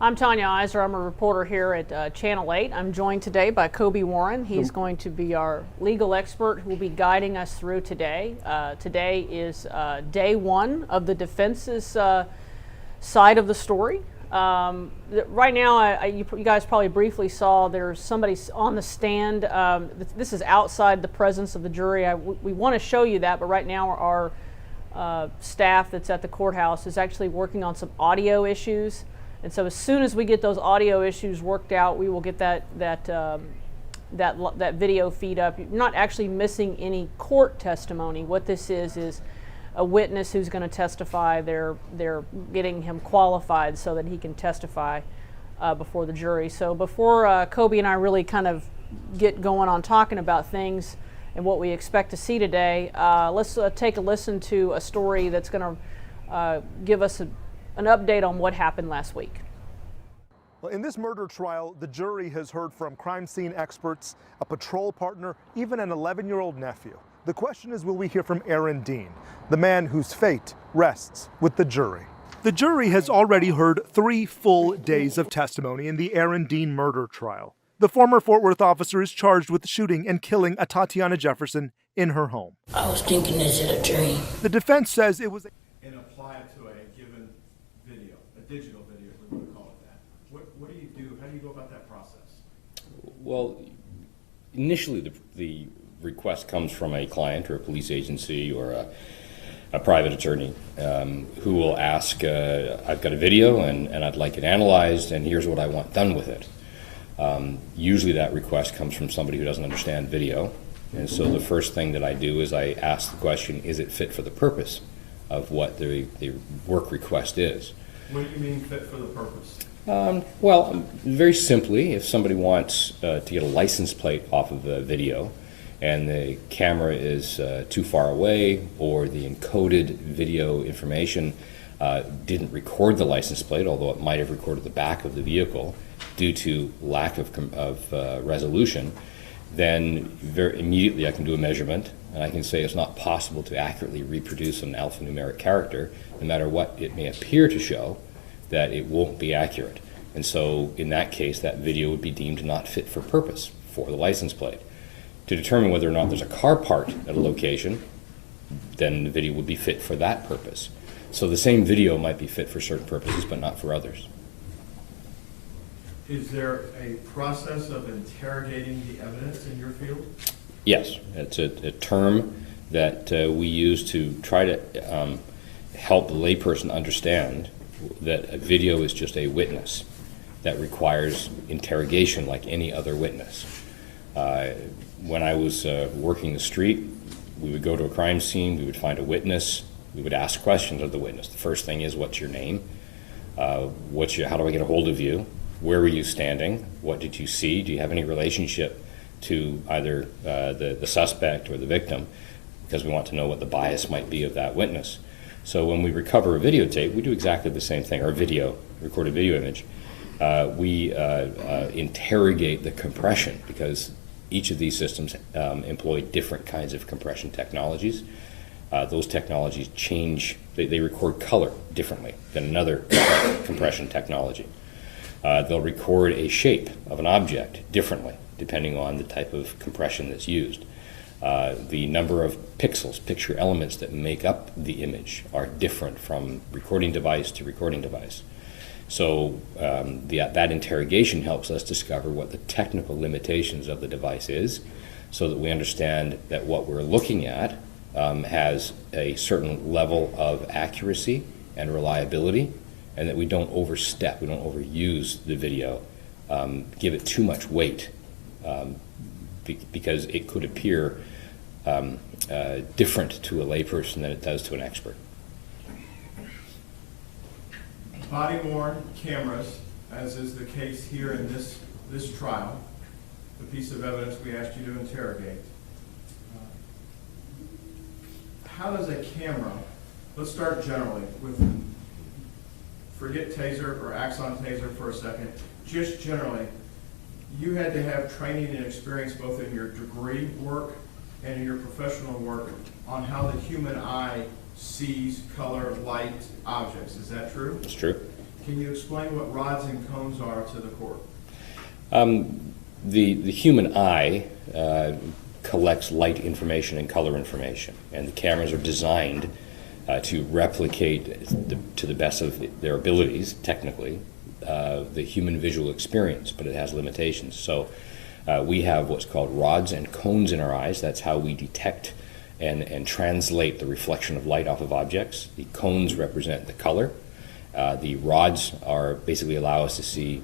I'm Tanya Iser. I'm a reporter here at Channel 8. I'm joined today by Kobe Warren. He's going to be our legal expert who will be guiding us through today. Today is day one of the defense's side of the story. Right now, you guys probably briefly saw there's somebody on the stand. This is outside the presence of the jury. We want to show you that, but right now our staff that's at the courthouse is actually working on some audio issues. And so as soon as we get those audio issues worked out, we will get that video feed up. You're not actually missing any court testimony. What this is a witness who's going to testify. They're getting him qualified so that he can testify before the jury. So before Kobe and I really kind of get going on talking about things and what we expect to see today, let's take a listen to a story that's going to give us an update on what happened last week. Well, in this murder trial, the jury has heard from crime scene experts, a patrol partner, even an 11-year-old nephew. The question is, will we hear from Aaron Dean, the man whose fate rests with the jury? The jury has already heard 3 full days of testimony in the Aaron Dean murder trial. The former Fort Worth officer is charged with shooting and killing Atatiana Jefferson in her home. I was thinking, is it a dream? The defense says it was and apply it to a given video, a digital video, if we want to call it that. What do you do? How do you go about that process? Well, initially the request comes from a client or a police agency or a private attorney who will ask, I've got a video and I'd like it analyzed and here's what I want done with it. Usually that request comes from somebody who doesn't understand video, and so the first thing that I do is I ask the question, is it fit for the purpose of what the work request is? What do you mean fit for the purpose? Well, very simply, if somebody wants to get a license plate off of a video and the camera is too far away or the encoded video information didn't record the license plate, although it might have recorded the back of the vehicle due to lack of resolution, then immediately I can do a measurement and I can say it's not possible to accurately reproduce an alphanumeric character, no matter what it may appear to show, that it won't be accurate. And so in that case, that video would be deemed not fit for purpose for the license plate. To determine whether or not there's a car part at a location, then the video would be fit for that purpose. So the same video might be fit for certain purposes, but not for others. Is there a process of interrogating the evidence in your field? Yes, it's a term that we use to try to help the layperson understand that a video is just a witness that requires interrogation like any other witness. When I was working the street, we would go to a crime scene, we would find a witness, we would ask questions of the witness. The first thing is, what's your name? How do I get a hold of you? where were you standing? What did you see? Do you have any relationship to either the suspect or the victim? Because we want to know what the bias might be of that witness. So when we recover a videotape, we do exactly the same thing, or recorded video image. We interrogate the compression, because each of these systems employ different kinds of compression technologies. Those technologies change, they record color differently than another compression technology. They'll record a shape of an object differently depending on the type of compression that's used. The number of pixels, picture elements that make up the image are different from recording device to recording device. So that interrogation helps us discover what the technical limitations of the device is, so that we understand that what we're looking at has a certain level of accuracy and reliability, and that we don't overstep, we don't overuse the video, give it too much weight, because it could appear different to a layperson than it does to an expert. Body-worn cameras, as is the case here in this trial, the piece of evidence we asked you to interrogate. How does a camera, let's start generally with, forget taser or axon taser for a second, just generally, you had to have training and experience both in your degree work and in your professional work on how the human eye sees color, light, objects. Is that true? That's true. Can you explain what rods and cones are to the court? The human eye collects light information and color information, and the cameras are designed to replicate, to the best of their abilities, technically, the human visual experience, but it has limitations. So we have what's called rods and cones in our eyes. That's how we detect and translate the reflection of light off of objects. The cones represent the color. The rods are basically allow us to see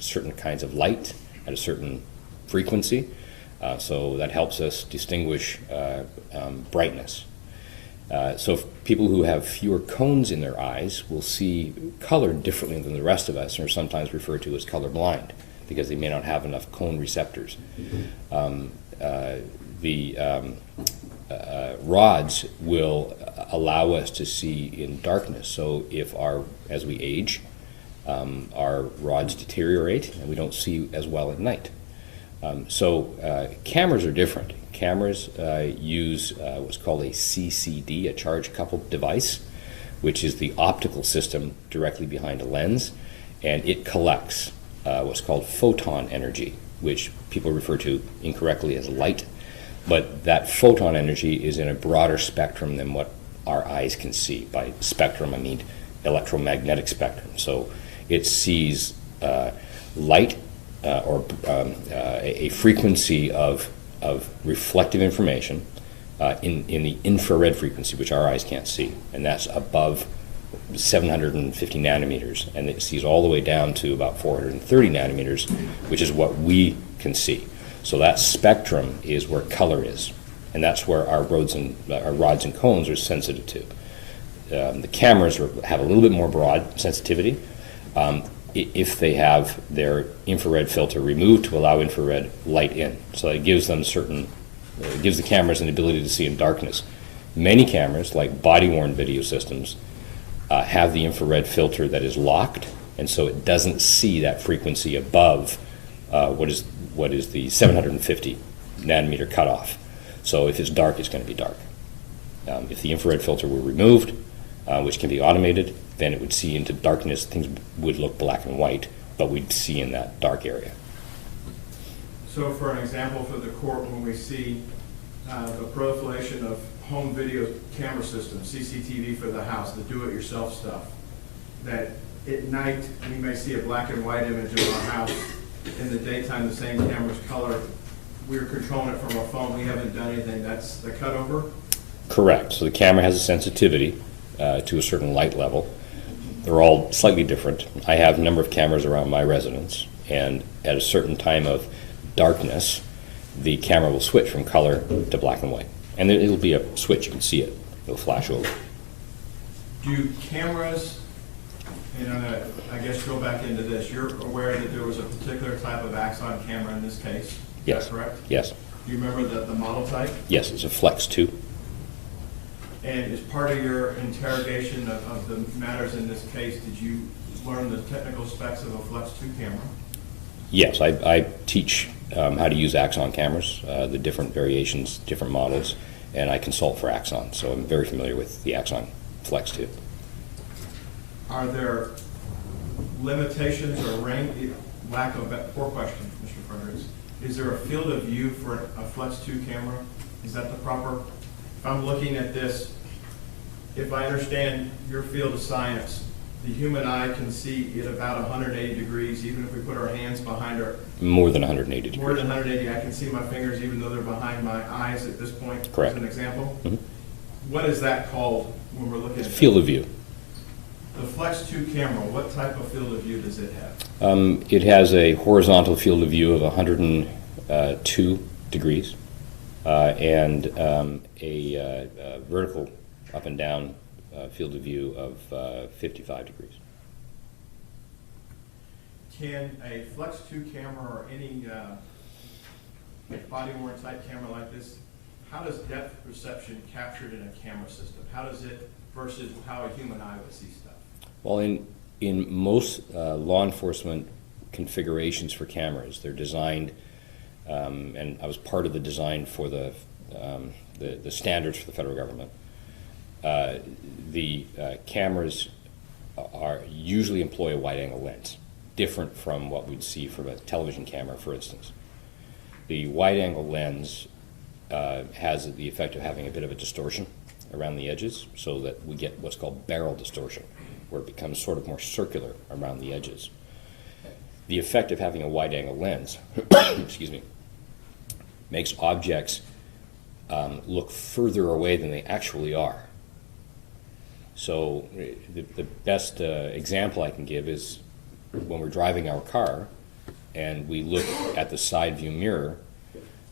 certain kinds of light at a certain frequency. So that helps us distinguish brightness. So people who have fewer cones in their eyes will see color differently than the rest of us, and are sometimes referred to as colorblind, because they may not have enough cone receptors. Rods will allow us to see in darkness. So if as we age, our rods deteriorate and we don't see as well at night. Cameras are different. Cameras use what's called a CCD, a charge-coupled device, which is the optical system directly behind a lens, and it collects what's called photon energy, which people refer to incorrectly as light, but that photon energy is in a broader spectrum than what our eyes can see. By spectrum, I mean electromagnetic spectrum. So it sees light or a frequency of reflective information in the infrared frequency, which our eyes can't see, and that's above 750 nanometers, and it sees all the way down to about 430 nanometers, which is what we can see. So that spectrum is where color is, and that's where our rods and cones are sensitive to. The cameras have a little bit more broad sensitivity if they have their infrared filter removed to allow infrared light in. So it gives them gives the cameras an ability to see in darkness. Many cameras, like body-worn video systems, have the infrared filter that is locked, and so it doesn't see that frequency above what is the 750 nanometer cutoff. So if it's dark, it's going to be dark. If the infrared filter were removed, which can be automated, then it would see into darkness. Things would look black and white, but we'd see in that dark area. So for an example for the court, when we see the proliferation of home video camera systems, CCTV for the house, the do-it-yourself stuff, that at night we may see a black and white image of our house. In the daytime, the same camera's color. We're controlling it from our phone. We haven't done anything. That's the cutover? Correct. So the camera has a sensitivity to a certain light level. They're all slightly different. I have a number of cameras around my residence, and at a certain time of darkness, the camera will switch from color to black and white. And it'll be a switch, you can see it. It'll flash over. Do cameras And I guess go back into this. You're aware that there was a particular type of Axon camera in this case? Is Yes. that correct? Yes. Do you remember the model type? Yes, it's a Flex 2. And as part of your interrogation of the matters in this case, did you learn the technical specs of a Flex 2 camera? Yes, I teach how to use Axon cameras, the different variations, different models, and I consult for Axon, so I'm very familiar with the Axon Flex 2. Are there limitations or lack of, poor question, Mr. Fredericks. Is there a field of view for a Flex 2 camera? Is that the proper, if I'm looking at this, if I understand your field of science, the human eye can see at about 180 degrees, even if we put our hands behind our, More than 180 degrees. more than 180, I can see my fingers even though they're behind my eyes at this point. Correct. As an example. Mhm. What is that called when we're looking at Field of view. the Flex 2 camera? What type of field of view does it have? It has a horizontal field of view of 102 degrees and a vertical up and down field of view of 55 degrees. Can a Flex 2 camera or any body-worn type camera like this, how does depth perception captured in a camera system? How does it versus how a human eye would see stuff? Well, in most law enforcement configurations for cameras, they're designed, and I was part of the design for the standards for the federal government. The cameras usually employ a wide-angle lens, different from what we'd see from a television camera, for instance. The wide-angle lens has the effect of having a bit of a distortion around the edges, so that we get what's called barrel distortion, where it becomes sort of more circular around the edges. The effect of having a wide-angle lens, excuse me, makes objects look further away than they actually are. So the best example I can give is when we're driving our car and we look at the side view mirror,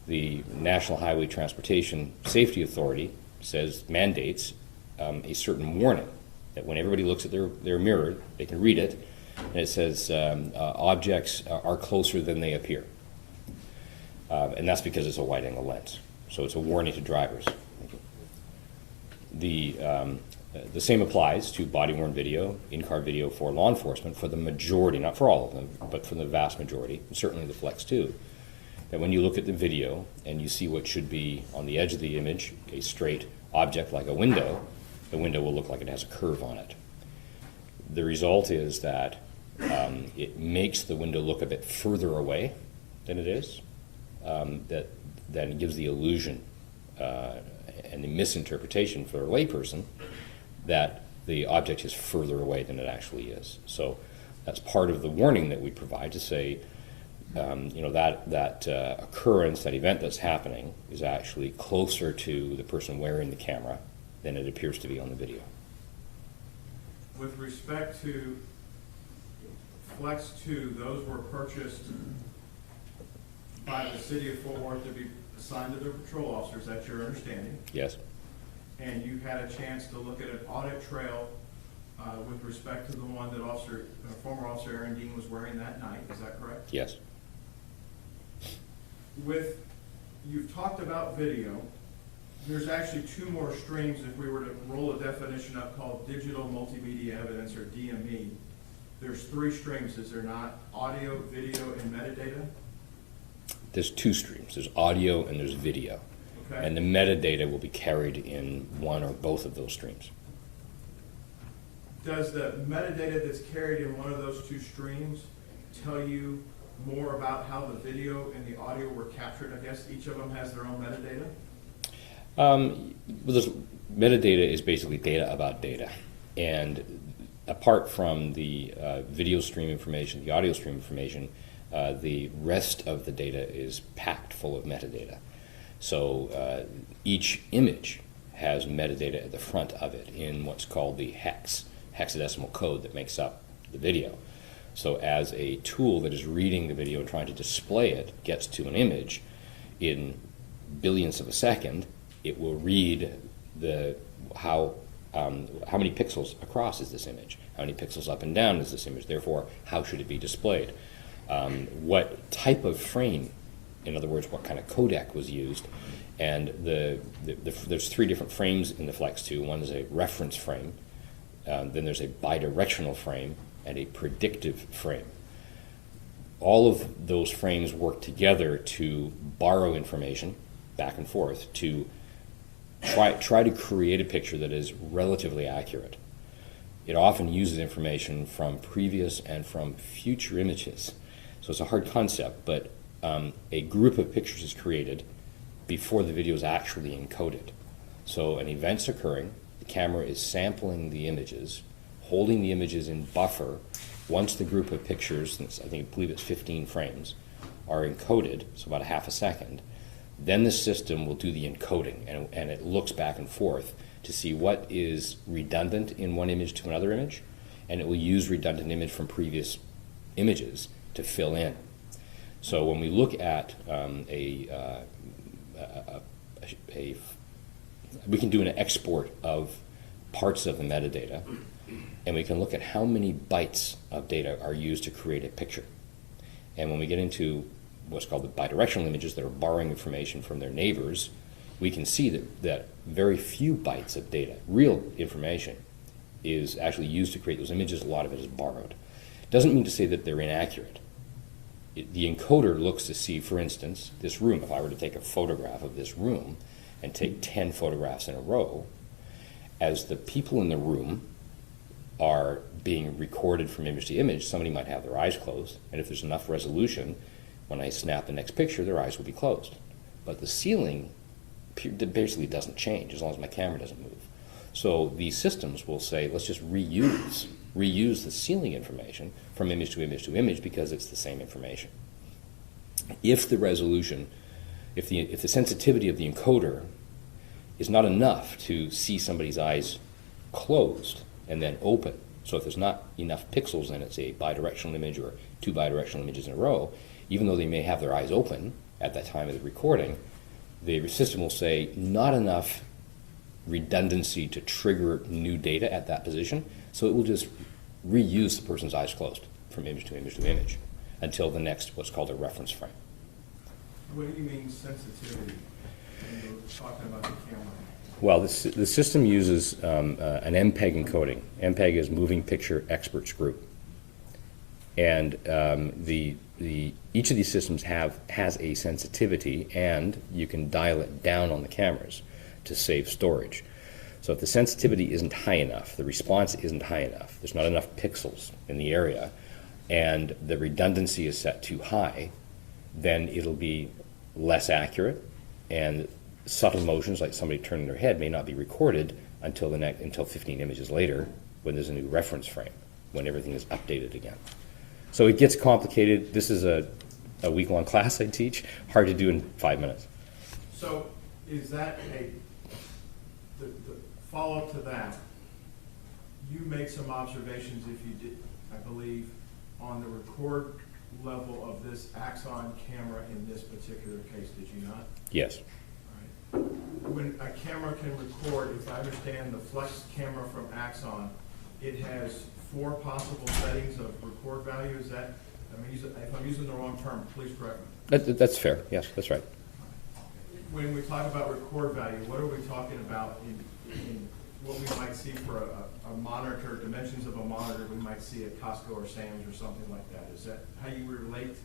the National Highway Transportation Safety Authority mandates a certain warning that when everybody looks at their mirror, they can read it, and it says objects are closer than they appear. And that's because it's a wide-angle lens. So it's a warning to drivers. The same applies to body-worn video, in-car video for law enforcement, for the majority, not for all of them, but for the vast majority, and certainly the Flex 2, that when you look at the video and you see what should be on the edge of the image, a straight object like a window, the window will look like it has a curve on it. The result is that it makes the window look a bit further away than it is, that then gives the illusion and the misinterpretation for a layperson that the object is further away than it actually is. So that's part of the warning that we provide to say, that occurrence, that event that's happening is actually closer to the person wearing the camera than it appears to be on the video. With respect to Flex 2, those were purchased by the city of Fort Worth to be assigned to their patrol officers, that's your understanding? Yes. And you had a chance to look at an audit trail with respect to the one that former Officer Aaron Dean was wearing that night, is that correct? Yes. You've talked about video. There's actually two more streams if we were to roll a definition up called digital multimedia evidence, or DME. There's three streams, is there not? Audio, video, and metadata? There's two streams. There's audio and there's video. Okay. And the metadata will be carried in one or both of those streams. Does the metadata that's carried in one of those two streams tell you more about how the video and the audio were captured? I guess each of them has their own metadata? Well, metadata is basically data about data. And apart from the video stream information, the audio stream information, the rest of the data is packed full of metadata. So each image has metadata at the front of it in what's called the hexadecimal code that makes up the video. So as a tool that is reading the video and trying to display it gets to an image in billionths of a second, it will read how many pixels across is this image, How many pixels up and down is this image? Therefore, how should it be displayed? What type of frame, in other words, what kind of codec was used? And there's 3 different frames in the Flex 2. One is a reference frame, then there's a bidirectional frame, and a predictive frame. All of those frames work together to borrow information back and forth to try to create a picture that is relatively accurate. It often uses information from previous and from future images. So it's a hard concept, but a group of pictures is created before the video is actually encoded. So an event's occurring, the camera is sampling the images, holding the images in buffer. Once the group of pictures, I believe it's 15 frames, are encoded, so about a half a second, then the system will do the encoding, and it looks back and forth to see what is redundant in one image to another image, and it will use redundant image from previous images to fill in. So when we look at we can do an export of parts of the metadata, and we can look at how many bytes of data are used to create a picture. And when we get into what's called the bidirectional images that are borrowing information from their neighbors, we can see that very few bytes of data, real information, is actually used to create those images. A lot of it is borrowed. Doesn't mean to say that they're inaccurate. The encoder looks to see, for instance, this room. If I were to take a photograph of this room and take 10 photographs in a row, as the people in the room are being recorded from image to image, somebody might have their eyes closed, and if there's enough resolution, when I snap the next picture, their eyes will be closed. But the ceiling basically doesn't change as long as my camera doesn't move. So these systems will say, let's just reuse the ceiling information from image to image to image because it's the same information. If the resolution, if the sensitivity of the encoder is not enough to see somebody's eyes closed and then open, so if there's not enough pixels and it's a bidirectional image or 2 bidirectional images in a row, even though they may have their eyes open at that time of the recording, the system will say not enough redundancy to trigger new data at that position, so it will just reuse the person's eyes closed from image to image to image until the next what's called a reference frame. What do you mean sensitivity when you're talking about the camera? Well, the system uses an MPEG encoding. MPEG is Moving Picture Experts Group. And each of these systems has a sensitivity, and you can dial it down on the cameras to save storage. So if the sensitivity isn't high enough, the response isn't high enough, there's not enough pixels in the area, and the redundancy is set too high, then it'll be less accurate, and subtle motions like somebody turning their head may not be recorded until 15 images later when there's a new reference frame, when everything is updated again. So it gets complicated. This is a week-long class I teach, hard to do in 5 minutes. So is that the follow-up to that, you made some observations, if you did, I believe, on the record level of this Axon camera in this particular case, did you not? Yes. All right. When a camera can record, if I understand the Flex camera from Axon, it has 4 possible settings of record value. Is that, if I'm using the wrong term, please correct me. That's fair. Yes, that's right. When we talk about record value, what are we talking about in what we might see for a monitor, dimensions of a monitor we might see at Costco or Sam's or something like that? Is that how you relate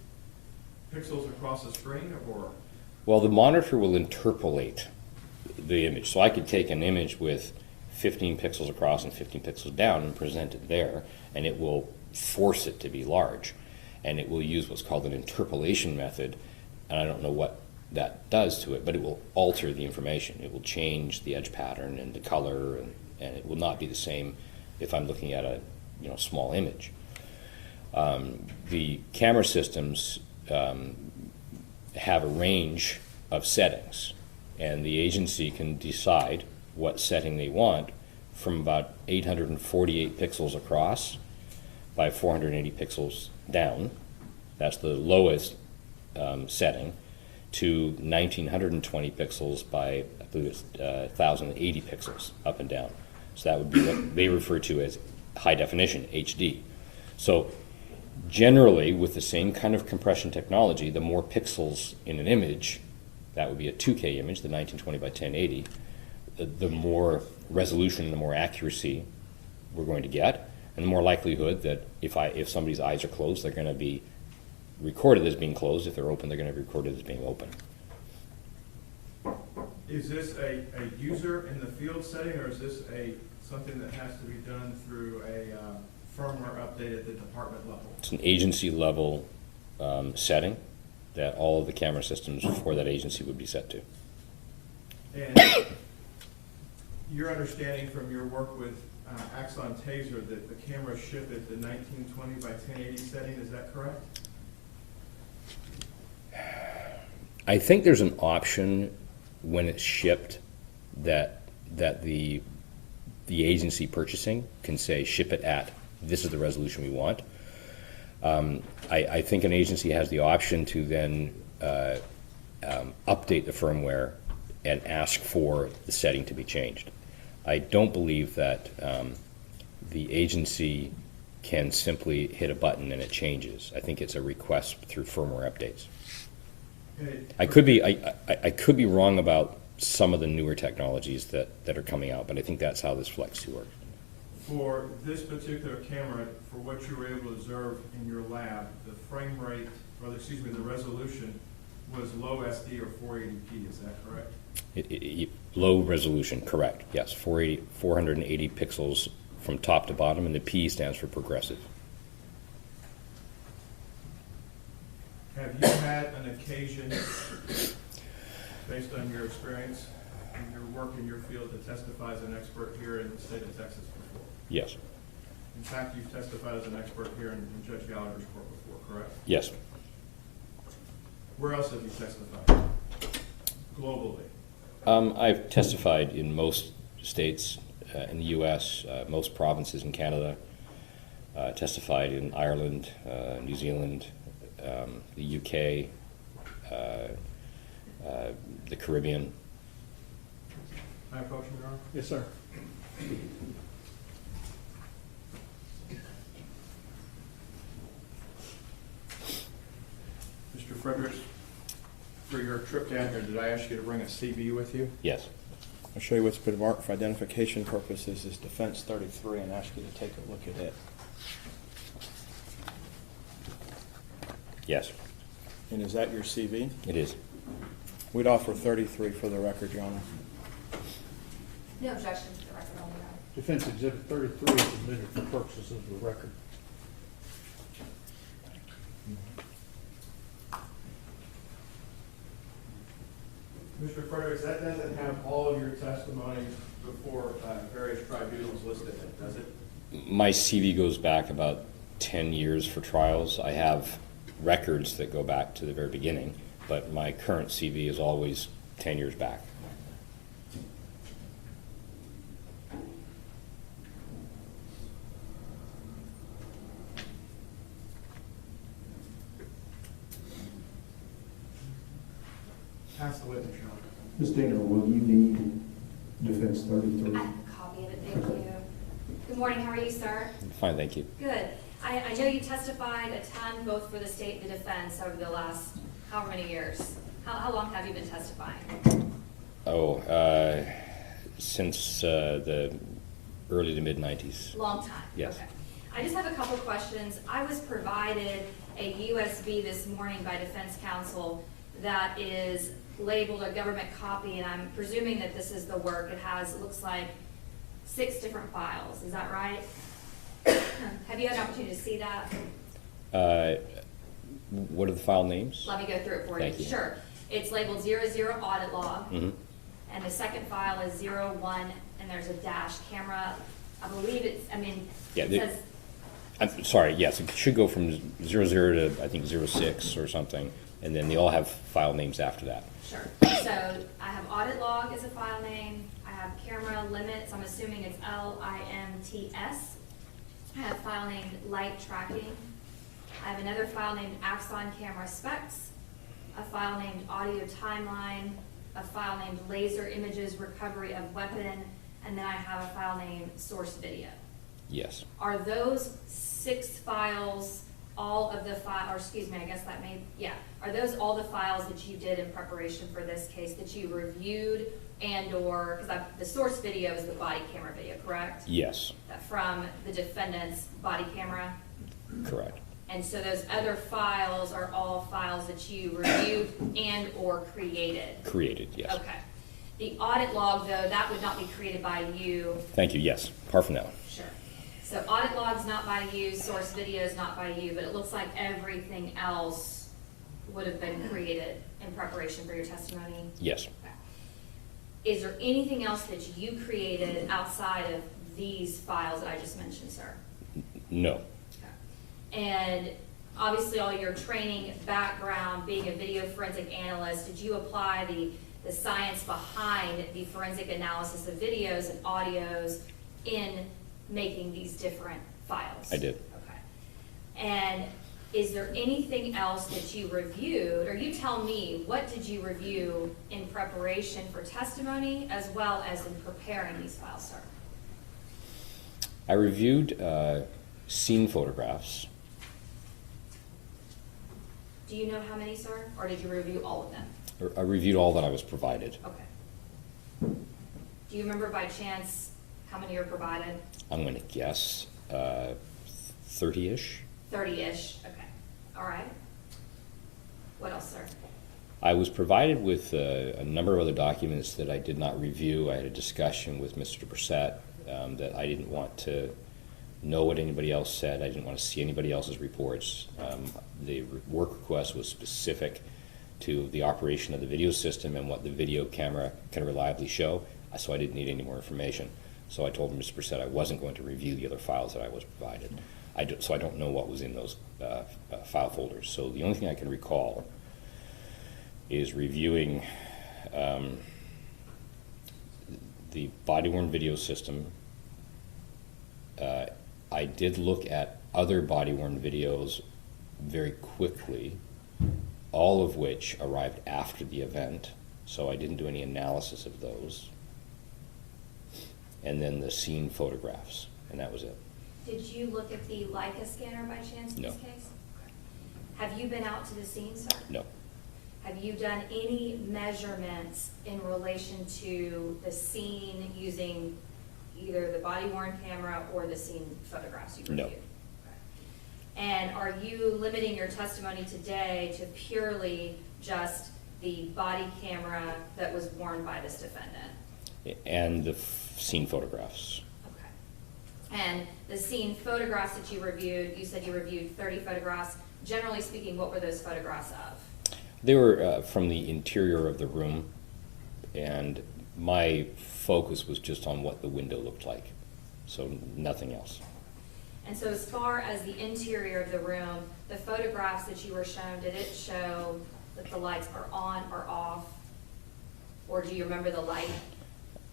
pixels across the screen, or? Well, the monitor will interpolate the image. So I could take an image with 15 pixels across and 15 pixels down and present it there, and it will force it to be large. And it will use what's called an interpolation method, and I don't know what that does to it, but it will alter the information. It will change the edge pattern and the color, and it will not be the same if I'm looking at a small image. The camera systems have a range of settings, and the agency can decide what setting they want from about 848 pixels across by 480 pixels down. That's the lowest setting, to 1920 pixels by, I believe it's 1080 pixels up and down. So that would be what they refer to as high definition, HD. So generally, with the same kind of compression technology, the more pixels in an image, that would be a 2K image, the 1920 by 1080, the more resolution, the more accuracy we're going to get, and the more likelihood that if somebody's eyes are closed, they're going to be recorded as being closed. If they're open, they're going to be recorded as being open. Is this a user in the field setting, or is this something that has to be done through a firmware update at the department level? It's an agency level setting that all of the camera systems for that agency would be set to. And your understanding from your work with Axon Taser that the cameras ship at the 1920 by 1080 setting, is that correct? I think there's an option when it's shipped that the agency purchasing can say ship it at this is the resolution we want. I think an agency has the option to then update the firmware and ask for the setting to be changed. I don't believe that the agency can simply hit a button and it changes. I think it's a request through firmware updates. I could be wrong about some of the newer technologies that are coming out, but I think that's how this Flex 2 works. For this particular camera, for what you were able to observe in your lab, the frame rate, or excuse me, the resolution was low SD or 480p, is that correct? Low resolution, correct, yes. 480 pixels from top to bottom, and the P stands for progressive. Have you had an occasion, based on your experience and your work in your field, to testify as an expert here in the state of Texas before? Yes. In fact, you've testified as an expert here in Judge Gallagher's court before, correct? Yes. Where else have you testified? Globally? I've testified in most states in the U.S., most provinces in Canada, testified in Ireland, New Zealand, the U.K., the Caribbean. May I approach you, Your Honor? Yes, sir. Mr. Fredericks, for your trip down here, did I ask you to bring a CV with you? Yes. I'll show you what's been marked for identification purposes is Defense 33 and ask you to take a look at it. Yes, And is that your CV? it is. We'd offer 33 for the record, Your Honor. No objection to the record on that. Defense Exhibit 33 is submitted for purposes of the record. Mr. Fredericks, that doesn't have all of your testimony before various tribunals listed in it, does it? My CV goes back about 10 years for trials. I have records that go back to the very beginning, but my current CV is always 10 years back. Pass the witness, Your Honor. Ms. Dana, will you need Defense 33? I have a copy of it, thank you. Good morning, how are you, sir? Fine, thank you. Good. I know you testified a ton, both for the state and the defense over the last however many years. How long have you been testifying? Oh, since the early to mid-90s. Long time? Yes. Okay. I just have a couple questions. I was provided a USB this morning by defense counsel that is labeled a government copy, and I'm presuming that this is the work. It has, it looks like, 6 different files. Is that right? Have you had an opportunity to see that? What are the file names? Let me go through it for Thank you. Sure. It's labeled 00 audit log, Mm-hmm. and the second file is 01, and there's a dash camera. I believe it's, I mean, Yeah, it the- says, I'm sorry, yes, it should go from 00 to, I think, 06 or something, and then they all have file names after that. sure. So I have audit log as a file name. I have camera limits. I'm assuming it's LIMTS. I have file named light tracking. I have another file named Axon camera specs, a file named audio timeline, a file named laser images recovery of weapon, and then I have a file named source video. Yes. Are those 6 files all of the or excuse me, I guess that may, yeah. Are those all the files that you did in preparation for this case that you reviewed and/or, because the source video is the body camera video, correct? Yes. That from the defendant's body camera? Correct. And so those other files are all files that you reviewed and/or created? Created, yes. Okay. The audit log, though, that would not be created by you? Thank you, yes. Parfanel. Sure. So audit log's not by you, source video is not by you, but it looks like everything else would have been created in preparation for your testimony? Yes. Okay. Is there anything else that you created outside of these files that I just mentioned, sir? No. And obviously all your training background, being a video forensic analyst, did you apply the science behind the forensic analysis of videos and audios in making these different files? I did. Okay. And is there anything else that you reviewed, or you tell me, what did you review in preparation for testimony as well as in preparing these files, sir? I reviewed scene photographs. Do you know how many, sir? Or did you review all of them? I reviewed all that I was provided. Okay. Do you remember by chance how many you were provided? I'm going to guess 30-ish. 30-ish, okay. All right. What else, sir? I was provided with a number of other documents that I did not review. I had a discussion with Mr. Brissett that I didn't want to know what anybody else said. I didn't want to see anybody else's reports. The work request was specific to the operation of the video system and what the video camera can reliably show, so I didn't need any more information. So I told Mr. Brissett I wasn't going to review the other files that I was provided. So I don't know what was in those file folders. So the only thing I can recall is reviewing the body-worn video system. I did look at other body-worn videos very quickly, all of which arrived after the event, so I didn't do any analysis of those. And then the scene photographs, and that was it. Did you look at the Leica scanner by chance in No. this case? Okay. Have you been out to the scene, sir? No. Have you done any measurements in relation to the scene using either the body-worn camera or the scene photographs you reviewed? No. Okay. And are you limiting your testimony today to purely just the body camera that was worn by this defendant? And the scene photographs. Okay. And the scene photographs that you reviewed, you said you reviewed 30 photographs. Generally speaking, what were those photographs of? They were from the interior of the room, and my focus was just on what the window looked like, so nothing else. And so as far as the interior of the room, the photographs that you were shown, did it show that the lights are on or off? Or do you remember the light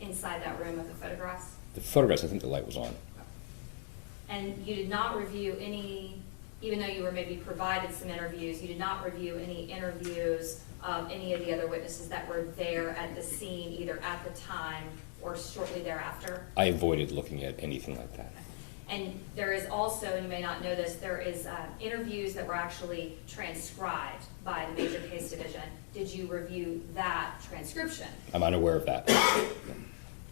inside that room of the photographs? The photographs, I think the light was on. And you did not review any, even though you were maybe provided some interviews, you did not review any interviews of any of the other witnesses that were there at the scene, either at the time or shortly thereafter? I avoided looking at anything like that. And there is also, and you may not know this, there is interviews that were actually transcribed by the Major Case Division. Did you review that transcription? I'm unaware of that.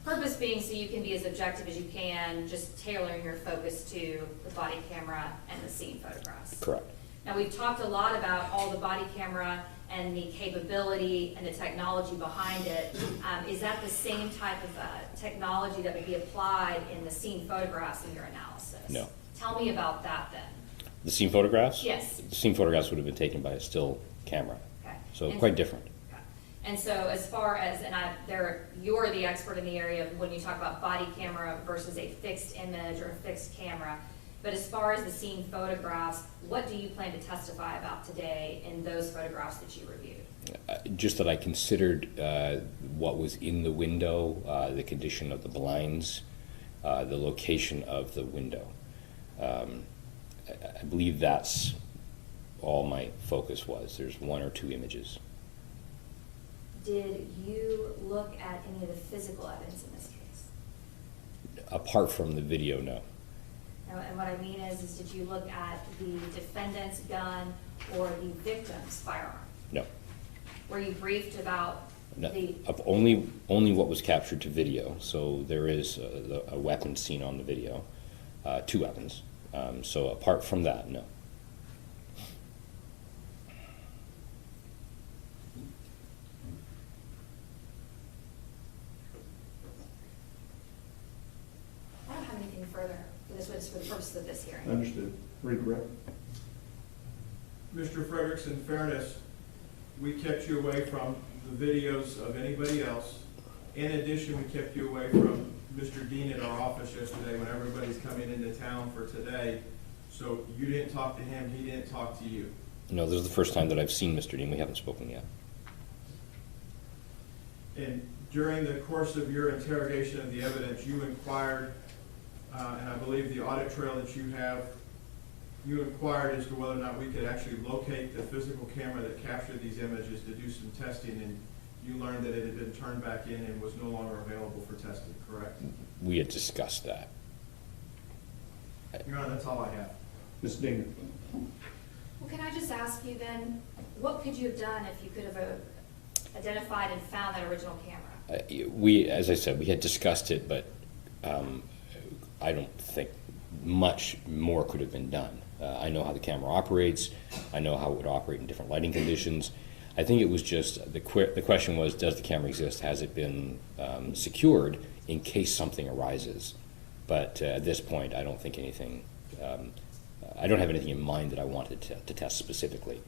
Purpose being so you can be as objective as you can, just tailoring your focus to the body camera and the scene photographs. Correct. Now, we've talked a lot about all the body camera and the capability and the technology behind it. Is that the same type of technology that would be applied in the scene photographs in your analysis? No. Tell me about that then. The scene photographs? Yes. The scene photographs would have been taken by a still camera, Okay. so And quite different. okay. And so as far as, and you're the expert in the area of when you talk about body camera versus a fixed image or a fixed camera, but as far as the scene photographs, what do you plan to testify about today in those photographs that you reviewed? Just that I considered what was in the window, the condition of the blinds, the location of the window. I believe that's all my focus was. There's one or two images. Did you look at any of the physical evidence in this case? Apart from the video, no. And what I mean is did you look at the defendant's gun or the victim's firearm? No. Were you briefed about No, the, of only what was captured to video. So there is a weapon seen on the video, 2 weapons. So apart from that, no. I don't have anything further for this witness for the purposes of this hearing. Understood. Redirect. Mr. Fredericks, in fairness, we kept you away from the videos of anybody else. In addition, we kept you away from Mr. Dean at our office yesterday when everybody's coming into town for today. So you didn't talk to him, he didn't talk to you. No, this is the first time that I've seen Mr. Dean. We haven't spoken yet. And during the course of your interrogation of the evidence, you inquired, and I believe the audit trail that you have, you inquired as to whether or not we could actually locate the physical camera that captured these images to do some testing, and you learned that it had been turned back in and was no longer available for testing, correct? We had discussed that. Your Honor, that's all I have. Ms. Dinger. Well, can I just ask you then, what could you have done if you could have identified and found that original camera? As I said, we had discussed it, but I don't think much more could have been done. I know how the camera operates. I know how it would operate in different lighting conditions. I think it was just, the question was, does the camera exist? Has it been secured in case something arises? But at this point, I don't think anything, I don't have anything in mind that I wanted to test specifically.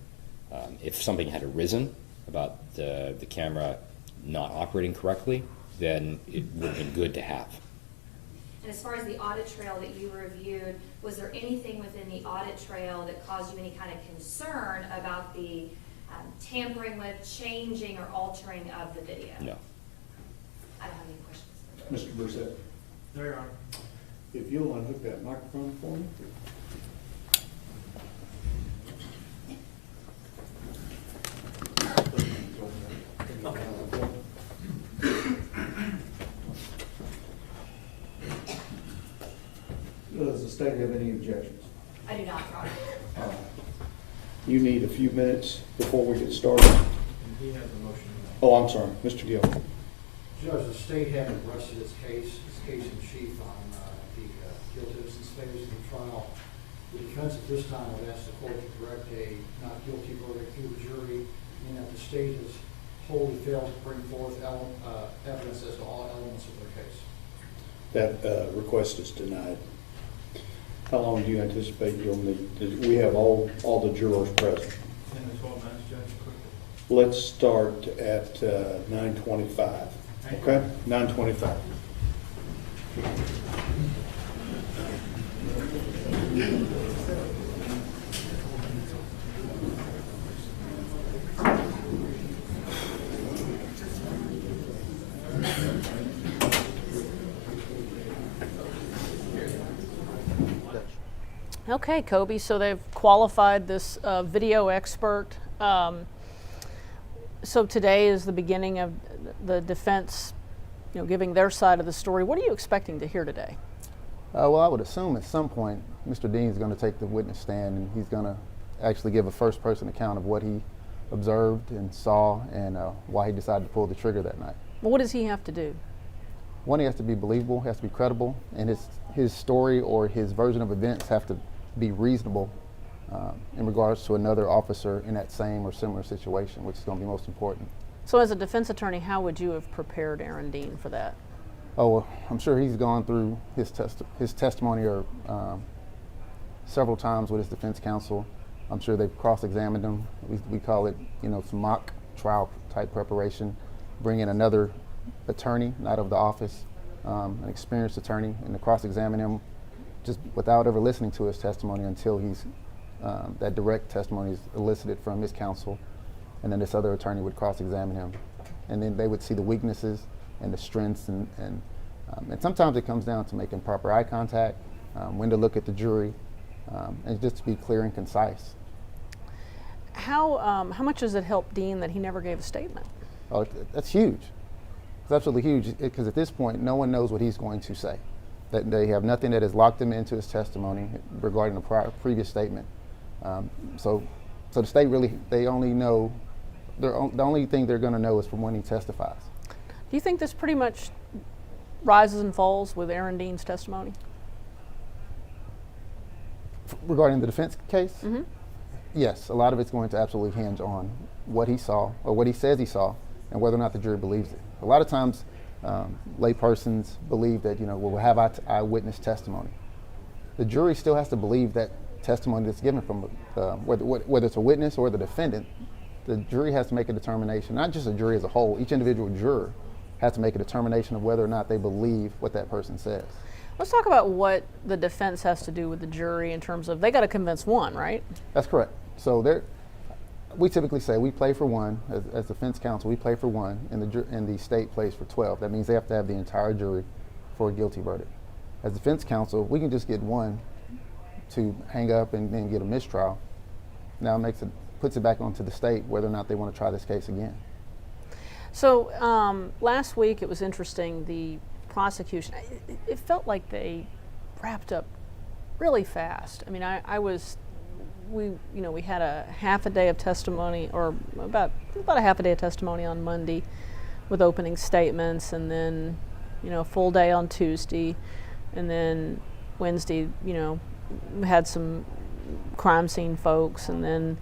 If something had arisen about the camera not operating correctly, then it would have been good to have. And as far as the audit trail that you reviewed, was there anything within the audit trail that caused you any kind of concern about the tampering with, changing, or altering of the video? No. I don't have any questions. Mr. Brissett. There you are. If you'll unhook that microphone for me. Does the state have any objections? I do not, Your Honor. All right. You need a few minutes before we get started. He has a motion. Oh, I'm sorry, Mr. Gill. Judge, the state having rested its case in chief on the guilt innocence phase of the trial. The defense at this time would ask the court to direct a not guilty verdict through the jury, and that the state has wholly failed to bring forth evidence as to all elements of their case. That request is denied. How long do you anticipate you'll need? We have all the jurors present. 10 to 12 minutes, Judge, quickly. Let's start at 9:25. Okay, 9:25. Okay, Kobe, so they've qualified this video expert. So today is the beginning of the defense, giving their side of the story. What are you expecting to hear today? Well, I would assume at some point Mr. Dean is going to take the witness stand and he's going to actually give a first-person account of what he observed and saw and why he decided to pull the trigger that night. Well, what does he have to do? One, he has to be believable, has to be credible, and his story or his version of events have to be reasonable in regards to another officer in that same or similar situation, which is going to be most important. So as a defense attorney, how would you have prepared Aaron Dean for that? Oh, well, I'm sure he's gone through his testimony several times with his defense counsel. I'm sure they've cross-examined him. We call it, some mock trial type preparation. Bring in another attorney, not of the office, an experienced attorney, and to cross-examine him just without ever listening to his testimony until that direct testimony is elicited from his counsel, and then this other attorney would cross-examine him. And then they would see the weaknesses and the strengths, and sometimes it comes down to making proper eye contact, when to look at the jury, and just to be clear and concise. How much does it help Dean that he never gave a statement? Oh, that's huge. It's absolutely huge, because at this point, no one knows what he's going to say. that they have nothing that has locked them into his testimony regarding the previous statement. So the state really, they only know, the only thing they're going to know is from when he testifies. Do you think this pretty much rises and falls with Aaron Dean's testimony? Regarding the defense case? Mm-hmm. Yes, a lot of it's going to absolutely hinge on what he saw, or what he says he saw, and whether or not the jury believes it. A lot of times, laypersons believe that, we'll have eyewitness testimony. The jury still has to believe that testimony that's given from, whether it's a witness or the defendant. The jury has to make a determination, not just a jury as a whole, each individual juror has to make a determination of whether or not they believe what that person says. Let's talk about what the defense has to do with the jury in terms of, they got to convince one, right? That's correct. So we typically say we play for one, as defense counsel, we play for one, and the state plays for 12. That means they have to have the entire jury for a guilty verdict. As defense counsel, we can just get one to hang up and then get a mistrial. Now puts it back onto the state whether or not they want to try this case again. So last week it was interesting, the prosecution, it felt like they wrapped up really fast. I mean, we had a half a day of testimony, or about a half a day of testimony on Monday with opening statements, and then, a full day on Tuesday, and then Wednesday, we had some crime scene folks, and then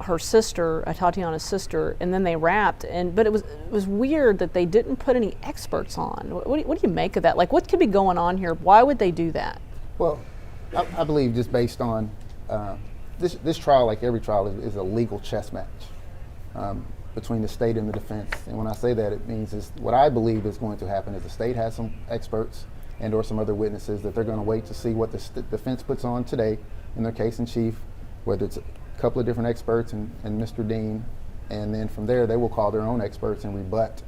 her sister, Atatiana's sister, and then they wrapped. But it was weird that they didn't put any experts on. What do you make of that? Like, what could be going on here? Why would they do that? Well, I believe just based on this trial, like every trial, is a legal chess match between the state and the defense. And when I say that, it means what I believe is going to happen is the state has some experts and or some other witnesses that they're going to wait to see what the defense puts on today in their case in chief, whether it's a couple of different experts and Mr. Dean, and then from there they will call their own experts and rebut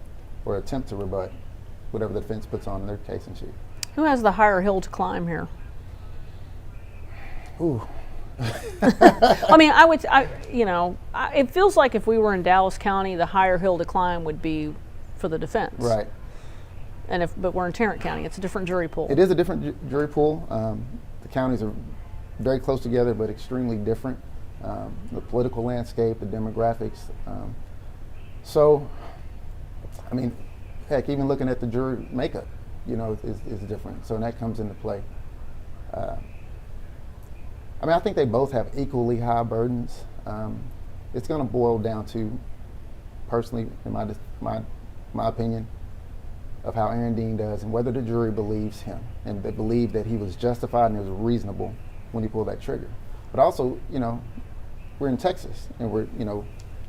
or attempt to rebut whatever the defense puts on in their case in chief. Who has the higher hill to climb here? Ooh. I mean, it feels like if we were in Dallas County, the higher hill to climb would be for the defense. Right. But we're in Tarrant County. It's a different jury pool. It is a different jury pool. The counties are very close together, but extremely different. The political landscape, the demographics. So, I mean, heck, even looking at the jury makeup, is different. So that comes into play. I think they both have equally high burdens. It's going to boil down to, personally, in my opinion, of how Aaron Dean does and whether the jury believes him and they believe that he was justified and it was reasonable when he pulled that trigger. But also, we're in Texas, and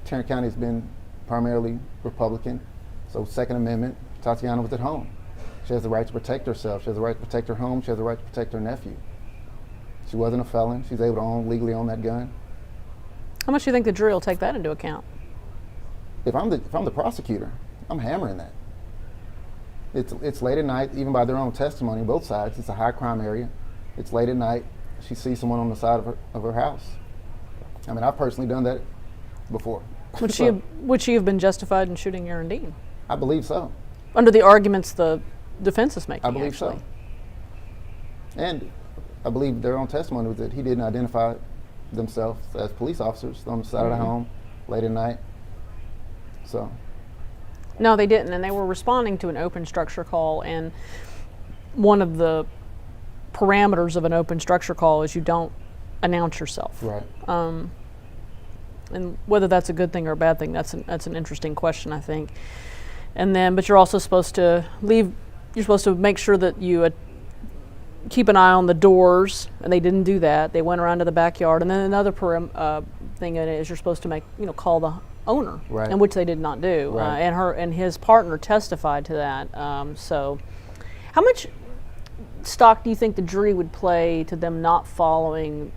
Tarrant County has been primarily Republican. So Second Amendment, Atatiana was at home. She has the right to protect herself. She has the right to protect her home. She has the right to protect her nephew. She wasn't a felon. She's able to legally own that gun. How much do you think the jury will take that into account? If I'm the prosecutor, I'm hammering that. It's late at night, even by their own testimony, both sides. It's a high crime area. It's late at night. She sees someone on the side of her house. I mean, I've personally done that before. Would she have been justified in shooting Aaron Dean? I believe so. Under the arguments the defense is making, I believe actually. so. And I believe their own testimony was that he didn't identify themselves as police officers on the side of the home late at night. So. No, they didn't, and they were responding to an open structure call, and one of the parameters of an open structure call is you don't announce yourself. Right. And whether that's a good thing or a bad thing, that's an interesting question, I think. And then, but you're also supposed to you're supposed to make sure that you keep an eye on the doors, and they didn't do that. They went around to the backyard, and then another thing in it is you're supposed to call the owner, right. And which they did not do. Right. And his partner testified to that. So, how much stock do you think the jury would play to them not following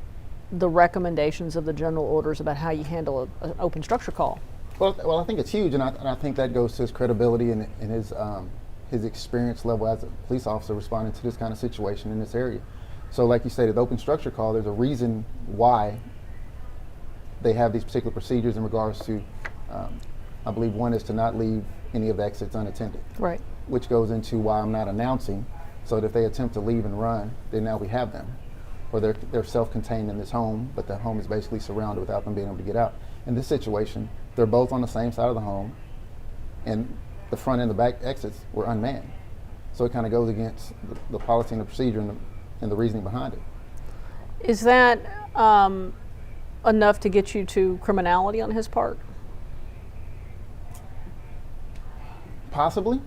the recommendations of the general orders about how you handle an open structure call? Well, I think it's huge, and I think that goes to his credibility and his experience level as a police officer responding to this kind of situation in this area. So, like you stated, the open structure call, there's a reason why they have these particular procedures in regards to, I believe one is to not leave any of the exits unattended. Right. Which goes into why I'm not announcing so that if they attempt to leave and run, then now we have them. Or they're self-contained in this home, but the home is basically surrounded without them being able to get out. In this situation, they're both on the same side of the home, and the front and the back exits were unmanned. So it kind of goes against the policy and the procedure and the reasoning behind it. Is that enough to get you to criminality on his part? Possibly.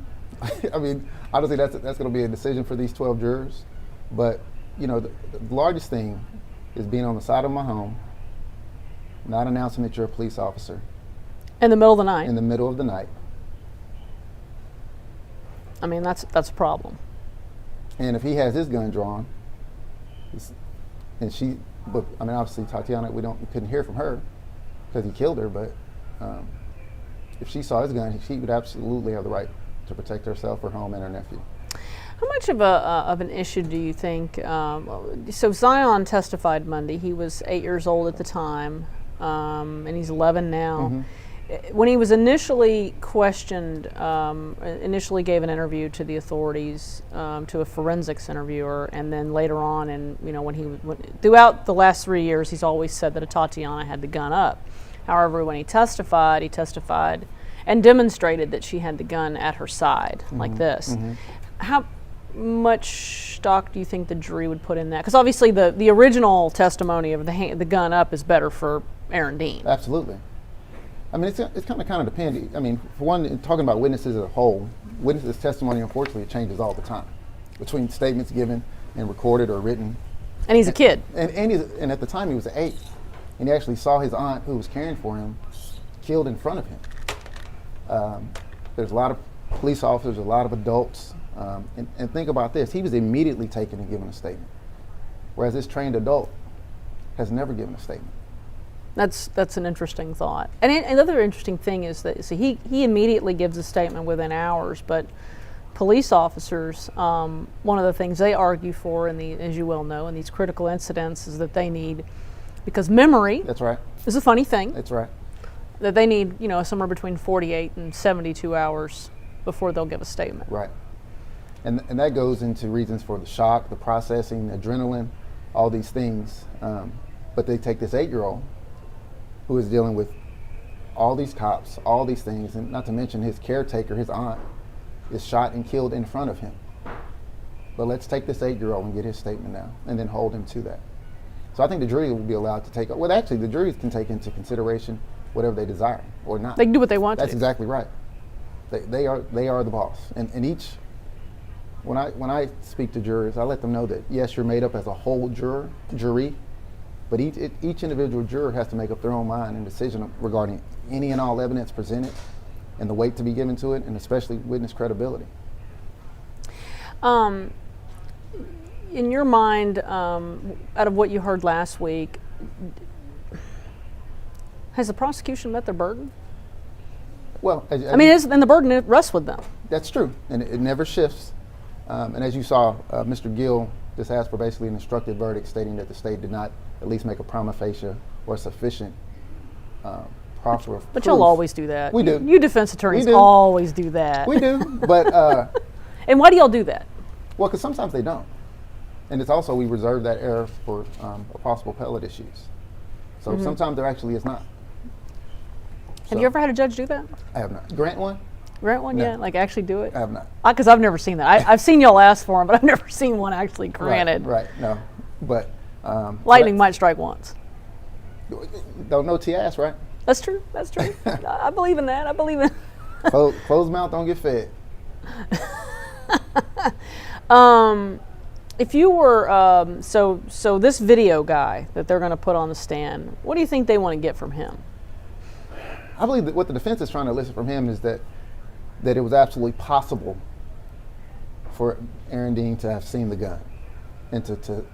I mean, obviously that's going to be a decision for these 12 jurors. But, you know, the largest thing is being on the side of my home, not announcing that you're a police officer. In the middle of the night? In the middle of the night. I mean, that's a problem. And if he has his gun drawn, and but I mean, obviously Tatiana, we couldn't hear from her because he killed her, but if she saw his gun, she would absolutely have the right to protect herself, her home, and her nephew. How much of an issue do you think? So Zion testified Monday. He was 8 years old at the time, and he's 11 now. Mm-hmm. When he was initially questioned, initially gave an interview to the authorities, to a forensics interviewer, and then later on, and you know, throughout the last 3 years, he's always said that Atatiana had the gun up. However, when he testified and demonstrated that she had the gun at her side, like this. Mm-hmm. How much stock do you think the jury would put in that? Because obviously the original testimony of the gun up is better for Aaron Dean. Absolutely. I mean, it's kind of depending. I mean, for one, talking about witnesses as a whole, witnesses' testimony, unfortunately, it changes all the time between statements given and recorded or written. And he's a kid. And at the time, he was 8. And he actually saw his aunt, who was caring for him, killed in front of him. There's a lot of police officers, a lot of adults. And think about this. He was immediately taken and given a statement, whereas this trained adult has never given a statement. That's an interesting thought. And another interesting thing is that he immediately gives a statement within hours, but police officers, one of the things they argue for, as you well know, in these critical incidents is that they need, because memory That's right. is a funny thing, That's right. that they need, you know, somewhere between 48 and 72 hours before they'll give a statement. Right. And that goes into reasons for the shock, the processing, the adrenaline, all these things. But they take this 8-year-old who is dealing with all these cops, all these things, and not to mention his caretaker, his aunt, is shot and killed in front of him. But let's take this 8-year-old and get his statement now, and then hold him to that. So I think the jury will be allowed to take, well, actually, the jury can take into consideration whatever they desire or not. They can do what they want to. That's exactly right. They are the boss. And each, when I speak to jurors, I let them know that, yes, you're made up as a whole jury, but each individual juror has to make up their own mind and decision regarding any and all evidence presented and the weight to be given to it, and especially witness credibility. In your mind, out of what you heard last week, has the prosecution met their burden? Well, and the burden rests with them. That's true, and it never shifts. And as you saw, Mr. Gill just asked for basically an instructed verdict stating that the state did not at least make a prima facie or sufficient proffer of proof. But you'll always do that. We do. You defense attorneys always do that. We do, but... and why do y'all do that? Well, because sometimes they don't. And it's also, we reserve that error for possible appellate issues. So sometimes there actually is not. Have you ever had a judge do that? I have not. Grant one? Grant one, No. yeah? Like actually do it? I have not. Because I've never seen that. I've seen y'all ask for them, but I've never seen one actually granted. Right, no. But... lightning might strike once. Don't know till you ask, right? That's true. That's true. I believe in that. I believe in Closed mouth don't get fed. If you were, so this video guy that they're going to put on the stand, what do you think they want to get from him? I believe that what the defense is trying to elicit from him is that it was absolutely possible for Aaron Dean to have seen the gun, and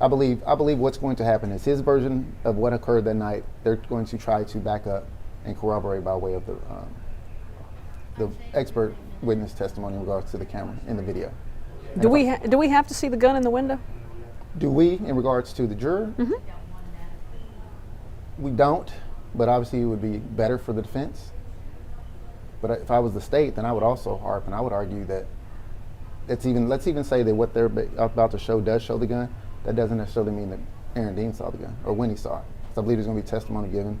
I believe what's going to happen is his version of what occurred that night. They're going to try to back up and corroborate by way of the expert witness testimony in regards to the camera in the video. Do we have to see the gun in the window? Do we, in regards to the juror? Mm-hmm. We don't, but obviously it would be better for the defense. But if I was the state, then I would also harp and I would argue that let's even say that what they're about to show does show the gun. That doesn't necessarily mean that Aaron Dean saw the gun or when he saw it. So I believe there's going to be testimony given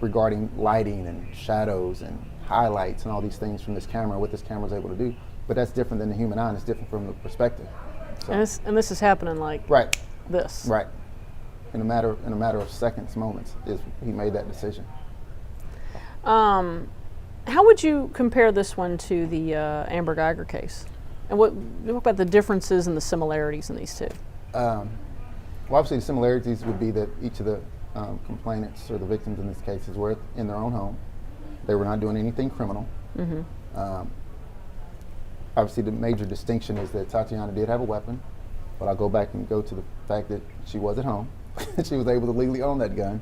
regarding lighting and shadows and highlights and all these things from this camera, what this camera is able to do. But that's different than the human eye, and it's different from the perspective. So, And this is happening like right, this. right. In a matter of seconds, moments, is he made that decision. How would you compare this one to the Amber Geiger case? And what about the differences and the similarities in these two? Well, obviously the similarities would be that each of the complainants or the victims in this case were in their own home. They were not doing anything criminal. Obviously the major distinction is that Tatiana did have a weapon, but I'll go back and go to the fact that she was at home. She was able to legally own that gun.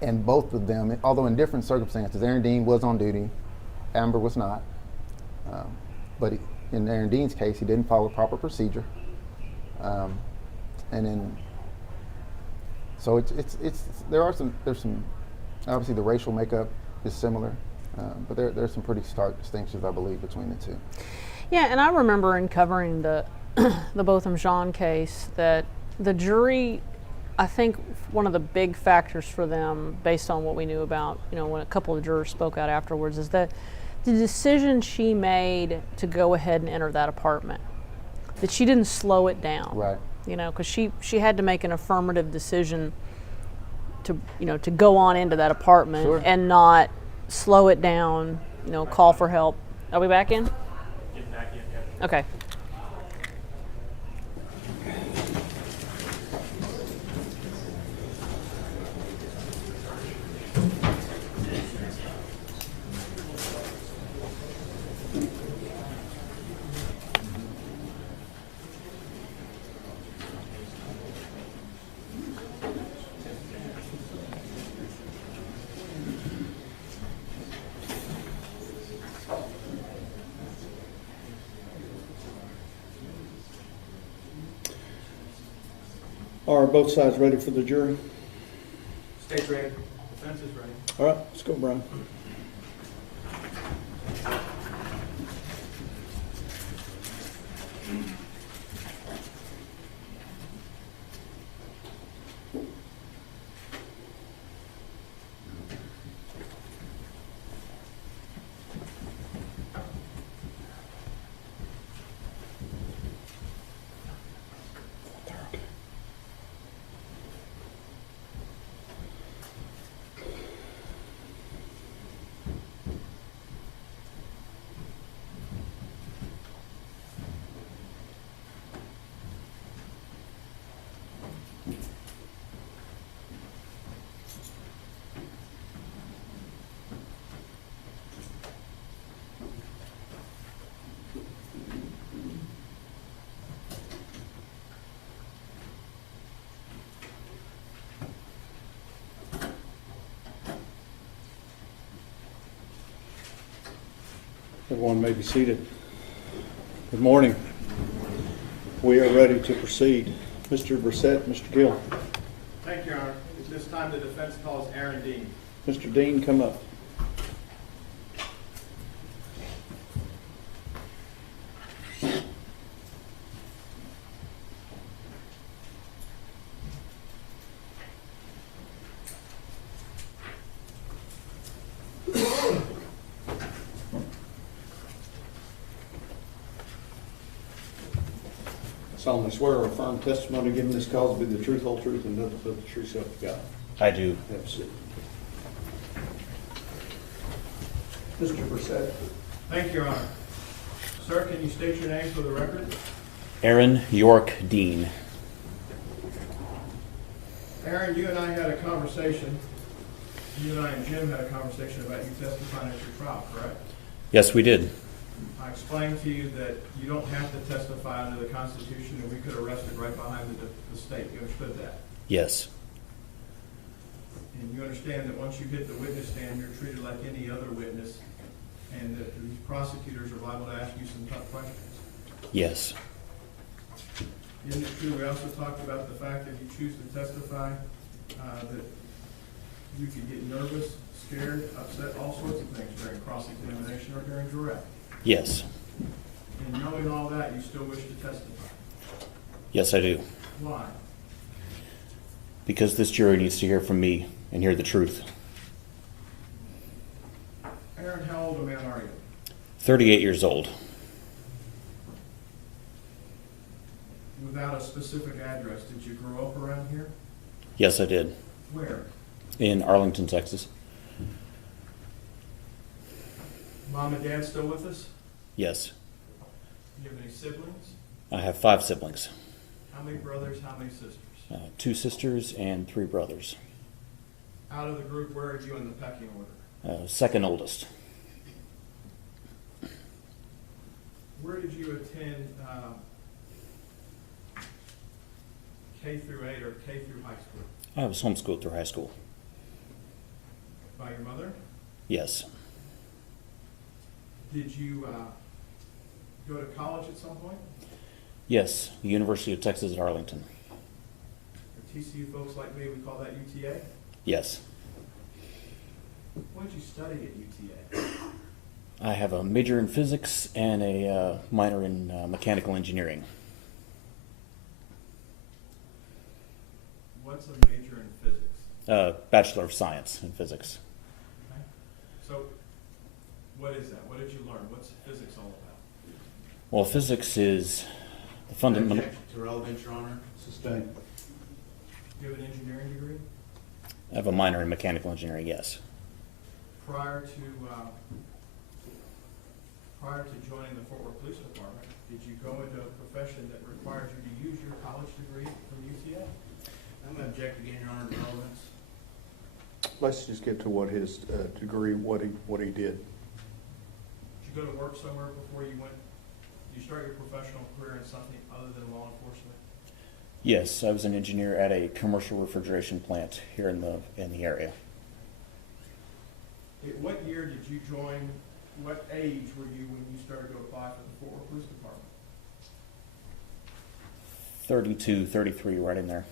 And both of them, although in different circumstances, Aaron Dean was on duty, Amber was not. But in Aaron Dean's case, he didn't follow proper procedure. So there's some, obviously the racial makeup is similar, but there's some pretty stark distinctions, I believe, between the two. Yeah, and I remember in covering the Botham Jean case that the jury, I think one of the big factors for them, based on what we knew about, when a couple of jurors spoke out afterwards, is that the decision she made to go ahead and enter that apartment, that she didn't slow it down. Right. Because she had to make an affirmative decision to go on into that apartment. Sure. And not slow it down, call for help. Are we back in? Get back in, yeah. Okay. Are both sides ready for the jury? State's ready, defense is ready. All right, let's go, Brian. Everyone may be seated. Good morning. We are ready to proceed. Mr. Brissett, Mr. Gill. Thank you, Your Honor. At this time, the defense calls Aaron Dean. Mr. Dean, come up. Solemnly swear or affirm testimony given this cause to be the truth, whole truth, and nothing but the true self of God. I do. Have a seat. Mr. Brissett. Thank you, Your Honor. Sir, can you state your name for the record? Aaron York Dean. Aaron, you and I had a conversation. You and I and Jim had a conversation about you testifying at your trial, correct? Yes, we did. I explained to you that you don't have to testify under the Constitution, and we could arrest it right behind the state. You understood that? Yes. And you understand that once you hit the witness stand, you're treated like any other witness, and that these prosecutors are liable to ask you some tough questions. Yes. Isn't it true, we also talked about the fact that you choose to testify, that you could get nervous, scared, upset, all sorts of things during cross-examination or during direct? Yes. And knowing all that, you still wish to testify? Yes, I do. Why? Because this jury needs to hear from me and hear the truth. Aaron, how old a man are you? 38 years old. Without a specific address, did you grow up around here? Yes, I did. Where? In Arlington, Texas. Mom and dad still with us? Yes. Do you have any siblings? I have 5 siblings. How many brothers, how many sisters? 2 sisters and 3 brothers. Out of the group, where are you in the pecking order? Second oldest. Where did you attend K through 8 or K through high school? I was homeschooled through high school. By your mother? Yes. Did you go to college at some point? Yes, the University of Texas at Arlington. For TCU folks like me, we call that UTA. Yes. What did you study at UTA? I have a major in physics and a minor in mechanical engineering. What's a major in physics? Bachelor of Science in physics. Okay. So, what is that? What did you learn? What's physics all about? Well, physics is the fundamental. Objection to relevance, Your Honor. Sustained. Do you have an engineering degree? I have a minor in mechanical engineering. Yes. Prior to joining the Fort Worth Police Department, did you go into a profession that required you to use your college degree from UTA? I'm going to object again, Your Honor, to relevance. Let's just get to what his degree, what he did. Did you go to work somewhere before you went? Did you start your professional career in something other than law enforcement? Yes, I was an engineer at a commercial refrigeration plant here in the area. At what year did you join? What age were you when you started to apply for the Fort Worth Police Department? 32, 33, right in there.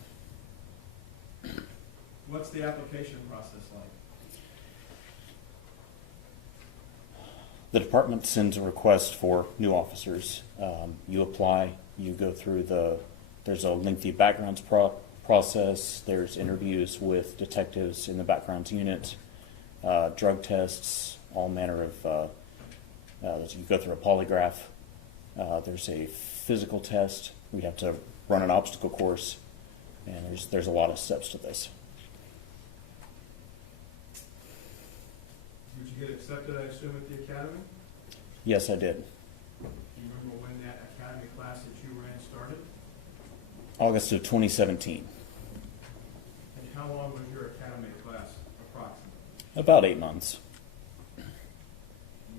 What's the application process like? The department sends a request for new officers. You apply, you go through there's a lengthy backgrounds process, there's interviews with detectives in the backgrounds unit, drug tests, all manner of, you go through a polygraph, there's a physical test, we have to run an obstacle course, and there's a lot of steps to this. Did you get accepted, I assume, at the academy? Yes, I did. Do you remember when that academy class that you ran started? August of 2017. And how long was your academy class approximately? About 8 months. You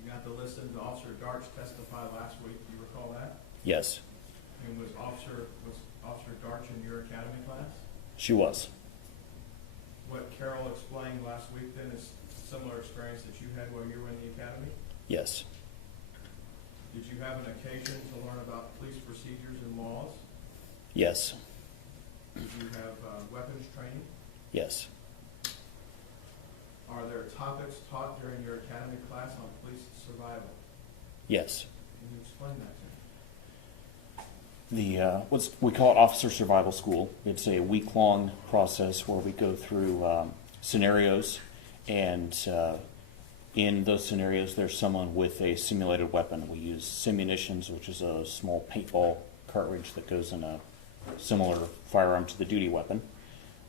got to listen to Officer Darch testify last week. Do you recall that? Yes, And was Officer Darch in your academy class? she was. What Carol explained last week then is a similar experience that you had while you were in the academy? Yes. Did you have an occasion to learn about police procedures and laws? Yes. Did you have weapons training? Yes. Are there topics taught during your academy class on police survival? Yes. Can you explain that to me? We call it Officer Survival School. It's a week-long process where we go through scenarios, and in those scenarios, there's someone with a simulated weapon. We use simunitions, which is a small paintball cartridge that goes in a similar firearm to the duty weapon,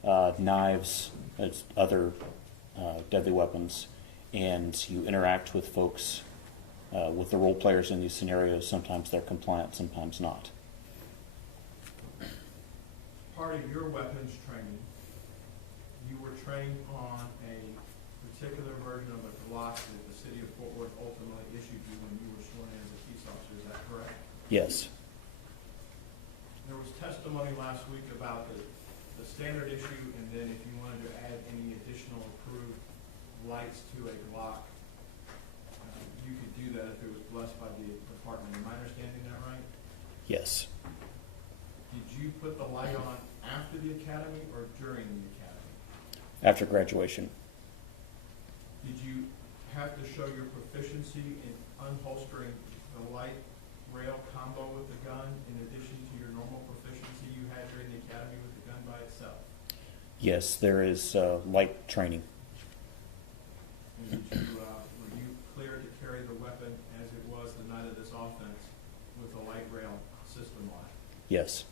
knives, other deadly weapons, and you interact with folks, with the role players in these scenarios. Sometimes they're compliant, sometimes not. Part of your weapons training, you were trained on a particular version of a Glock that the city of Fort Worth ultimately issued you when you were sworn in as a peace officer. Is that correct? Yes. There was testimony last week about the standard issue, and then if you wanted to add any additional approved lights to a Glock, you could do that if it was blessed by the department. Am I understanding that right? Yes. Did you put the light on after the academy or during the academy? After graduation. Did you have to show your proficiency in unholstering the light rail combo with the gun in addition to your normal proficiency you had during the academy with the gun by itself? Yes, there is light training. And were you cleared to carry the weapon as it was the night of this offense with a light rail system on it? Yes.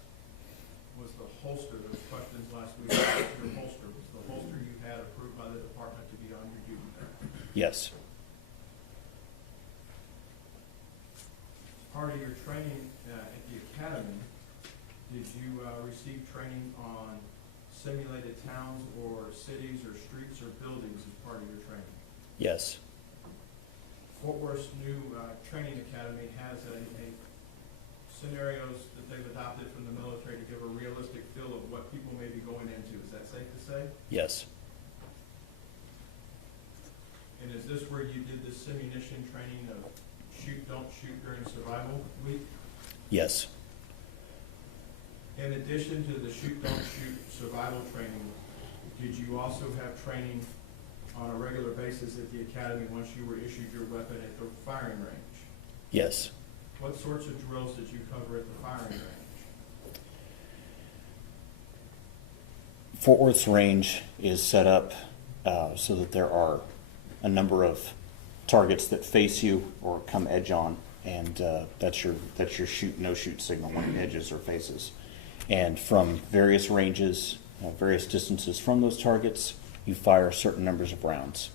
Was the holster, there was questions last week about your holster, was the holster you had approved by the department to be on your duty belt? Yes. Part of your training at the academy, did you receive training on simulated towns or cities or streets or buildings as part of your training? Yes. Fort Worth's new training academy has a scenarios that they've adopted from the military to give a realistic feel of what people may be going into. Is that safe to say? Yes. And is this where you did the simunition training of shoot, don't shoot during survival week? Yes. In addition to the shoot, don't shoot survival training, did you also have training on a regular basis at the academy once you were issued your weapon at the firing range? Yes. What sorts of drills did you cover at the firing range? Fort Worth's range is set up so that there are a number of targets that face you or come edge on, and that's your shoot, no shoot signal when it edges or faces. And from various ranges, various distances from those targets, you fire certain numbers of rounds.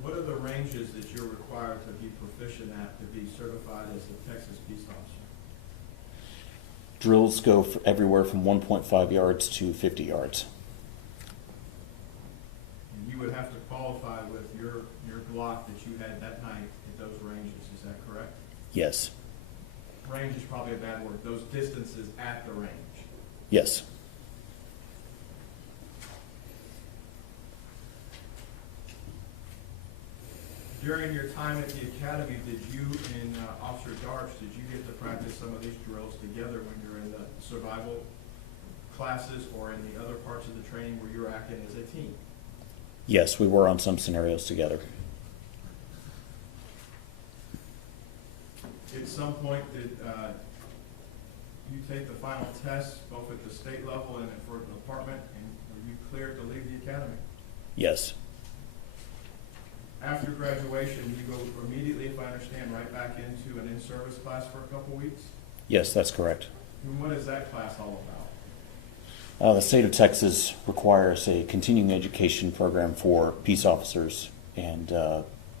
What are the ranges that you're required to be proficient at to be certified as a Texas peace officer? Drills go everywhere from 1.5 yards to 50 yards. And you would have to qualify with your Glock that you had that night at those ranges, is that correct? Yes. Range is probably a bad word. Those distances at the range. Yes. During your time at the academy, did you and Officer Darch, did you get to practice some of these drills together when you're in the survival classes or in the other parts of the training where you're acting as a team? Yes, we were on some scenarios together. At some point, did you take the final tests, both at the state level and for the department, and were you cleared to leave the academy? Yes. After graduation, you go immediately, if I understand, right back into an in-service class for a couple weeks? Yes, that's correct. And what is that class all about? The state of Texas requires a continuing education program for peace officers, and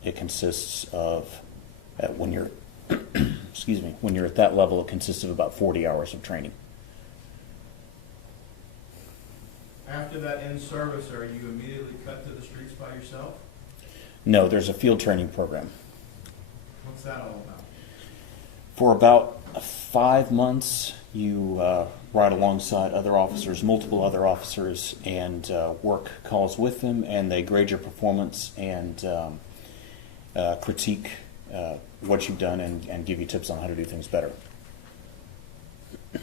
it consists of, when you're excuse me, when you're at that level, it consists of about 40 hours of training. After that in-service, are you immediately cut to the streets by yourself? No, there's a field training program. What's that all about? For about 5 months, you ride alongside other officers, multiple other officers, and work calls with them, and they grade your performance and critique what you've done and give you tips on how to do things better. Are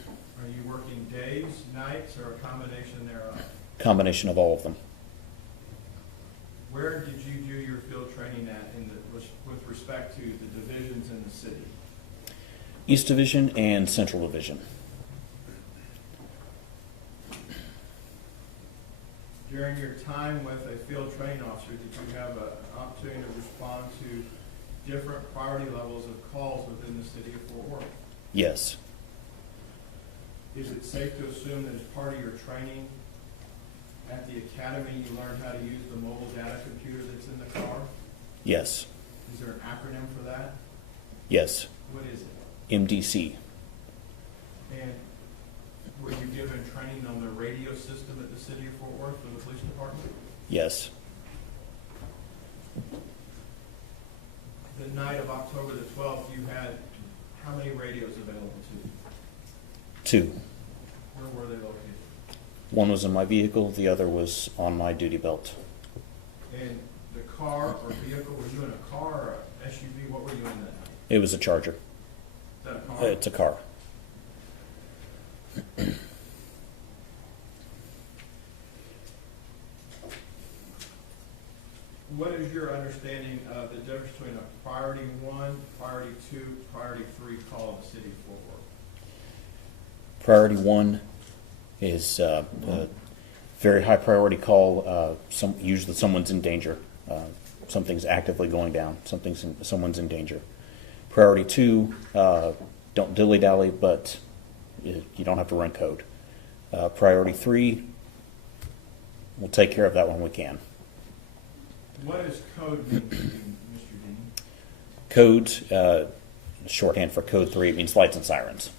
you working days, nights, or a combination thereof? Combination of all of them. Where did you do your field training at with respect to the divisions in the city? East Division and Central Division. During your time with a field training officer, did you have an opportunity to respond to different priority levels of calls within the city of Fort Worth? Yes. Is it safe to assume that as part of your training at the academy, you learned how to use the mobile data computer that's in the car? Yes. Is there an acronym for that? Yes. What is it? MDC. And were you given training on the radio system at the city of Fort Worth for the police department? Yes. The night of October the 12th, you had how many radios available to you? 2. Where were they located? One was in my vehicle, the other was on my duty belt. And the car or vehicle, were you in a car or a SUV? What were you in that night? It was a Charger. Is that a car? It's a car. What is your understanding of the difference between a priority 1, priority 2, priority 3 call of the city of Fort Worth? Priority 1 is a very high priority call. Usually someone's in danger. Something's actively going down. Someone's in danger. Priority 2, don't dilly-dally, but you don't have to run code. Priority 3, we'll take care of that when we can. What does code mean, Mr. Dean? Code, shorthand for code 3, it means lights and sirens.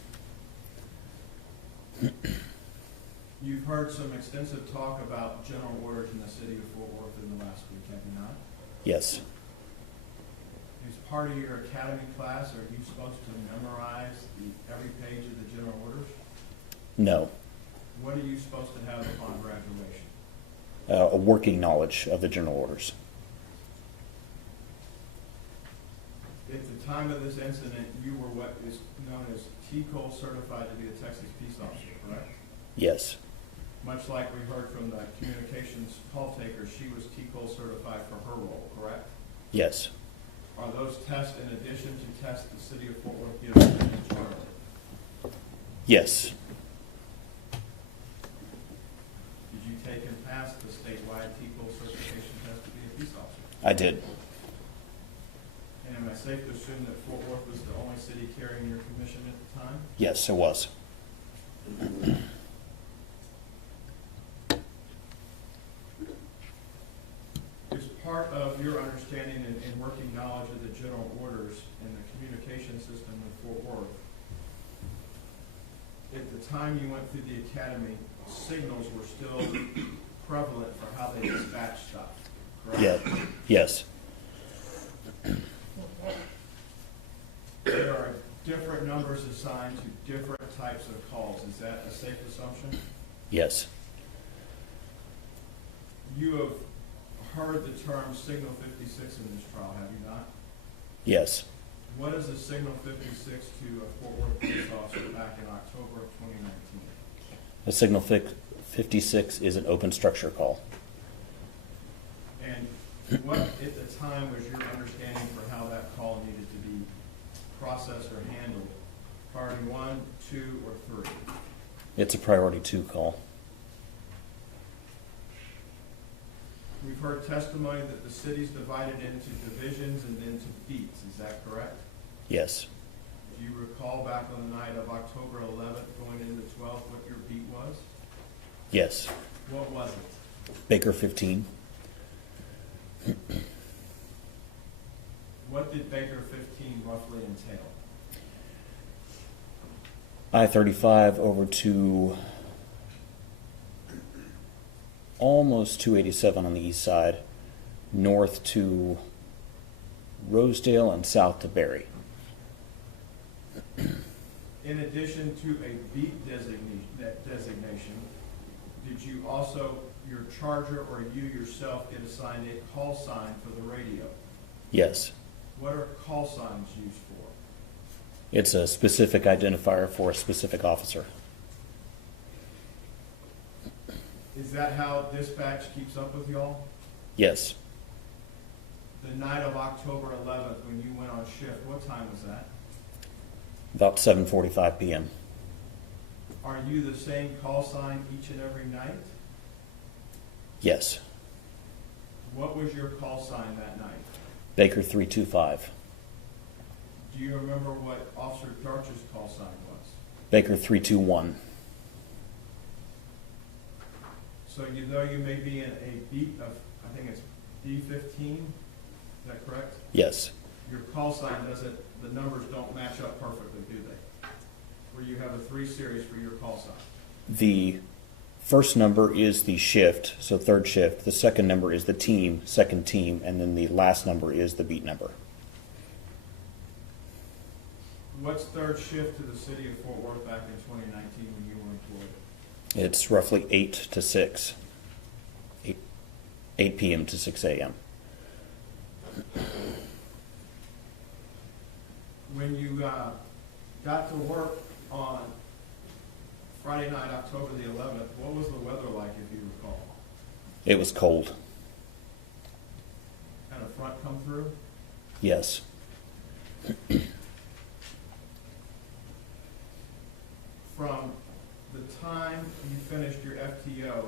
You've heard some extensive talk about general orders in the city of Fort Worth in the last week, have you not? Yes. As part of your academy class, are you supposed to memorize every page of the general orders? No. What are you supposed to have upon graduation? A working knowledge of the general orders. At the time of this incident, you were what is known as TCOL certified to be a Texas peace officer, correct? Yes. Much like we heard from the communications call taker, she was TCOL certified for her role, correct? Yes. Are those tests in addition to tests the city of Fort Worth gives in the charter? Yes. Did you take and pass the statewide TCOL certification test to be a peace officer? I did. And am I safe to assume that Fort Worth was the only city carrying your commission at the time? Yes, it was. Is part of your understanding and working knowledge of the general orders and the communication system in Fort Worth, at the time you went through the academy, signals were still prevalent for how they dispatch stuff, correct? Yeah. Yes. There are different numbers assigned to different types of calls. Is that a safe assumption? Yes. You have heard the term Signal 56 in this trial, have you not? Yes. What is a Signal 56 to a Fort Worth police officer back in October of 2019? A signal 56 is an open structure call. And what at the time was your understanding for how that call needed to be processed or handled? Priority 1, 2, or 3? It's a priority 2 call. We've heard testimony that the city's divided into divisions and then to beats. Is that correct? Yes. Do you recall back on the night of October 11th going into 12th what your beat was? Yes. What was it? Baker 15. What did Baker 15 roughly entail? I-35 over to almost 287 on the east side, north to Rosedale and south to Berry. In addition to a beat designation, did you also, your charger or you yourself, get assigned a call sign for the radio? Yes. What are call signs used for? It's a specific identifier for a specific officer. Is that how dispatch keeps up with y'all? Yes. The night of October 11th when you went on shift, what time was that? About 7:45 p.m. Are you the same call sign each and every night? Yes. What was your call sign that night? Baker 325. Do you remember what Officer Darch's call sign was? Baker 321. So though you may be in a beat of, I think it's D15, is that correct? Yes. Your call sign doesn't, the numbers don't match up perfectly, do they? Where you have a 3 series for your call sign. The first number is the shift, so third shift. The second number is the team, second team, and then the last number is the beat number. What's third shift to the city of Fort Worth back in 2019 when you were employed? It's roughly 8 to 6. 8 p.m. to 6 a.m. When you got to work on Friday night, October the 11th, what was the weather like, if you recall? It was cold. front come through? Yes. From the time you finished your FTO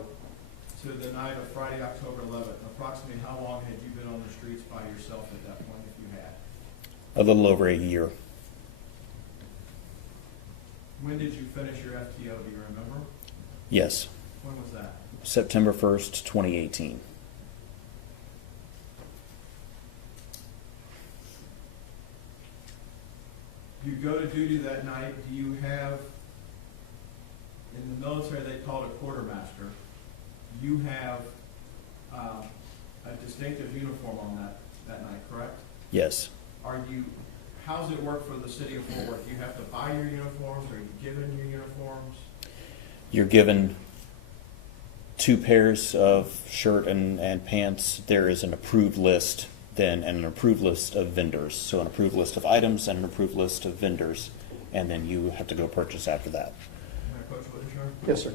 to the night of Friday, October 11th, approximately how long had you been on the streets by yourself at that point, if you had? A little over a year. When did you finish your FTO? Do you remember? Yes. When was that? September 1st, 2018. You go to duty that night. Do you have, in the military they call it a quartermaster, you have a distinctive uniform on that night, correct? Yes. How does it work for the city of Fort Worth? Do you have to buy your uniforms? Are you given your uniforms? You're given 2 pairs of shirt and pants. There is an approved list, then, and an approved list of vendors. So an approved list of items and an approved list of vendors, and then you have to go purchase after that. Coach Whittier? Yes, sir.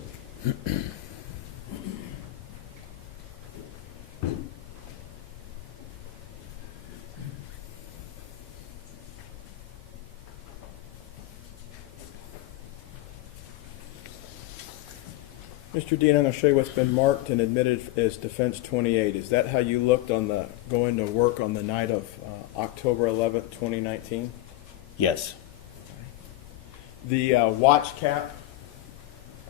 Mr. Dean, I'm going to show you what's been marked and admitted as Defense 28. Is that how you looked on the going to work on the night of October 11th, 2019? Yes. The watch cap,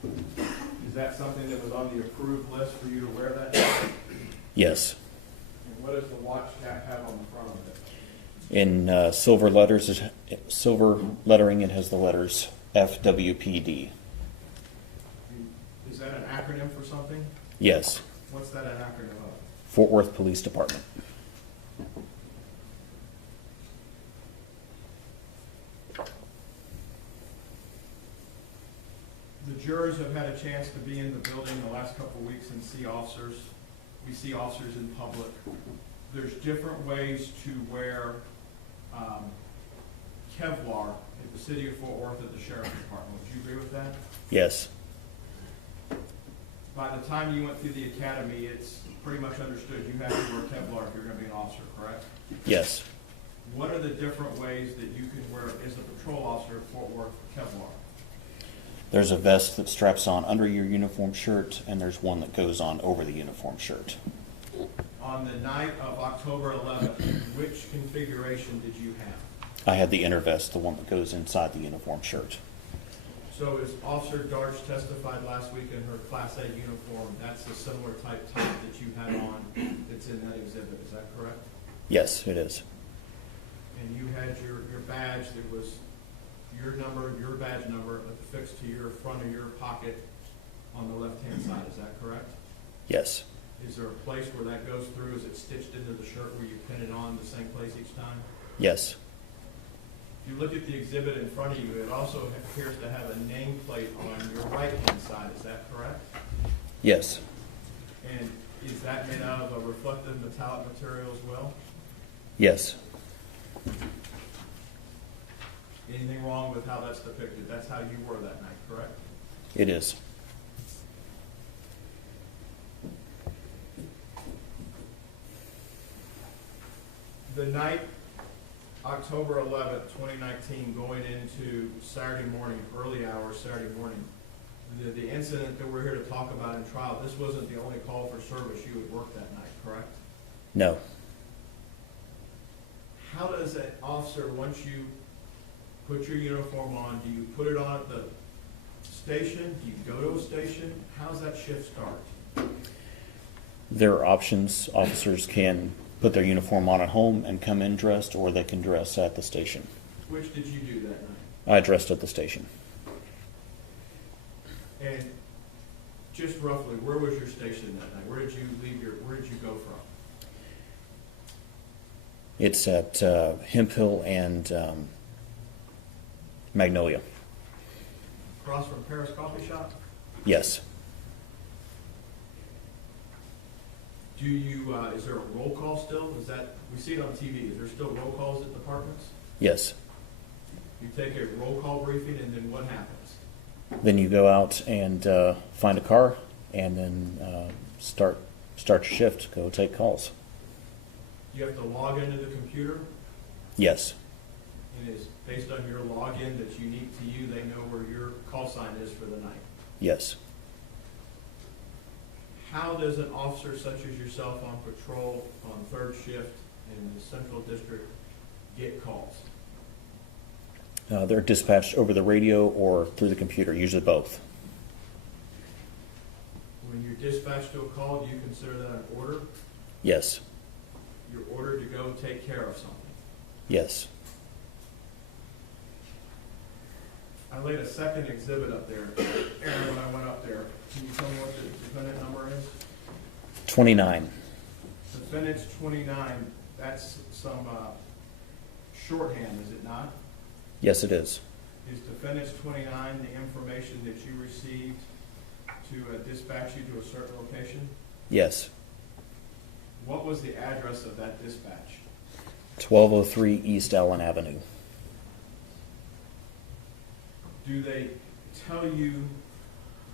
is that something that was on the approved list for you to wear that day? Yes. And what does the watch cap have on the front of it? In silver lettering, it has the letters FWPD. Is that an acronym for something? Yes. What's that an acronym of? Fort Worth Police Department. The jurors have had a chance to be in the building the last couple of weeks and see officers. We see officers in public. There's different ways to wear Kevlar at the city of Fort Worth at the Sheriff's Department. Would you agree with that? Yes. By the time you went through the academy, it's pretty much understood you have to wear Kevlar if you're going to be an officer, correct? Yes. What are the different ways that you can wear as a patrol officer at Fort Worth Kevlar? There's a vest that straps on under your uniform shirt, and there's one that goes on over the uniform shirt. On the night of October 11th, which configuration did you have? I had the inner vest, the one that goes inside the uniform shirt. So as Officer Darch testified last week in her Class A uniform, that's a similar type top that you had on that's in that exhibit, is that correct? Yes, it is. And you had your badge that was your number, your badge number affixed to your front of your pocket on the left-hand side, is that correct? Yes. Is there a place where that goes through? Is it stitched into the shirt where you pin it on the same place each time? Yes. If you look at the exhibit in front of you, it also appears to have a nameplate on your right-hand side, is that correct? Yes. And is that made out of a reflective metallic material as well? Yes. Anything wrong with how that's depicted? That's how you wore that night, correct? It is. The night, October 11th, 2019, going into Saturday morning, early hours Saturday morning, the incident that we're here to talk about in trial, this wasn't the only call for service you had worked that night, correct? No. How does an officer, once you put your uniform on, do you put it on at the station? Do you go to a station? How does that shift start? There are options. Officers can put their uniform on at home and come in dressed, or they can dress at the station. Which did you do that night? I dressed at the station. And just roughly, where was your station that night? Where did you go from? It's at Hemp Hill and Magnolia. Across from Paris Coffee Shop? Yes. Do you, is there a roll call still? We see it on TV. Is there still roll calls at departments? Yes. You take a roll call briefing, and then what happens? Then you go out and find a car, and then start your shift. Go take calls. You have to log into the computer, Yes. and it's based on your login that's unique to you. They know where your call sign is for the night. Yes. How does an officer such as yourself on patrol on third shift in the central district get calls? They're dispatched over the radio or through the computer, usually both. When you're dispatched to a call, do you consider that an order? Yes. You're ordered to go take care of something. Yes. I laid a second exhibit up there, Aaron, when I went up there. Can you tell me what the defendant number is? 29. Defendant's 29, that's some shorthand, is it not? Yes, it is. Is defendant's 29 the information that you received to dispatch you to a certain location? Yes. What was the address of that dispatch? 1203 East Allen Avenue. Do they tell you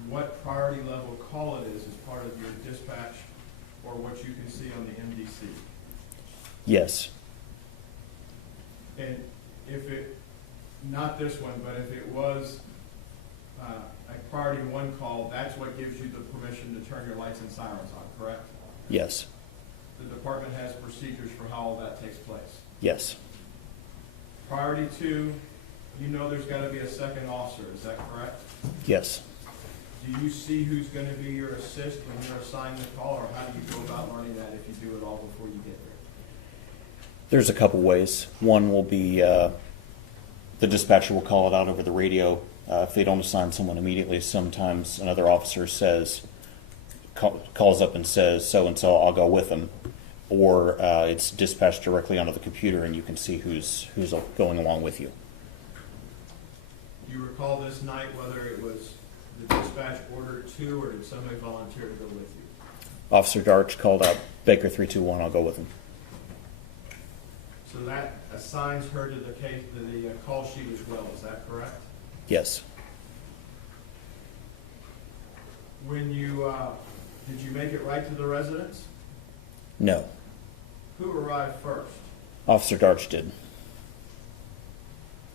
what priority level call it is as part of your dispatch or what you can see on the MDC? Yes. And if it, not this one, but if it was a priority one call, that's what gives you the permission to turn your lights and sirens on, correct? Yes. The department has procedures for how all that takes place. Yes. Priority two, you know there's got to be a second officer, is that correct? Yes. Do you see who's going to be your assist when you're assigned the call, or how do you go about learning that if you do it all before you get there? There's a couple ways. One will be the dispatcher will call it out over the radio. If they don't assign someone immediately, sometimes another officer calls up and says, so-and-so, I'll go with them. Or it's dispatched directly onto the computer and you can see who's going along with you. Do you recall this night whether it was the dispatch ordered to, or did somebody volunteer to go with you? Officer Darch called out, Baker 321, I'll go with him. So that assigns her to the case, to the call sheet as well, is that correct? Yes. When you, did you make it right to the residence? No. Who arrived first? Officer Darch did.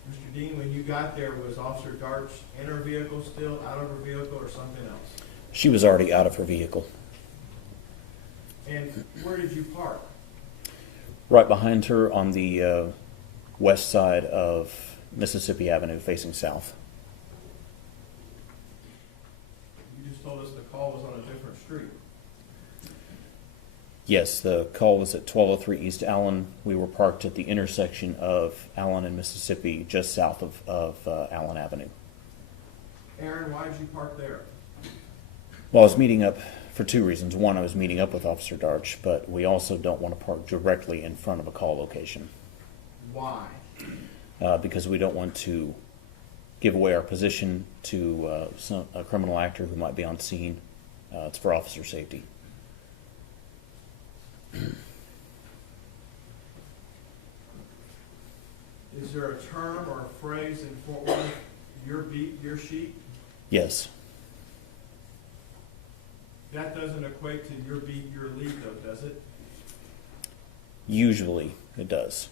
Mr. Dean, when you got there, was Officer Darch in her vehicle still, out of her vehicle, or something else? She was already out of her vehicle. And where did you park? Right behind her on the west side of Mississippi Avenue, facing south. You just told us the call was on a different street. Yes, the call was at 1203 East Allen. We were parked at the intersection of Allen and Mississippi, just south of Allen Avenue. Aaron, why did you park there? Well, I was meeting up for two reasons. One, I was meeting up with Officer Darch, but we also don't want to park directly in front of a call location. Why? Because we don't want to give away our position to a criminal actor who might be on scene. It's for officer safety. Is there a term or a phrase in Fort Worth, your beat, your sheet? Yes. That doesn't equate to your beat, your lead though, does it? Usually it does.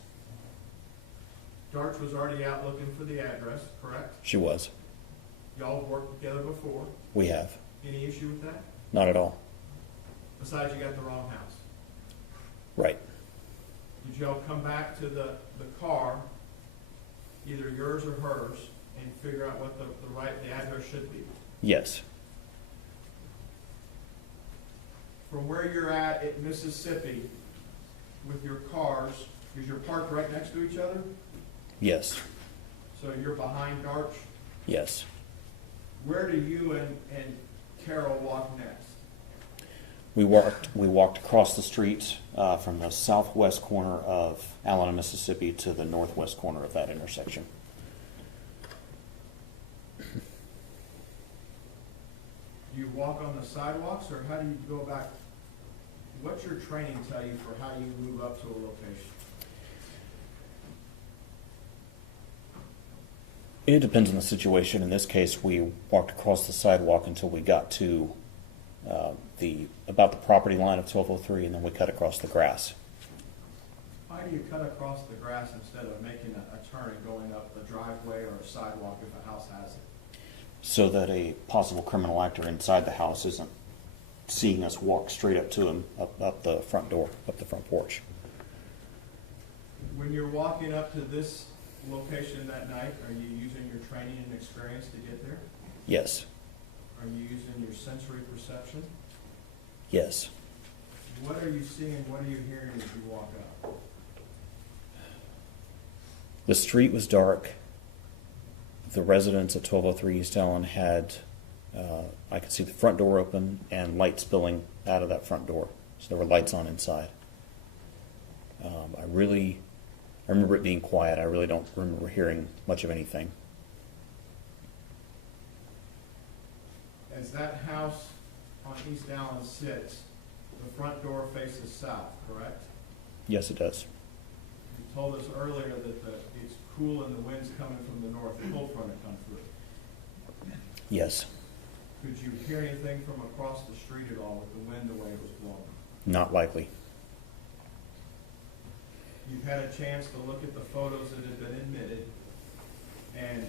Darch was already out looking for the address, correct? She was. Y'all have worked together before. We have. Any issue with that? Not at all. Besides, you got the wrong house. Right. Did y'all come back to the car, either yours or hers, and figure out what the address should be? Yes. From where you're at Mississippi with your cars, because you're parked right next to each other, Yes. so you're behind Darch. Yes. Where do you and Carol walk next? We walked across the street from the southwest corner of Allen, Mississippi to the northwest corner of that intersection. Do you walk on the sidewalks, or how do you go back? What's your training tell you for how you move up to a location? It depends on the situation. In this case, we walked across the sidewalk until we got to about the property line of 1203, and then we cut across the grass. Why do you cut across the grass instead of making a turn and going up a driveway or a sidewalk if a house has it? So that a possible criminal actor inside the house isn't seeing us walk straight up to him, up the front door, up the front porch. When you're walking up to this location that night, are you using your training and experience to get there? Yes. Are you using your sensory perception? Yes. What are you seeing, what are you hearing as you walk up? The street was dark. The residents at 1203 East Allen had, I could see the front door open and light spilling out of that front door. So there were lights on inside. I remember it being quiet. I really don't remember hearing much of anything. As that house on East Allen sits, the front door faces south, correct? Yes, it does. You told us earlier that it's cool and the wind's coming from the north, the cold front had come through. Yes. Could you hear anything from across the street at all with the wind the way it was blowing? Not likely. You've had a chance to look at the photos that have been admitted, and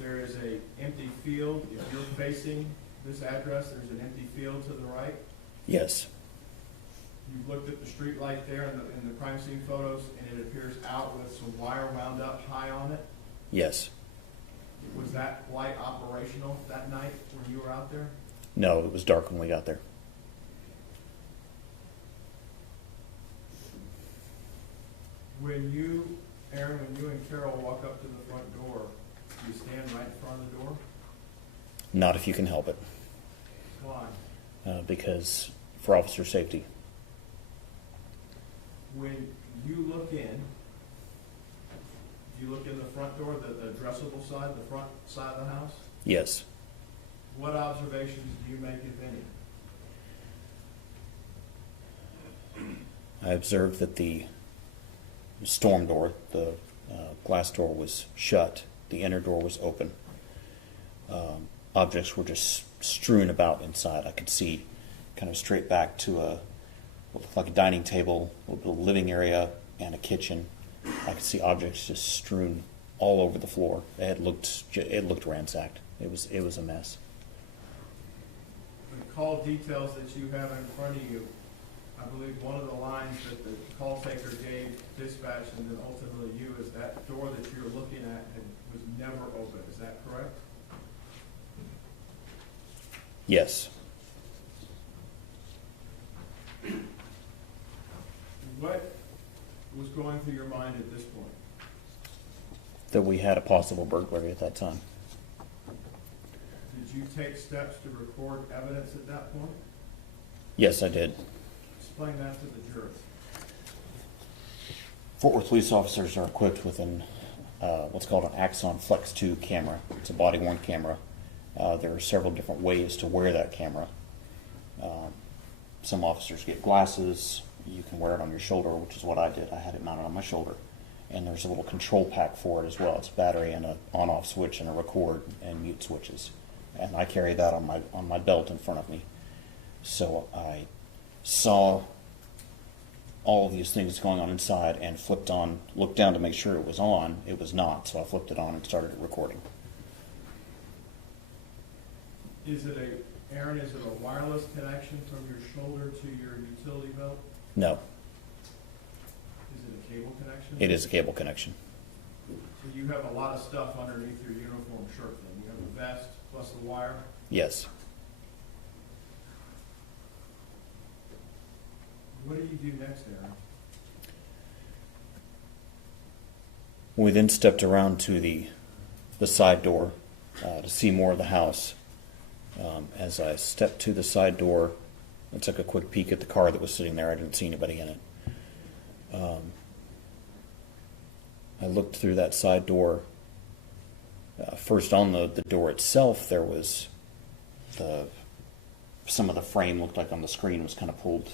there is a empty field. If you're facing this address, there's an empty field to the right. Yes. You've looked at the street light there in the crime scene photos, and it appears out with some wire wound up high on it. Yes. Was that light operational that night when you were out there? No, it was dark when we got there. When you, Aaron, when you and Carol walk up to the front door, do you stand right in front of the door? Not if you can help it. Why? Because for officer safety. When you look in, do you look in the front door, the addressable side, the front side of the house? Yes. What observations do you make, if any? I observed that the storm door, the glass door was shut. The inner door was open. Objects were just strewn about inside. I could see kind of straight back to what looked like a dining table, a little bit of living area, and a kitchen. I could see objects just strewn all over the floor. It looked ransacked. It was a mess. The call details that you have in front of you, I believe one of the lines that the call taker gave dispatch and then ultimately you is that door that you're looking at was never open. Is that correct? Yes. What was going through your mind at this point? That we had a possible burglary at that time. Did you take steps to record evidence at that point? Yes, I did. Explain that to the jury. Fort Worth police officers are equipped with what's called an Axon Flex 2 camera. It's a body-worn camera. There are several different ways to wear that camera. Some officers get glasses. You can wear it on your shoulder, which is what I did. I had it mounted on my shoulder. And there's a little control pack for it as well. It's a battery and an on-off switch and a record and mute switches. And I carry that on my belt in front of me. So I saw all of these things going on inside and looked down to make sure it was on. It was not, so I flipped it on and started recording. Aaron, is it a wireless connection from your shoulder to your utility belt? No. Is it a cable connection? It is a cable connection. So you have a lot of stuff underneath your uniform shirt then. You have the vest plus the wire? Yes. What do you do next, Aaron? We then stepped around to the side door to see more of the house. As I stepped to the side door, I took a quick peek at the car that was sitting there. I didn't see anybody in it. I looked through that side door. First, on the door itself, there was some of the frame looked like on the screen was kind of pulled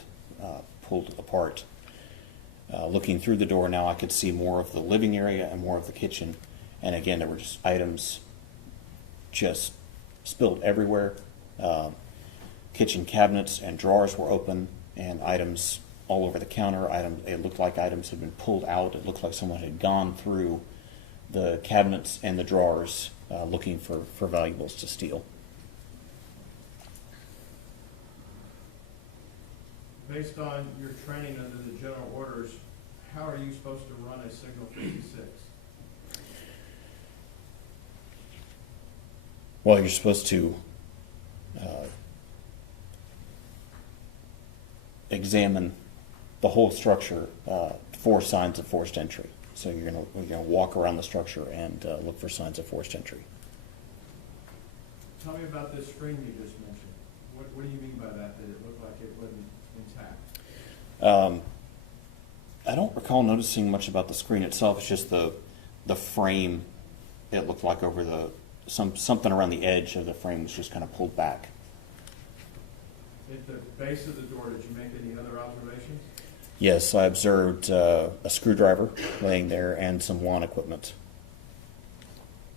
apart. Looking through the door now, I could see more of the living area and more of the kitchen. And again, there were just items just spilled everywhere. Kitchen cabinets and drawers were open, and items all over the counter. It looked like items had been pulled out. It looked like someone had gone through the cabinets and the drawers looking for valuables to steal. Based on your training under the general orders, how are you supposed to run a Signal 56? Well, you're supposed to examine the whole structure for signs of forced entry. So you're gonna walk around the structure and look for signs of forced entry. Tell me about this screen you just mentioned. What do you mean by that it looked like it wasn't intact? I don't recall noticing much about the screen itself. It's just the frame. It looked like over something around the edge of the frame was just kind of pulled back. At the base of the door, did you make any other observations? Yes, I observed a screwdriver laying there and some lawn equipment.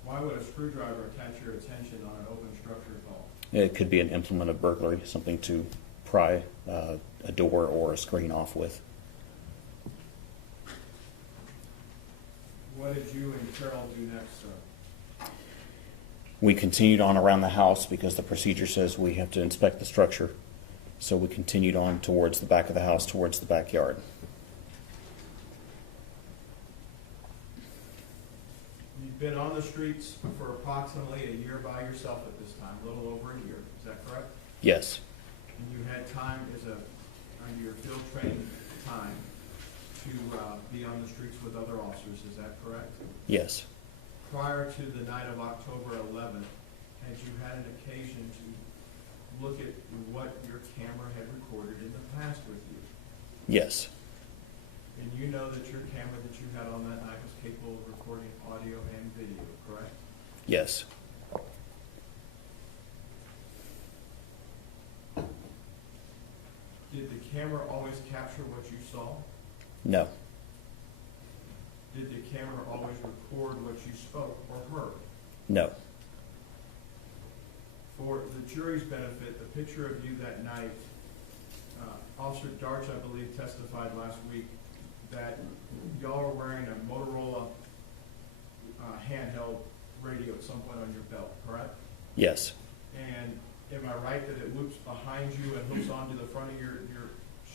Why would a screwdriver catch your attention on an open structure at all? It could be an implement of burglary, something to pry a door or a screen off with. What did you and Carol do next, sir? We continued on around the house because the procedure says we have to inspect the structure. So we continued on towards the back of the house, towards the backyard. You've been on the streets for approximately a year by yourself at this time, a little over a year. Is that correct? Yes. And you had time under your field training time to be on the streets with other officers. Is that correct? Yes. Prior to the night of October 11th, had you had an occasion to look at what your camera had recorded in the past with you? Yes. And you know that your camera that you had on that night was capable of recording audio and video, correct? Yes. Did the camera always capture what you saw? No. Did the camera always record what you spoke or heard? No. For the jury's benefit, the picture of you that night, Officer Darch, I believe, testified last week that y'all were wearing a Motorola handheld radio at some point on your belt, correct? Yes. And am I right that it loops behind you and hooks onto the front of your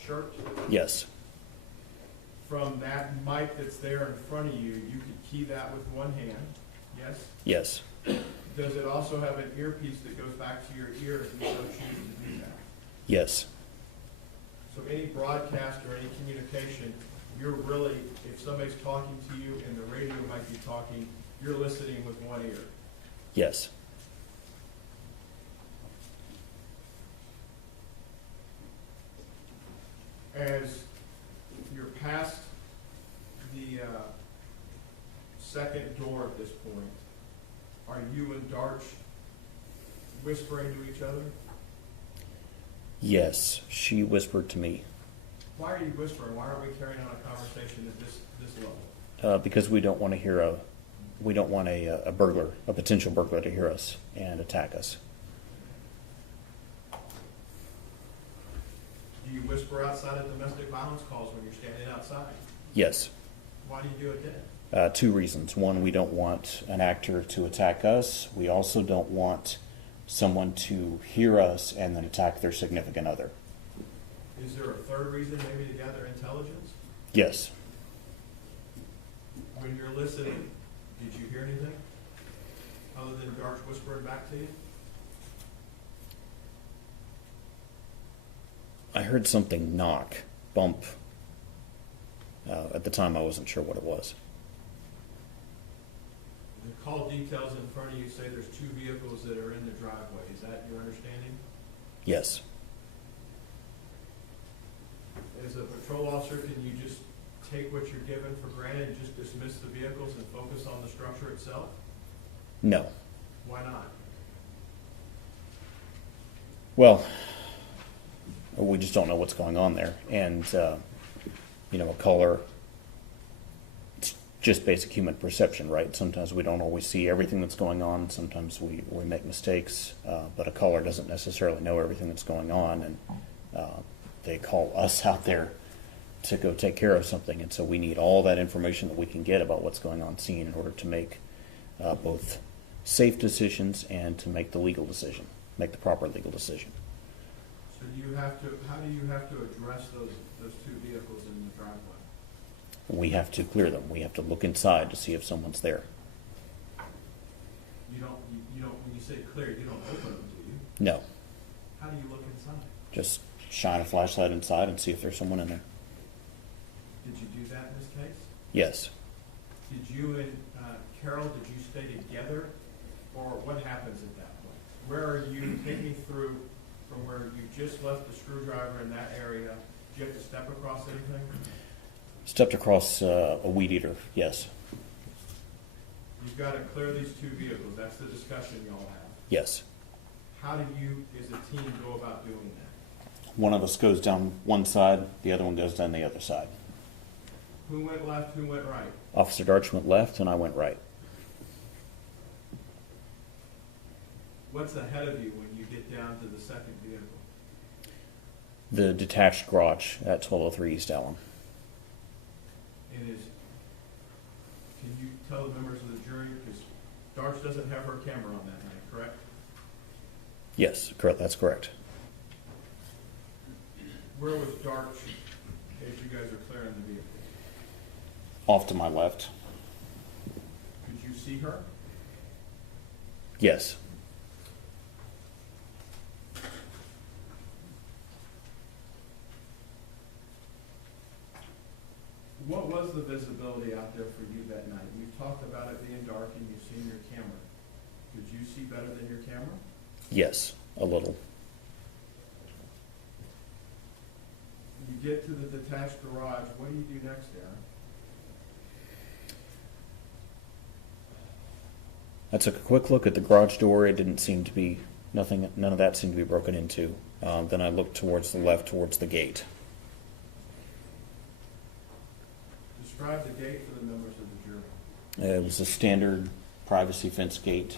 shirt? Yes. From that mic that's there in front of you, you could key that with one hand, yes? Yes. Does it also have an earpiece that goes back to your ear if you so choose to do that? Yes. So any broadcast or any communication, you're really, if somebody's talking to you and the radio might be talking, you're listening with one ear. Yes. As you're past the second door at this point, are you and Darch whispering to each other? Yes. She whispered to me. Why are you whispering? Why aren't we carrying on a conversation at this level? Because we don't want to hear a burglar, a potential burglar, to hear us and attack us. Do you whisper outside of domestic violence calls when you're standing outside? Yes. Why do you do it then? 2 reasons. One, we don't want an actor to attack us. We also don't want someone to hear us and then attack their significant other. Is there a third reason, maybe to gather intelligence? Yes. When you're listening, did you hear anything other than Darch whispering back to you? I heard something knock, bump. At the time, I wasn't sure what it was. The call details in front of you say there's 2 vehicles that are in the driveway. Is that your understanding? Yes. As a patrol officer, can you just take what you're given for granted and just dismiss the vehicles and focus on the structure itself? No. Why not? Well, we just don't know what's going on there. And, a caller, it's just basic human perception, right? Sometimes we don't always see everything that's going on. Sometimes we make mistakes, but a caller doesn't necessarily know everything that's going on. And they call us out there to go take care of something. And so we need all that information that we can get about what's going on scene in order to make both safe decisions and to make the legal decision, make the proper legal decision. So how do you have to address those two vehicles in the driveway? We have to clear them. We have to look inside to see if someone's there. You don't, when you say clear, you don't open them, do you? No. How do you look inside? Just shine a flashlight inside and see if there's someone in there. Did you do that in this case? Yes. Did you and Carol, did you stay together, or what happens at that point? Where are you, take me through from where you just left the screwdriver in that area? Did you have to step across anything? Stepped across a weed eater, yes. You've got to clear these two vehicles. That's the discussion y'all have. Yes. How do you, as a team, go about doing that? One of us goes down one side, the other one goes down the other side. Who went left, who went right? Officer Darch went left and I went right. What's ahead of you when you get down to the second vehicle? The detached garage at 1203 East Allen. And can you tell the members of the jury, because Darch doesn't have her camera on that night, correct? Yes, correct. That's correct. Where was Darch as you guys are clearing the vehicle? Off to my left. Could you see her? Yes. What was the visibility out there for you that night? We've talked about it being dark and you've seen your camera. Could you see better than your camera? Yes, a little. You get to the detached garage, what do you do next, Aaron? I took a quick look at the garage door. It didn't seem to be, none of that seemed to be broken into. Then I looked towards the left, towards the gate. Describe the gate for the members of the jury. It was a standard privacy fence gate,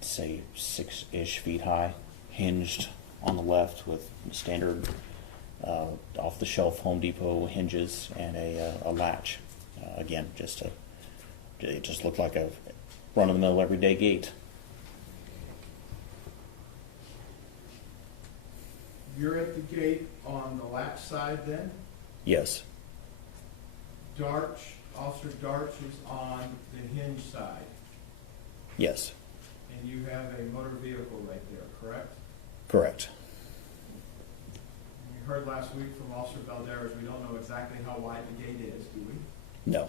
say 6-ish feet high, hinged on the left with standard off-the-shelf Home Depot hinges and a latch. Again, it just looked like a run-of-the-mill everyday gate. You're at the gate on the latch side then? Yes. Officer Darch is on the hinge side, Yes. and you have a motor vehicle right there, correct? Correct. You heard last week from Officer Valderas, we don't know exactly how wide the gate is, do we? No.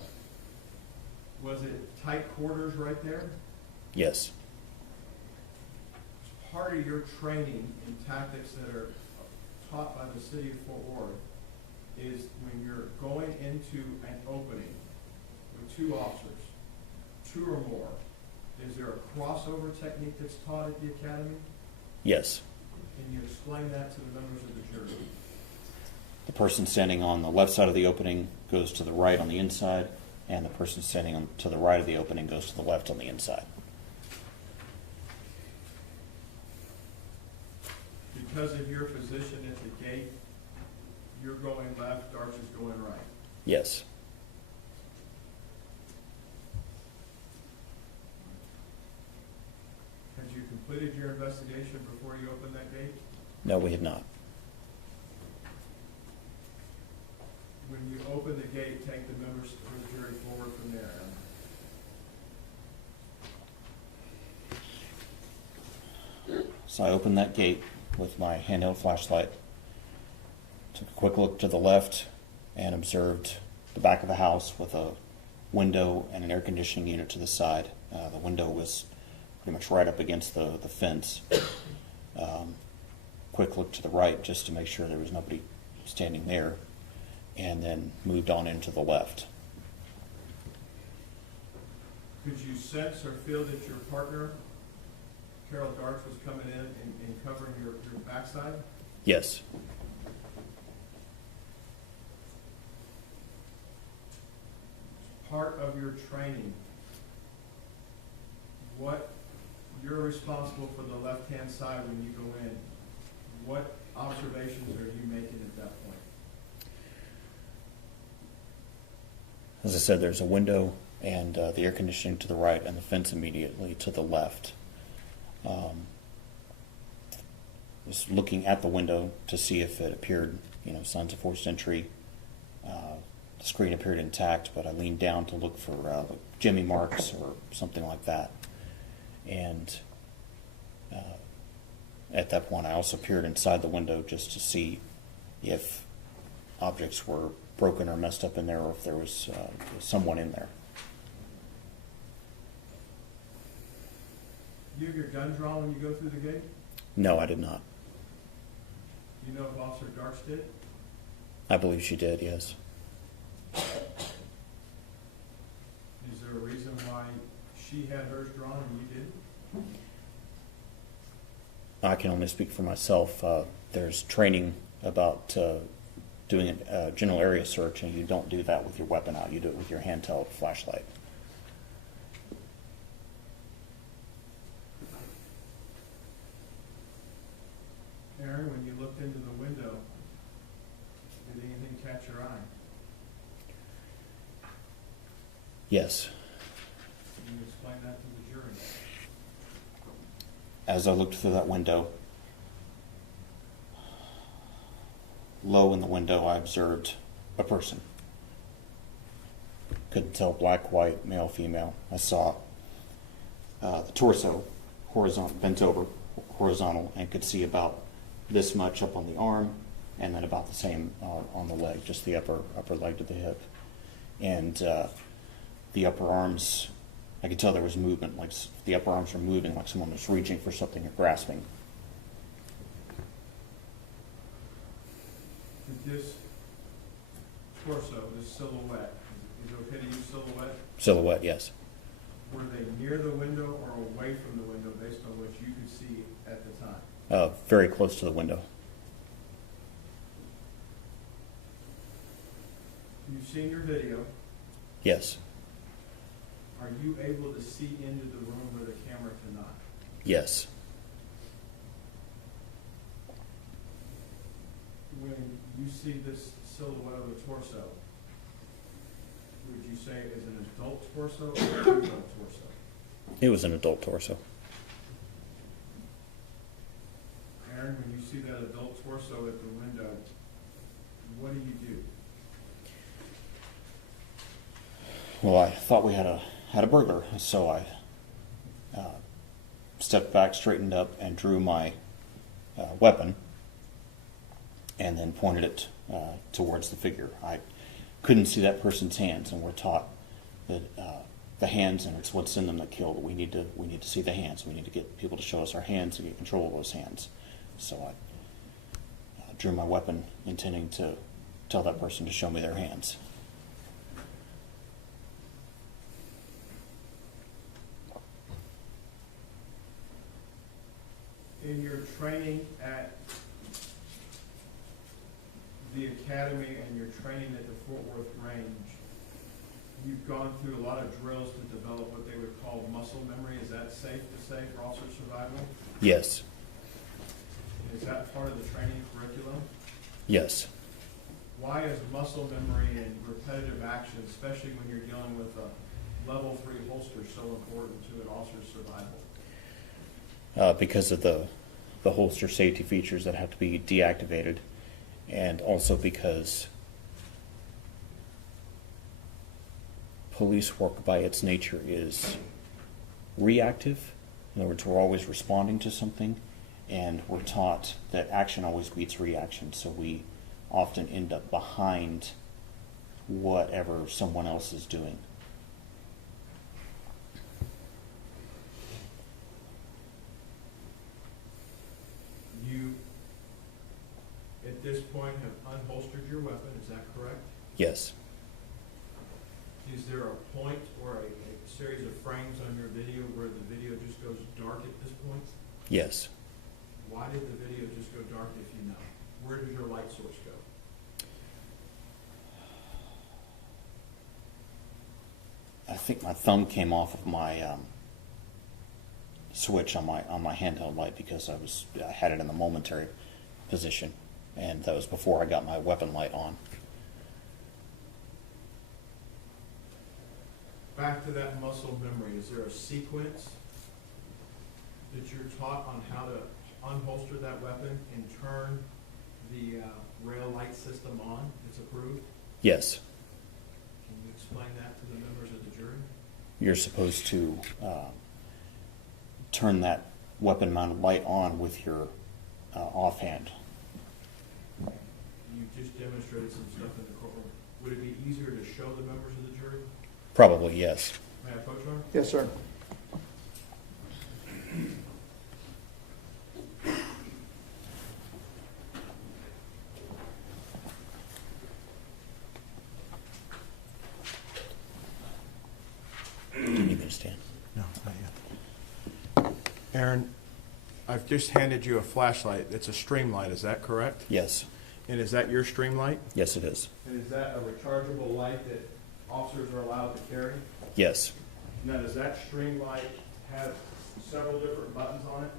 Was it tight quarters right there? Yes. Part of your training in tactics that are taught by the city of Fort Worth is when you're going into an opening with two officers, two or more, is there a crossover technique that's taught at the academy? Yes. Can you explain that to the members of the jury? The person standing on the left side of the opening goes to the right on the inside, and the person standing to the right of the opening goes to the left on the inside. Because of your position at the gate, you're going left, Darch is going right. Yes. Had you completed your investigation before you opened that gate? No, we had not. When you open the gate, take the members of the jury forward from there. So I opened that gate with my handheld flashlight, took a quick look to the left, and observed the back of the house with a window and an air conditioning unit to the side. The window was pretty much right up against the fence. Quick look to the right just to make sure there was nobody standing there, and then moved on into the left. Could you sense or feel that your partner, Carol Darch, was coming in and covering your backside? Yes. Part of your training, what you're responsible for the left-hand side when you go in. What observations are you making at that point? As I said, there's a window and the air conditioning to the right and the fence immediately to the left. Was looking at the window to see if it appeared, signs of forced entry. The screen appeared intact, but I leaned down to look for jimmy marks or something like that. And at that point, I also peered inside the window just to see if objects were broken or messed up in there, or if there was someone in there. You have your gun drawn when you go through the gate? No, I did not. Do you know if Officer Darks did? I believe she did, yes. Is there a reason why she had hers drawn and you didn't? I can only speak for myself. There's training about doing a general area search, and you don't do that with your weapon out. You do it with your handheld flashlight. Aaron, when you looked into the window, did anything catch your eye? Yes. Can you explain that to the jury? As I looked through that window, low in the window, I observed a person. Couldn't tell black, white, male, female. I saw the torso bent over, horizontal, and could see about this much up on the arm, and then about the same on the leg, just the upper leg to the hip. And the upper arms, I could tell there was movement, like the upper arms were moving, like someone was reaching for something or grasping. Did this torso, this silhouette, is it okay to use silhouette? Silhouette, yes. Were they near the window or away from the window based on what you could see at the time? Very close to the window. You've seen your video. Yes. Are you able to see into the room where the camera cannot? Yes. When you see this silhouette of the torso, would you say it is an adult torso or a juvenile torso? It was an adult torso. Aaron, when you see that adult torso at the window, what do you do? Well, I thought we had a burglar, so I stepped back, straightened up, and drew my weapon, and then pointed it towards the figure. I couldn't see that person's hands, and we're taught that the hands, and it's what's in them that killed. We need to see the hands. We need to get people to show us our hands and get control of those hands. So I drew my weapon, intending to tell that person to show me their hands. In your training at the academy and your training at the Fort Worth range, you've gone through a lot of drills to develop what they would call muscle memory. Is that safe to say for officer survival? Yes. Is that part of the training curriculum? Yes. Why is muscle memory and repetitive action, especially when you're dealing with a level 3 holster, so important to an officer's survival? Because of the holster safety features that have to be deactivated, and also because police work by its nature is reactive. In other words, we're always responding to something, and we're taught that action always beats reaction, so we often end up behind whatever someone else is doing. You, at this point, have unholstered your weapon, is that correct? Yes. Is there a point or a series of frames on your video where the video just goes dark at this point? Yes. Why did the video just go dark if you know? Where did your light source go? I think my thumb came off of my switch on my handheld light because I had it in the momentary position, and that was before I got my weapon light on. Back to that muscle memory, is there a sequence that you're taught on how to unholster that weapon and turn the rail light system on that's approved? Yes. Can you explain that to the members of the jury? You're supposed to turn that weapon mounted light on with your offhand. You just demonstrated some stuff in the courtroom. Would it be easier to show the members of the jury? Probably, yes. May I approach her? Yes, sir. Do you need me to stand? No, not yet. Aaron, I've just handed you a flashlight. It's a stream light, is that correct? Yes. And is that your stream light? Yes, it is. And is that a rechargeable light that officers are allowed to carry? Yes. Now, does that string light have several different buttons on it?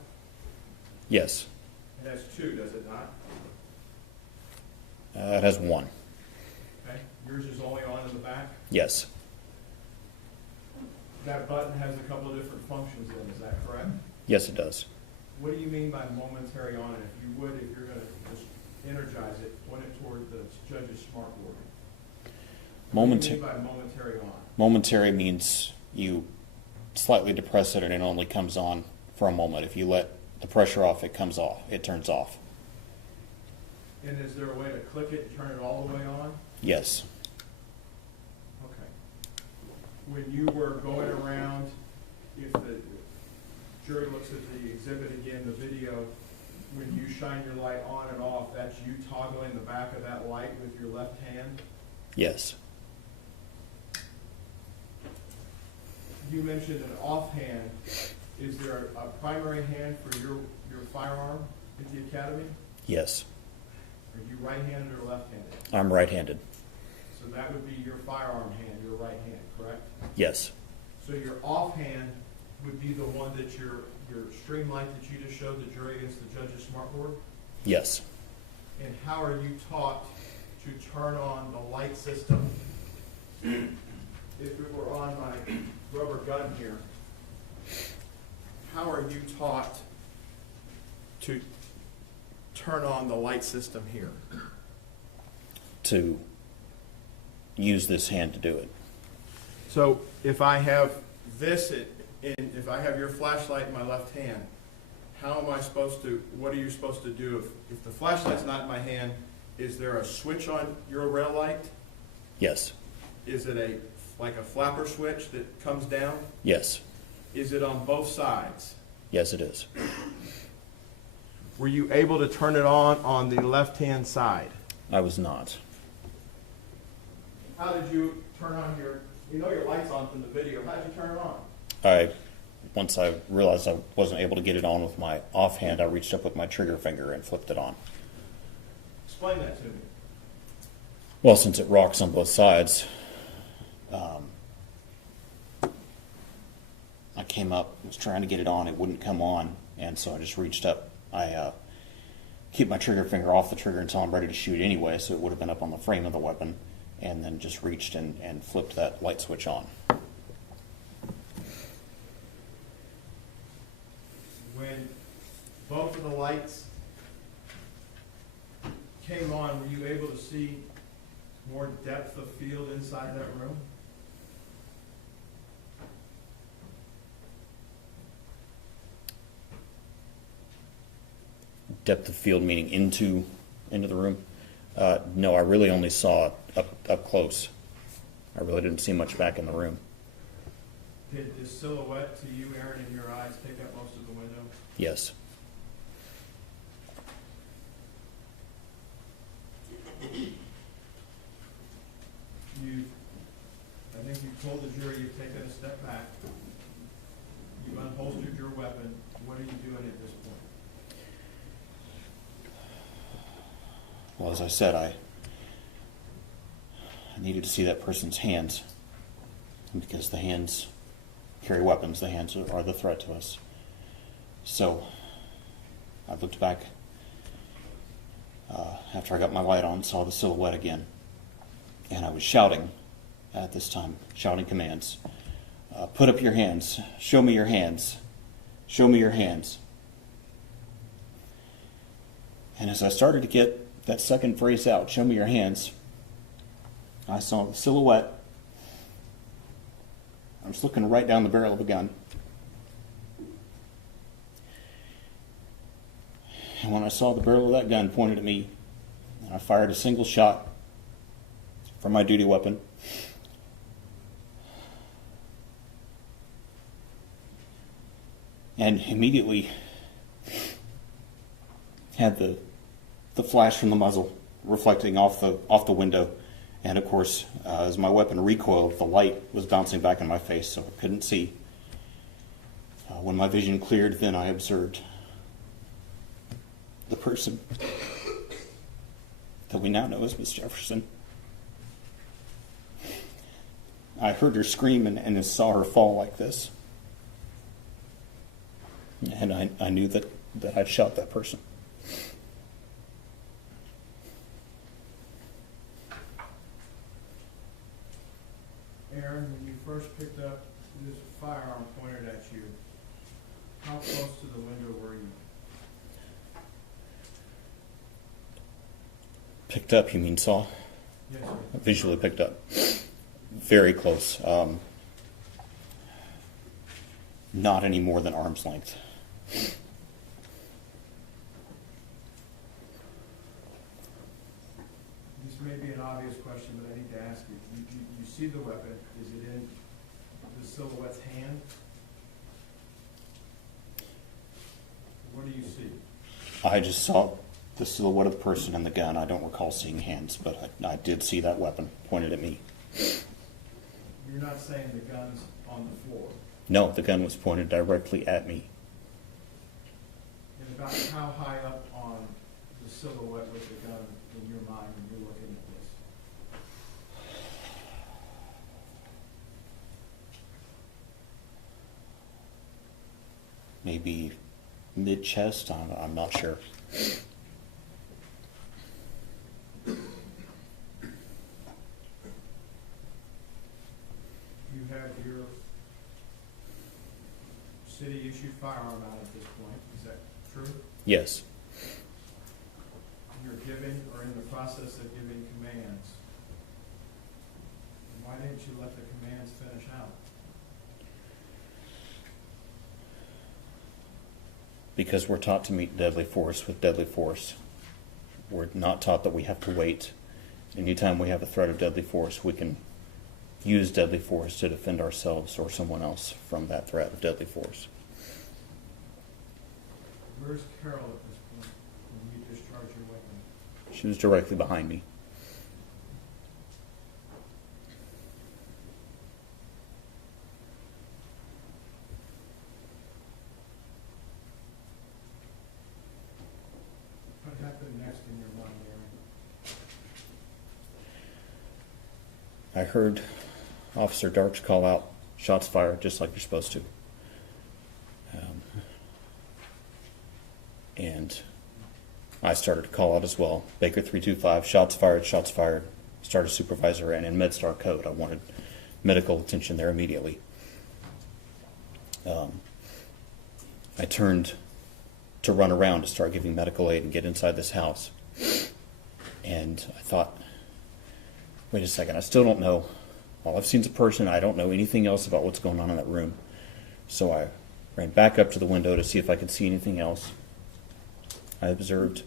Yes. It has two, does it not? It has one. Okay. Yours is only on in the back? Yes. That button has a couple of different functions in, is that correct? Yes, it does. What do you mean by momentary on? And if you would, if you're going to just energize it, point it toward the judge's smartboard. What do you mean by momentary on? Momentary means you slightly depress it and it only comes on for a moment. If you let the pressure off, it comes off. It turns off. And is there a way to click it and turn it all the way on? Yes. Okay. When you were going around, if the jury looks at the exhibit again, the video, when you shine your light on and off, that's you toggling the back of that light with your left hand? Yes. You mentioned an offhand. Is there a primary hand for your firearm at the academy? Yes. Are you right-handed or left-handed? I'm right-handed. So that would be your firearm hand, your right hand, correct? Yes. So your offhand would be the one that your stream light that you just showed the jury against the judge's smartboard? Yes. And how are you taught to turn on the light system? If it were on my rubber gun here, how are you taught to turn on the light system here? To use this hand to do it. So if I have this, if I have your flashlight in my left hand, how am I supposed to, what are you supposed to do? If the flashlight's not in my hand, is there a switch on your rail light? Yes. Is it like a flapper switch that comes down? Yes. Is it on both sides? Yes, it is. Were you able to turn it on the left-hand side? I was not. How did you turn on your light's on from the video. How did you turn it on? Once I realized I wasn't able to get it on with my offhand, I reached up with my trigger finger and flipped it on. Explain that to me. Well, since it rocks on both sides, I came up, was trying to get it on, it wouldn't come on, and so I just reached up. I keep my trigger finger off the trigger until I'm ready to shoot anyway, so it would have been up on the frame of the weapon, and then just reached and flipped that light switch on. When both of the lights came on, were you able to see more depth of field inside that room? Depth of field meaning into the room? No, I really only saw it up close. I really didn't see much back in the room. Did the silhouette to you, Aaron, in your eyes take up most of the window? Yes. I think you told the jury you've taken a step back. You've unholstered your weapon. What are you doing at this point? Well, as I said, I needed to see that person's hands, because the hands carry weapons. The hands are the threat to us. So I looked back After I got my light on, saw the silhouette again. And I was shouting at this time, shouting commands. Put up your hands. Show me your hands. Show me your hands. And as I started to get that second phrase out, show me your hands, I saw the silhouette. I was looking right down the barrel of a gun. And when I saw the barrel of that gun pointed at me, I fired a single shot from my duty weapon. And immediately had the flash from the muzzle reflecting off the window. And of course, as my weapon recoiled, the light was bouncing back in my face, so I couldn't see. When my vision cleared, then I observed the person that we now know as Miss Jefferson. I heard her scream and saw her fall like this. And I knew that I'd shot that person. Aaron, when you first picked up this firearm pointed at you, how close to the window were you? Picked up, you mean saw? Yes, Visually picked up. Very close. Not any more than arm's length. This may be an obvious question, but I need to ask you. You see the weapon. Is it in the silhouette's hand? What do you see? I just saw the silhouette of the person and the gun. I don't recall seeing hands, but I did see that weapon pointed at me. You're not saying the gun's on the floor? No, the gun was pointed directly at me. And about how high up on the silhouette was the gun in your mind when you're looking at this? Maybe mid-chest, I'm not sure. You have your city-issued firearm out at this point. Is that true? Yes. You're giving or in the process of giving commands. Why didn't you let the commands finish out? Because we're taught to meet deadly force with deadly force. We're not taught that we have to wait. Anytime we have a threat of deadly force, we can use deadly force to defend ourselves or someone else from that threat of deadly force. Where's Carol at this point when you discharge your weapon? She was directly behind me. What happened next in your mind, Aaron? I heard Officer Darch call out, "Shots fired," just like you're supposed to. And I started to call out as well. Baker 325, shots fired, shots fired. Started supervisor, and in MedStar code, I wanted medical attention there immediately. I turned to run around to start giving medical aid and get inside this house. And I thought, wait a second, I still don't know. All I've seen's a person. I don't know anything else about what's going on in that room. So I ran back up to the window to see if I could see anything else. I observed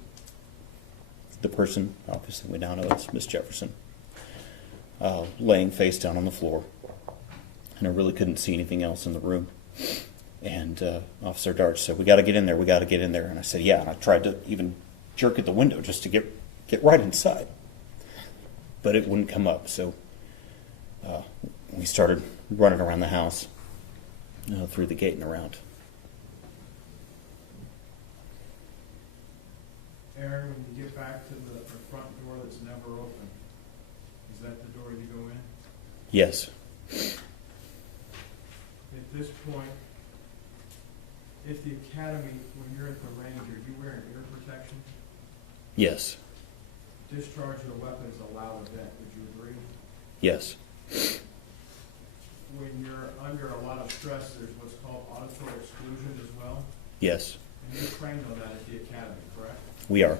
the person, obviously we now know it's Miss Jefferson, laying face down on the floor. And I really couldn't see anything else in the room. And Officer Darch said, "We got to get in there, we got to get in there." And I said, "Yeah." And I tried to even jerk at the window just to get right inside. But it wouldn't come up, so we started running around the house, through the gate and around. Aaron, when you get back to the front door that's never open, is that the door you go in? Yes. At this point, at the academy, when you're at the range, are you wearing ear protection? Yes. discharge of the weapon is a loud event, would you agree? Yes. When you're under a lot of stress, there's what's called auditory exclusion as well, Yes. and you're trained on that at the academy, correct? We are.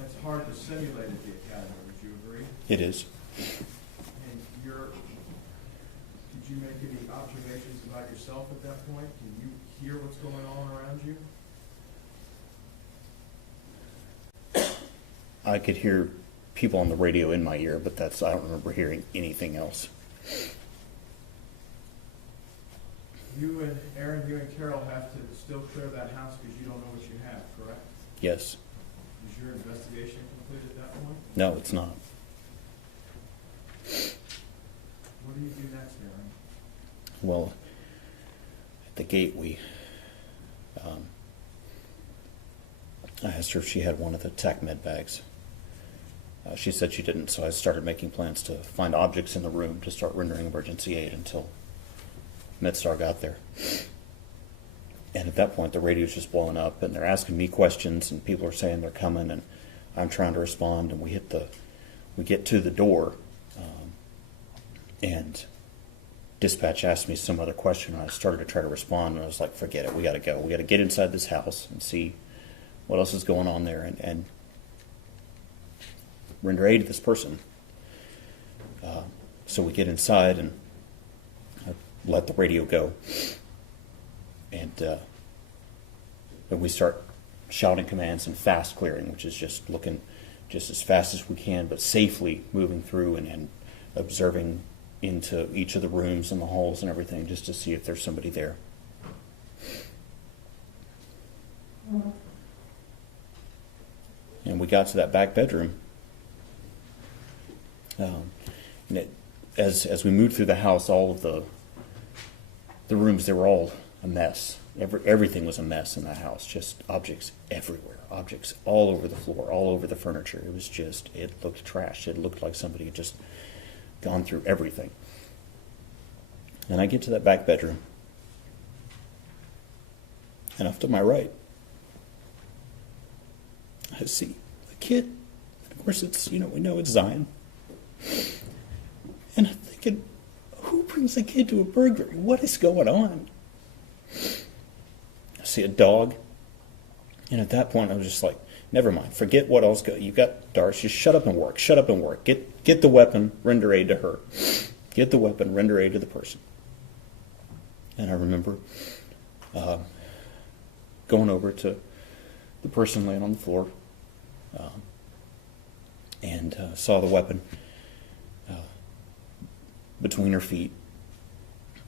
That's hard to simulate at the academy, would you agree? It is. And did you make any observations about yourself at that point? Can you hear what's going on around you? I could hear people on the radio in my ear, but I don't remember hearing anything else. You and Aaron, you and Carol have to still clear that house because you don't know what you have, correct? Yes. Is your investigation complete at that point? No, it's not. What do you do next, Aaron? Well, at the gate, I asked her if she had one of the tech med bags. She said she didn't, so I started making plans to find objects in the room to start rendering emergency aid until MedStar got there. And at that point, the radio's just blowing up, and they're asking me questions, and people are saying they're coming, and I'm trying to respond, and we get to the door, and dispatch asked me some other question, and I started to try to respond, and I was like, forget it, we got to go. We got to get inside this house and see what else is going on there, and render aid to this person. So we get inside, and I let the radio go, and we start shouting commands and fast clearing, which is just looking just as fast as we can, but safely moving through and observing into each of the rooms and the halls and everything, just to see if there's somebody there. And we got to that back bedroom. And as we moved through the house, all of the rooms, they were all a mess. Everything was a mess in that house, just objects everywhere, objects all over the floor, all over the furniture. It looked trashed. It looked like somebody had just gone through everything. And I get to that back bedroom, and off to my right, I see a kid. Of course, we know it's Zion. And I'm thinking, who brings a kid to a burglary? What is going on? I see a dog. And at that point, I was just like, never mind. Forget what else. You got Darce. Just shut up and work. Shut up and work. Get the weapon. Render aid to her. Get the weapon. Render aid to the person. And I remember going over to the person laying on the floor and saw the weapon between her feet.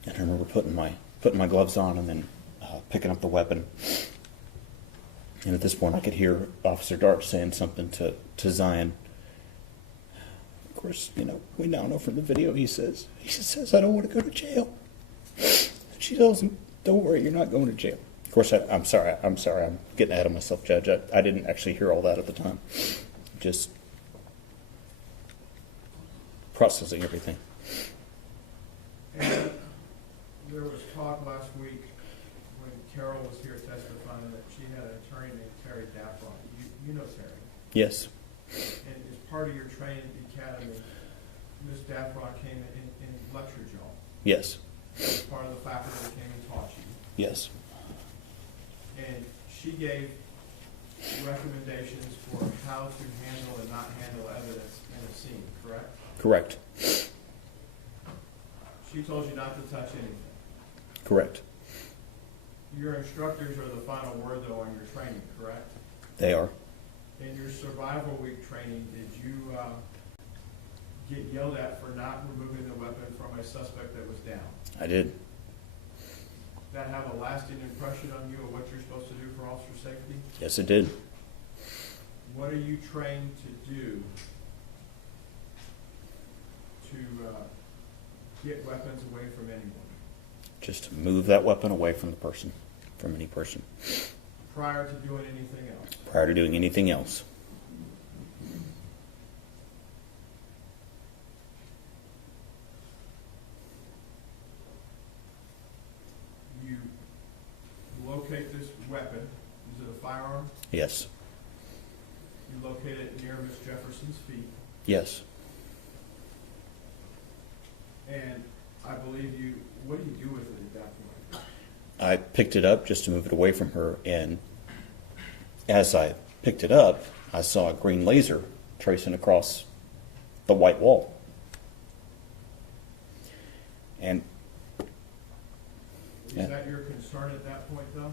And I remember putting my gloves on and then picking up the weapon. And at this point, I could hear Officer Darch saying something to Zion. Of course, we now know from the video, he says, I don't want to go to jail. And she tells him, don't worry, you're not going to jail. Of course, I'm sorry, I'm getting ahead of myself, Judge. I didn't actually hear all that at the time. Just processing everything. And there was talk last week when Carol was here testifying that she had an attorney named Terry Daffron. You know Terry? Yes. And as part of your training at the academy, Ms. Daffron came and lectured y'all. Yes. As part of the faculty that came and taught you. Yes. And she gave recommendations for how to handle and not handle evidence in a scene, correct? Correct. She told you not to touch anything. Correct. Your instructors are the final word, though, on your training, correct? They are. In your survival week training, did you get yelled at for not removing the weapon from a suspect that was down? I did. That have a lasting impression on you of what you're supposed to do for officer safety? Yes, it did. What are you trained to do to get weapons away from anyone? Just to move that weapon away from the person, from any person. Prior to doing anything else? Prior to doing anything else. You locate this weapon. Is it a firearm? Yes. You located near Miss Jefferson's feet, Yes. and I believe you, what do you do with it at that point? I picked it up just to move it away from her, and as I picked it up, I saw a green laser tracing across the white wall. And Is that your concern at that point, though?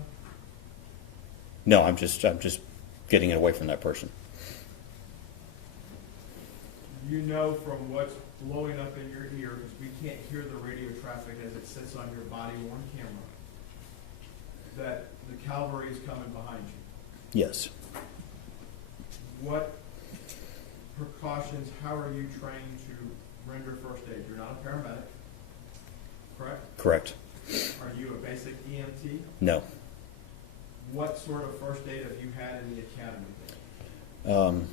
no, I'm just getting it away from that person. You know from what's blowing up in your ear, because we can't hear the radio traffic as it sits on your body-worn camera, that the cavalry is coming behind you. Yes. What precautions, how are you trained to render first aid? You're not a paramedic, correct? Correct. Are you a basic EMT? No. What sort of first aid have you had in the academy?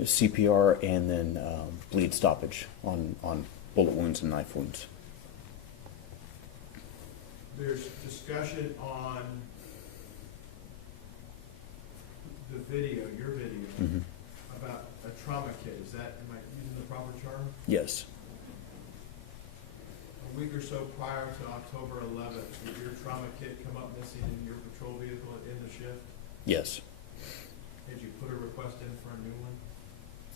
CPR and then bleed stoppage on bullet wounds and knife wounds. There's discussion on the video, your video, Mhm. about a trauma kit. Is that, am I using the proper term? Yes. A week or so prior to October 11th, did your trauma kit come up missing in your patrol vehicle in the shift? Yes. Did you put a request in for a new one?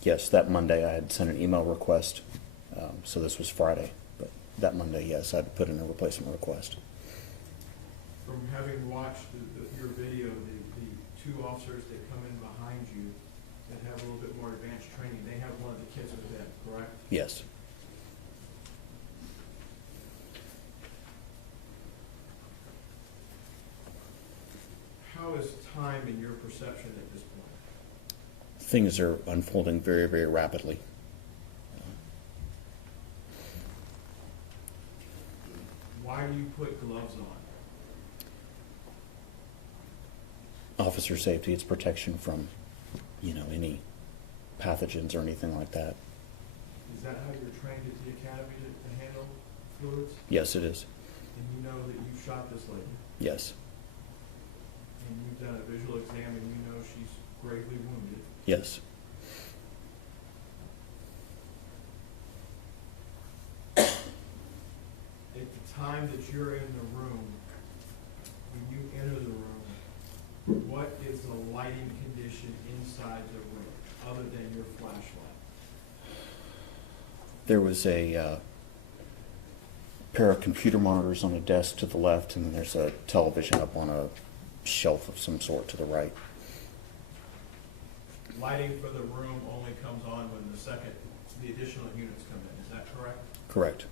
Yes, that Monday I had sent an email request, so this was Friday, but that Monday, yes, I had put in a replacement request. From having watched your video, the two officers that come in behind you that have a little bit more advanced training, they have one of the kits with them, correct? Yes. How is time in your perception at this point? Things are unfolding very, very rapidly. Why do you put gloves on? Officer safety, it's protection from, any pathogens or anything like that. Is that how you're trained at the academy to handle fluids? Yes, it is. And you know that you shot this lady, Yes. and you've done a visual exam, and you know she's gravely wounded. Yes. At the time that you're in the room, when you enter the room, what is the lighting condition inside the room, other than your flashlight? There was a pair of computer monitors on a desk to the left, and then there's a television up on a shelf of some sort to the right. Lighting for the room only comes on when the additional units come in, is that correct? Correct.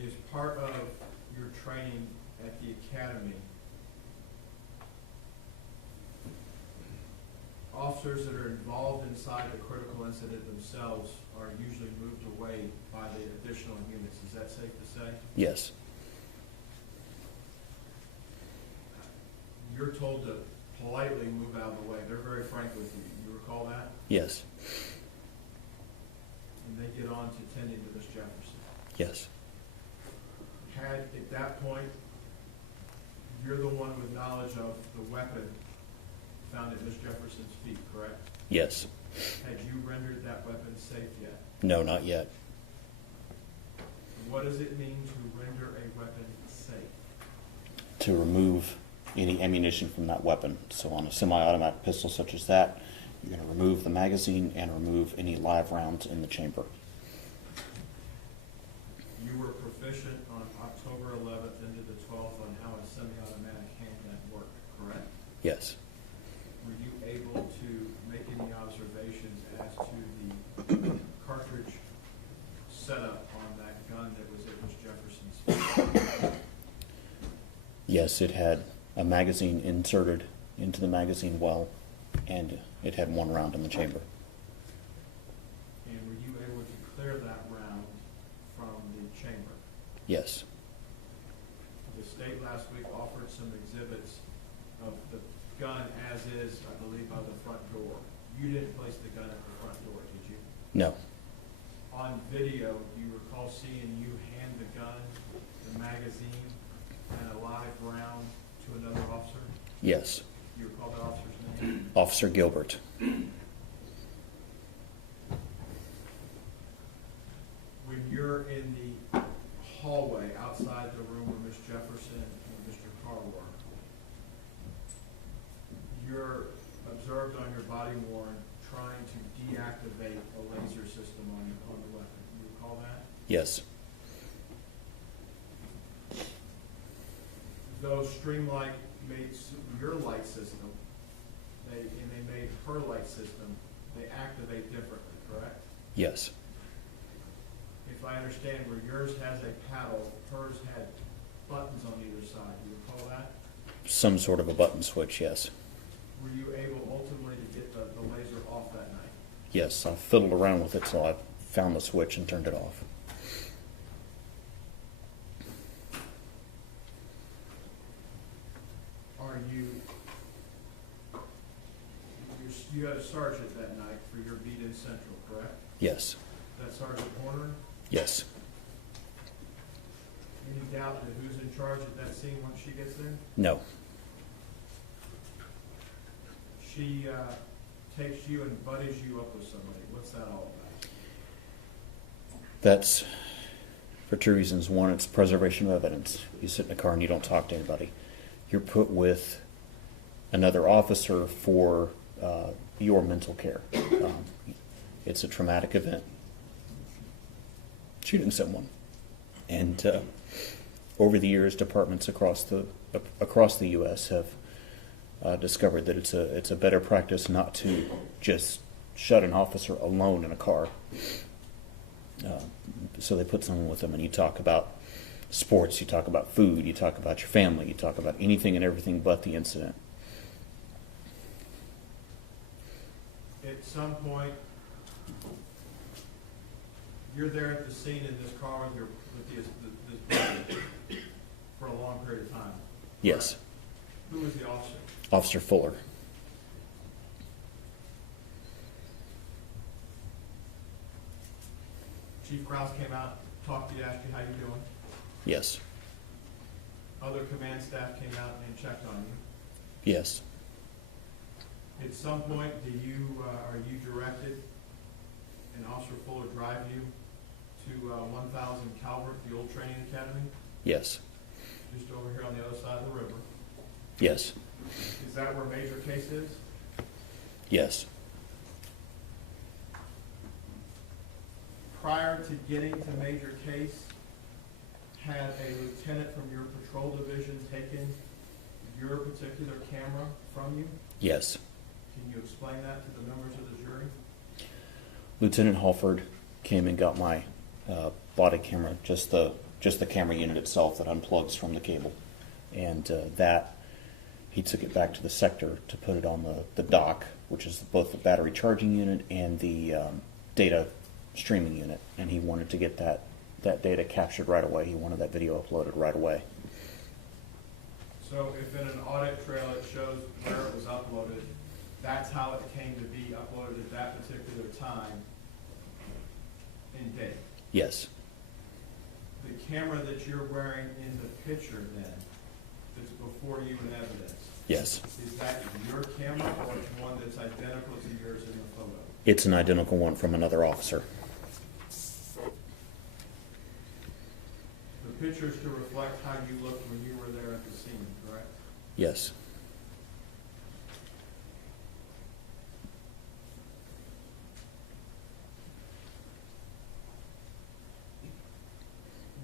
Is part of your training at the academy, officers that are involved inside the critical incident themselves are usually moved away by the additional units, is that safe to say? Yes. You're told to politely move out of the way, they're very frank with you, you recall that? Yes. And they get on to tending to Miss Jefferson. Yes. At that point, you're the one with knowledge of the weapon found at Miss Jefferson's feet, correct? Yes. Had you rendered that weapon safe yet? No, not yet. What does it mean to render a weapon safe? To remove any ammunition from that weapon. So on a semi-automatic pistol such as that, you're going to remove the magazine and remove any live rounds in the chamber. You were proficient on October 11th into the 12th on how a semi-automatic handgun worked, correct? Yes. Were you able to make any observations as to the cartridge setup on that gun that was at Miss Jefferson's feet? Yes, it had a magazine inserted into the magazine well, and it had one round in the chamber. And were you able to clear that round from the chamber? Yes. The state last week offered some exhibits of the gun as is, I believe, by the front door. You didn't place the gun at the front door, did you? No. On video, do you recall seeing you hand the gun, the magazine, and a live round to another officer? Yes. You recall that officer's name? Officer Gilbert. When you're in the hallway outside the room where Ms. Jefferson and Mr. Carr were, you're observed on your body worn trying to deactivate a laser system on the weapon. You recall that? Yes. Though Streamlight made your light system, they made her light system, they activate differently, correct? Yes. If I understand, where yours has a paddle, hers had buttons on either side. You recall that? Some sort of a button switch, yes. Were you able ultimately to get the laser off that night? Yes, I fiddled around with it till I found the switch and turned it off. Are you had a sergeant that night for your beat in Central, correct? Yes. That Sergeant Horner? Yes. Any doubt that who's in charge at that scene once she gets there? No. She takes you and buddies you up with somebody. What's that all about? That's for two reasons. One, it's preservation of evidence. You sit in a car and you don't talk to anybody. You're put with another officer for your mental care. It's a traumatic event. Shooting someone. And over the years, departments across the U.S. have discovered that it's a better practice not to just shut an officer alone in a car. So they put someone with them, and you talk about sports, you talk about food, you talk about your family, you talk about anything and everything but the incident. At some point, you're there at the scene in this car with this body for a long period of time. Yes. Who was the officer? Officer Fuller. Chief Krause came out, talked to you, asked you how you're doing. Yes. Other command staff came out and checked on you. Yes. At some point, are you directed, and Officer Fuller drive you to 1000 Calvert, the old training academy? Yes. Just over here on the other side of the river. Yes. Is that where Major Case is? Yes. Prior to getting to Major Case, had a lieutenant from your patrol division taken your particular camera from you? Yes. Can you explain that to the members of the jury? Lieutenant Halford came and got my body camera, just the camera unit itself that unplugs from the cable, and that he took it back to the sector to put it on the dock, which is both the battery charging unit and the data streaming unit, and he wanted to get that data captured right away. He wanted that video uploaded right away. So if in an audit trail it shows where it was uploaded, that's how it came to be uploaded at that particular time and date? Yes. The camera that you're wearing in the picture then, that's before you in evidence, Yes. is that your camera or it's one that's identical to yours in the photo? It's an identical one from another officer. The picture's to reflect how you looked when you were there at the scene, correct? Yes.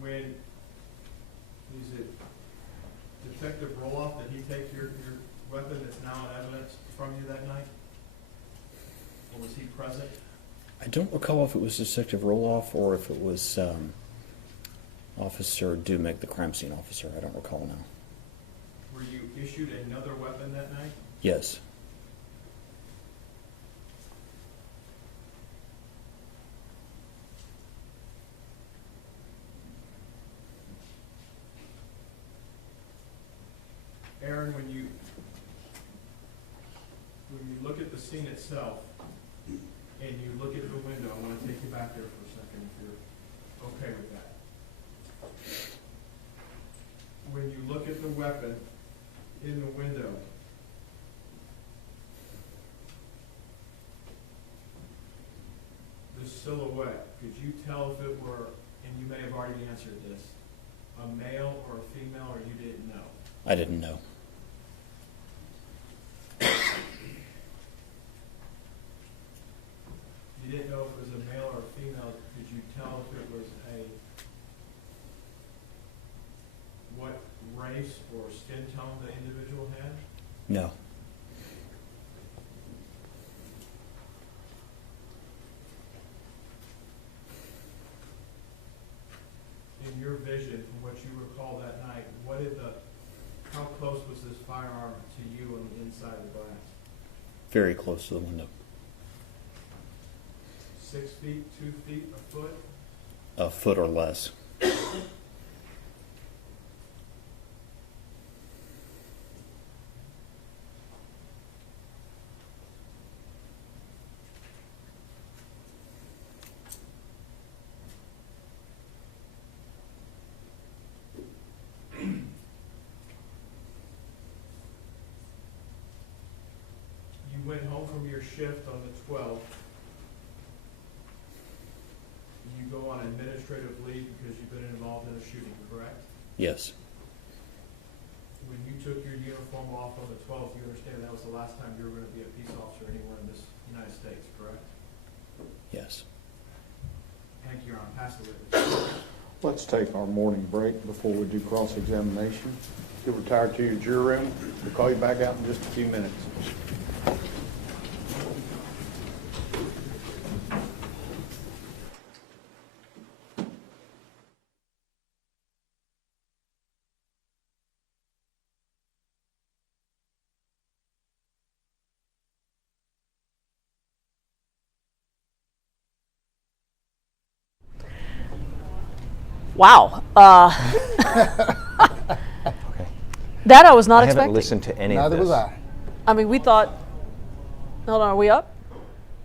When, is it Detective Roloff, did he take your weapon that's now in evidence from you that night? Or was he present? I don't recall if it was Detective Roloff or if it was Officer Dumick, the crime scene officer. I don't recall now. Were you issued another weapon that night? Yes. Aaron, when you look at the scene itself and you look at the window, I want to take you back there for a second if you're okay with that. when you look at the weapon in the window, the silhouette, could you tell if it were, and you may have already answered this, a male or a female, or you didn't know? I didn't know. You didn't know if it was a male or a female. Could you tell if it was what race or skin tone the individual had? No. In your vision, from what you recall that night, how close was this firearm to you on the inside of the glass? Very close to the window. 6 feet, 2 feet, a foot? A foot or less. You went home from your shift on the 12th. You go on administrative leave because you've been involved in a shooting, correct? Yes. When you took your uniform off on the 12th, you understand that was the last time you were going to be a peace officer anywhere in this United States, correct? Yes. Thank you, Your Honor. Pass the witness. Let's take our morning break before we do cross-examination. You'll retire to your jury room. We'll call you back out in just a few minutes. Wow. That I was not I expecting. haven't listened to any of Neither this. was I. I mean, we thought. Hold on, are we up?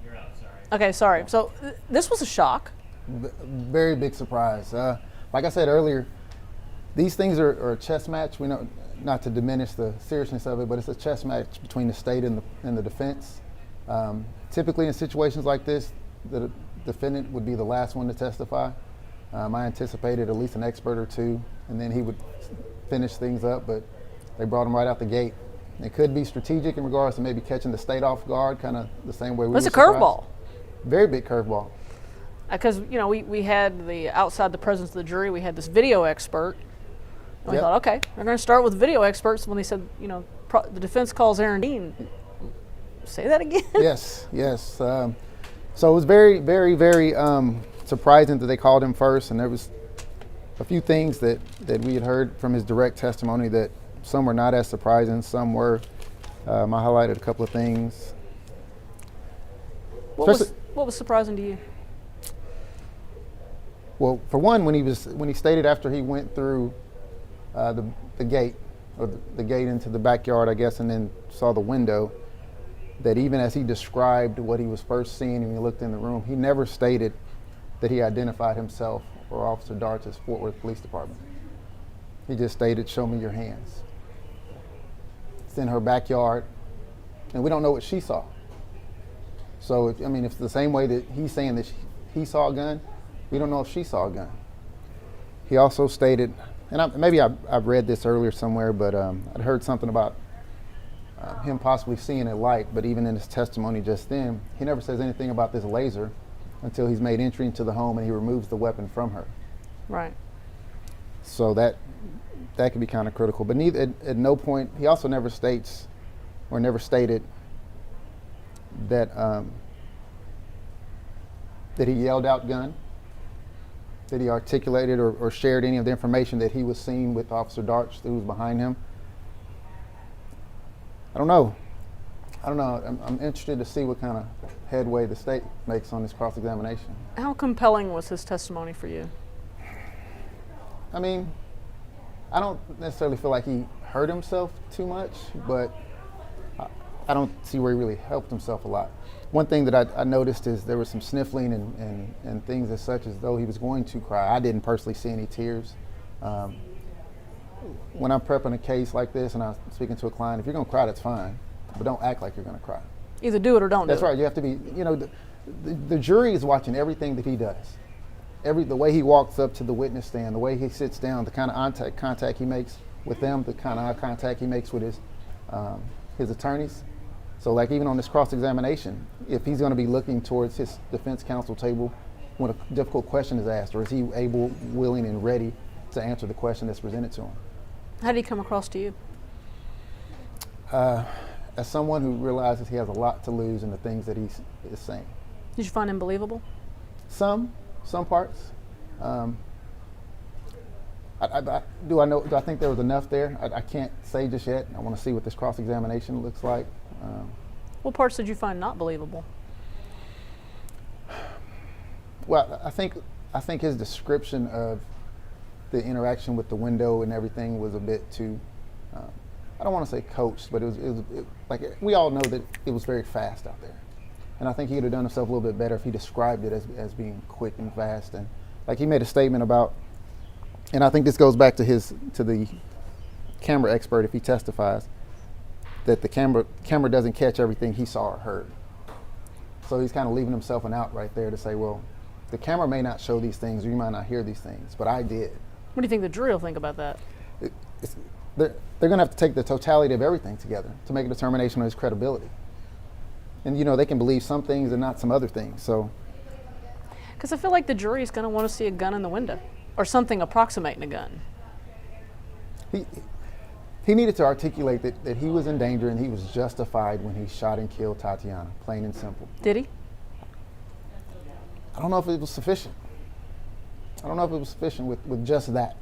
You're up. Sorry. Okay, sorry. So this was a shock. Very big surprise. Like I said earlier, these things are a chess match. We know, not to diminish the seriousness of it, but it's a chess match between the state and the defense. Typically, in situations like this, the defendant would be the last one to testify. I anticipated at least an expert or two, and then he would finish things up, but they brought him right out the gate. It could be strategic in regards to maybe catching the state off guard, kind of the same way we were It's a surprised. curveball. Very big curveball. Because, we had outside the presence of the jury, we had this video expert. And we Yep. thought, okay, we're going to start with video experts. When they said, the defense calls Aaron Dean. Say that again? Yes. So it was very, very, very surprising that they called him first, and there was a few things that we had heard from his direct testimony that some were not as surprising, some were. I highlighted a couple of things. What was surprising to you? Well, for one, when he stated after he went through the gate, or the gate into the backyard, I guess, and then saw the window, that even as he described what he was first seeing when he looked in the room, he never stated that he identified himself or Officer Darts as Fort Worth Police Department. He just stated, "Show me your hands." It's in her backyard, and we don't know what she saw. So, if it's the same way that he's saying that he saw a gun, we don't know if she saw a gun. He also stated, and I've read this earlier somewhere, but I'd heard something about him possibly seeing a light, but even in his testimony just then, he never says anything about this laser until he's made entry into the home and he removes the weapon from her. Right. So that could be kind of critical. But at no point, he also never states or never stated that that he yelled out gun, that he articulated or shared any of the information that he was seeing with Officer Darts who was behind him. I don't know. I'm interested to see what kind of headway the state makes on this cross-examination. How compelling was his testimony for you? I don't necessarily feel like he hurt himself too much, but I don't see where he really helped himself a lot. One thing that I noticed is there was some sniffling and things as such as though he was going to cry. I didn't personally see any tears. when I'm prepping a case like this and I'm speaking to a client, if you're going to cry, that's fine, but don't act like you're going to cry. Either do it or don't do it. That's right. You have to be, the jury is watching everything that he does. The way he walks up to the witness stand, the way he sits down, the kind of contact he makes with them, the kind of eye contact he makes with his attorneys. So like even on this cross-examination, if he's going to be looking towards his defense counsel table when a difficult question is asked, or is he able, willing, and ready to answer the question that's presented to him? How did he come across to you? As someone who realizes he has a lot to lose in the things that he is saying. Did you find him believable? Some parts. Do I think there was enough there? I can't say just yet. I want to see what this cross-examination looks like. What parts did you find not believable? Well, I think his description of the interaction with the window and everything was a bit too, I don't want to say coached, but it was like, we all know that it was very fast out there. And I think he could have done himself a little bit better if he described it as being quick and fast. And like he made a statement about, and I think this goes back to the camera expert if he testifies, that the camera doesn't catch everything he saw or heard. So he's kind of leaving himself an out right there to say, well, the camera may not show these things or you might not hear these things, but I did. What do you think the jury will think about that? They're going to have to take the totality of everything together to make a determination on his credibility. And they can believe some things and not some other things. So, because I feel like the jury is going to want to see a gun in the window or something approximating a gun. He needed to articulate that he was in danger and he was justified when he shot and killed Tatiana, plain and simple. Did he? I don't know if it was sufficient. With just that.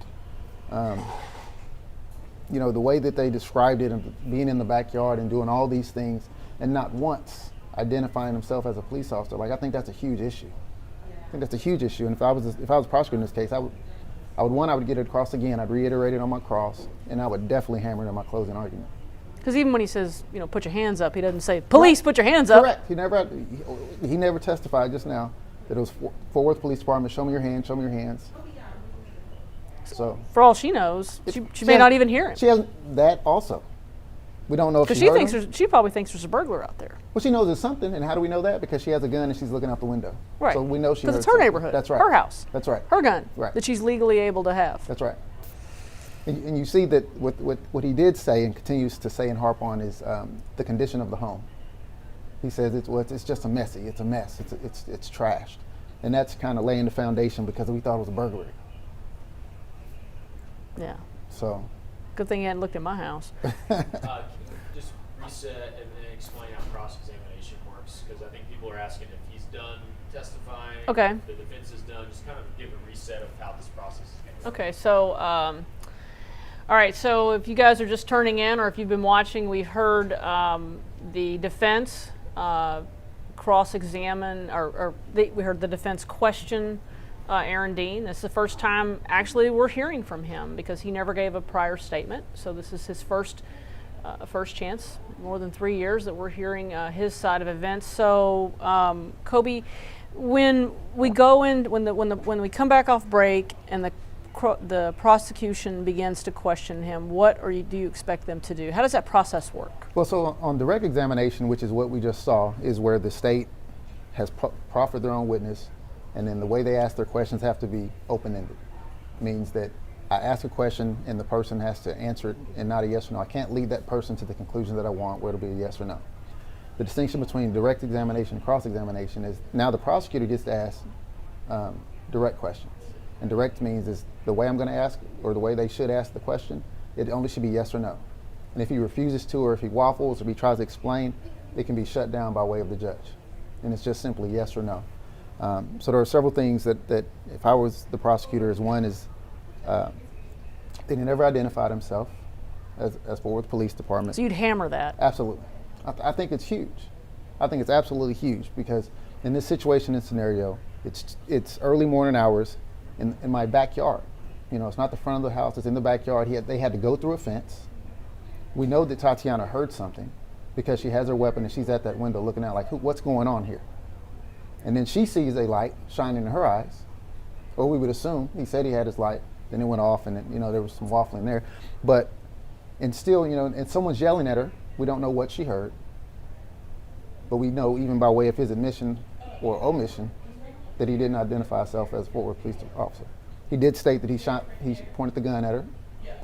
The way that they described it and being in the backyard and doing all these things and not once identifying himself as a police officer, like I think that's a huge issue. And if I was prosecuting this case, I would get it across again. I'd reiterate it on my cross, and I would definitely hammer it in my closing argument. Because even when he says, put your hands up, he doesn't say, police, put your hands up. Correct. He never testified just now that it was Fort Worth Police Department, show me your hands. So for all she knows, she may not even hear him. She hasn't, that also. We don't know if because she probably thinks there's a burglar out there. Well, she knows there's something, and how do we know that? Because she has a gun and she's looking out the window. Right. So we know she. Because it's her neighborhood. That's right. Her house. That's right. Her gun. Right. That she's legally able to have. That's right. And you see that what he did say and continues to say and harp on is the condition of the home. He says it's just a mess. It's trashed, and that's kind of laying the foundation because we thought it was a burglary. Yeah. So. Good thing you hadn't looked at my house. Can you just reset and then explain how cross-examination works? Because I think people are asking if he's done testifying. Okay. The defense is done. Just kind of give a reset of how this process is going to work. Okay, so, all right, so if you guys are just turning in or if you've been watching, we've heard the defense cross-examine, we heard the defense question Aaron Dean. This is the first time actually we're hearing from him because he never gave a prior statement. So this is his first chance, more than 3 years that we're hearing his side of events. So Kobe, when we go in, when we come back off break and the prosecution begins to question him, what do you expect them to do? How does that process work? Well, so on direct examination, which is what we just saw, is where the state has proffered their own witness. And then the way they ask their questions have to be open-ended. Means that I ask a question and the person has to answer it and not a yes or no. I can't lead that person to the conclusion that I want where it'll be a yes or no. The distinction between direct examination and cross-examination is now the prosecutor gets to ask direct questions. And direct means is the way I'm going to ask or the way they should ask the question, it only should be yes or no. And if he refuses to or if he waffles or if he tries to explain, it can be shut down by way of the judge. And it's just simply yes or no. So there are several things that if I was the prosecutor, one is they never identified himself as Fort Worth Police Department. So you'd hammer that? Absolutely. I think it's huge. I think it's absolutely huge because in this situation and scenario, it's early morning hours in my backyard. It's not the front of the house, it's in the backyard. They had to go through a fence. We know that Tatiana heard something because she has her weapon and she's at that window looking out like, what's going on here? And then she sees a light shining in her eyes, or we would assume he said he had his light, Then it went off, and there was some waffling there. But, and still, and someone's yelling at her. We don't know what she heard. But we know, even by way of his admission or omission, that he didn't identify himself as a Fort Worth police officer. He did state that he pointed the gun at her,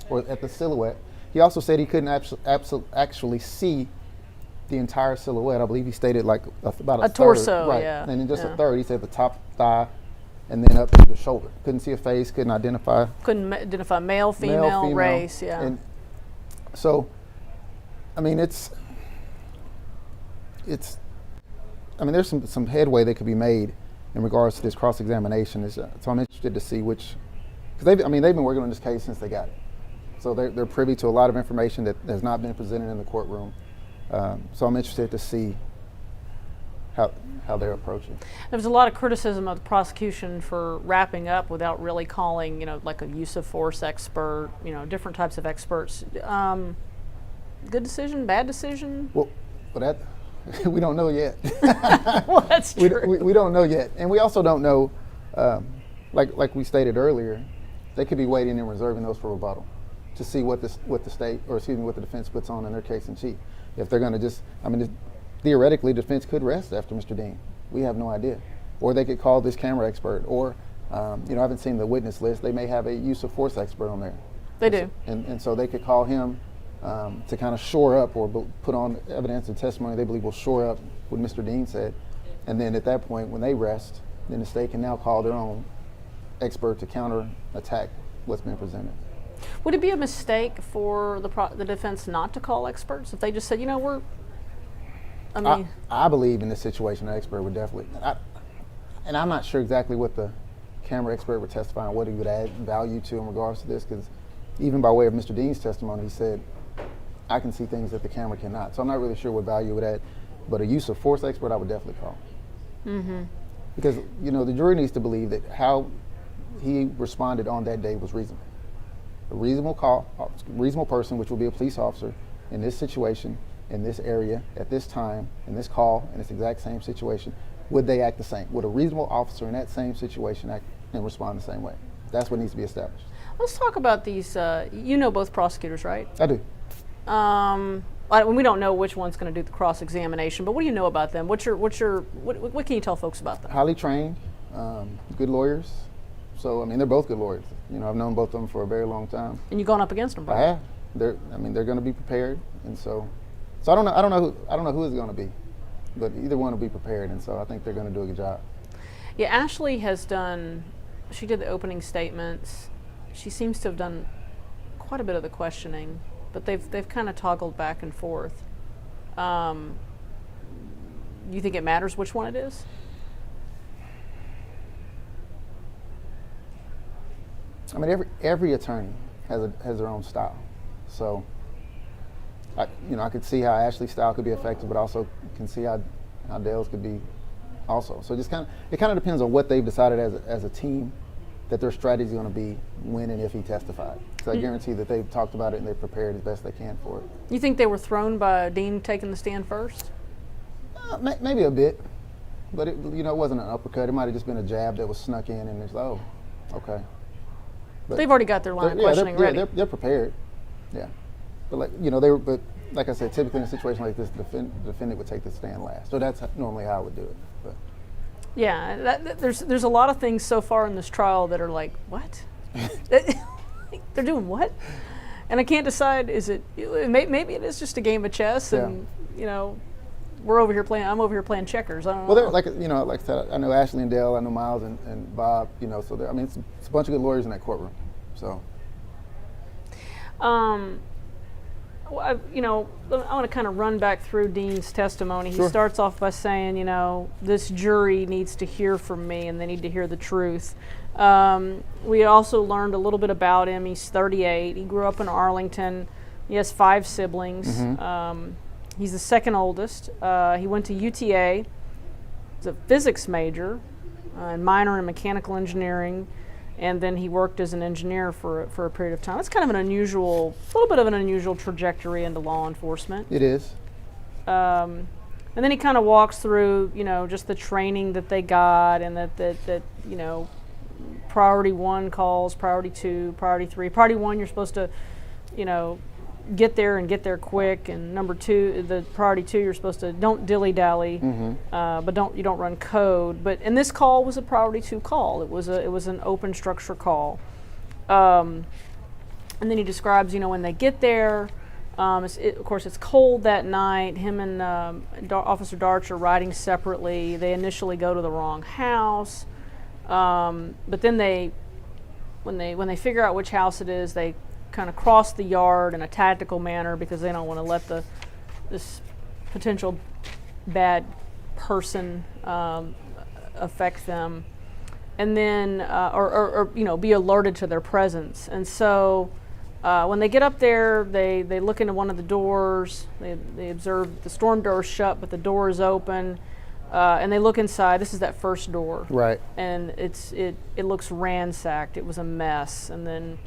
or at the silhouette. He also said he couldn't actually see the entire silhouette. I believe he stated like about a third, torso, right? yeah. And then just Yeah. a third. He said the top thigh, and then up to the shoulder. Couldn't see a face. Couldn't identify. Couldn't identify male, female, race. Yeah. And so, I mean, it's. I mean, there's some headway that could be made in regards to this cross-examination. So I'm interested to see because they've been working on this case since they got it. So they're privy to a lot of information that has not been presented in the courtroom. So I'm interested to see how they're approaching. There was a lot of criticism of the prosecution for wrapping up without really calling, like a use of force expert, different types of experts. Good decision, bad decision? Well, that we don't know yet. Well, that's true. We don't know yet, and we also don't know. Like we stated earlier, they could be waiting and reserving those for rebuttal to see what the defense puts on in their case in chief. If they're going to theoretically, defense could rest after Mr. Dean. We have no idea. Or they could call this camera expert, or, I haven't seen the witness list. They may have a use of force expert on there. They do. And so they could call him to kind of shore up or put on evidence and testimony they believe will shore up what Mr. Dean said. And then at that point, when they rest, then the state can now call their own expert to counter attack what's been presented. Would it be a mistake for the defense not to call experts if they just said, I believe in this situation, an expert would definitely, and I'm not sure exactly what the camera expert would testify on, what he would add value to in regards to this, because even by way of Mr. Dean's testimony, he said, I can see things that the camera cannot. So I'm not really sure what value it would add, but a use of force expert I would definitely call. Mm-hmm. Because, the jury needs to believe that how he responded on that day was reasonable. A reasonable person, which will be a police officer in this situation, in this area, at this time, in this call, in this exact same situation, would they act the same? Would a reasonable officer in that same situation act and respond the same way? That's what needs to be established. Let's talk about these. You know both prosecutors, right? I do. We don't know which one's going to do the cross-examination, but what do you know about them? What can you tell folks about them? Highly trained, good lawyers. So they're both good lawyers. I've known both of them for a very long time. And you've gone up against them, right? I have. They're going to be prepared, and so I don't know who it's going to be, but either one will be prepared, and so I think they're going to do a good job. Yeah, Ashley she did the opening statements. She seems to have done quite a bit of the questioning, but they've kind of toggled back and forth. You think it matters which one it is? Every attorney has their own style. So, I could see how Ashley's style could be effective, but also can see how Dale's could be also. So it kind of depends on what they've decided as a team that their strategy is going to be when and if he testified. So I guarantee that they've talked about it and they've prepared as best they can for it. You think they were thrown by Dean taking the stand first? Maybe a bit, but it wasn't an uppercut. It might have just been a jab that was snuck in, and it's okay. But they've already got their line of questioning ready. They're prepared. Yeah, but like I said, typically in a situation like this, the defendant would take the stand last. So that's normally how I would do it. But. Yeah, there's a lot of things so far in this trial that are like, what? They're doing what? And I can't decide. Maybe it is just a game of chess, and I'm over here playing checkers. I don't know. Well, like I said, I know Ashley and Dale, I know Miles and Bob. So it's a bunch of good lawyers in that courtroom. So. I want to kind of run back through Dean's testimony. Sure. He starts off by saying, this jury needs to hear from me, and they need to hear the truth. We also learned a little bit about him. He's 38. He grew up in Arlington. He has 5 siblings. Mm-hmm. He's the second oldest. He went to UTA. He's a physics major and minor in mechanical engineering. And then he worked as an engineer for a period of time. That's kind of a little bit of an unusual trajectory into law enforcement. It is. And then he kind of walks through, just the training that they got, and that priority 1 calls, priority 2, priority 3. Priority 1, you're supposed to, get there and get there quick, and number 2, the priority 2, you're supposed to don't dilly-dally, but you don't run code. But and this call was a priority 2 call. It was an open structure call. And then he describes, when they get there, of course it's cold that night. Him and Officer Darch are riding separately. They initially go to the wrong house, but then when they figure out which house it is, they kind of cross the yard in a tactical manner because they don't want to let this potential bad person affect them, and then or be alerted to their presence. And so when they get up there, they look into one of the doors. They observe the storm door is shut, but the door is open, and they look inside. This is that first door, Right. and it looks ransacked. It was a mess, and then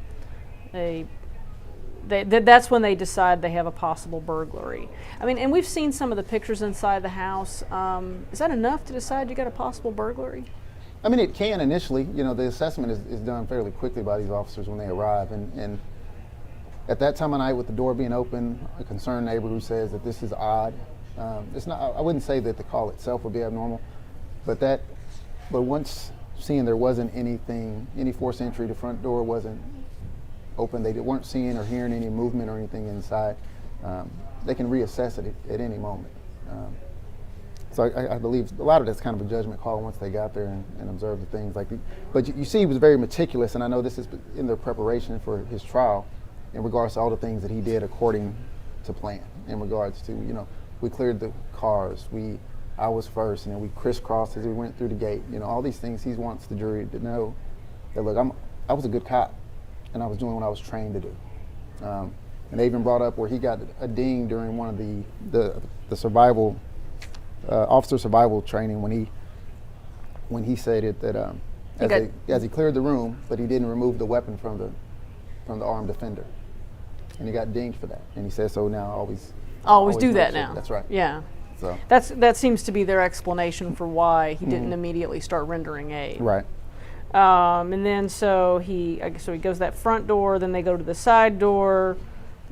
that's when they decide they have a possible burglary. I mean, and we've seen some of the pictures inside the house. Is that enough to decide you got a possible burglary? I mean, it can initially. The assessment is done fairly quickly by these officers when they arrive, and at that time of night, with the door being open, a concerned neighbor who says that this is odd. It's not. I wouldn't say that the call itself would be abnormal, but once seeing there wasn't any forced entry, the front door wasn't open, they weren't seeing or hearing any movement or anything inside, they can reassess it at any moment. So I believe a lot of that's kind of a judgment call once they got there and observed the things like that. But you see he was very meticulous, and I know this is in their preparation for his trial in regards to all the things that he did according to plan, in regards to, we cleared the cars, I was first, and then we crisscrossed as we went through the gate. All these things he wants the jury to know that, look, I was a good cop, and I was doing what I was trained to do. And they even brought up where he got a ding during one of the survival, officer survival training when he stated that as he cleared the room, but he didn't remove the weapon from the armed offender, and he got dinged for that. And he said, so now always Do that sure. now. That's right. Yeah. So that seems to be their explanation for why he didn't immediately start rendering aid. Right. And then so he goes that front door, then they go to the side door.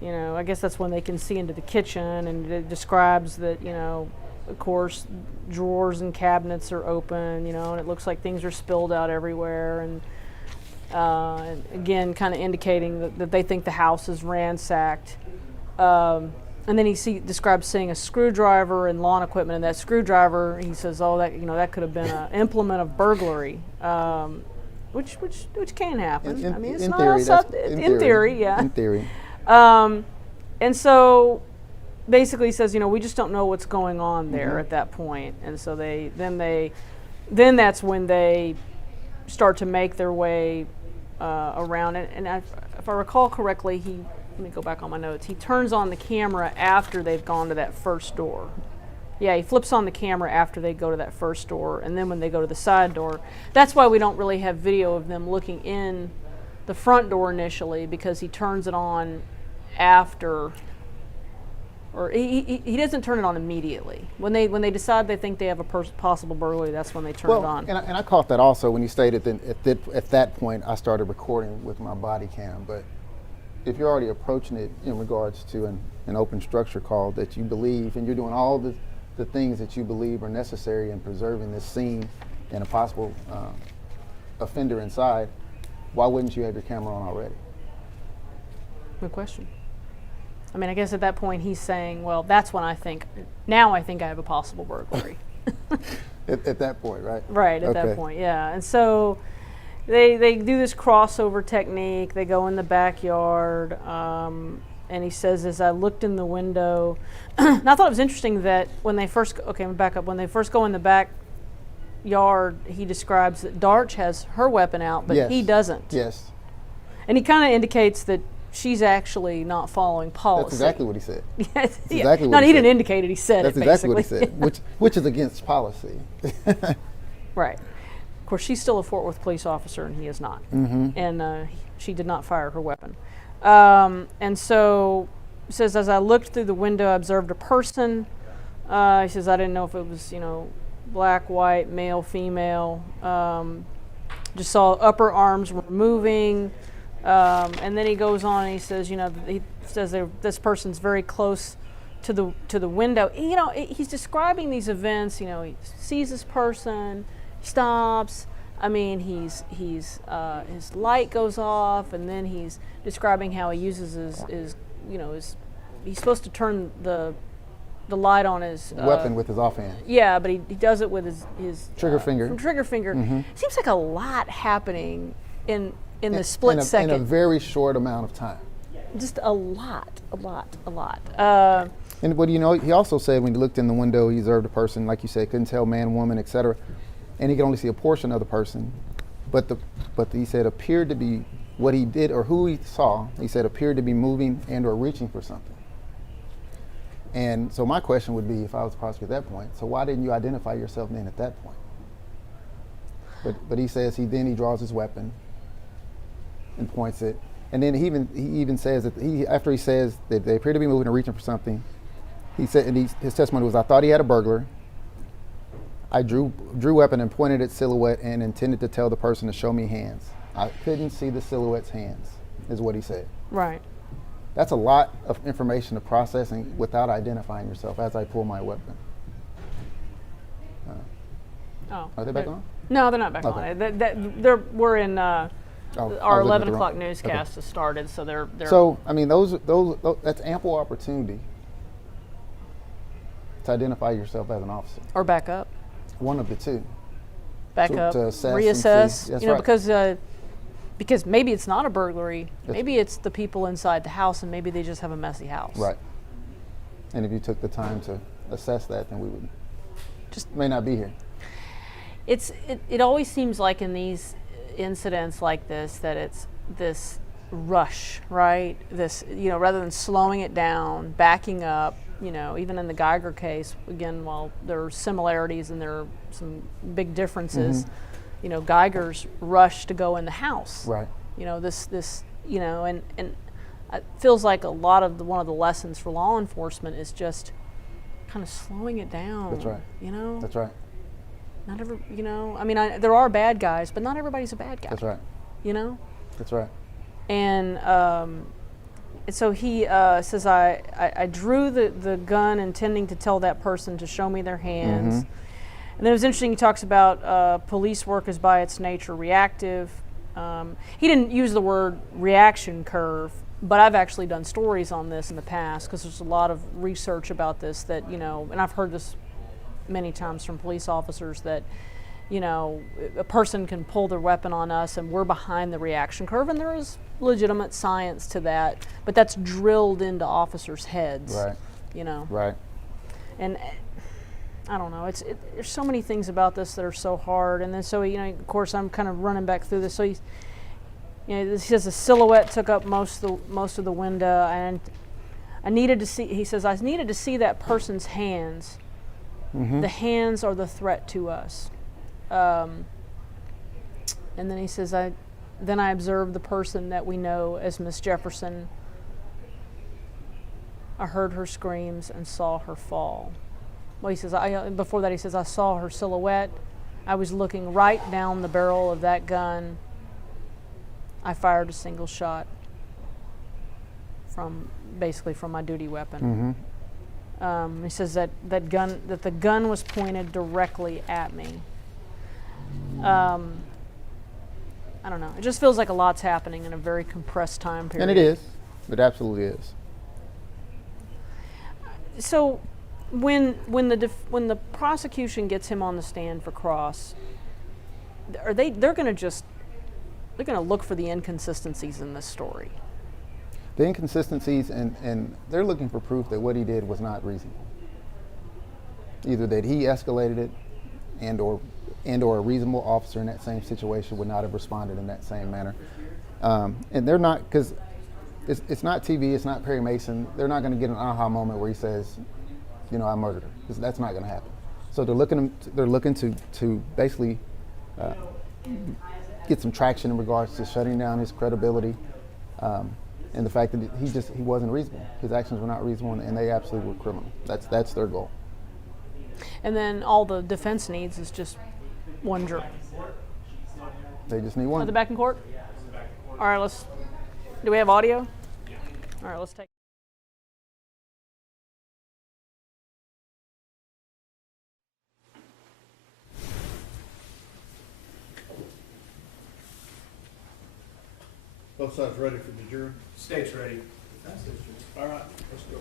I guess that's when they can see into the kitchen, and it describes that, of course, drawers and cabinets are open, and it looks like things are spilled out everywhere, and again, kind of indicating that they think the house is ransacked. And then he describes seeing a screwdriver and lawn equipment, and that screwdriver, he says, that could have been an implement of burglary, which can happen. In I mean, it's in not theory, all in theory, yeah. In theory. And so basically he says, we just don't know what's going on there at that point. And so then that's when they start to make their way around it. And if I recall correctly, let me go back on my notes. He turns on the camera after they've gone to that first door. Yeah, he flips on the camera after they go to that first door, and then when they go to the side door. That's why we don't really have video of them looking in the front door initially, because he turns it on after, or he doesn't turn it on immediately. When they decide they think they have a possible burglary, that's when they turn it on. And I caught that also when you stated that at that point I started recording with my body cam. But if you're already approaching it in regards to an open structure call that you believe, and you're doing all the things that you believe are necessary in preserving this scene and a possible offender inside, why wouldn't you have your camera on already? Good question. I mean, I guess at that point he's saying, well, that's when I think I have a possible burglary. At that point, right? Right, at that point, yeah. And so they do this crossover technique. They go in the backyard, and he says, as I looked in the window, and I thought it was interesting that when they first, I'm back up, when they first go in the backyard, he describes that Darch has her weapon out, but he doesn't. Yes. And he kind of indicates that she's actually not follling policy. That's exactly what he said. Yes, That's yeah. exactly what No, he he said. didn't indicate it. He said That's it, exactly basically. what he said, which is against policy. Right. Of course, she's still a Fort Worth police officer, and he is not. And she did not fire her weapon. And so, he says, as I looked through the window, I observed a person. He says, I didn't know if it was, black, white, male, female. just saw upper arms were moving. And then he goes on and he says, this person's very close to the window. He's describing these events. He sees this person, stops. I mean, his light goes off, and then he's describing how he uses his he's supposed to turn the light on his weapon with his offhand. Yeah, but he does it with his trigger finger. Trigger finger. Mm-hmm. Seems like a lot happening in the split second. In a very short amount of time. Just a lot. And what he also said when he looked in the window, he observed a person, like you said, couldn't tell man, woman, etc. And he could only see a portion of the person. But he said appeared to be what he did or who he saw. He said appeared to be moving and or reaching for something. And so my question would be, if I was the prosecutor at that point, so why didn't you identify yourself then at that point? But he says he draws his weapon and points it. And then he even says that after he says that they appear to be moving or reaching for something, he said, and his testimony was, I thought he had a burglar. I drew weapon and pointed at silhouette and intended to tell the person to show me hands. I couldn't see the silhouette's hands, is what he said. Right. That's a lot of information to process and without identifying yourself as I pull my weapon. Are they back on? No, they're not back Okay. on. We're in our 11 o'clock newscast okay. has started, so they're. So I mean, those that's ample opportunity to identify yourself as an officer. Or back up. One of the two. Back up, to assess reassess. That's right. Because maybe it's not a burglary. Yes. Maybe it's the people inside the house, and maybe they just have a messy house. Right. And if you took the time to assess that, then we would may not be here. It always seems like in these incidents like this that it's this rush, right? This, rather than slowing it down, backing up. Even in the Geiger case, again, while there are similarities and there are some big differences, Geiger's rush to go in the house. Right. And it feels like one of the lessons for law enforcement is just kind of slowing it down. That's right. That's right. Not every, there are bad guys, but not everybody's a bad guy. That's right. That's right. And so he says, I drew the gun intending to tell that person to show me their hands. Mm-hmm. And then it was interesting, he talks about police work is by its nature reactive. He didn't use the word reaction curve, but I've actually done stories on this in the past because there's a lot of research about this that, and I've heard this many times from police officers that, a person can pull their weapon on us and we're behind the reaction curve, and there is legitimate science to that, but that's drilled into officers' heads. Right. Right. And I don't know. There's so many things about this that are so hard, and then so of course I'm kind of running back through this. So he says the silhouette took up most of the window, and I needed to see. He says I needed to see that person's hands. Mm-hmm. The hands are the threat to us. And then he says I observed the person that we know as Miss Jefferson. I heard her screams and saw her fall. Well, he says, before that he says, I saw her silhouette. I was looking right down the barrel of that gun. I fired a single shot from my duty weapon. Mm-hmm. He says that the gun was pointed directly at me. I don't know. It just feels like a lot's happening in a very compressed time period. And it is. It absolutely is. So, when the prosecution gets him on the stand for cross, they're going to look for the inconsistencies in this story. The inconsistencies, and they're looking for proof that what he did was not reasonable. Either that he escalated it, and or a reasonable officer in that same situation would not have responded in that same manner. And they're not, because it's not TV, it's not Perry Mason. They're not going to get an aha moment where he says, I murdered her. That's not going to happen. So they're looking to basically get some traction in regards to shutting down his credibility, and the fact that he wasn't reasonable. His actions were not reasonable, and they absolutely were criminal. That's their goal. And then all the defense needs is just one jury. They just need Are one. they back in court? Yeah, this is back in court. All right, do we have audio? All right, let's take. Both sides ready for the jury? State's ready. All right, let's go.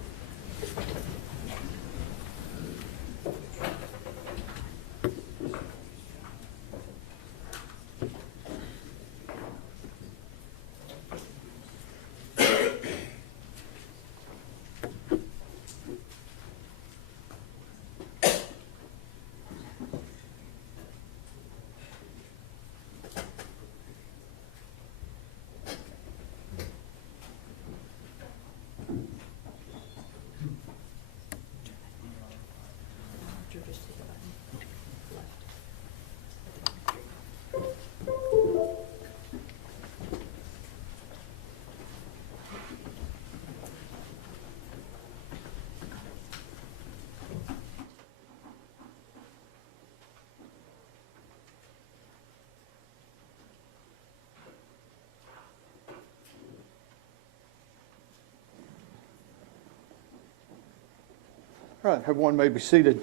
All right, everyone may be seated.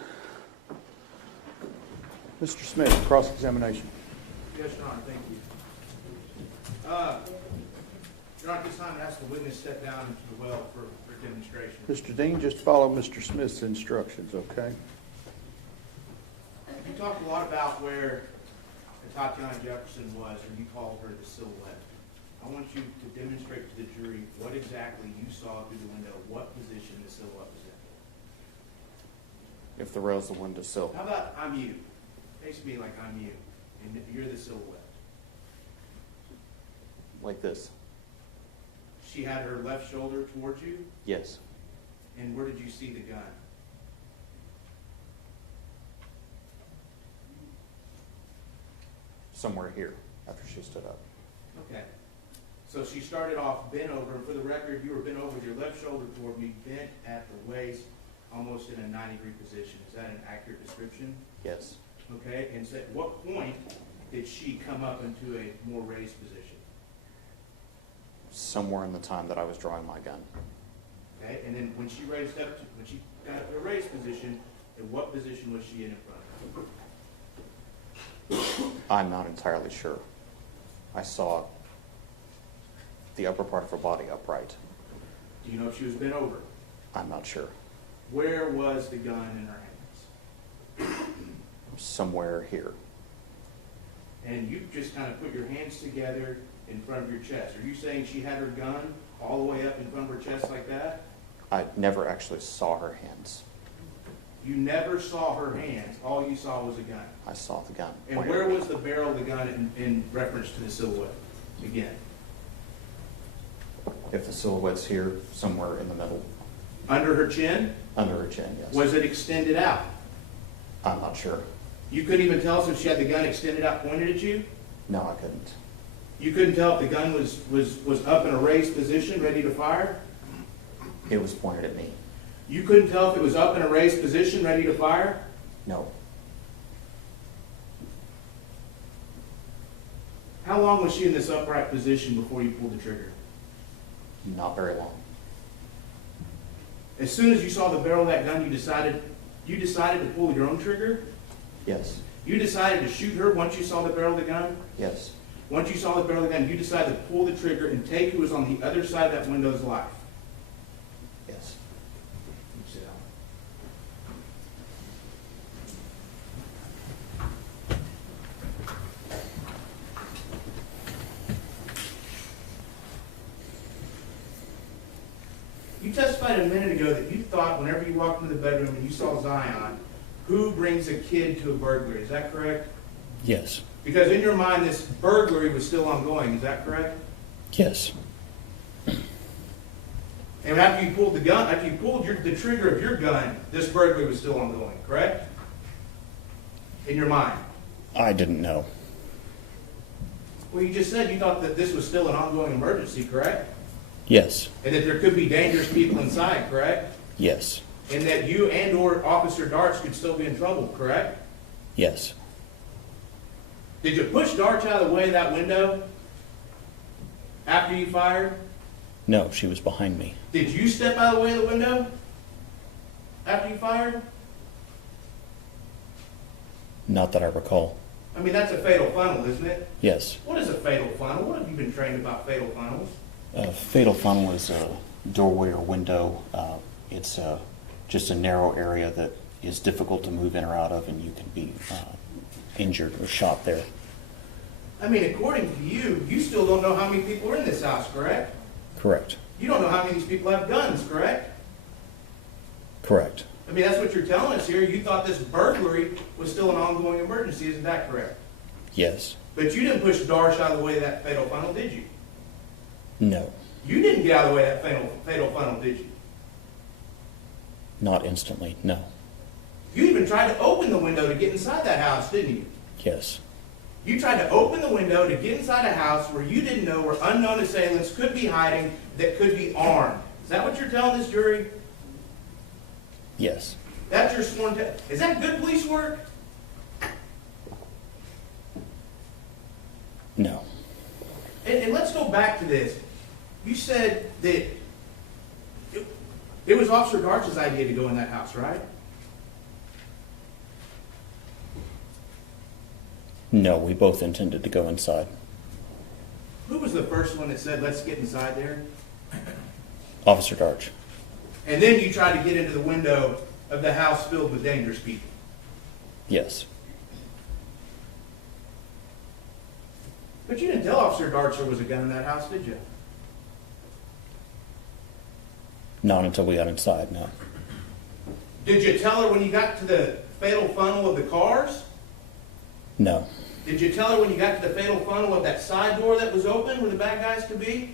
Mr. Smith, cross-examination. Yes, Your Honor, thank you. Your Honor, at this time, I ask the witness step down into the well for demonstration. Mr. Dean, just follow Mr. Smith's instructions, okay? You talked a lot about where Atatiana Jefferson was, and you called her the silhouette. I want you to demonstrate to the jury what exactly you saw through the window, what position the silhouette was in. If the rail's the windowsill. How about I'm you? Face me like I'm you, and you're the silhouette. Like this? She had her left shoulder towards you, Yes. and where did you see the gun? Somewhere here, after she stood up. Okay. So she started off bent over, and for the record, you were bent over with your left shoulder toward me, bent at the waist, almost in a 90-degree position. Is that an accurate description? Yes. Okay, and so at what point did she come up into a more raised position? Somewhere in the time that I was drawing my gun. Okay, and then when she raised up, when she got up to a raised position, in what position was she in front of? I'm not entirely sure. I saw the upper part of her body upright. Do you know if she was bent over? I'm not sure. Where was the gun in her hands? Somewhere here. And you just kind of put your hands together in front of your chest. Are you saying she had her gun all the way up in front of her chest like that? I never actually saw her hands. You never saw her hands. All you saw was a gun. I saw the gun. And where was the barrel of the gun in reference to the silhouette? Again. If the silhouette's here, somewhere in the middle. Under her chin? Under her chin, yes. Was it extended out? I'm not sure. You couldn't even tell us if she had the gun extended out pointed at you? No, I couldn't. You couldn't tell if the gun was up in a raised position, ready to fire? It was pointed at me. You couldn't tell if it was up in a raised position, ready to fire? No. How long was she in this upright position before you pulled the trigger? Not very long. As soon as you saw the barrel of that gun, you decided to pull your own trigger? Yes. You decided to shoot her once you saw the barrel of the gun? Yes. Once you saw the barrel of the gun, you decided to pull the trigger and take who was on the other side of that window's life? Yes. You sit down. You testified a minute ago that you thought whenever you walked into the bedroom and you saw Zion, who brings a kid to a burglary? Is that correct? Yes. Because in your mind, this burglary was still ongoing. Is that correct? Yes. And after you pulled the gun, after you pulled the trigger of your gun, this burglary was still ongoing, correct? In your mind. I didn't know. Well, you just said you thought that this was still an ongoing emergency, correct? Yes. And that there could be dangerous people inside, correct? Yes. And that you and or Officer Darts could still be in trouble, correct? Yes. Did you push Darch out of the way of that window after you fired? No, she was behind me. Did you step out of the way of the window after you fired? Not that I recall. I mean, that's a fatal funnel, isn't it? Yes. What is a fatal funnel? What have you been trained about fatal funnels? A fatal funnel is a doorway or window. It's just a narrow area that is difficult to move in or out of, and you can be injured or shot there. I mean, according to you, you still don't know how many people are in this house, correct? Correct. You don't know how many of these people have guns, correct? Correct. I mean, that's what you're telling us here. You thought this burglary was still an ongoing emergency, isn't that correct? Yes. But you didn't push Darsh out of the way of that fatal funnel, did you? No. You didn't get out of the way of that fatal funnel, did you? Not instantly, no. You even tried to open the window to get inside that house, didn't you? Yes. You tried to open the window to get inside a house where you didn't know where unknown assailants could be hiding that could be armed. Is that what you're telling this jury? Yes. That's your sworn Is that good police work? No. And let's go back to this. You said that it was Officer Darch's idea to go in that house, right? No, we both intended to go inside. Who was the first one that said, let's get inside there? Officer Darch. And then you tried to get into the window of the house filled with dangerous people. Yes. But you didn't tell Officer Darch there was a gun in that house, did you? Not until we got inside, no. Did you tell her when you got to the fatal funnel of the cars? No. Did you tell her when you got to the fatal funnel of that side door that was open where the bad guys could be?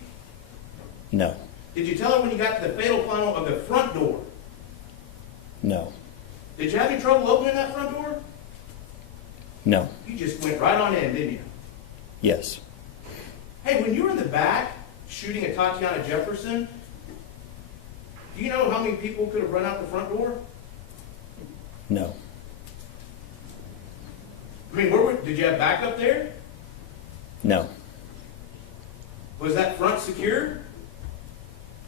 No. Did you tell her when you got to the fatal funnel of the front door? No. Did you have any trouble opening that front door? No. You just went right on in, didn't you? Yes. Hey, when you were in the back shooting at Atatiana Jefferson, do you know how many people could have run out the front door? No. I mean, did you have backup there? No. Was that front secure?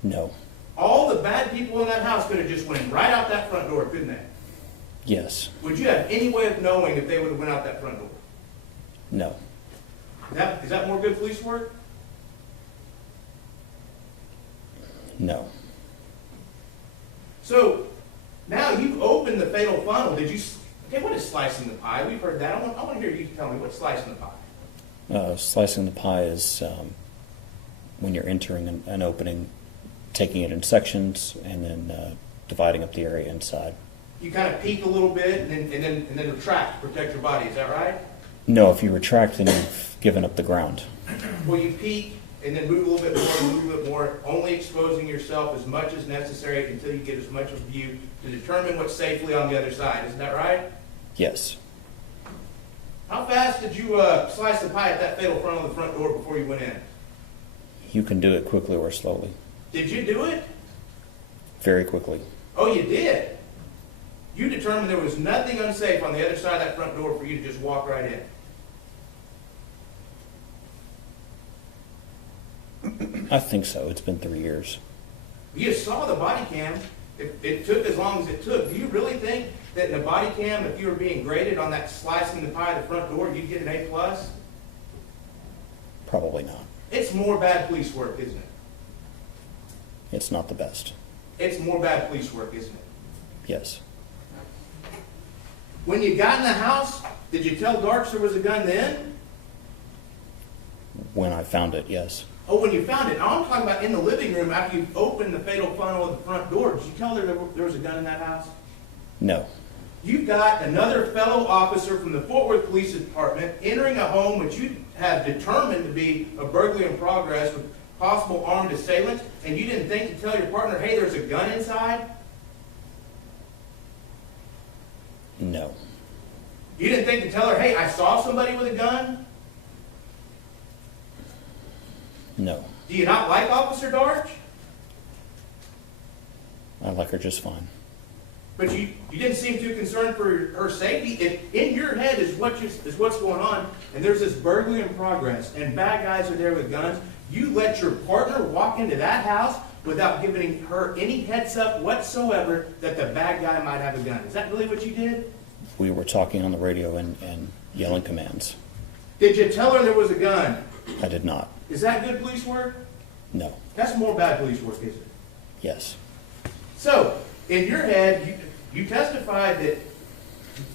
No. All the bad people in that house could have just went right out that front door, couldn't they? Yes. Would you have any way of knowing if they would have went out that front door? No. Is that more good police work? No. So, now you've opened the fatal funnel. Okay, what is slicing the pie? We've heard that. I want to hear you tell me, what's slicing the pie? Slicing the pie is when you're entering an opening, taking it in sections, and then dividing up the area inside. You kind of peek a little bit and then retract to protect your body. Is that right? No, if you retract, then you've given up the ground. Well, you peek and then move a little bit more, move a little bit more, only exposing yourself as much as necessary until you get as much of a view to determine what's safely on the other side. Isn't that right? Yes. How fast did you slice the pie at that fatal front of the front door before you went in? You can do it quickly or slowly. Did you do it? Very quickly. Oh, you did? You determined there was nothing unsafe on the other side of that front door for you to just walk right in. I think so. It's been 3 years. You saw the body cam. It took as long as it took. Do you really think that in a body cam, if you were being graded on that slicing the pie at the front door, you'd get an A+? Probably not. It's more bad police work, isn't it? It's not the best. It's more bad police work, isn't it? Yes. When you got in the house, did you tell Darch there was a gun then? When I found it, yes. Oh, when you found it. Now I'm talking about in the living room after you opened the fatal funnel of the front door. Did you tell her there was a gun in that house? No. You've got another fellow officer from the Fort Worth Police Department entering a home which you have determined to be a burglary in progress with possible armed assailants, and you didn't think to tell your partner, hey, there's a gun inside? No. You didn't think to tell her, hey, I saw somebody with a gun? No. Do you not like Officer Darch? I like her just fine. But you didn't seem too concerned for her safety. If in your head is what's going on, and there's this burglary in progress, and bad guys are there with guns, you let your partner walk into that house without giving her any heads up whatsoever that the bad guy might have a gun. Is that really what you did? We were talking on the radio and yelling commands. Did you tell her there was a gun? I did not. Is that good police work? No. That's more bad police work, isn't it? Yes. So, in your head, you testified that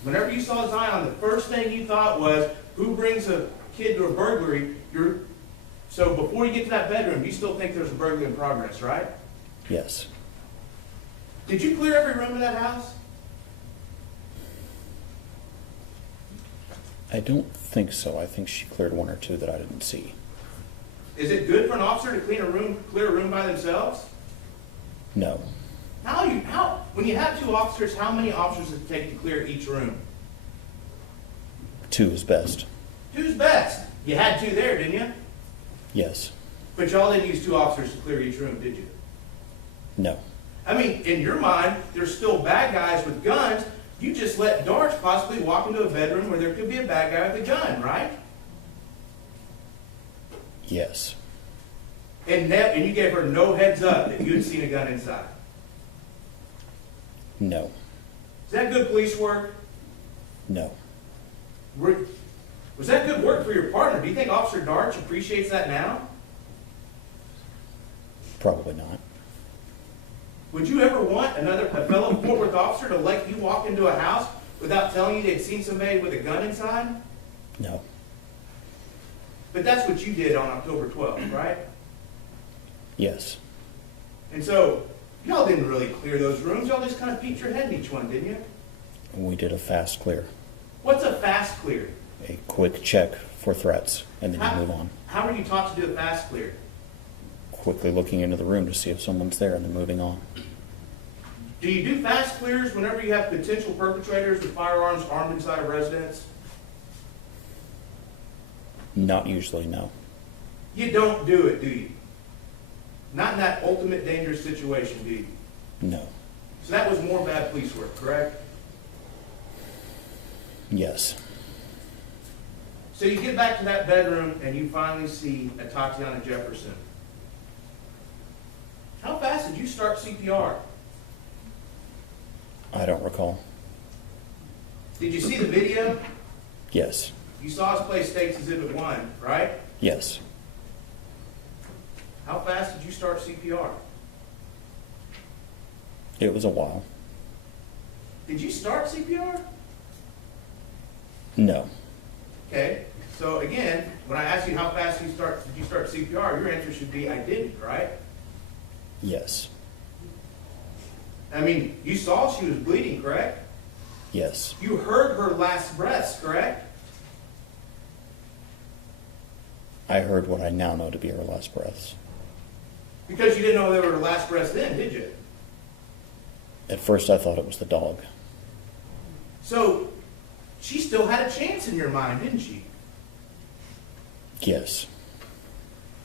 whenever you saw Zion, the first thing you thought was, who brings a kid to a burglary? So before you get to that bedroom, you still think there's a burglary in progress, right? Yes. Did you clear every room in that house? I don't think so. I think she cleared one or two that I didn't see. Is it good for an officer to clear a room by themselves? No. When you have two officers, how many officers does it take to clear each room? 2 is best. 2's best. You had 2 there, didn't you? Yes. But y'all didn't use 2 officers to clear each room, did you? No. I mean, in your mind, there's still bad guys with guns. You just let Darch possibly walk into a bedroom where there could be a bad guy with a gun, right? Yes. And you gave her no heads up that you had seen a gun inside. No. Is that good police work? No. Was that good work for your partner? Do you think Officer Darch appreciates that now? Probably not. Would you ever want a fellow Fort Worth officer to let you walk into a house without telling you they'd seen somebody with a gun inside? No. But that's what you did on October 12th, right? Yes. And so, y'all didn't really clear those rooms. Y'all just kind of peeked your head in each one, didn't you? We did a fast clear. What's a fast clear? A quick check for threats, and then you move on. How were you taught to do a fast clear? Quickly looking into the room to see if someone's there, and then moving on. Do you do fast clears whenever you have potential perpetrators with firearms armed inside a residence? Not usually, no. You don't do it, do you? Not in that ultimate dangerous situation, do you? No. So that was more bad police work, correct? Yes. So you get back to that bedroom and you finally see Atatiana Jefferson. How fast did you start CPR? I don't recall. Did you see the video? Yes. You saw us play States Exhibit 1, right? Yes. How fast did you start CPR? It was a while. Did you start CPR? No. Okay. So again, when I ask you how fast did you start CPR, your answer should be I didn't, right? Yes. I mean, you saw she was bleeding, correct? Yes. You heard her last breaths, correct? I heard what I now know to be her last breaths. Because you didn't know they were her last breaths then, did you? At first I thought it was the dog. So, she still had a chance in your mind, didn't she? Yes.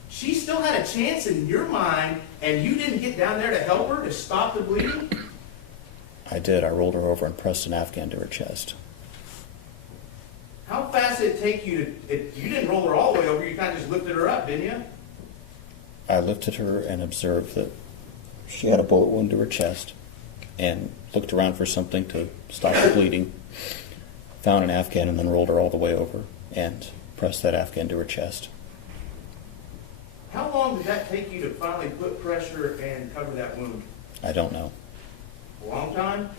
She still had a chance in your mind, and you didn't get down there to help her, to stop the bleeding? I did. I rolled her over and pressed an Afghan to her chest. How fast did it take you to... you didn't roll her all the way over, you kind of just lifted her up, didn't you? I lifted her and observed that she had a bullet wound to her chest and looked around for something to stop the bleeding, found an Afghan, and then rolled her all the way over and pressed that Afghan to her chest. How long did that take you to finally put pressure and cover that wound? I don't know. A long time?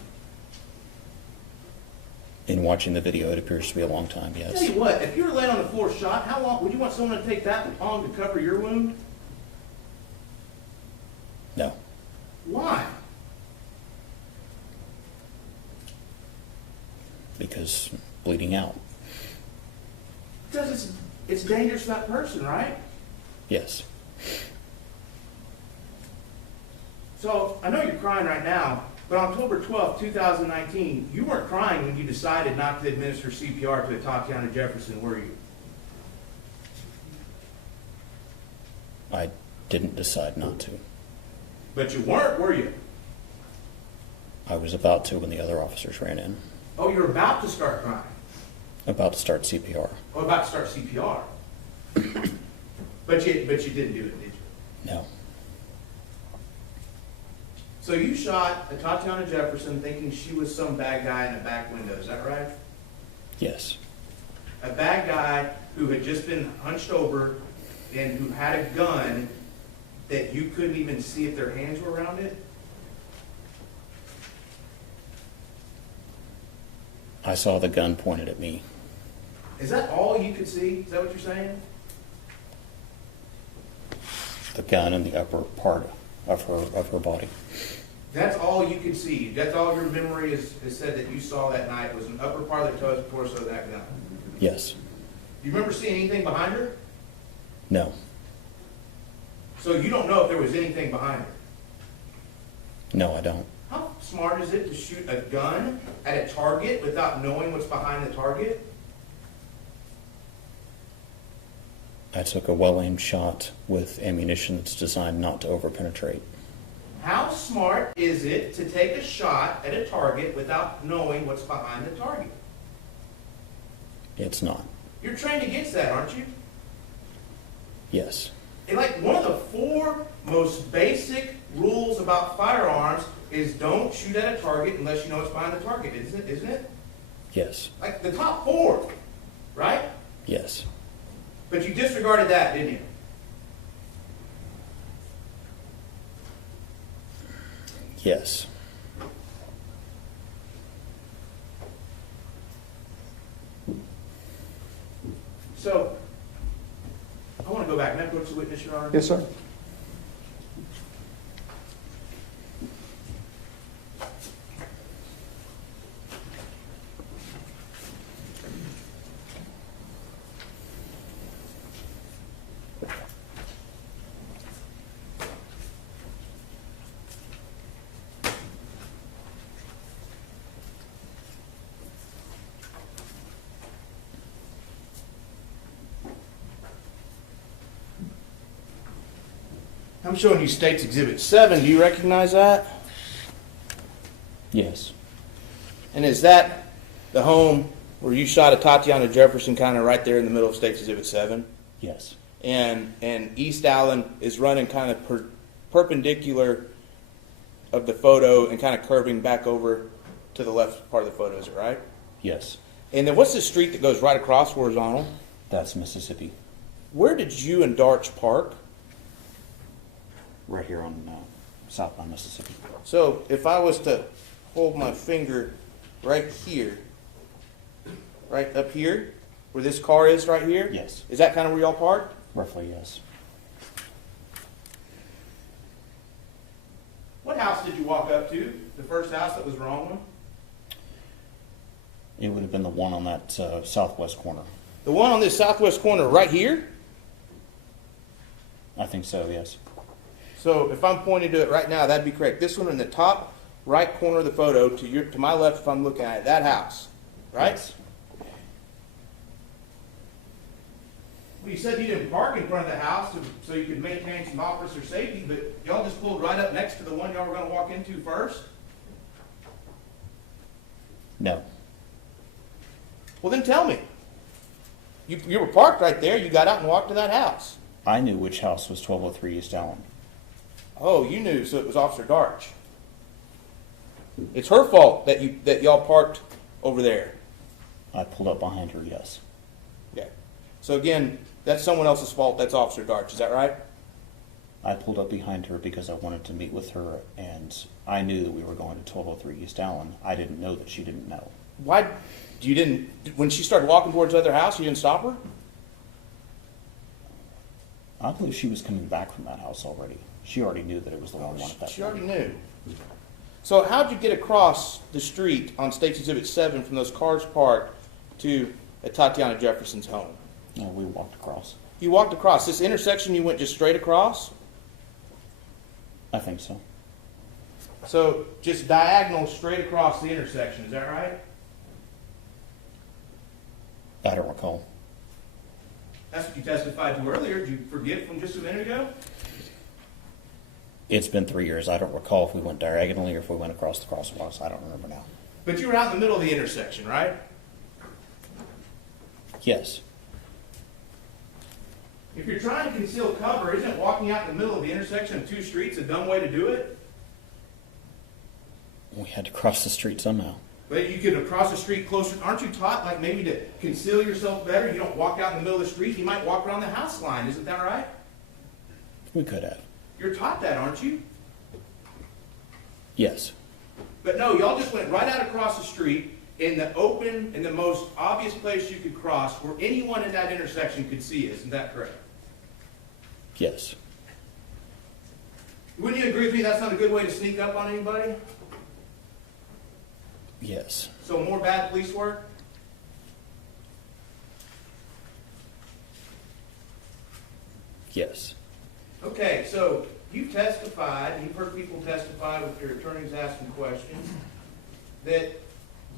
In watching the video, it appears to be a long time, yes. Tell you what, if you were laying on the floor shot, how long would you want someone to take that long to cover your wound? No. Why? Because bleeding out. Because it's dangerous to that person, right? Yes. So, I know you're crying right now, but on October 12th, 2019, you weren't crying when you decided not to administer CPR to Atatiana Jefferson, were you? I didn't decide not to. But you weren't, were you? I was about to when the other officers ran in. Oh, you're about to start crying. About to start CPR. Oh, about to start CPR. But you didn't do it, did you? No. So you shot Atatiana Jefferson thinking she was some bad guy in a back window, is that right? Yes. A bad guy who had just been hunched over and who had a gun that you couldn't even see if their hands were around it? I saw the gun pointed at me. Is that all you could see? Is that what you're saying? The gun in the upper part of her body. That's all you could see. That's all your memory has said that you saw that night was an upper part of the torso of that gun. Yes. Do you remember seeing anything behind her? No. So you don't know if there was anything behind her? No, I don't. How smart is it to shoot a gun at a target without knowing what's behind the target? I took a well-aimed shot with ammunition that's designed not to overpenetrate. How smart is it to take a shot at a target without knowing what's behind the target? It's not. You're trained against that, aren't you? Yes. And like one of the 4 most basic rules about firearms is don't shoot at a target unless you know what's behind the target, isn't it? Yes. Like the top 4, right? Yes. But you disregarded that, didn't you? Yes. So, I want to go back. Can I approach the witness, Your Honor? Yes, sir. I'm showing you State's Exhibit 7. Do you recognize that? Yes. And is that the home where you shot Atatiana Jefferson kind of right there in the middle of State's Exhibit 7? Yes. And East Allen is running kind of perpendicular of the photo and kind of curving back over to the left part of the photo, is it right? Yes. And then what's the street that goes right across horizontal? That's Mississippi. Where did you and Darch park? Right here on southbound Mississippi. So if I was to hold my finger right here, right up here, where this car is right here? Yes. Is that kind of where y'all parked? Roughly, yes. What house did you walk up to? The first house that was the wrong one? It would have been the one on that southwest corner. The one on this southwest corner right here? I think so, yes. So if I'm pointing to it right now, that'd be correct. This one in the top right corner of the photo, to my left if I'm looking at it, that house, right? Yes. Well, you said you didn't park in front of the house so you could maintain some officer safety, but y'all just pulled right up next to the one y'all were going to walk into first? No. Well, then tell me. You were parked right there. You got out and walked to that house. I knew which house was 1203 East Allen. Oh, you knew, so it was Officer Darch. It's her fault that y'all parked over there. I pulled up behind her, yes. Okay. So again, that's someone else's fault. That's Officer Darch. Is that right? I pulled up behind her because I wanted to meet with her, and I knew that we were going to 1203 East Allen. I didn't know that she didn't know. Why? When she started walking towards the other house, you didn't stop her? I believe she was coming back from that house already. She already knew that it was the wrong one at that She point. already knew. So how'd you get across the street on State's Exhibit 7 from those cars parked to Atatiana Jefferson's home? No, we walked across. You walked across. This intersection, you went just straight across? I think so. So just diagonal straight across the intersection, is that right? I don't recall. That's what you testified to earlier. Did you forget from just a minute ago? It's been 3 years. I don't recall if we went diagonally or if we went across the crosswalks. I don't remember now. But you were out in the middle of the intersection, right? Yes. If you're trying to conceal cover, isn't walking out in the middle of the intersection of two streets a dumb way to do it? We had to cross the street somehow. But you could cross the street closer. Aren't you taught, like, maybe to conceal yourself better? You don't walk out in the middle of the street. You might walk around the house line. Isn't that right? We could have. You're taught that, aren't you? Yes. But no, y'all just went right out across the street in the open, in the most obvious place you could cross, where anyone in that intersection could see you. Isn't that correct? Yes. Wouldn't you agree with me that's not a good way to sneak up on anybody? Yes. So more bad police work? Yes. Okay, so you've testified, you've heard people testify with their attorneys asking questions, that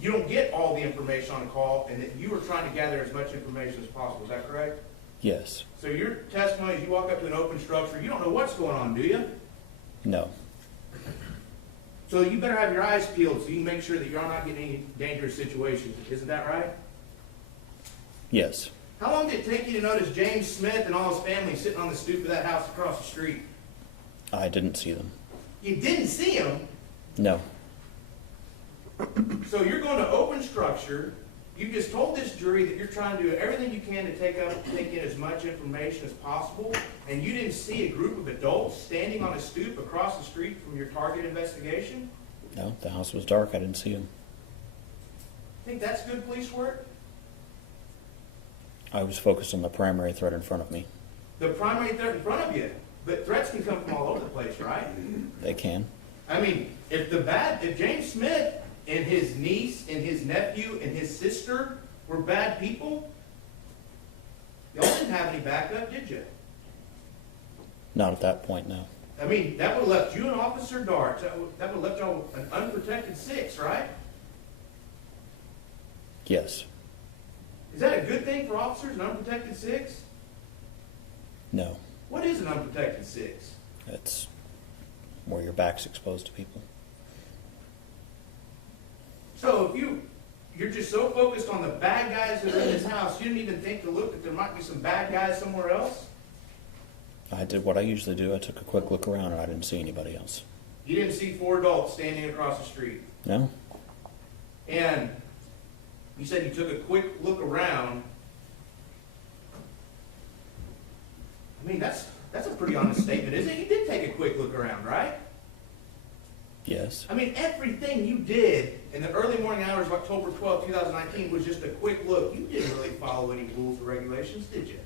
you don't get all the information on a call and that you were trying to gather as much information as possible. Is that correct? Yes. So your testimony is you walk up to an open structure, you don't know what's going on, do you? No. So you better have your eyes peeled so you can make sure that you're not getting any dangerous situations. Isn't that right? Yes. How long did it take you to notice James Smith and all his family sitting on the stoop of that house across the street? I didn't see them. You didn't see them? No. So you're going to open structure. You just told this jury that you're trying to do everything you can to take in as much information as possible, and you didn't see a group of adults standing on a stoop across the street from your target investigation? No, the house was dark. I didn't see them. Think that's good police work? I was focused on the primary threat in front of me. The primary threat in front of you, but threats can come from all over the place, right? They can. I mean, if James Smith and his niece and his nephew and his sister were bad people, y'all didn't have any backup, did you? Not at that point, no. I mean, that would have left you and Officer Darts. That would have left y'all an unprotected 6, right? Yes. Is that a good thing for officers, an unprotected 6? No. What is an unprotected 6? It's where your back's exposed to people. So if you're just so focused on the bad guys that are in this house, you didn't even think to look that there might be some bad guys somewhere else? I did what I usually do. I took a quick look around and I didn't see anybody else. You didn't see 4 adults standing across the street. No? And you said you took a quick look around. I mean, that's a pretty honest statement, isn't it? You did take a quick look around, right? Yes. I mean, everything you did in the early morning hours of October 12, 2019 was just a quick look. You didn't really follow any rules or regulations, did you?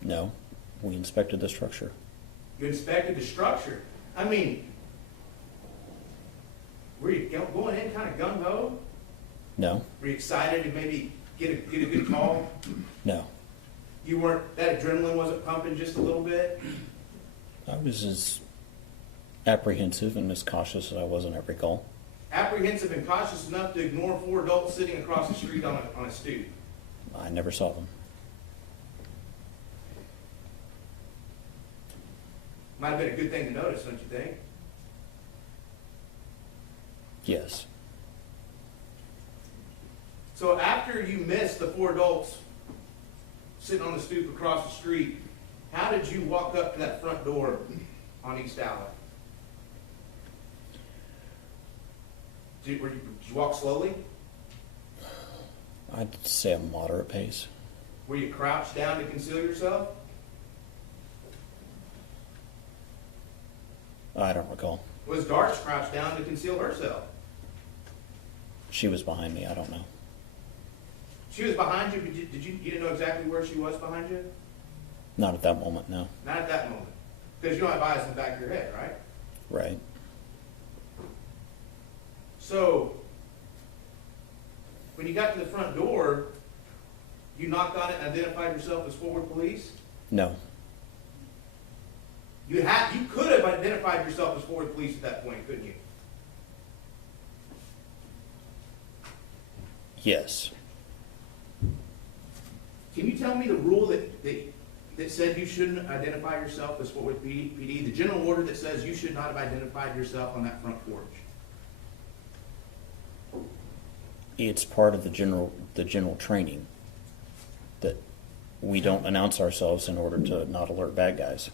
No. We inspected the structure. You inspected the structure. I mean, were you going in kind of gung-ho? No. Were you excited to maybe get a good call? No. You weren't, that adrenaline wasn't pumping just a little bit? I was as apprehensive and as cautious as I was on every call. Apprehensive and cautious enough to ignore 4 adults sitting across the street on a stoop. I never saw them. Might have been a good thing to notice, don't you think? Yes. So after you missed the 4 adults sitting on the stoop across the street, how did you walk up to that front door on East Alley? Did you walk slowly? I'd say a moderate pace. Were you crouched down to conceal yourself? I don't recall. Was Darts crouched down to conceal herself? She was behind me. I don't know. She was behind you, but you didn't know exactly where she was behind you? Not at that moment, no. Not at that moment. Because you don't have eyes in the back of your head, right? Right. So, when you got to the front door, you knocked on it and identified yourself as forward police? No. You could have identified yourself as forward police at that point, couldn't you? Yes. Can you tell me the rule that that said you shouldn't identify yourself as Fort Worth PD, the general order that says you should not have identified yourself on that front porch? It's part of the general training that we don't announce ourselves in order to not alert bad guys.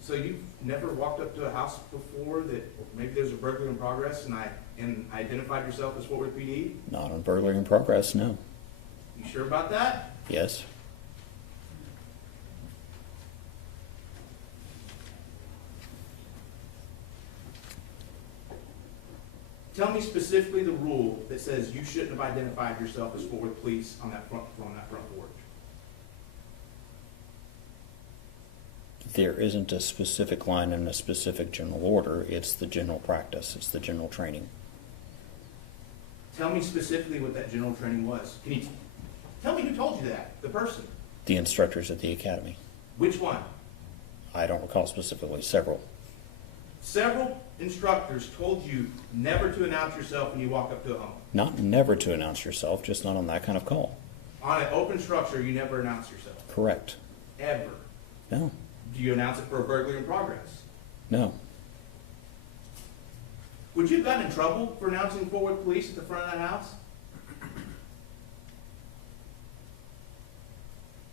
So you've never walked up to a house before that maybe there's a burglary in progress and identified yourself as Fort Worth PD? Not on burglary in progress, no. You sure about that? Yes. Tell me specifically the rule that says you shouldn't have identified yourself as Fort Worth Police on that front porch. There isn't a specific line and a specific general order. It's the general practice. It's the general training. Tell me specifically what that general training was. Can you tell me who told you that? The person. The instructors at the academy. Which one? I don't recall specifically. Several. Several instructors told you never to announce yourself when you walk up to a home. Not never to announce yourself, just not on that kind of call. On an open structure, you never announce yourself. Correct. Ever. No. Do you announce it for a burglary in progress? No. Would you have gotten in trouble for announcing Fort Worth Police at the front of that house?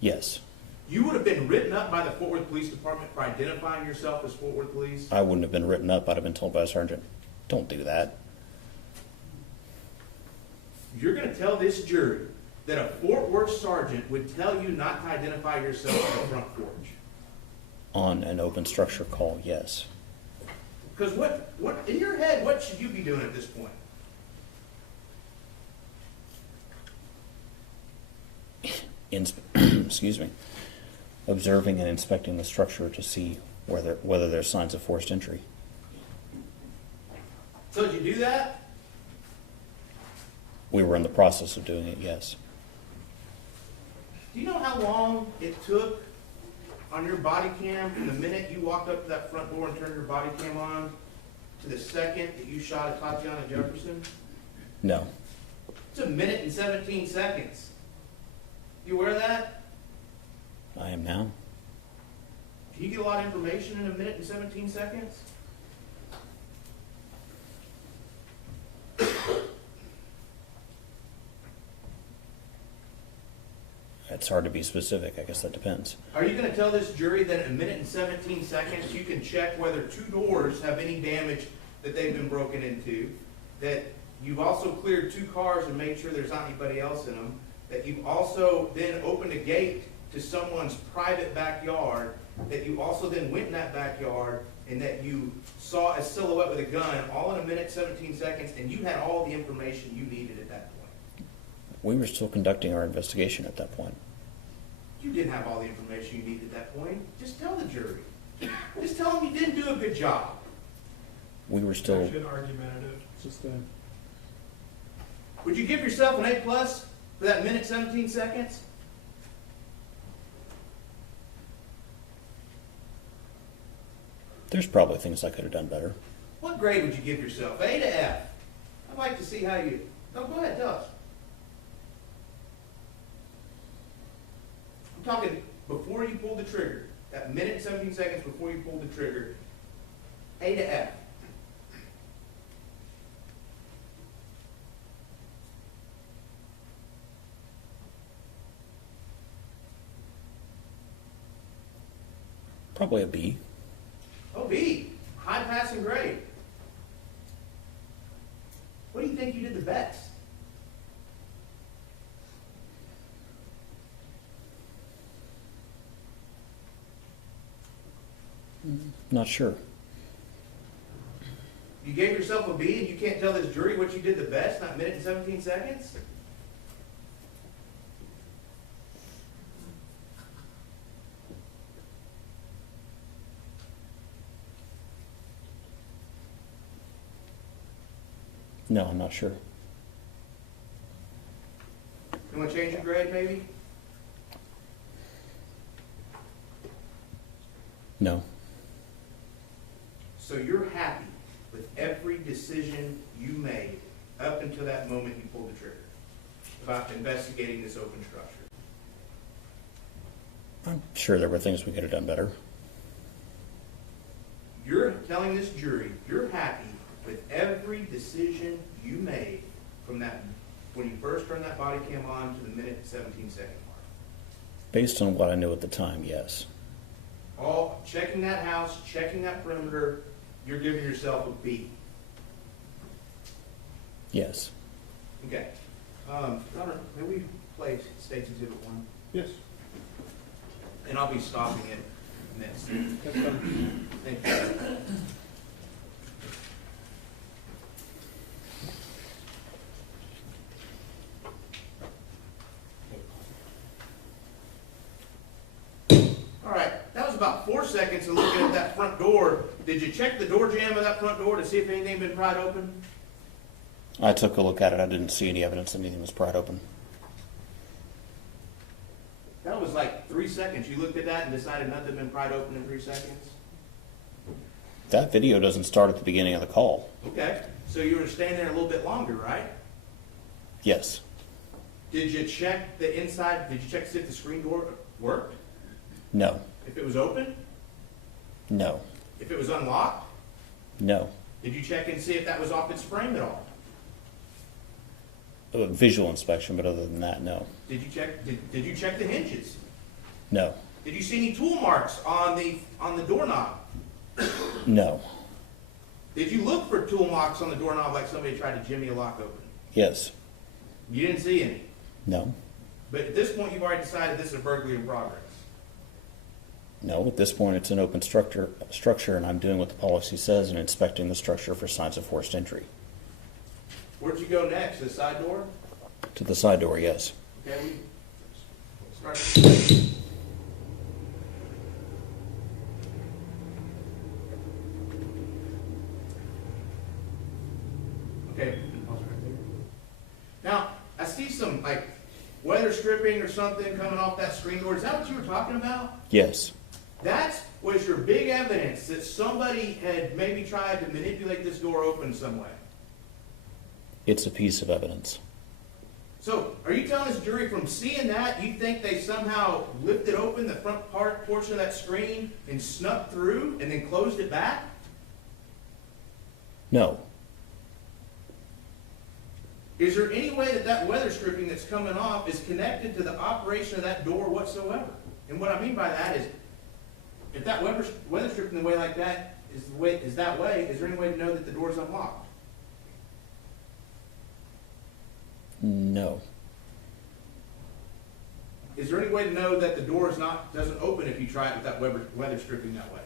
Yes. You would have been written up by the Fort Worth Police Department for identifying yourself as Fort Worth Police? I wouldn't have been written up. I'd have been told by a sergeant, don't do that. You're going to tell this jury that a Fort Worth sergeant would tell you not to identify yourself on the front porch? On an open structure call, yes. Because what in your head, what should you be doing at this point? Excuse me. Observing and inspecting the structure to see whether there's signs of forced entry. So did you do that? We were in the process of doing it, yes. Do you know how long it took on your body cam from the minute you walked up to that front door and turned your body cam on to the second that you shot at Atatiana Jefferson? No. It's 1 minute and 17 seconds. You aware of that? I am now. Can you get a lot of information in 1 minute and 17 seconds? It's hard to be specific. I guess that depends. Are you going to tell this jury that in 1 minute and 17 seconds you can check whether 2 doors have any damage that they've been broken into, that you've also cleared 2 cars and made sure there's not anybody else in them, that you've also then opened a gate to someone's private backyard, that you also then went in that backyard and that you saw a silhouette with a gun all in 1 minute, 17 seconds, and you had all the information you needed at that point? We were still conducting our investigation at that point. You didn't have all the information you needed at that point. Just tell the jury. Just tell them you didn't do a good job. We were still... Argumentative. Just Would you give yourself an A+ for that 1 minute, 17 seconds? There's probably things I could have done better. What grade would you give yourself? A to F? I'd like to see how you... No, go ahead, tell us. I'm talking before you pulled the trigger. That 1 minute and 17 seconds before you pulled the trigger. A to F. Probably a B. Oh, B. High passing grade. What do you think you did the best? Not sure. You gave yourself a B and you can't tell this jury what you did the best, not 1 minute and 17 seconds? No, I'm not sure. You want to change your grade, maybe? No. So you're happy with every decision you made up until that moment you pulled the trigger about investigating this open structure? I'm sure there were things we could have done better. You're telling this jury you're happy with every decision you made from that, when you first turned that body cam on to the minute 17-second mark? Based on what I knew at the time, yes. All checking that house, checking that perimeter, you're giving yourself a B. Yes. Okay. Governor, may we play State's Exhibit 1? Yes. And I'll be stopping it next. Thank you. All right, that was about 4 seconds of looking at that front door. Did you check the door jamb of that front door to see if anything had been pried open? I took a look at it. I didn't see any evidence that anything was pried open. That was like 3 seconds. You looked at that and decided nothing had been pried open in 3 seconds? That video doesn't start at the beginning of the call. Okay, so you were standing there a little bit longer, right? Yes. Did you check the inside? Did you check to see if the screen door worked? No. If it was open? No. If it was unlocked? No. Did you check and see if that was off its frame at all? A visual inspection, but other than that, no. Did you check? Did you check the hinges? No. Did you see any tool marks on the doorknob? No. Did you look for tool marks on the doorknob like somebody tried to jimmy a lock open? Yes. You didn't see any. No. But at this point, you've already decided this is a burglary in progress. No, at this point it's an open structure, and I'm doing what the policy says and inspecting the structure for signs of forced entry. Where'd you go next? To the side door? To the side door, yes. Okay, we start. Okay. Now, I see some like weather stripping or something coming off that screen door. Is that what you were talking about? Yes. That was your big evidence that somebody had maybe tried to manipulate this door open some way. It's a piece of evidence. So, are you telling this jury from seeing that, you think they somehow lifted open the front portion of that screen and snuck through and then closed it back? No. Is there any way that that weather stripping that's coming off is connected to the operation of that door whatsoever? And what I mean by that is, if that weather stripping the way like that is that way, is there any way to know that the door is unlocked? No. Is there any way to know that the door doesn't open if you try it with that weather stripping that way?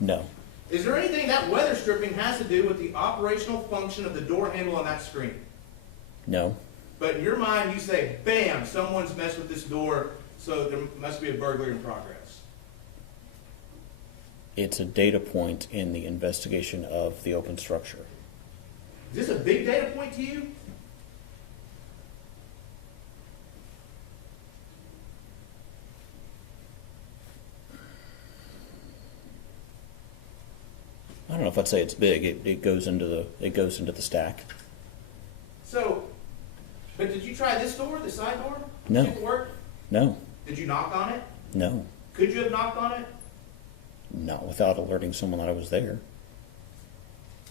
No. Is there anything that weather stripping has to do with the operational function of the door handle on that screen? No. But in your mind, you say, bam, someone's messed with this door, so there must be a burglary in progress. It's a data point in the investigation of the open structure. Is this a big data point to you? I don't know if I'd say it's big. It goes into the stack. So, but did you try this door, the side door? No. See if it worked? No. Did you knock on it? No. Could you have knocked on it? Not without alerting someone that I was there.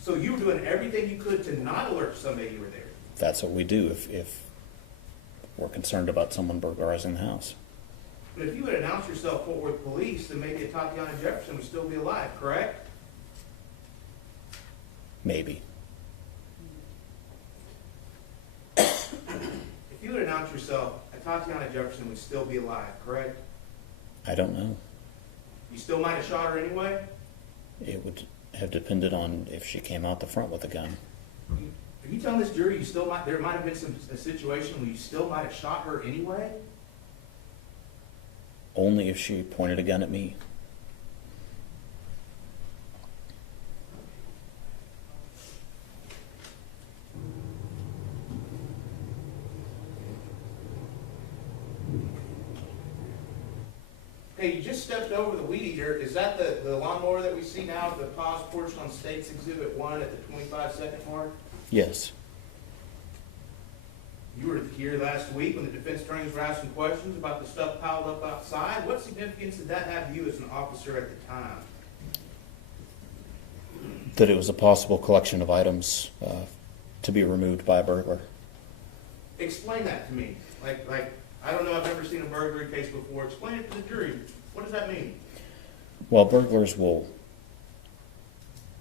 So you were doing everything you could to not alert somebody you were there. That's what we do if we're concerned about someone burglarizing the house. But if you would announce yourself Fort Worth Police, then maybe Atatiana Jefferson would still be alive, correct? Maybe. If you would announce yourself, Atatiana Jefferson would still be alive, correct? I don't know. You still might have shot her anyway? It would have depended on if she came out the front with a gun. Are you telling this jury there might have been a situation where you still might have shot her anyway? Only if she pointed a gun at me. Okay, you just stepped over the weed eater. Is that the lawnmower that we see now, the pause portion on State's Exhibit 1 at the 25-second mark? Yes. You were here last week when the defense attorneys were asking questions about the stuff piled up outside. What significance did that have to you as an officer at the time? That it was a possible collection of items to be removed by a burglar. Explain that to me. Like I don't know, I've never seen a burglary case before. Explain it to the jury. What does that mean? Well, burglars will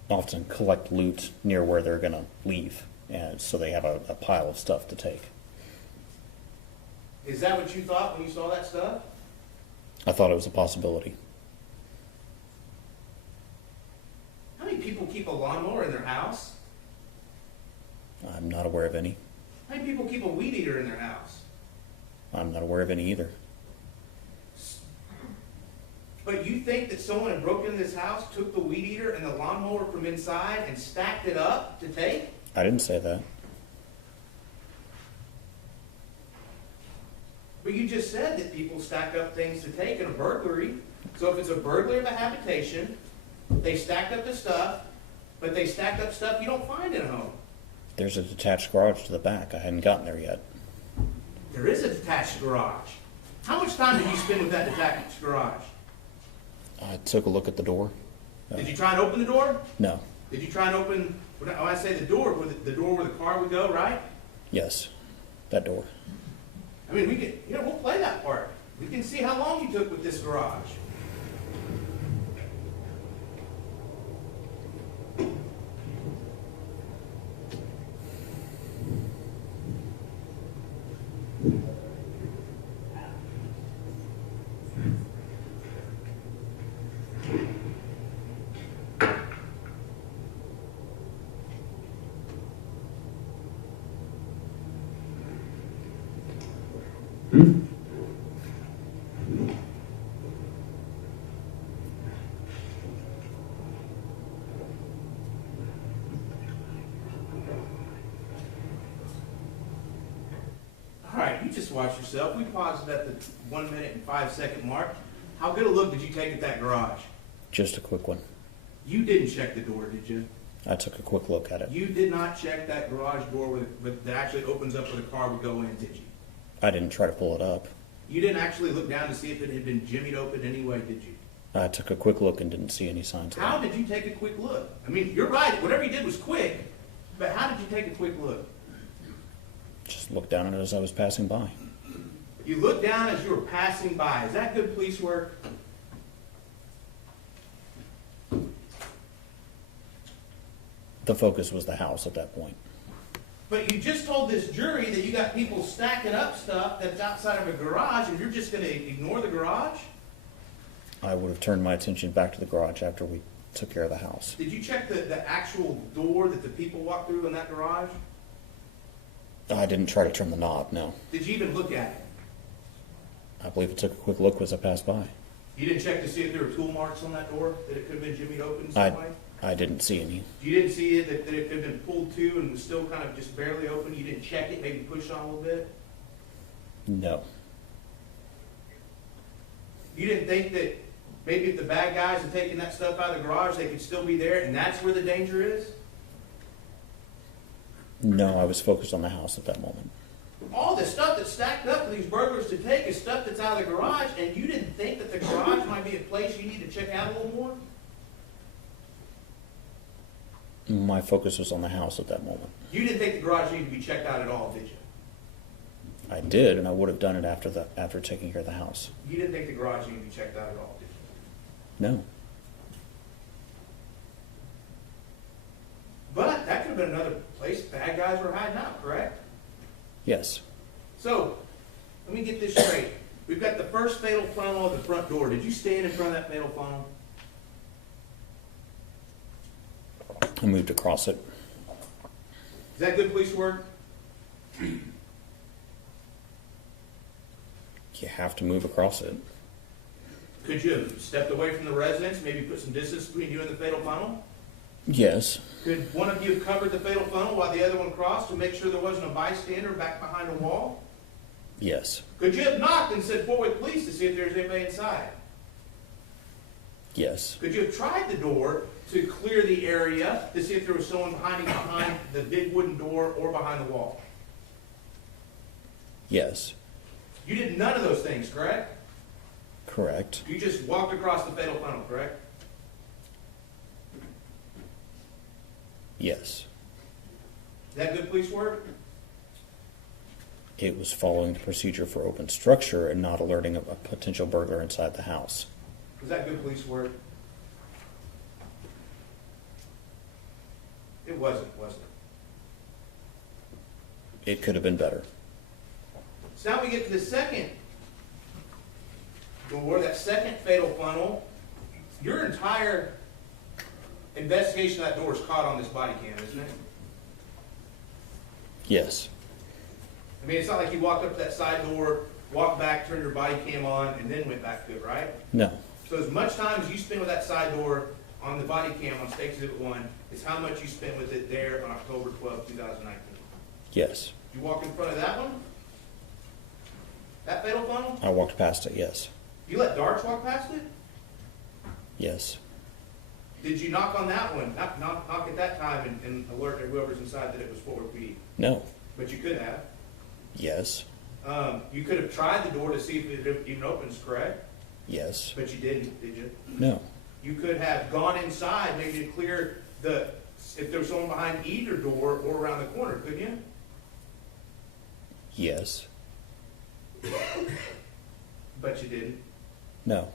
often collect loot near where they're going to leave, and so they have a pile of stuff to take. Is that what you thought when you saw that stuff? I thought it was a possibility. How many people keep a lawnmower in their house? I'm not aware of any. How many people keep a weed eater in their house? I'm not aware of any either. But you think that someone had broken into this house, took the weed eater and the lawnmower from inside and stacked it up to take? I didn't say that. But you just said that people stack up things to take in a burglary. So if it's a burglary of a habitation, they stacked up the stuff, but they stacked up stuff you don't find in a home. There's a detached garage to the back. I hadn't gotten there yet. There is a detached garage. How much time did you spend with that detached garage? I took a look at the door. Did you try and open the door? No. Did you try and open, when I say the door where the car would go, right? Yes. That door. I mean, we can, we'll play that part. We can see how long you took with this garage. All right, you just watch yourself. We paused it at the 1 minute and 5 second mark. How good a look did you take at that garage? Just a quick one. You didn't check the door, did you? I took a quick look at it. You did not check that garage door that actually opens up where the car would go in, did you? I didn't try to pull it up. You didn't actually look down to see if it had been jimmied open anyway, did you? I took a quick look and didn't see any signs of How that. did you take a quick look? I mean, you're right. Whatever you did was quick. But how did you take a quick look? Just looked down at it as I was passing by. You looked down as you were passing by. Is that good police work? The focus was the house at that point. But you just told this jury that you got people stacking up stuff that's outside of a garage, and you're just going to ignore the garage? I would have turned my attention back to the garage after we took care of the house. Did you check the actual door that the people walked through in that garage? I didn't try to turn the knob, no. Did you even look at it? I believe I took a quick look as I passed by. You didn't check to see if there were tool marks on that door, that it could have been jimmied open in some way? I didn't see any. You didn't see it, that it could have been pulled to and was still kind of just barely open? You didn't check it, maybe push on a little bit? No. You didn't think that maybe if the bad guys had taken that stuff out of the garage, they could still be there, and that's where the danger is? No, I was focused on the house at that moment. All the stuff that's stacked up for these burglars to take is stuff that's out of the garage, and you didn't think that the garage might be a place you need to check out a little more? My focus was on the house at that moment. You didn't think the garage needed to be checked out at all, did you? I did, and I would have done it after taking care of the house. You didn't think the garage needed to be checked out at all, did you? No. But that could have been another place bad guys were hiding out, correct? Yes. So, let me get this straight. We've got the first fatal funnel at the front door. Did you stand in front of that fatal funnel? I moved across it. Is that good police work? You have to move across it. Could you have stepped away from the residence, maybe put some distance between you and the fatal funnel? Yes. Could one of you have covered the fatal funnel while the other one crossed to make sure there wasn't a bystander back behind a wall? Yes. Could you have knocked and said forward police to see if there's anybody inside? Yes. Could you have tried the door to clear the area to see if there was someone hiding behind the big wooden door or behind the wall? Yes. You did none of those things, correct? Correct. You just walked across the fatal funnel, correct? Yes. Is that good police work? It was following the procedure for open structure and not alerting a potential burglar inside the house. Was that good police work? It wasn't it? It could have been better. So now we get to the second door, that second fatal funnel. Your entire investigation of that door is caught on this body cam, isn't it? Yes. I mean, it's not like you walked up to that side door, walked back, turned your body cam on, and then went back to it, right? No. So as much time as you spend with that side door on the body cam on State Exhibit 1 is how much you spent with it there on October 12, 2019. Yes. You walk in front of that one? That fatal funnel? I walked past it, yes. You let Darts walk past it? Yes. Did you knock on that one? Knock at that time and alert whoever's inside that it was Fort Worth PD? No. But you could have. Yes. You could have tried the door to see if it even opens, correct? Yes. But you didn't, did you? No. You could have gone inside maybe to clear if there was someone behind either door or around the corner, couldn't you? Yes. But you didn't. No.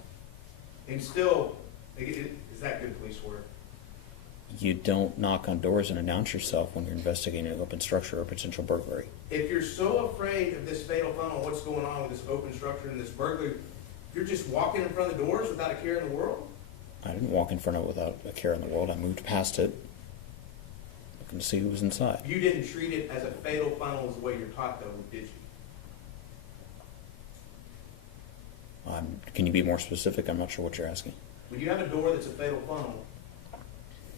And still, is that good police work? You don't knock on doors and announce yourself when you're investigating an open structure or potential burglary. If you're so afraid of this fatal funnel, what's going on with this open structure and this burglary, you're just walking in front of the doors without a care in the world? I didn't walk in front of it without a care in the world. I moved past it, looking to see who was inside. You didn't treat it as a fatal funnel as the way you're taught, though, did you? Can you be more specific? I'm not sure what you're asking. When you have a door that's a fatal funnel,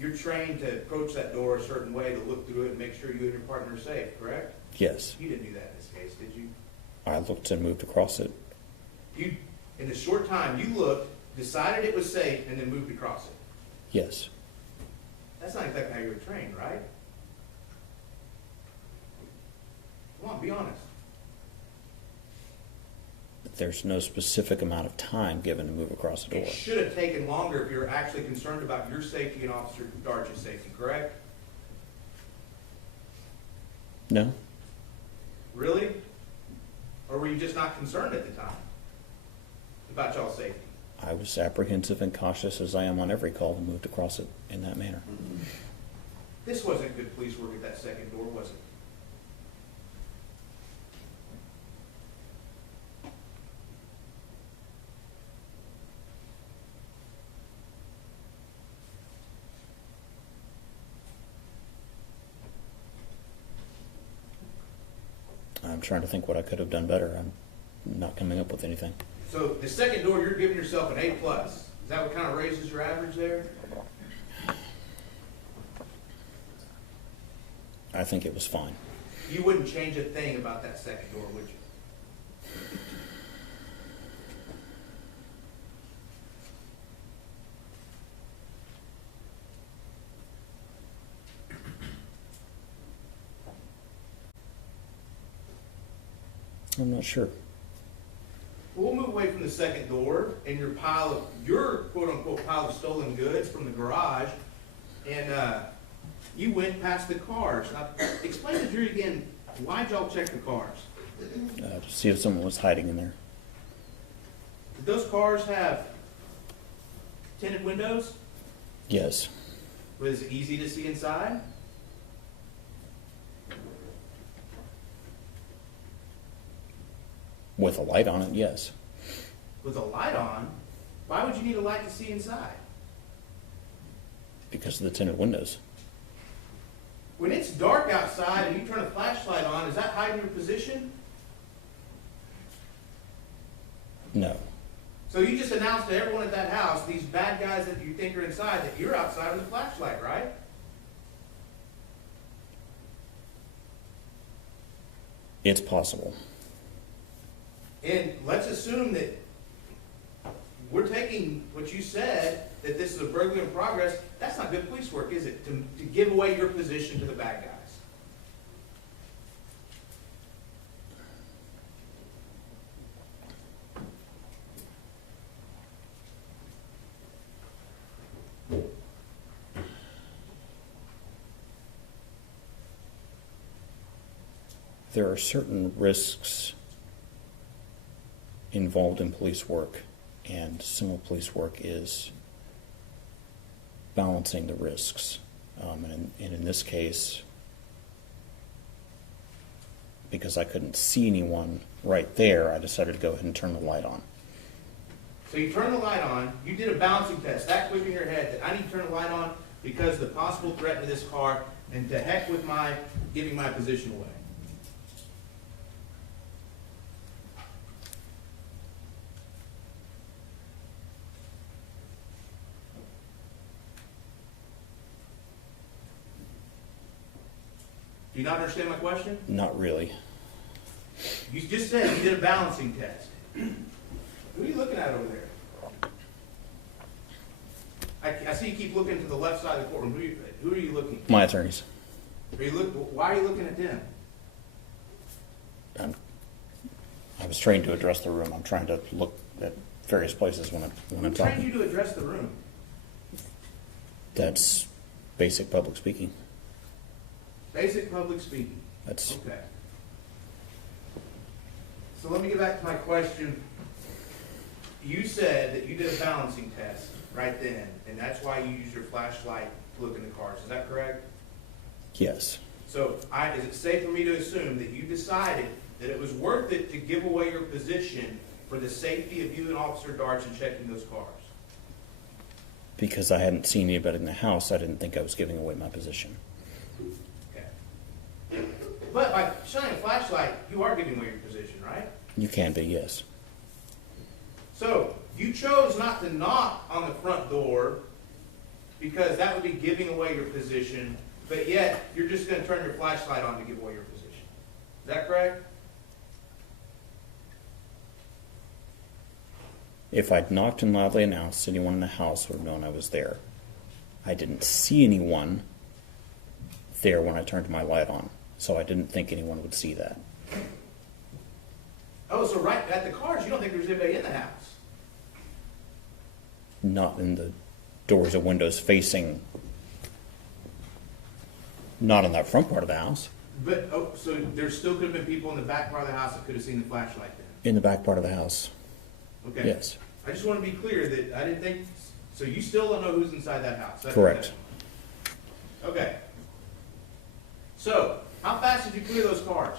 you're trained to approach that door a certain way to look through it and make sure you and your partner are safe, correct? Yes. You didn't do that in this case, did you? I looked and moved across it. You, in the short time you looked, decided it was safe, and then moved across it. Yes. That's not exactly how you were trained, right? Come on, be honest. There's no specific amount of time given to move across a door. It should have taken longer if you were actually concerned about your safety and Officer Darch's safety, correct? No. Really? Or were you just not concerned at the time about y'all's safety? I was apprehensive and cautious as I am on every call and moved across it in that manner. This wasn't good police work at that second door, was it? I'm trying to think what I could have done better. I'm not coming up with anything. So the second door, you're giving yourself an A+. Is that what kind of raises your average there? I think it was fine. You wouldn't change a thing about that second door, would you? I'm not sure. We'll move away from the second door and your quote-unquote pile of stolen goods from the garage, and you went past the cars. Now, explain to the jury again, why'd y'all check the cars? To see if someone was hiding in there. Did those cars have tinted windows? Yes. Was it easy to see inside? With a light on it, yes. With a light on? Why would you need a light to see inside? Because of the tinted windows. When it's dark outside and you turn a flashlight on, is that hiding your position? No. So you just announced to everyone at that house, these bad guys that you think are inside, that you're outside with a flashlight, right? It's possible. And let's assume that we're taking what you said, that this is a burglary in progress. That's not good police work, is it? To give away your position to the bad guys. There are certain risks involved in police work, and some of police work is balancing the risks. And in this case, because I couldn't see anyone right there, I decided to go ahead and turn the light on. So you turn the light on, you did a balancing test that quick in your head that I need to turn the light on because the possible threat to this car, and to heck with my giving my position away. Do you not understand my question? Not really. You just said you did a balancing test. Who are you looking at over there? I see you keep looking to the left side of the courtroom. Who are you looking at? My attorneys. Why are you looking at them? I was trained to address the room. I'm trying to look at various places when I'm Who trained talking. you to address the room? That's basic public speaking. Basic public speaking. That's Okay. So let me get back to my question. You said that you did a balancing test right then, and that's why you used your flashlight to look in the cars. Is that correct? yes. So is it safe for me to assume that you decided that it was worth it to give away your position for the safety of you and Officer Darch in checking those cars? Because I hadn't seen anybody in the house, I didn't think I was giving away my position. Okay. But by shining a flashlight, you are giving away your position, right? You can be, yes. So you chose not to knock on the front door because that would be giving away your position, but yet you're just going to turn your flashlight on to give away your position. Is that correct? If I'd knocked and loudly announced, anyone in the house would have known I was there. I didn't see anyone there when I turned my light on, so I didn't think anyone would see that. Oh, so right at the cars, you don't think there's anybody in the house? Not in the doors or windows facing, not in that front part of the house. But, so there still could have been people in the back part of the house that could have seen the flashlight then? In the back part of the house, Okay. yes. I just want to be clear that I didn't think, so you still don't know who's inside that house? Correct. Okay. So, how fast did you clear those cars?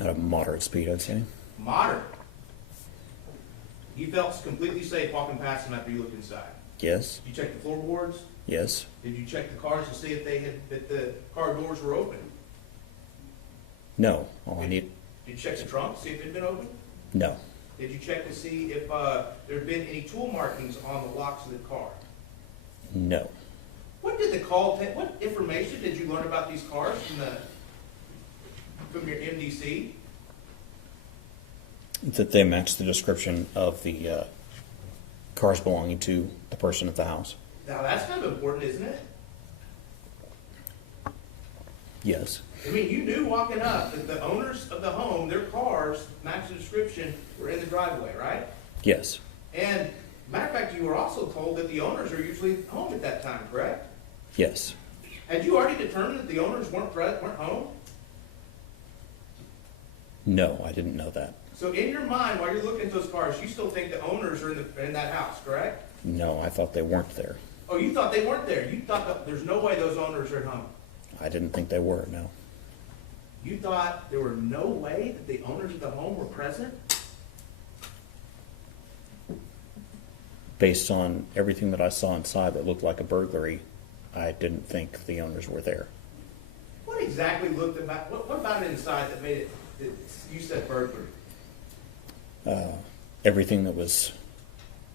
At a moderate speed, I'd say. Moderate. You felt completely safe walking past them after you looked inside? Yes, You checked the floorboards? yes, Did you check the cars to see if that the car doors were open? no. All I need, Did you check the trunk, see if it had been open? no, Did you check to see if there had been any tool markings on the locks of the car? no. What information did you learn about these cars from your MDC? That they match the description of the cars belonging to the person at the house. Now that's kind of important, isn't it? Yes, I mean, you knew walking up that the owners of the home, their cars, match the description, were in the driveway, right? yes, And matter of fact, you were also told that the owners are usually home at that time, correct? yes, Had you already determined that the owners weren't home? no, I didn't know that. So in your mind, while you're looking at those cars, you still think the owners are in that house, correct? No, I thought they weren't there. Oh, you thought they weren't there. You thought that there's no way those owners are at home. I didn't think they were, no. You thought there were no way that the owners of the home were present? Based on everything that I saw inside that looked like a burglary, I didn't think the owners were there. What exactly what about it inside that made it, that you said burglary? Everything that was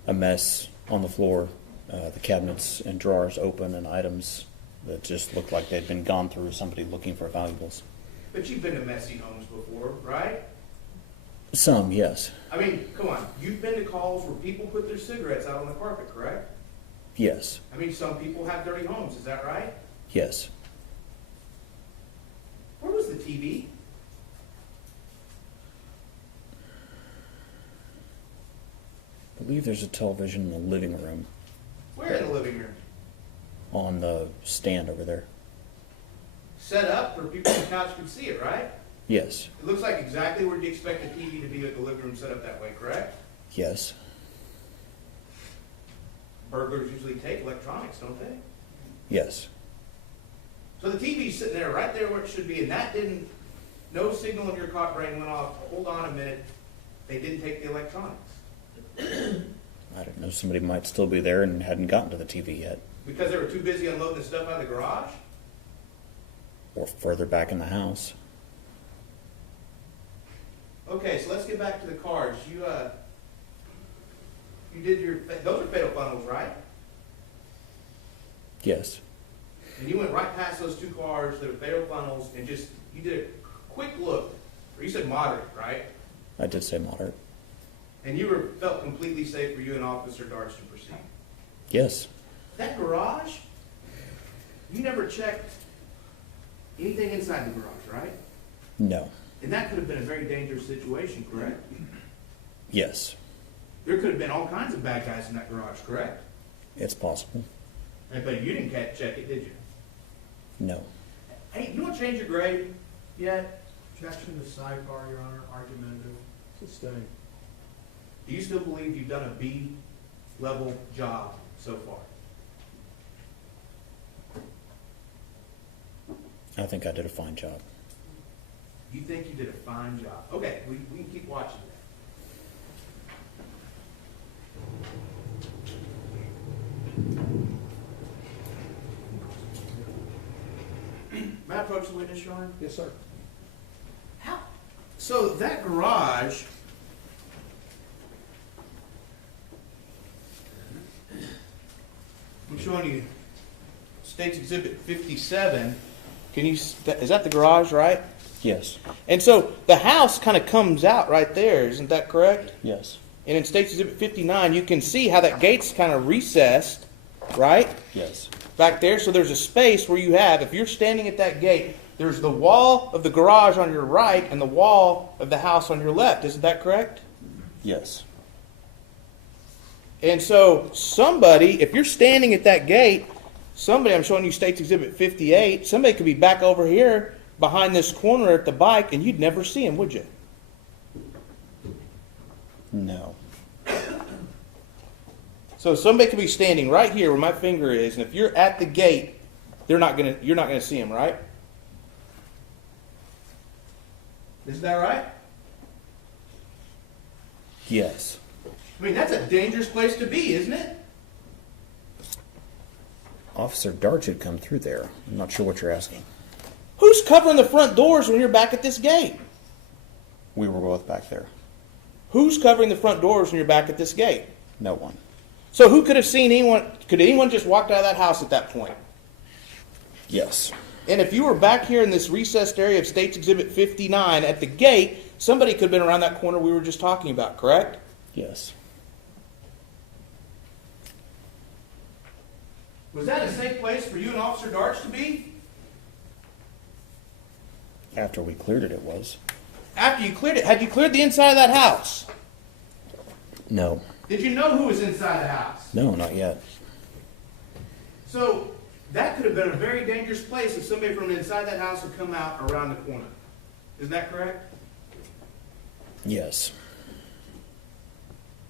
a mess on the floor, the cabinets and drawers open, and items that just looked like they'd been gone through somebody looking for valuables. But you've been to messy homes before, right? Some, yes. I mean, come on. You've been to calls where people put their cigarettes out on the carpet, correct? Yes, I mean, some people have dirty homes. Is that right? yes. Where was the TV? I believe there's a television in the living room Where in the living room? on the stand over there. set up where people on the couch could see it, right? Yes. It looks like exactly where you expect a TV to be at the living room set up that way, correct? Yes. Burglars usually take electronics, don't they? Yes. So the TV's sitting there, right there where it should be, and that didn't, no signal in your caught brain went off. Hold on a minute, they didn't take the electronics. I don't know. Somebody might still be there and hadn't gotten to the TV yet. Because they were too busy unloading the stuff out of the garage? Or further back in the house. Okay, so let's get back to the cards. You did your, those are fatal funnels, right? Yes. And you went right past those two cars that are fatal funnels and just, you did a quick look, or you said moderate, right? I did say moderate. And you felt completely safe for you and Officer Darts to proceed. Yes. That garage, you never checked anything inside the garage, right? No. And that could have been a very dangerous situation, correct? Yes. There could have been all kinds of bad guys in that garage, correct? It's possible. But you didn't check it, did you? No. Hey, you want to change your grade yet? Objection to sidebar, Your Honor, argumentative. Sustained. Do you still believe you've done a B-level job so far? I think I did a fine job. You think you did a fine job? Okay, we can keep watching that. May I approach the witness, Your Honor? Yes, sir. So that garage, I'm showing you State's Exhibit 57. Is that the garage, right? Yes. And so the house kind of comes out right there, isn't that correct? Yes. And in State's Exhibit 59, you can see how that gate's kind of recessed, right? Yes. Back there, so there's a space where you have, if you're standing at that gate, there's the wall of the garage on your right and the wall of the house on your left. Isn't that correct? Yes. And so somebody, if you're standing at that gate, somebody, I'm showing you State's Exhibit 58, somebody could be back over here behind this corner at the bike and you'd never see him, would you? No. So somebody could be standing right here where my finger is, and if you're at the gate, you're not gonna see him, right? Isn't that right? Yes. I mean, that's a dangerous place to be, isn't it? Officer Darch had come through there. I'm not sure what you're asking. Who's covering the front doors when you're back at this gate? We were both back there. Who's covering the front doors when you're back at this gate? No one. So who could have seen anyone? Could anyone just walked out of that house at that point? Yes. And if you were back here in this recessed area of State's Exhibit 59 at the gate, somebody could have been around that corner we were just talking about, correct? Yes. Was that a safe place for you and Officer Darch to be? After we cleared it, it was. After you cleared it, had you cleared the inside of that house? No. Did you know who was inside the house? No, not yet. So that could have been a very dangerous place if somebody from inside that house had come out around the corner. Isn't that correct? Yes.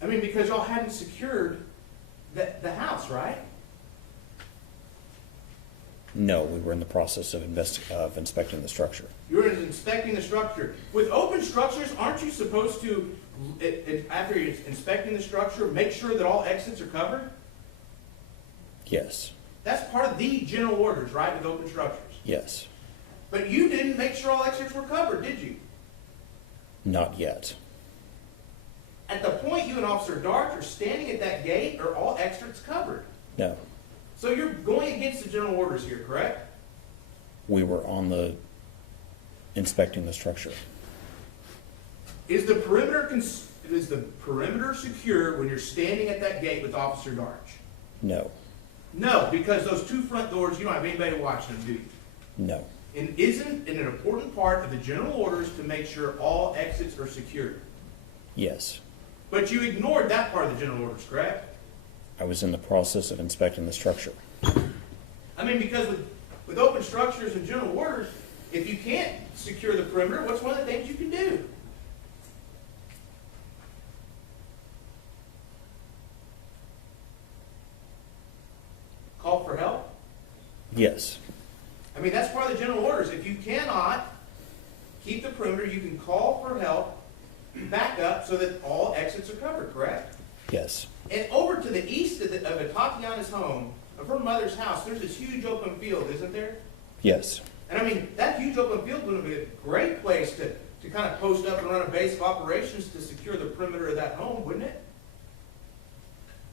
I mean, because y'all hadn't secured the house, right? No, we were in the process of inspecting the structure. You were inspecting the structure. With open structures, aren't you supposed to, after you're inspecting the structure, make sure that all exits are covered? Yes. That's part of the general orders, right, with open structures? Yes. But you didn't make sure all exits were covered, did you? Not yet. At the point you and Officer Darch are standing at that gate, are all exits covered? No. So you're going against the general orders here, correct? We were on the inspecting the structure. Is the perimeter secure when you're standing at that gate with Officer Darch? No. No, because those two front doors, you don't have anybody watching them, do you? No. And isn't it an important part of the general orders to make sure all exits are secured? Yes. But you ignored that part of the general orders, correct? I was in the process of inspecting the structure. I mean, because with open structures and general orders, if you can't secure the perimeter, what's one of the things you can do? Call for help? Yes. I mean, that's part of the general orders. If you cannot keep the perimeter, you can call for help, back up so that all exits are covered, correct? Yes. And over to the east of Atatiana's home, of her mother's house, there's this huge open field, isn't there? Yes. And I mean, that huge open field would be a great place to kind of post up and run a base of operations to secure the perimeter of that home, wouldn't it?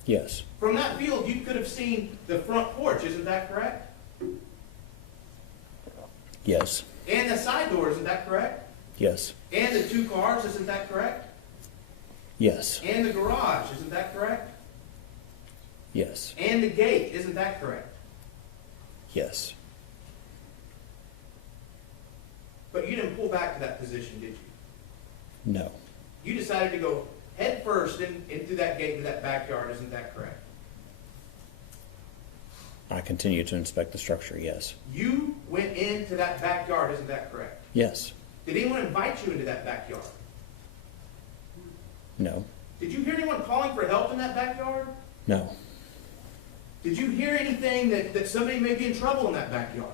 Yes. From that field, you could have seen the front porch, isn't that correct? Yes. And the side door, isn't that correct? Yes. And the 2 cars, isn't that correct? Yes. And the garage, isn't that correct? Yes. And the gate, isn't that correct? Yes. But you didn't pull back to that position, did you? No. You decided to go head first into that gate, into that backyard, isn't that correct? I continue to inspect the structure, yes. You went into that backyard, isn't that correct? Yes. Did anyone invite you into that backyard? No. Did you hear anyone calling for help in that backyard? No. Did you hear anything that somebody may be in trouble in that backyard?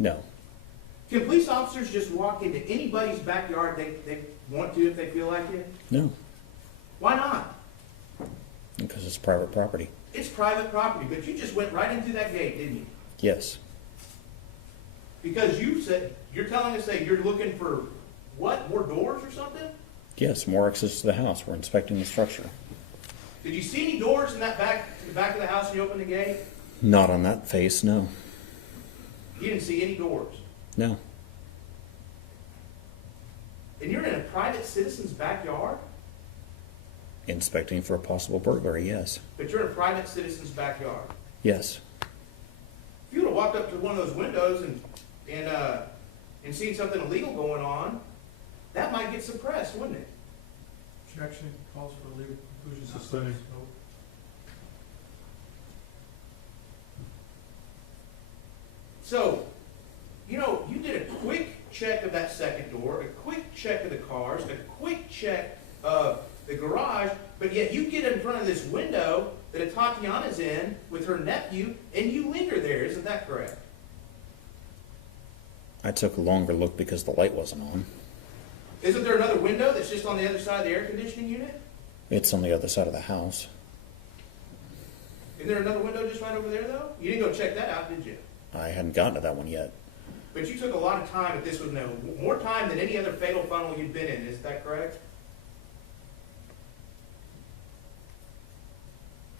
No. Can police officers just walk into anybody's backyard they want to if they feel like it? No. Why not? Because it's private property. It's private property, but you just went right into that gate, didn't you? Yes. Because you said, you're telling us that you're looking for, what, more doors or something? Yes, more access to the house. We're inspecting the structure. Did you see any doors in the back of the house when you opened the gate? Not on that face, no. You didn't see any doors. No. And you're in a private citizen's backyard? Inspecting for a possible burglary, yes. But you're in a private citizen's backyard. Yes. If you would have walked up to one of those windows and seen something illegal going on, that might get suppressed, wouldn't it? Objection calls for legal conclusion. Sustained. So, you did a quick check of that second door, a quick check of the cars, a quick check of the garage, but yet you get in front of this window that Atatiana's in with her nephew, and you linger there. Isn't that correct? I took a longer look because the light wasn't on. Isn't there another window that's just on the other side of the air conditioning unit? It's on the other side of the house. Isn't there another window just right over there, though? You didn't go check that out, did you? I hadn't gotten to that one yet. But you took a lot of time at this window, more time than any other fatal funnel you'd been in. Is that correct?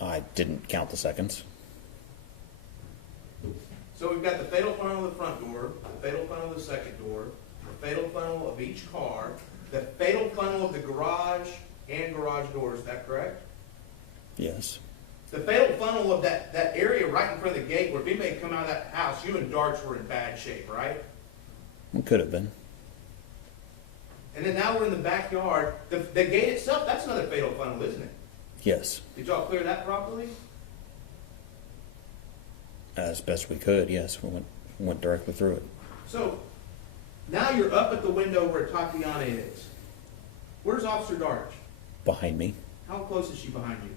I didn't count the seconds. So we've got the fatal funnel of the front door, the fatal funnel of the second door, the fatal funnel of each car, the fatal funnel of the garage and garage doors. Is that correct? Yes. The fatal funnel of that area right in front of the gate where if anybody come out of that house, you and Darts were in bad shape, right? It could have been. And then now we're in the backyard. The gate itself, that's another fatal funnel, isn't it? Yes. Did y'all clear that properly? As best we could, yes. We went directly through it. So now you're up at the window where Atatiana is. Where's Officer Darch? Behind me. How close is she behind you?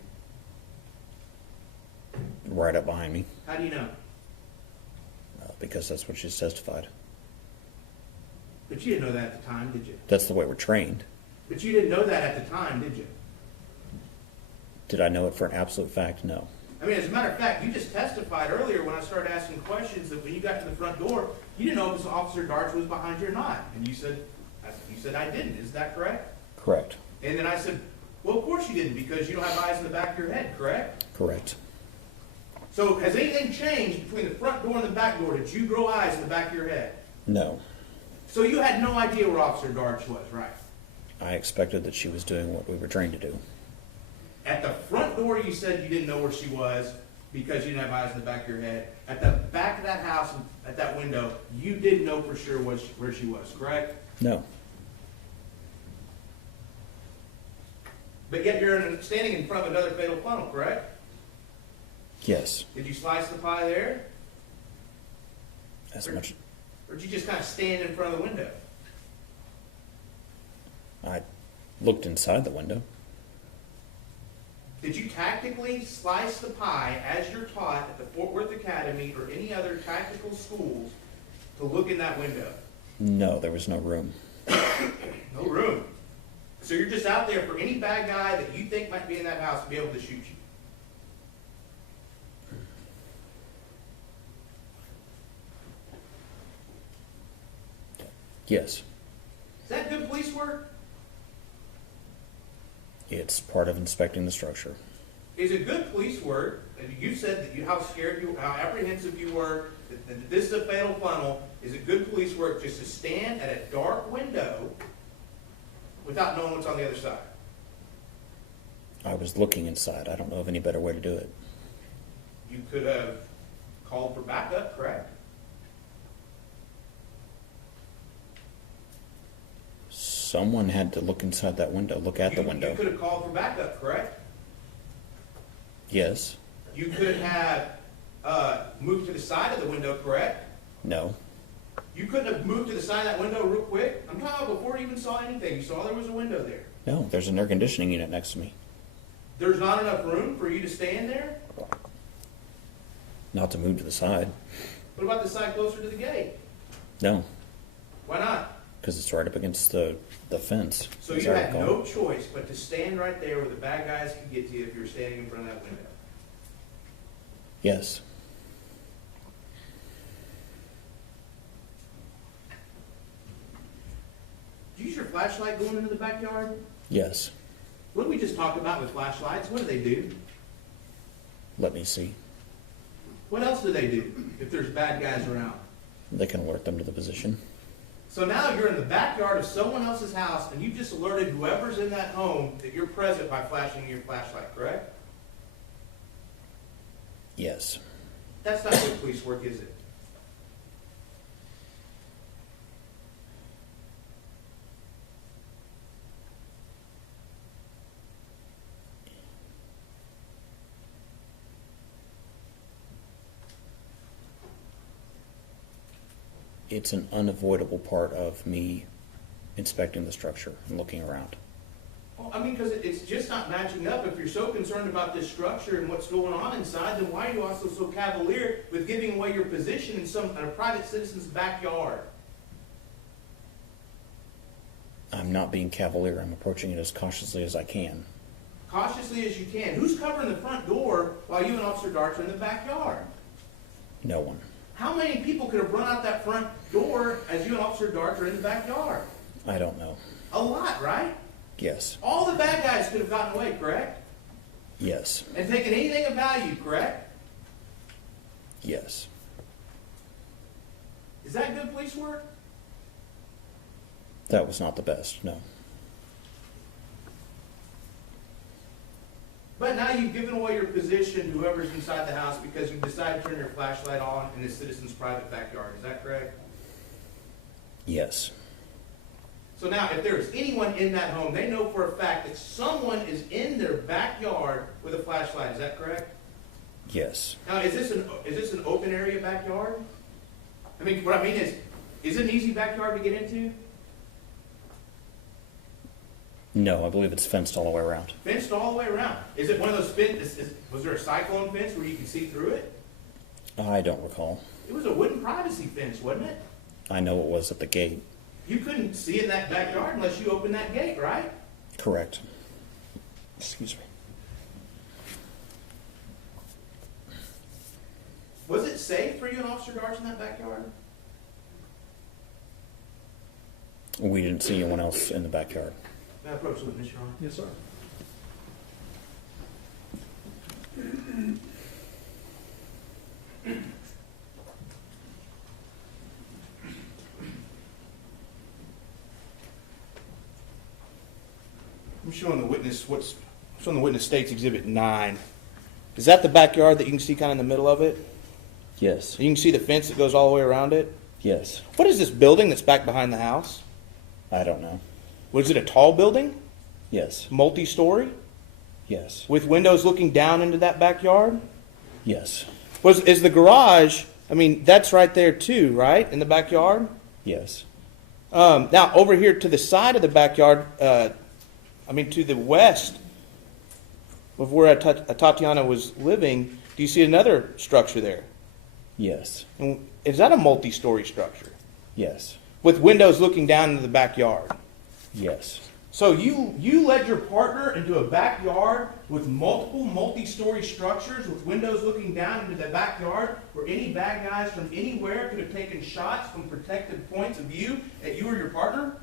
Right up behind me. How do you know? Because that's what she's testified. But you didn't know that at the time, did you? That's the way we're trained. But you didn't know that at the time, did you? Did I know it for an absolute fact? No. I mean, as a matter of fact, you just testified earlier when I started asking questions that when you got to the front door, you didn't know if Officer Darch was behind you or not. And you said I didn't. Is that correct? Correct. And then I said, well, of course you didn't because you don't have eyes in the back of your head, correct? Correct. So has anything changed between the front door and the back door? Did you grow eyes in the back of your head? No. So you had no idea where Officer Darch was, right? I expected that she was doing what we were trained to do. At the front door, you said you didn't know where she was because you didn't have eyes in the back of your head. At the back of that house, at that window, you didn't know for sure where she was, correct? No. But yet you're standing in front of another fatal funnel, correct? Yes. Did you slice the pie there? As much, Or did you just kind of stand in front of the window? I looked inside the window. Did you tactically slice the pie as you're taught at the Fort Worth Academy or any other tactical schools to look in that window? No, there was no room. No room. So you're just out there for any bad guy that you think might be in that house to be able to shoot you. Yes, Is that good police work? it's part of inspecting the structure. Is it good police work? And you said that how scared you, how apprehensive you were, that this is a fatal funnel. Is it good police work just to stand at a dark window without knowing what's on the other side? I was looking inside. I don't know of any better way to do it. You could have called for backup, correct? Someone had to look inside that window, look at the You window. could have called for backup, correct? Yes. You could have moved to the side of the window, correct? No. You couldn't have moved to the side of that window real quick? I'm talking about before you even saw anything. You saw there was a window there. No, there's an air conditioning unit next to me. There's not enough room for you to stand there? Not to move to the side. What about the side closer to the gate? No, Why not? because it's right up against the fence. So as you I had recall. no choice but to stand right there where the bad guys could get to you if you were standing in front of that window. Yes. Did you use your flashlight going into the backyard? Yes. What did we just talk about with flashlights? What do they do? Let me see. What else do they do if there's bad guys around? They can alert them to the position. So now you're in the backyard of someone else's house and you just alerted whoever's in that home that you're present by flashing your flashlight, correct? Yes. That's not good police work, is it? It's an unavoidable part of me inspecting the structure and looking around. Well, I mean, because it's just not matching up. If you're so concerned about this structure and what's going on inside, then why are you also so cavalier with giving away your position in a private citizen's backyard? I'm not being cavalier. I'm approaching it as cautiously as I can. Cautiously as you can. Who's covering the front door while you and Officer Darts are in the backyard? No one. How many people could have run out that front door as you and Officer Darts are in the backyard? I don't know. A lot, right? Yes. All the bad guys could have gotten away, correct? Yes. And taken anything of value, correct? Yes. Is that good police work? That was not the best, no. But now you've given away your position to whoever's inside the house because you decided to turn your flashlight on in a citizen's private backyard. Is that correct? Yes. So now, if there's anyone in that home, they know for a fact that someone is in their backyard with a flashlight. Is that correct? Yes. Now, is this an open area backyard? I mean, what I mean is it an easy backyard to get into? No, I believe it's fenced all the way around. Fenced all the way around. Is it one of those was there a cyclone fence where you can see through it? I don't recall. It was a wooden privacy fence, wasn't it? I know it was at the gate. You couldn't see in that backyard unless you opened that gate, right? Correct. Excuse me. Was it safe for you and Officer Darts in that backyard? We didn't see anyone else in the backyard. May I approach the witness, Your Honor? Yes, sir. I'm showing the witness state's exhibit 9. Is that the backyard that you can see kind of in the middle of it? Yes. You can see the fence that goes all the way around it? Yes. What is this building that's back behind the house? I don't know. Was it a tall building? Yes. Multi-story? Yes. With windows looking down into that backyard? Yes. Is the garage, I mean, that's right there too, right? In the backyard? Yes. Now, over here to the side of the backyard, to the west of where Atatiana was living, do you see another structure there? Yes. And is that a multi-story structure? Yes. With windows looking down into the backyard? Yes. So you led your partner into a backyard with multiple multi-story structures with windows looking down into the backyard where any bad guys from anywhere could have taken shots from protected points of view at you or your partner?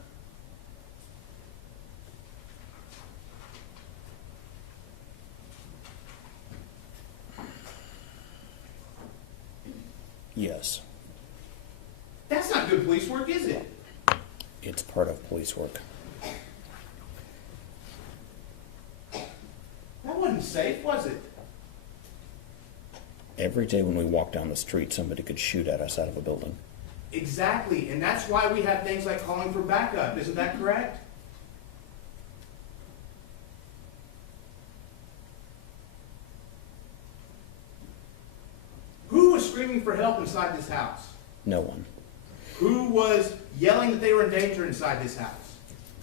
Yes. That's not good police work, is it? It's part of police work. That wasn't safe, was it? Every day when we walk down the street, somebody could shoot at us out of a building. Exactly, and that's why we have things like calling for backup. Isn't that correct? Who was screaming for help inside this house? No one. Who was yelling that they were in danger inside this house?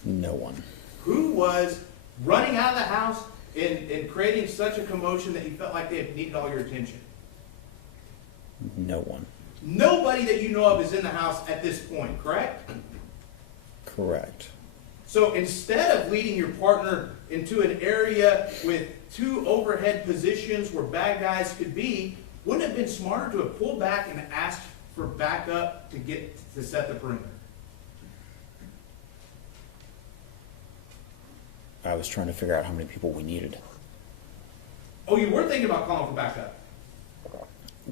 No one. Who was running out of the house and creating such a commotion that you felt like they needed all your attention? No one. Nobody that you know of is in the house at this point, correct? Correct. So instead of leading your partner into an area with two overhead positions where bad guys could be, wouldn't it have been smarter to have pulled back and asked for backup to set the perimeter? I was trying to figure out how many people we needed. Oh, you were thinking about calling for backup?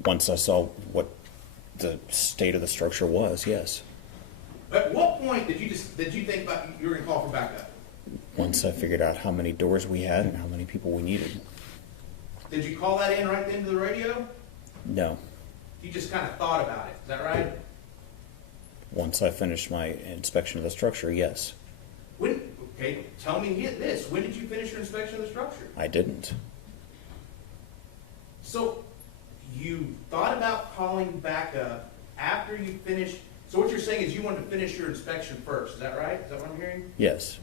Once I saw what the state of the structure was, yes. At what point did you think about you were going to call for backup? Once I figured out how many doors we had and how many people we needed. Did you call that in right then to the radio? No. You just kind of thought about it. Is that right? Once I finished my inspection of the structure, yes. Okay, tell me this. When did you finish your inspection of the structure? I didn't. So you thought about calling backup after you finished. So what you're saying is you wanted to finish your inspection first. Is that right? Is that what I'm hearing? Yes.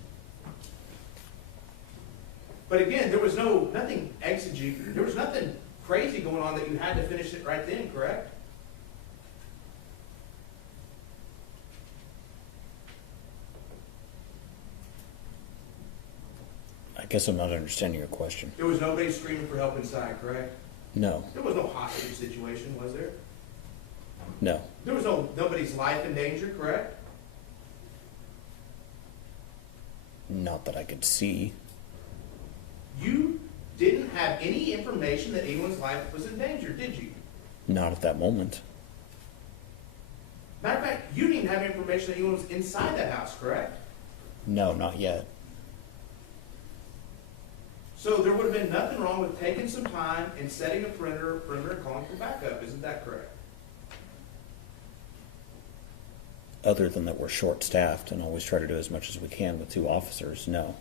But again, there was nothing exigent. There was nothing crazy going on that you had to finish it right then, correct? I guess I'm not understanding your question. There was nobody screaming for help inside, correct? No. There was no hostage situation, was there? No. There was nobody's life in danger, correct? Not that I could see. You didn't have any information that anyone's life was in danger, did you? Not at that moment. Matter of fact, you didn't even have information that anyone was inside that house, correct? No, not yet. So there would have been nothing wrong with taking some time and setting a perimeter and calling for backup. Isn't that correct? Other than that we're short-staffed and always try to do as much as we can with 2 officers, no.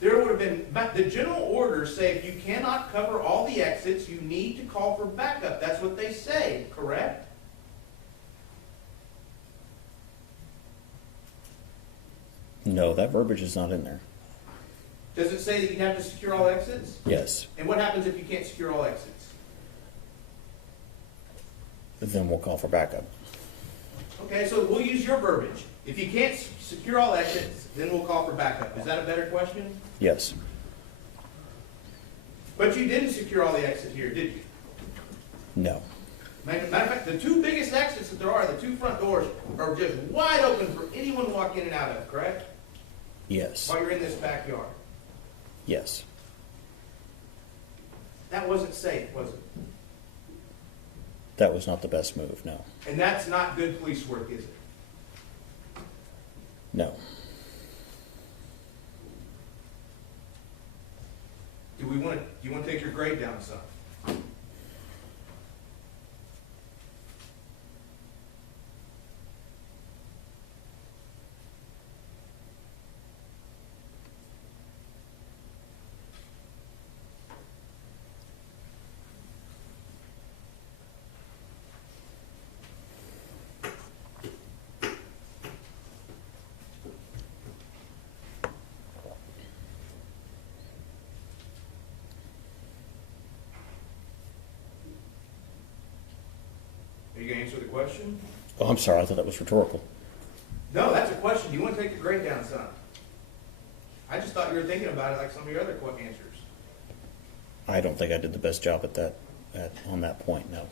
There would have been, but the general orders say if you cannot cover all the exits, you need to call for backup. That's what they say, correct? No, that verbiage is not in there. Does it say that you have to secure all exits? Yes. And what happens if you can't secure all exits? Then we'll call for backup. Okay, so we'll use your verbiage. If you can't secure all exits, then we'll call for backup. Is that a better question? Yes. But you didn't secure all the exits here, did you? No. Matter of fact, the 2 biggest exits that there are, the 2 front doors, are just wide open for anyone to walk in and out of, correct? Yes. While you're in this backyard. Yes. That wasn't safe, was it? That was not the best move, no. And that's not good police work, is it? No. Do you want to take your grade down some? answer the question? Oh, I'm sorry, I thought that was rhetorical. No, that's a question. Do you want to take your grade down, son? I just thought you were thinking about it like some of your other answers. I don't think I did the best job at that, on that point, no.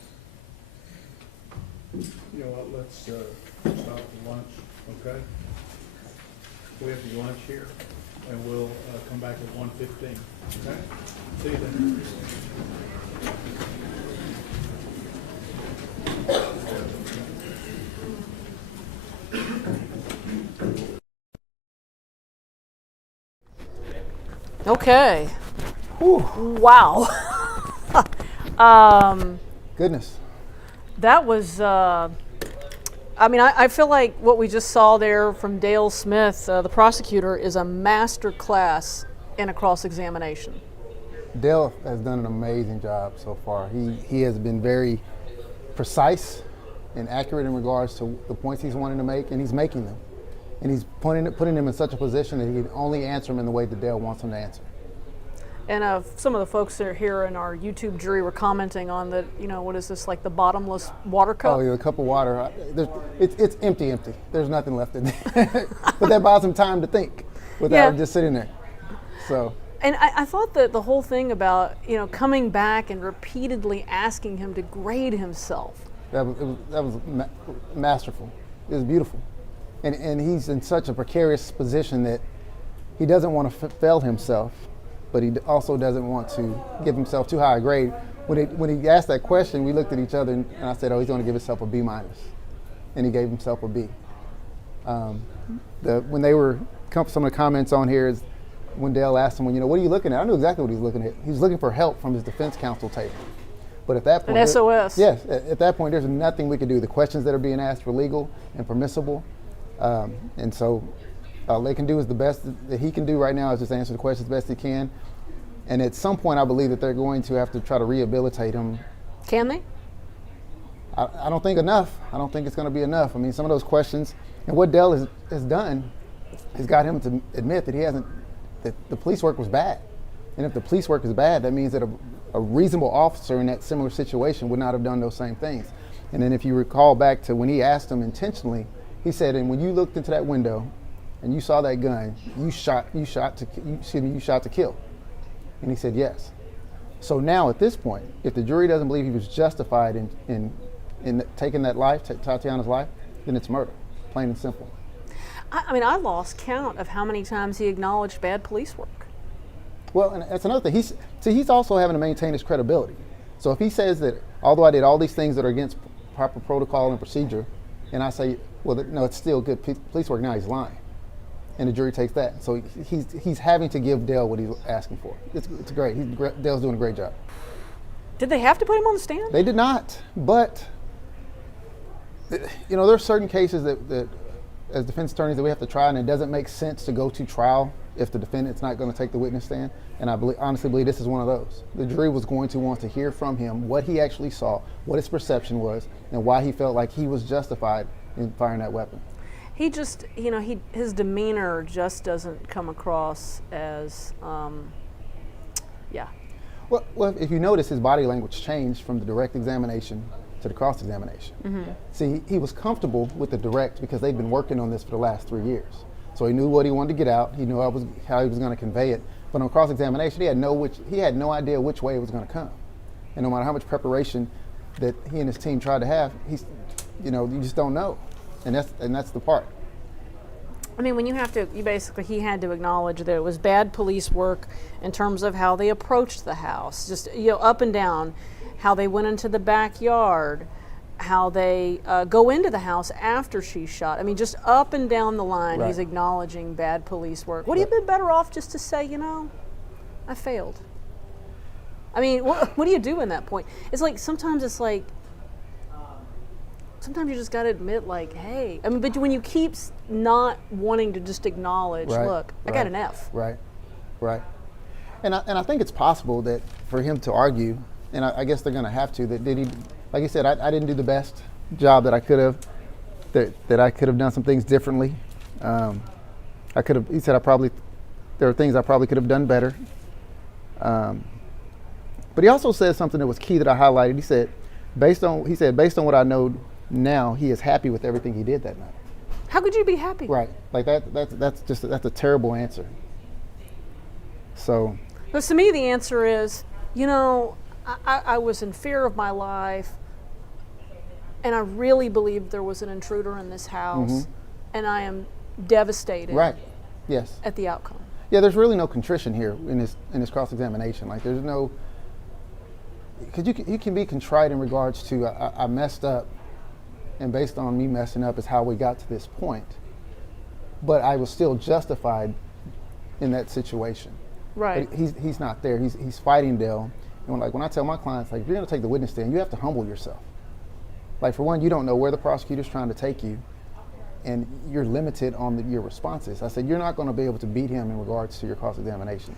You know what, let's stop the lunch, okay? We have the lunch here, and we'll come back at 1:15, okay? See you then. Okay. Wow. Goodness. That was, I mean, I feel like what we just saw there from Dale Smith, the prosecutor, is a master class in a cross-examination. Dale has done an amazing job so far. He has been very precise and accurate in regards to the points he's wanting to make, and he's making them. And he's putting them in such a position that he can only answer them in the way that Dale wants them to answer. And some of the folks that are here in our YouTube jury were commenting on that, you know, what is this, like the bottomless water cup? Oh, yeah, a cup of water. It's empty. There's nothing left in there. But that buys him time to think without just sitting there. So. And I thought that the whole thing about, you know, coming back and repeatedly asking him to grade himself. That was masterful. It was beautiful. And he's in such a precarious position that he doesn't want to fail himself, but he also doesn't want to give himself too high a grade. When he asked that question, we looked at each other and I said, oh, he's going to give himself a B-. And he gave himself a B. When they were, some of the comments on here is when Dale asked him, well, you know, what are you looking at? I knew exactly what he's looking at. He's looking for help from his defense counsel table. But at that point, an SOS. Yes, at that point, there's nothing we could do. The questions that are being asked were legal and permissible. And so all they can do is the best that he can do right now is just answer the questions best he can. And at some point, I believe that they're going to have to try to rehabilitate him. Can they? I don't think enough. I don't think it's going to be enough. I mean, some of those questions, and what Dell has done has got him to admit that that the police work was bad. And if the police work is bad, that means that a reasonable officer in that similar situation would not have done those same things. And then if you recall back to when he asked him intentionally, he said, and when you looked into that window and you saw that gun, you shot to kill. And he said, yes. So now at this point, if the jury doesn't believe he was justified in taking that life, Tatiana's life, then it's murder, plain and simple. I mean, I lost count of how many times he acknowledged bad police work. Well, and that's another thing. He's also having to maintain his credibility. So if he says that, although I did all these things that are against proper protocol and procedure, and I say, well, no, it's still good police work, now he's lying. And the jury takes that. So he's having to give Dale what he's asking for. It's great. Dale's doing a great job. Did they have to put him on the stand? They did not, but you know, there are certain cases that as defense attorneys that we have to try, and it doesn't make sense to go to trial if the defendant's not going to take the witness stand. And I honestly believe this is one of those. The jury was going to want to hear from him what he actually saw, what his perception was, and why he felt like he was justified in firing that weapon. He just, you know, his demeanor just doesn't come across as, yeah. Well, if you notice, his body language changed from the direct examination to the cross-examination. Mm-hmm. See, he was comfortable with the direct because they've been working on this for the last 3 years. So he knew what he wanted to get out. He knew how he was going to convey it. But on cross-examination, he had no idea which way it was going to come. And no matter how much preparation that he and his team tried to have, you just don't know. And that's the part. I mean, when he had to acknowledge that it was bad police work in terms of how they approached the house, just, you know, up and down, how they went into the backyard, how they go into the house after she's shot. I mean, just up and down the line, right. He's acknowledging bad police work. Would he have been better off just to say, you know, I failed? I mean, what do you do in that point? Sometimes you just got to admit, like, hey. I mean, but when you keep not wanting to just acknowledge, right, look, I got an F. Right. And I think it's possible that for him to argue, and I guess they're going to have to, that did he, like he said, I didn't do the best job that I could have, that I could have done some things differently. He said there are things I probably could have done better. But he also said something that was key that I highlighted. He said, based on what I know now he is happy with everything he did that night. How could you be happy? Right. Like that's a terrible answer. So. But to me, the answer is, I was in fear of my life, and I really believed there was an intruder in this house, and I am devastated. Right. Yes. At the outcome. Yeah, there's really no contrition here in his cross-examination. Like there's no, because you can be contrite in regards to I messed up, and based on me messing up is how we got to this point. But I was still justified in that situation. Right. But he's not there. He's fighting Dale. And when I tell my clients, like, if you're going to take the witness stand, you have to humble yourself. Like, for one, you don't know where the prosecutor's trying to take you, and you're limited on your responses. I said, you're not going to be able to beat him in regards to your cross-examination.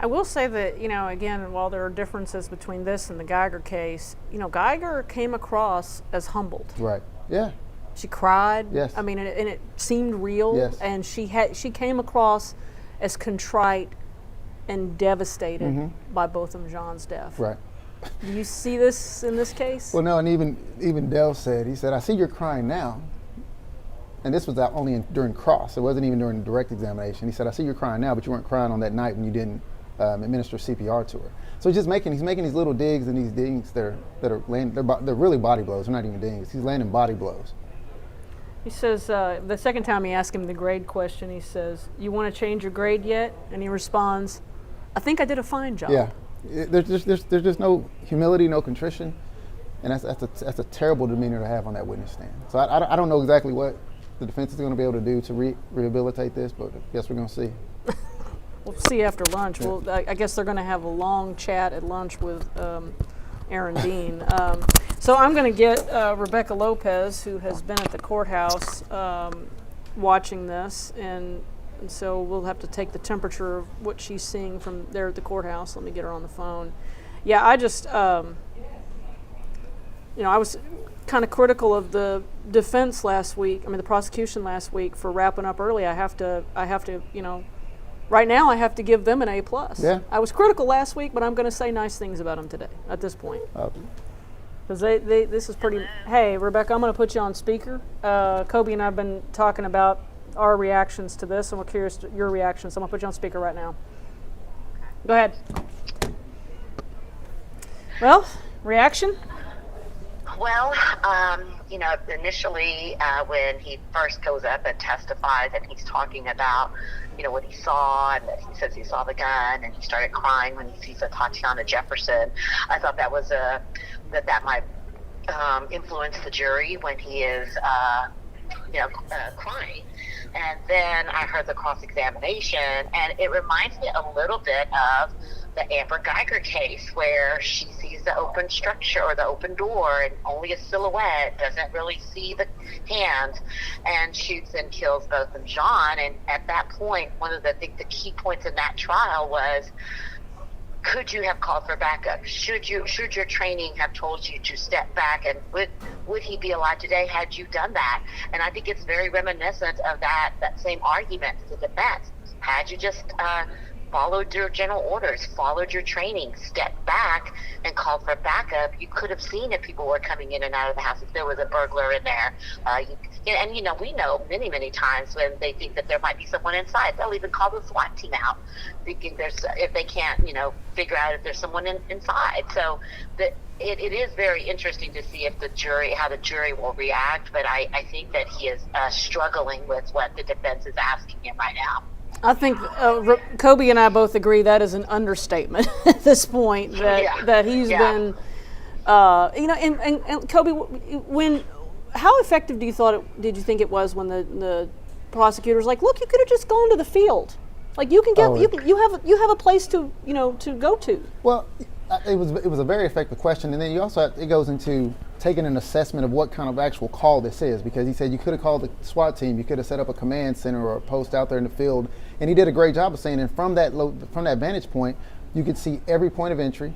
I will say that, again, while there are differences between this and the Geiger case, Geiger came across as humbled. Right. Yeah. She cried. Yes. I mean, and it seemed real. Yes. And she came across as contrite and devastated by both of Jean's death. Right. Do you see this in this case? Well, no, and even Dell said, he said, I see you're crying now. And this was only during cross. It wasn't even during direct examination. He said, I see you're crying now, but you weren't crying on that night when you didn't administer CPR to her. So he's making these little digs, and these dings that are laying, they're really body blows. They're not even dings. He's landing body blows. He says, the second time he asked him the grade question, he says, you want to change your grade yet? And he responds, I think I did a fine job. Yeah. There's just no humility, no contrition. And that's a terrible demeanor to have on that witness stand. So I don't know exactly what the defense is going to be able to do to rehabilitate this, but I guess we're going to see. We'll see after lunch. Yeah. Well, I guess they're going to have a long chat at lunch with Aaron Dean. So I'm going to get Rebecca Lopez, who has been at the courthouse watching this, and so we'll have to take the temperature of what she's seeing from there at the courthouse. Let me get her on the phone. Yeah, I just, I was kind of critical of the defense last week. I mean, the prosecution last week for wrapping up early. I have to, right now I have to give them an A+. Yeah. I was critical last week, but I'm going to say nice things about them today at this point. Because this is pretty. Hey, Rebecca, I'm going to put you on speaker. Kobe and I have been talking about our reactions to this, and we're curious to your reactions. So I'm going to put you on speaker right now. Go ahead. Well, reaction? Well, initially when he first goes up and testifies and he's talking about, what he saw, and that he says he saw the gun, and he started crying when he sees Atatiana Jefferson, I thought that was that might influence the jury when he is, crying. And then I heard the cross-examination, and it reminds me a little bit of the Amber Geiger case, where she sees the open structure or the open door and only a silhouette, doesn't really see the hands, and shoots and kills both of John. And at that point, one of the key points in that trial was, could you have called for backup? Should your training have told you to step back? And would he be alive today had you done that? And I think it's very reminiscent of that same argument to the defense. Had you just followed your general orders, followed your training, stepped back and called for backup, you could have seen if people were coming in and out of the house, if there was a burglar in there. We know many times when they think that there might be someone inside, they'll even call the SWAT team out, thinking if they can't, figure out if there's someone inside. So it is very interesting to see how the jury will react, but I think that he is struggling with what the defense is asking him right now. I think Kobe and I both agree that is an understatement at this point. That he's been, and Kobe, how effective did you think it was when the prosecutors like, look, you could have just gone to the field, like you can get you have a place to go to. Well, it was a very effective question, and then you also it goes into taking an assessment of what kind of actual call this is, because he said you could have called the SWAT team, you could have set up a command center or a post out there in the field, and he did a great job of saying, and from that vantage point, you could see every point of entry,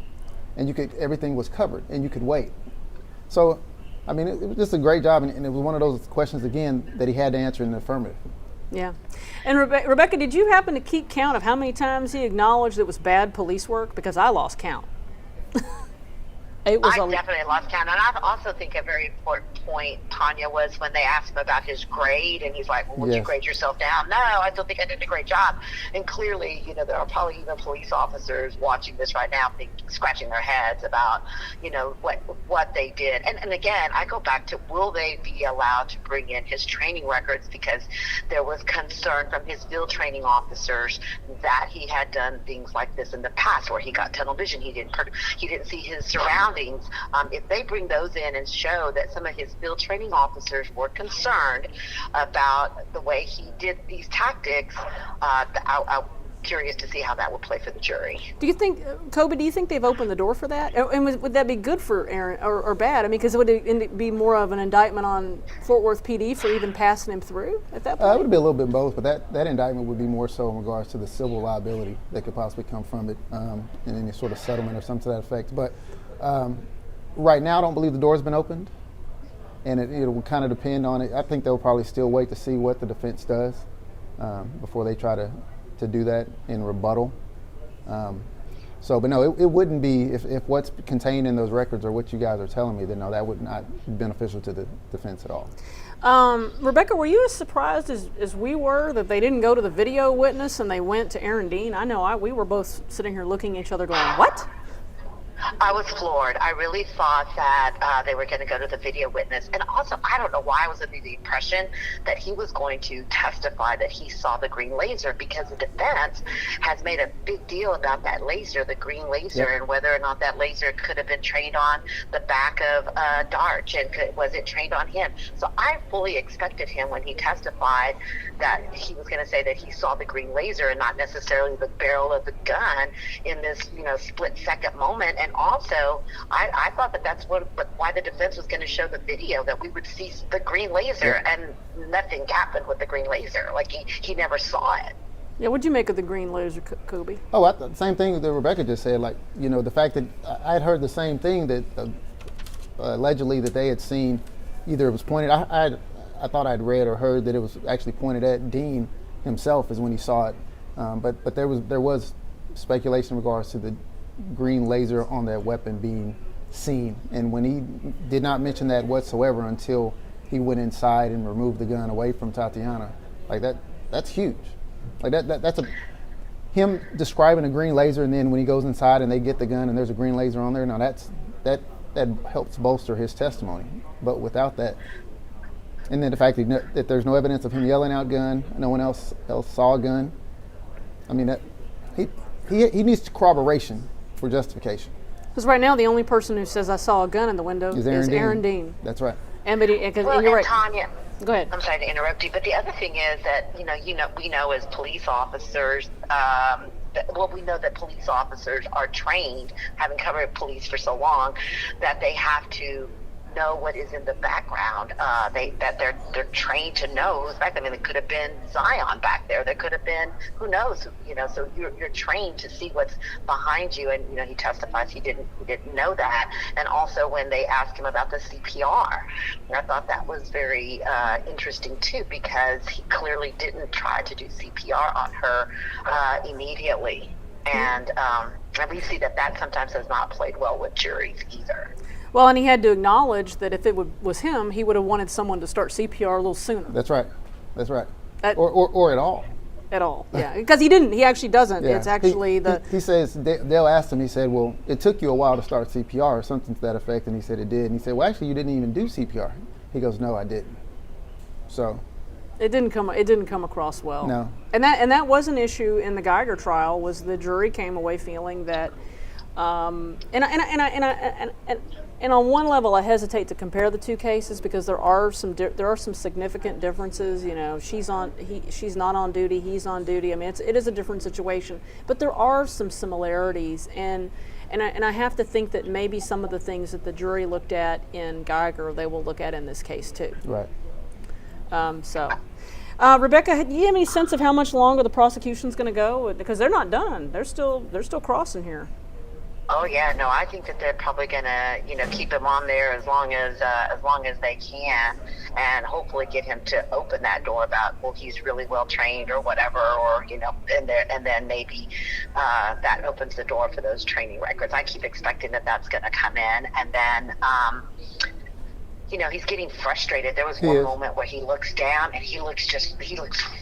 and everything was covered, and you could wait. So, I mean, it was just a great job, and it was one of those questions again that he had to answer in the affirmative. Yeah, and Rebecca, did you happen to keep count of how many times he acknowledged it was bad police work? Because I lost count. It was I definitely lost count. And I also think a very important point, Tanya, was when they asked him about his grade, and he's like, well, would you grade yourself down? No, I still think I did a great job. And clearly, you know, there are probably even police officers watching this right now, scratching their heads about, you know, what they did. And again, I go back to, will they be allowed to bring in his training records? Because there was concern from his field training officers that he had done things like this in the past, where he got tunnel vision. He didn't see his surroundings. If they bring those in and show that some of his field training officers were concerned about the way he did these tactics, I'm curious to see how that will play for the jury. Do you think, Kobe, do you think they've opened the door for that? And would that be good for Aaron, or bad? I mean, because would it be more of an indictment on Fort Worth PD for even passing him through at that point? It would be a little bit both, but that indictment would be more so in regards to the civil liability that could possibly come from it, and any sort of settlement or something to that effect. But right now, I don't believe the door's been opened, and it will kind of depend on it. I think they'll probably still wait to see what the defense does before they try to do that in rebuttal. But no, it wouldn't be, if what's contained in those records are what you guys are telling me, then no, that would not be beneficial to the defense at all. Rebecca, were you as surprised as we were that they didn't go to the video witness and they went to Aaron Dean? I know we were both sitting here looking at each other going, what? I was floored. I really thought that they were going to go to the video witness. And also, I don't know why I was under the impression that he was going to testify that he saw the green laser, because the defense has made a big deal about that laser, the green laser, and whether or not that laser could have been trained on the back of Darch, and was it trained on him. So I fully expected him, when he testified, that he was going to say that he saw the green laser and not necessarily the barrel of the gun in this, split-second moment. And also, I thought that's why the defense was going to show the video, that we would see the green laser, and nothing happened with the green laser. Like, he never saw it. Yeah, what'd you make of the green laser, Kobe? Oh, I thought the same thing that Rebecca just said. Like, the fact that I had heard the same thing, that allegedly that they had seen, either it was pointed, I thought I'd read or heard that it was actually pointed at Dean himself is when he saw it. But there was speculation in regards to the green laser on that weapon being seen. And when he did not mention that whatsoever until he went inside and removed the gun away from Tatiana, like that's huge. Like that's him describing a green laser, and then when he goes inside and they get the gun and there's a green laser on there, now that helps bolster his testimony. But without that, and then the fact that there's no evidence of him yelling out gun, no one else saw a gun. I mean, that he needs corroboration for justification. Because right now the only person who says I saw a gun in the window is Aaron Dean. That's right. And you're right. Tanya, go ahead. I'm sorry to interrupt you, but the other thing is that we know as police officers, we know that police officers are trained, having covered police for so long, that they have to know what is in the background. They're trained to know who's back there. I mean, it could have been Zion back there. There could have been who knows. So you're trained to see what's behind you. And he testifies he didn't know that. And also when they asked him about the CPR, I thought that was very interesting too, because he clearly didn't try to do CPR on her immediately. And we see that sometimes has not played well with juries either. Well, and he had to acknowledge that if it was him, he would have wanted someone to start CPR a little sooner. That's right. Or at all. At all, yeah. Because he didn't. He actually doesn't. Yeah. It's actually He says, Dale asked him, he said, well, it took you a while to start CPR or something to that effect, and he said it did. And he said, well, actually, you didn't even do CPR. He goes, no, I didn't. So. It didn't come across well. No. And that was an issue in the Geiger trial, was the jury came away feeling that, and on one level, I hesitate to compare the two cases because there are some significant differences. She's not on duty, he's on duty. I mean, it is a different situation, but there are some similarities, and I have to think that maybe some of the things that the jury looked at in Geiger, they will look at in this case too. Right. Rebecca, do you have any sense of how much longer the prosecution's going to go? Because they're not done. They're still crossing here. Oh yeah, no, I think that they're probably gonna, keep him on there as long as they can, and hopefully get him to open that door about, well, he's really well trained or whatever, or and then maybe that opens the door for those training records. I keep expecting that that's gonna come in, and then. He's getting frustrated. There was one moment where he looks down and he looks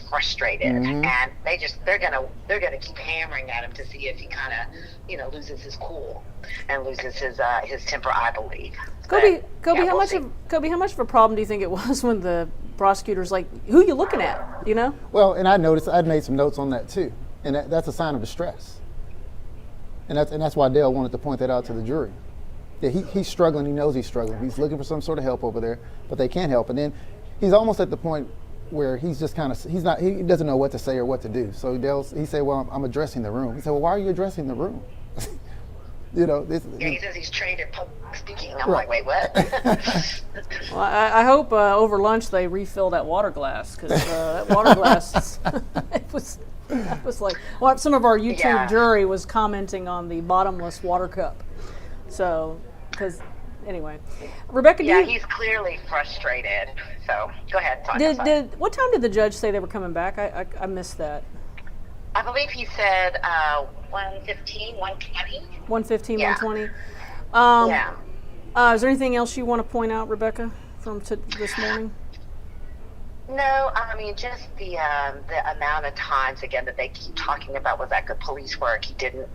frustrated, and they're gonna keep hammering at him to see if he kind of, loses his cool and loses his temper, I believe. Kobe, yeah, how much of a problem do you think it was when the prosecutors who you looking at, Well, and I noticed I'd made some notes on that too, and that's a sign of distress, and that's why Dale wanted to point that out to the jury. Yeah, he's struggling. He knows he's struggling. He's looking for some sort of help over there, but they can't help. And then he's almost at the point where he's just he doesn't know what to say or what to do. So he said, "Well, I'm addressing the room." He said, "Well, why are you addressing the room?" He says he's trained in public speaking. I'm like, wait, what? Well, I hope over lunch they refill that water glass, because that water glass it was like, well, some of our YouTube jury was commenting on the bottomless water cup. So, anyway, Rebecca, he's clearly frustrated. So, go ahead. What time did the judge say they were coming back? I missed that. I believe he said 1:15, 1:20. 1:15, 1:20. Is there anything else you want to point out, Rebecca, from this morning? No, I mean, just the amount of times again that they keep talking about was that good police work. You didn't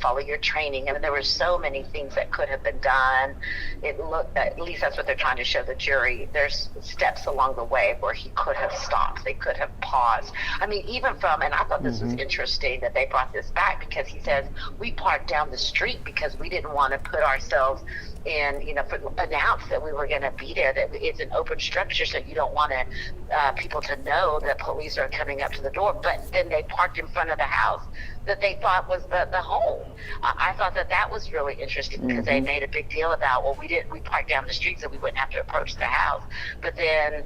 follow your training. I mean, there were so many things that could have been done. It looked, at least that's what they're trying to show the jury. There's steps along the way where he could have stopped. They could have paused. I mean, even and I thought this was interesting that they brought this back, because he says we parked down the street because we didn't want to put ourselves in, announce that we were going to be there, that it's an open structure, so you don't want people to know that police are coming up to the door. But then they parked in front of the house that they thought was the home. I thought that was really interesting, because they made a big deal about, well, we parked down the street so we wouldn't have to approach the house. But then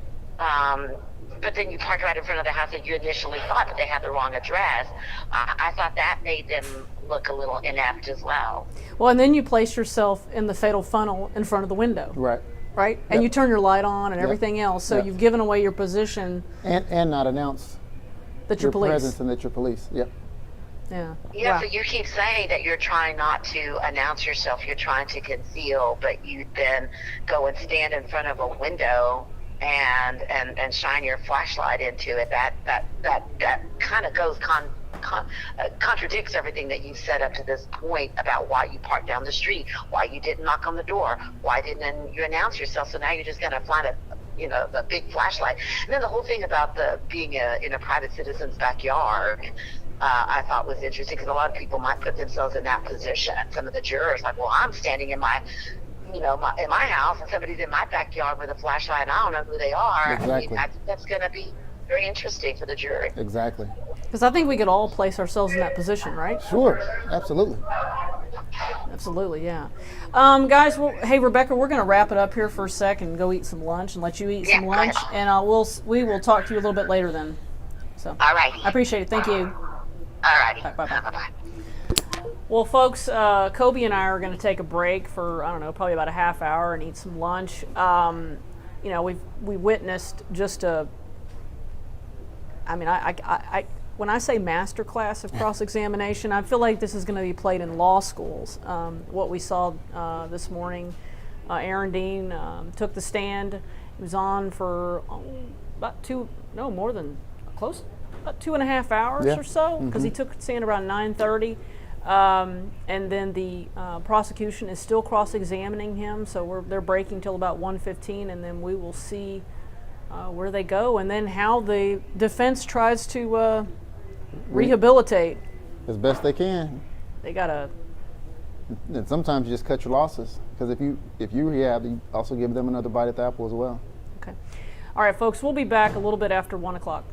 you parked right in front of the house that you initially thought that they had the wrong address. I thought that made them look a little inept as well. Well, and then you place yourself in the fatal funnel in front of the window. Right. Right? And you turn your light on and everything else, so you've given away your position. And not announced that you're police. Presence and that you're police. Yep. Yeah. Yeah, wow. So you keep saying that you're trying not to announce yourself, you're trying to conceal, but you then go and stand in front of a window and shine your flashlight into it. That kind of goes contradicts everything that you've said up to this point about why you parked down the street, why you didn't knock on the door, why didn't you announce yourself. So now you're just going to find the big flashlight. And then the whole thing about being in a private citizen's backyard, I thought was interesting, because a lot of people might put themselves in that position. Some of the jurors like, well, I'm standing in my in my house, and somebody's in my backyard with a flashlight, and I don't know who they are. Exactly. I think that's going to be very interesting for the jury. Exactly. Because I think we could all place ourselves in that position, right? Sure, absolutely. Absolutely, yeah. Guys, hey, Rebecca, we're going to wrap it up here for a second and go eat some lunch and let you eat some lunch, and we will talk to you a little bit later then. So, all right. I appreciate it. Thank you. All righty. Bye-bye. Well, folks, Kobe and I are going to take a break for, I don't know, probably about a half hour and eat some lunch. We witnessed just when I say master class of cross-examination, I feel like this is going to be played in law schools. What we saw this morning, Aaron Dean took the stand. He was on for about 2.5 hours or so, because he took the stand around 9:30. And then the prosecution is still cross-examining him, so they're breaking till about 1:15, and then we will see where they go, and then how the defense tries to rehabilitate as best they can. They gotta. And sometimes you just cut your losses, because if you rehab, you also give them another bite at the apple as well. Okay. All right, folks. We'll be back a little bit after 1 o'clock.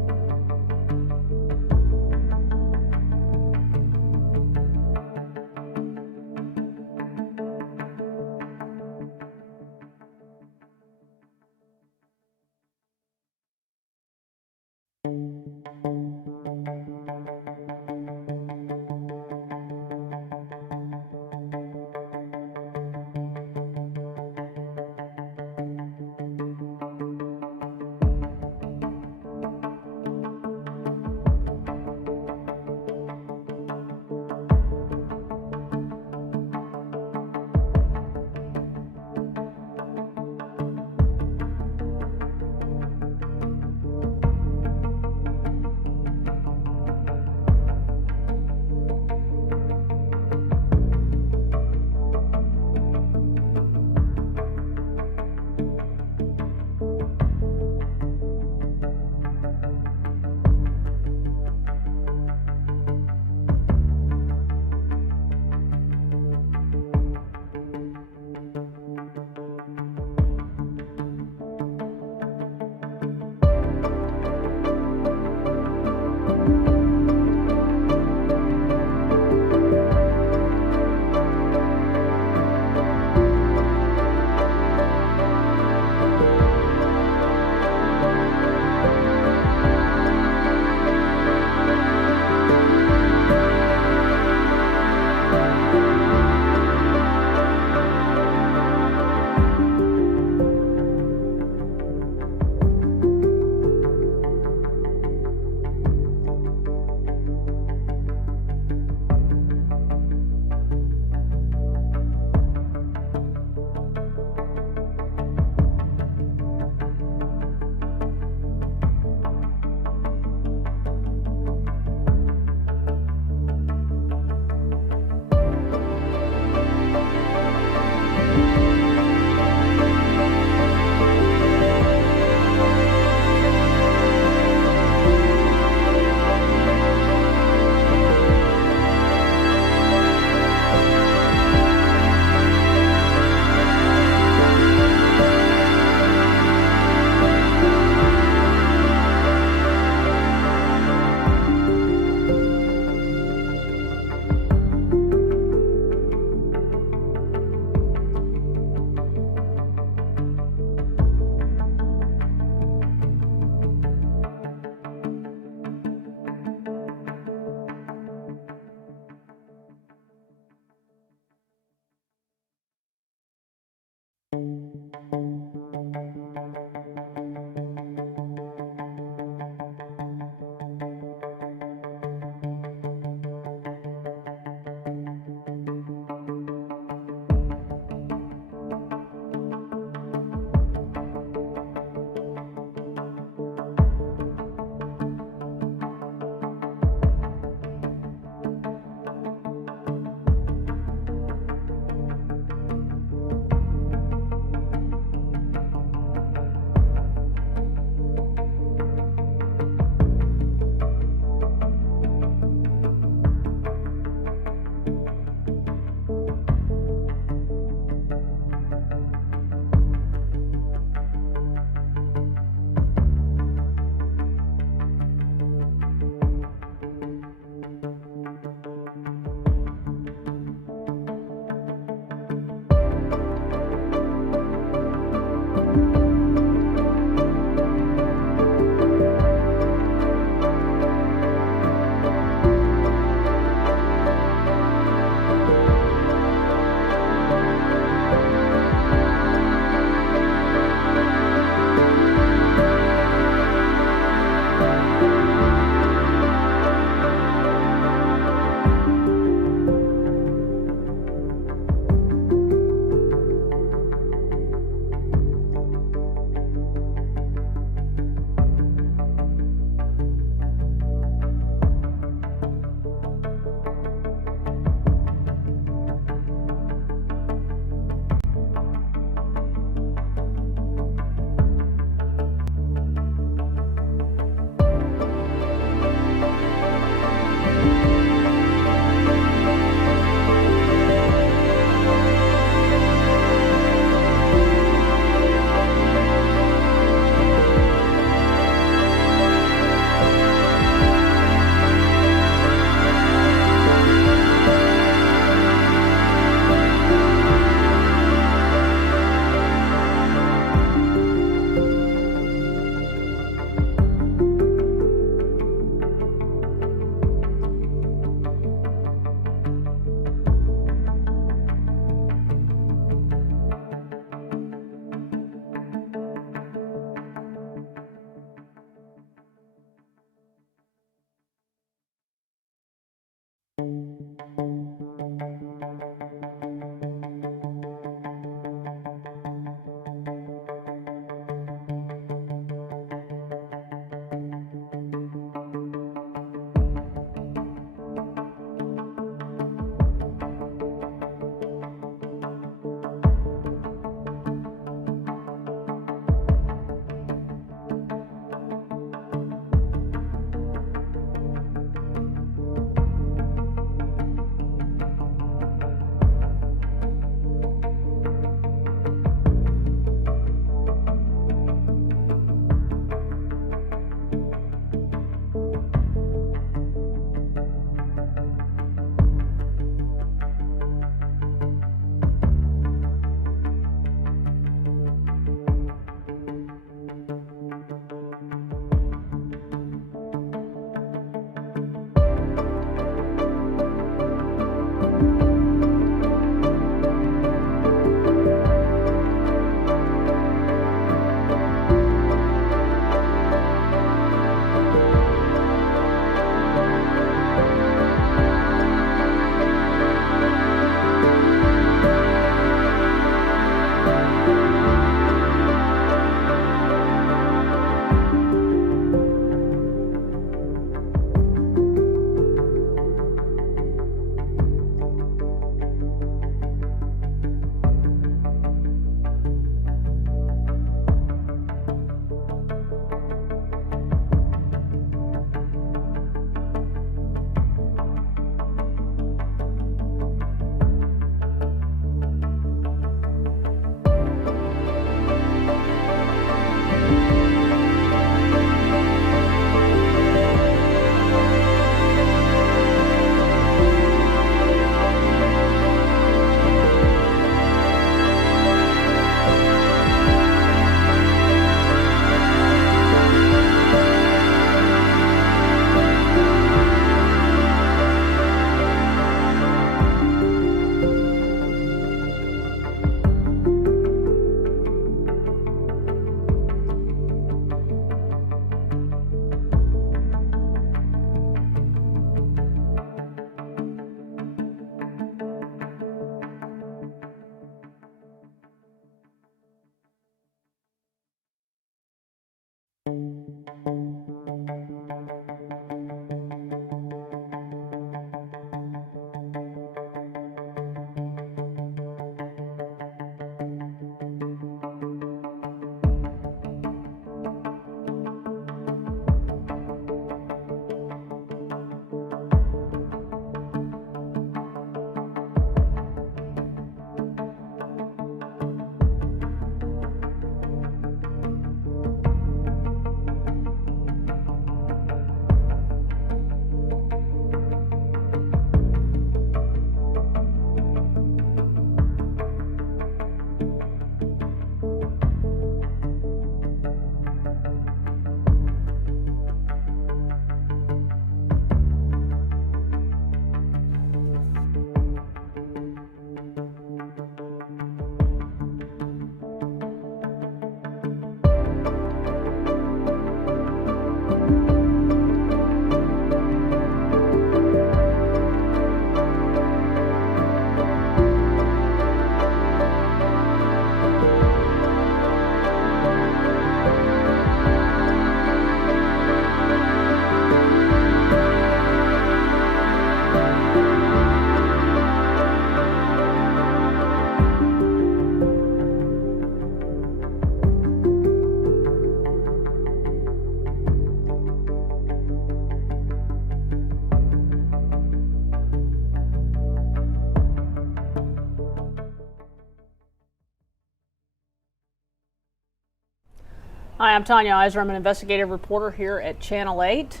Hi, I'm Tanya Iser. I'm an investigative reporter here at Channel 8.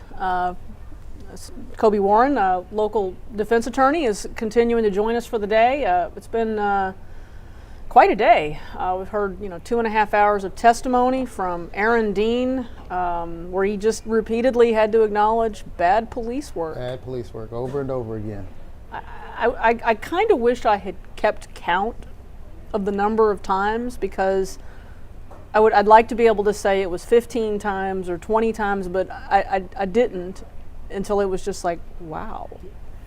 Kobe Warren, local defense attorney, is continuing to join us for the day. It's been quite a day. We've heard 2.5 hours of testimony from Aaron Dean, where he just repeatedly had to acknowledge bad police work. Bad police work over and over again. I kind of wish I had kept count of the number of times, because I'd like to be able to say it was 15 times or 20 times, but I didn't until it was just like, wow,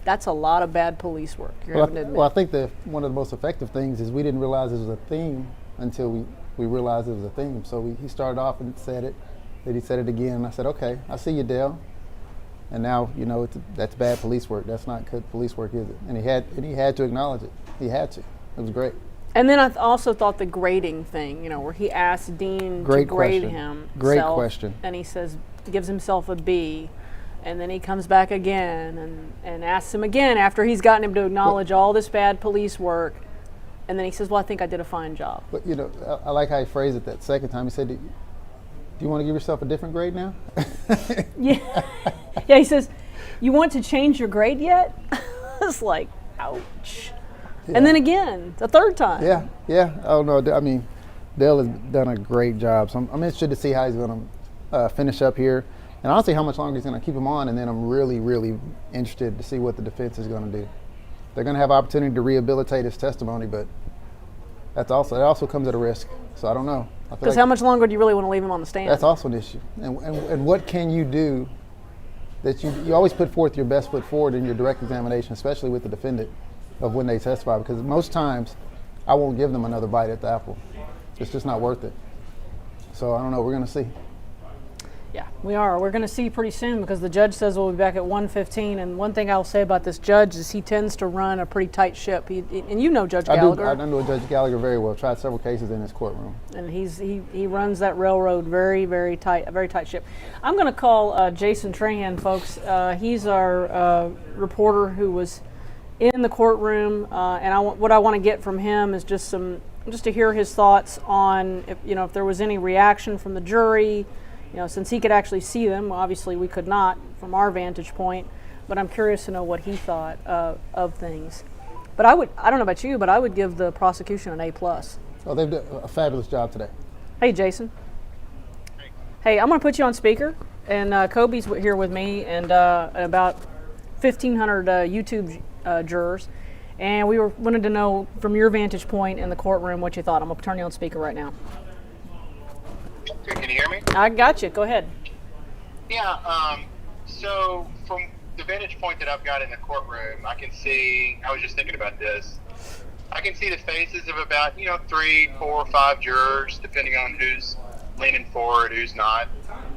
that's a lot of bad police work. You're having to admit. Well, I think one of the most effective things is we didn't realize it was a theme until we realized it was a theme. So he started off and said it, then he said it again, and I said, okay, I see you, Dale. And now that's bad police work. That's not good police work, is it? And he had to acknowledge it. He had to. It was great. And then I also thought the grading thing, where he asked Dean to grade him. Great question. And he gives himself a B. And then he comes back again and asks him again after he's gotten him to acknowledge all this bad police work. And then he says, well, I think I did a fine job. But, I like how he phrased it that second time. He said, do you want to give yourself a different grade now? Yeah. Yeah, he says, you want to change your grade yet? It's like, ouch. Yeah. And then again, the third time. Yeah. Oh, no, I mean, Dale has done a great job. So I'm interested to see how he's going to finish up here. And honestly, how much longer he's going to keep him on. And then I'm really, really interested to see what the defense is going to do. They're going to have opportunity to rehabilitate his testimony, but that also comes at a risk. So I don't know. Because how much longer do you really want to leave him on the stand? That's also an issue. And what can you do that you always put forth your best foot forward in your direct examination, especially with the defendant, of when they testify, because most times I won't give them another bite at the apple. It's just not worth it. So I don't know. We're going to see. Yeah, we are. We're going to see pretty soon, because the judge says we'll be back at 1:15. And one thing I'll say about this judge is he tends to run a pretty tight ship. And you know Judge Gallagher. I know Judge Gallagher very well. Tried several cases in his courtroom. And he runs that railroad very, very tight, a very tight ship. I'm going to call Jason Trahan, folks. He's our reporter who was in the courtroom, and what I want to get from him is just to hear his thoughts on if there was any reaction from the jury. Since he could actually see them, obviously we could not from our vantage point, but I'm curious to know what he thought of things. But I don't know about you, but I would give the prosecution an A+. Oh, they've done a fabulous job today. Hey, Jason. Hey, I'm going to put you on speaker, and Kobe's here with me, and about 1,500 YouTube jurors, and we wanted to know from your vantage point in the courtroom what you thought. I'm going to turn you on speaker right now. Can you hear me? I got you. Go ahead. Yeah. So from the vantage point that I've got in the courtroom, I was just thinking about this. I can see the faces of about 3, 4, 5 jurors, depending on who's leaning forward, who's not.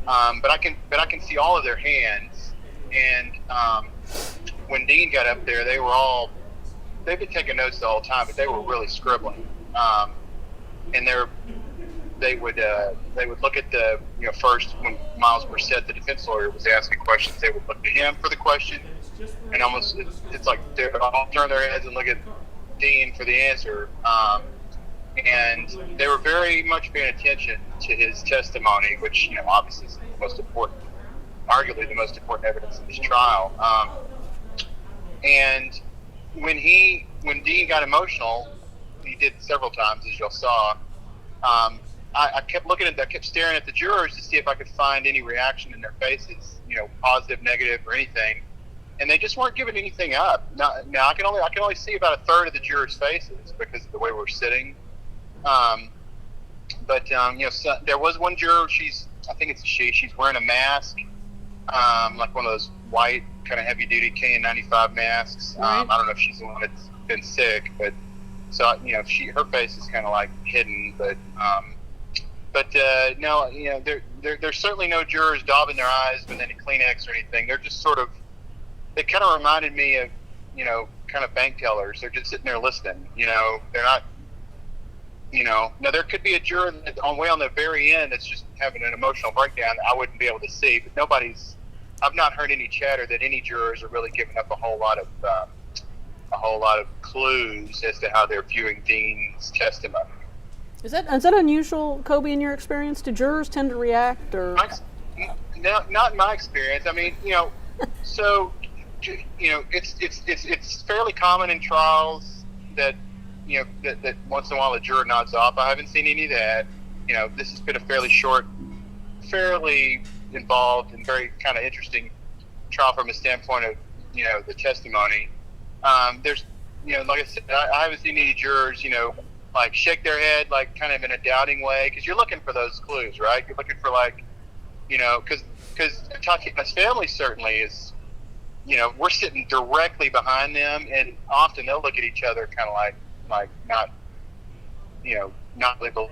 But I can see all of their hands. And when Dean got up there, they've been taking notes the whole time, but they were really scribbling. And they would look at the, first when Miles Brissett, the defense lawyer, was asking questions, they would look to him for the question, and almost it's like they would all turn their heads and look at Dean for the answer. And they were very much paying attention to his testimony, which obviously is the most important, arguably the most important evidence in this trial. And when Dean got emotional, he did several times, as y'all saw. I kept staring at the jurors to see if I could find any reaction in their faces, positive, negative, or anything, and they just weren't giving anything up. Now I can only see about a third of the jurors' faces because of the way we're sitting. But so there was one juror. I think it's a she. She's wearing a mask, like one of those white kind of heavy-duty KN95 masks. Right. I don't know if she's the one that's been sick, but so her face is kind of like hidden, but no, there's certainly no jurors daubing their eyes with any Kleenex or anything. They're just they kind of reminded me of, kind of bank tellers. They're just sitting there listening. They're not, now there could be a juror way on the very end that's just having an emotional breakdown that I wouldn't be able to see, but I've not heard any chatter that any jurors are really giving up a whole lot of clues as to how they're viewing Dean's testimony. Is that unusual, Kobe, in your experience? Do jurors tend to react, or? No, not in my experience. I mean, so it's fairly common in trials that that once in a while a juror nods off. I haven't seen any of that. This has been a fairly short, fairly involved, and very kind of interesting trial from a standpoint of the testimony. There's like I said, I haven't seen any jurors like shake their head like kind of in a doubting way, because you're looking for those clues, right? You're looking for because Atatiana's family certainly is, we're sitting directly behind them, and often they'll look at each other kind of like not really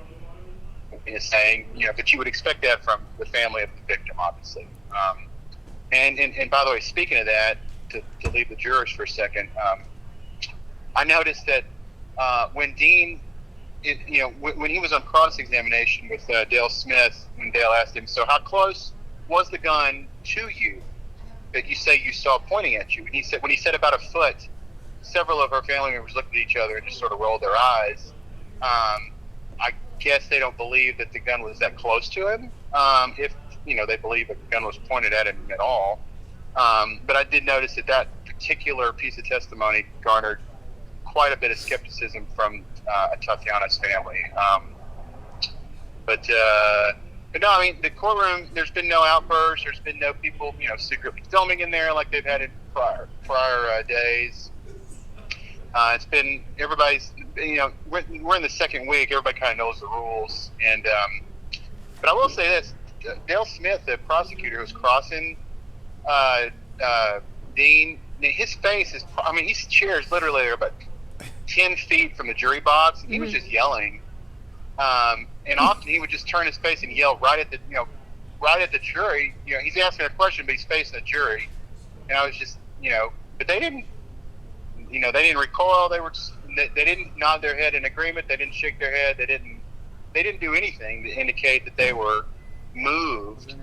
saying, but you would expect that from the family of the victim, obviously. And by the way, speaking of that, to leave the jurors for a second, I noticed that when Dean, when he was on cross-examination with Dale Smith, when Dale asked him, so how close was the gun to you that you say you saw pointing at you? And he said, when he said about a foot, several of our family members looked at each other and just sort of rolled their eyes. I guess they don't believe that the gun was that close to him, if they believe that the gun was pointed at him at all. But I did notice that particular piece of testimony garnered quite a bit of skepticism from Atatiana's family. But no, I mean, the courtroom, there's been no outbursts. There's been no people, secretly filming in there like they've had in prior days. It's been, everybody's, we're in the second week. Everybody kind of knows the rules. And but I will say this, Dale Smith, the prosecutor who's crossing Dean, his face is, his chair is literally about 10 feet from the jury box, and he was just yelling. And often he would just turn his face and yell right at the jury. He's asking a question, but he's facing the jury. And I was just, but they didn't recoil. They didn't nod their head in agreement. They didn't shake their head. They didn't do anything to indicate that they were moved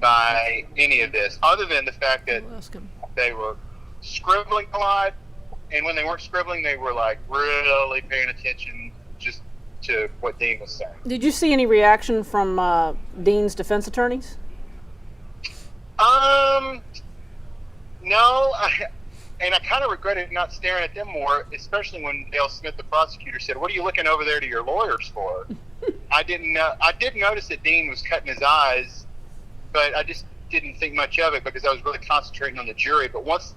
by any of this, other than the fact that they were scribbling a lot. And when they weren't scribbling, they were like really paying attention just to what Dean was saying. Did you see any reaction from Dean's defense attorneys? No, and I kind of regretted not staring at them more, especially when Dale Smith, the prosecutor, said, "What are you looking over there to your lawyers for?" I did notice that Dean was cutting his eyes, but I just didn't think much of it because I was really concentrating on the jury. But once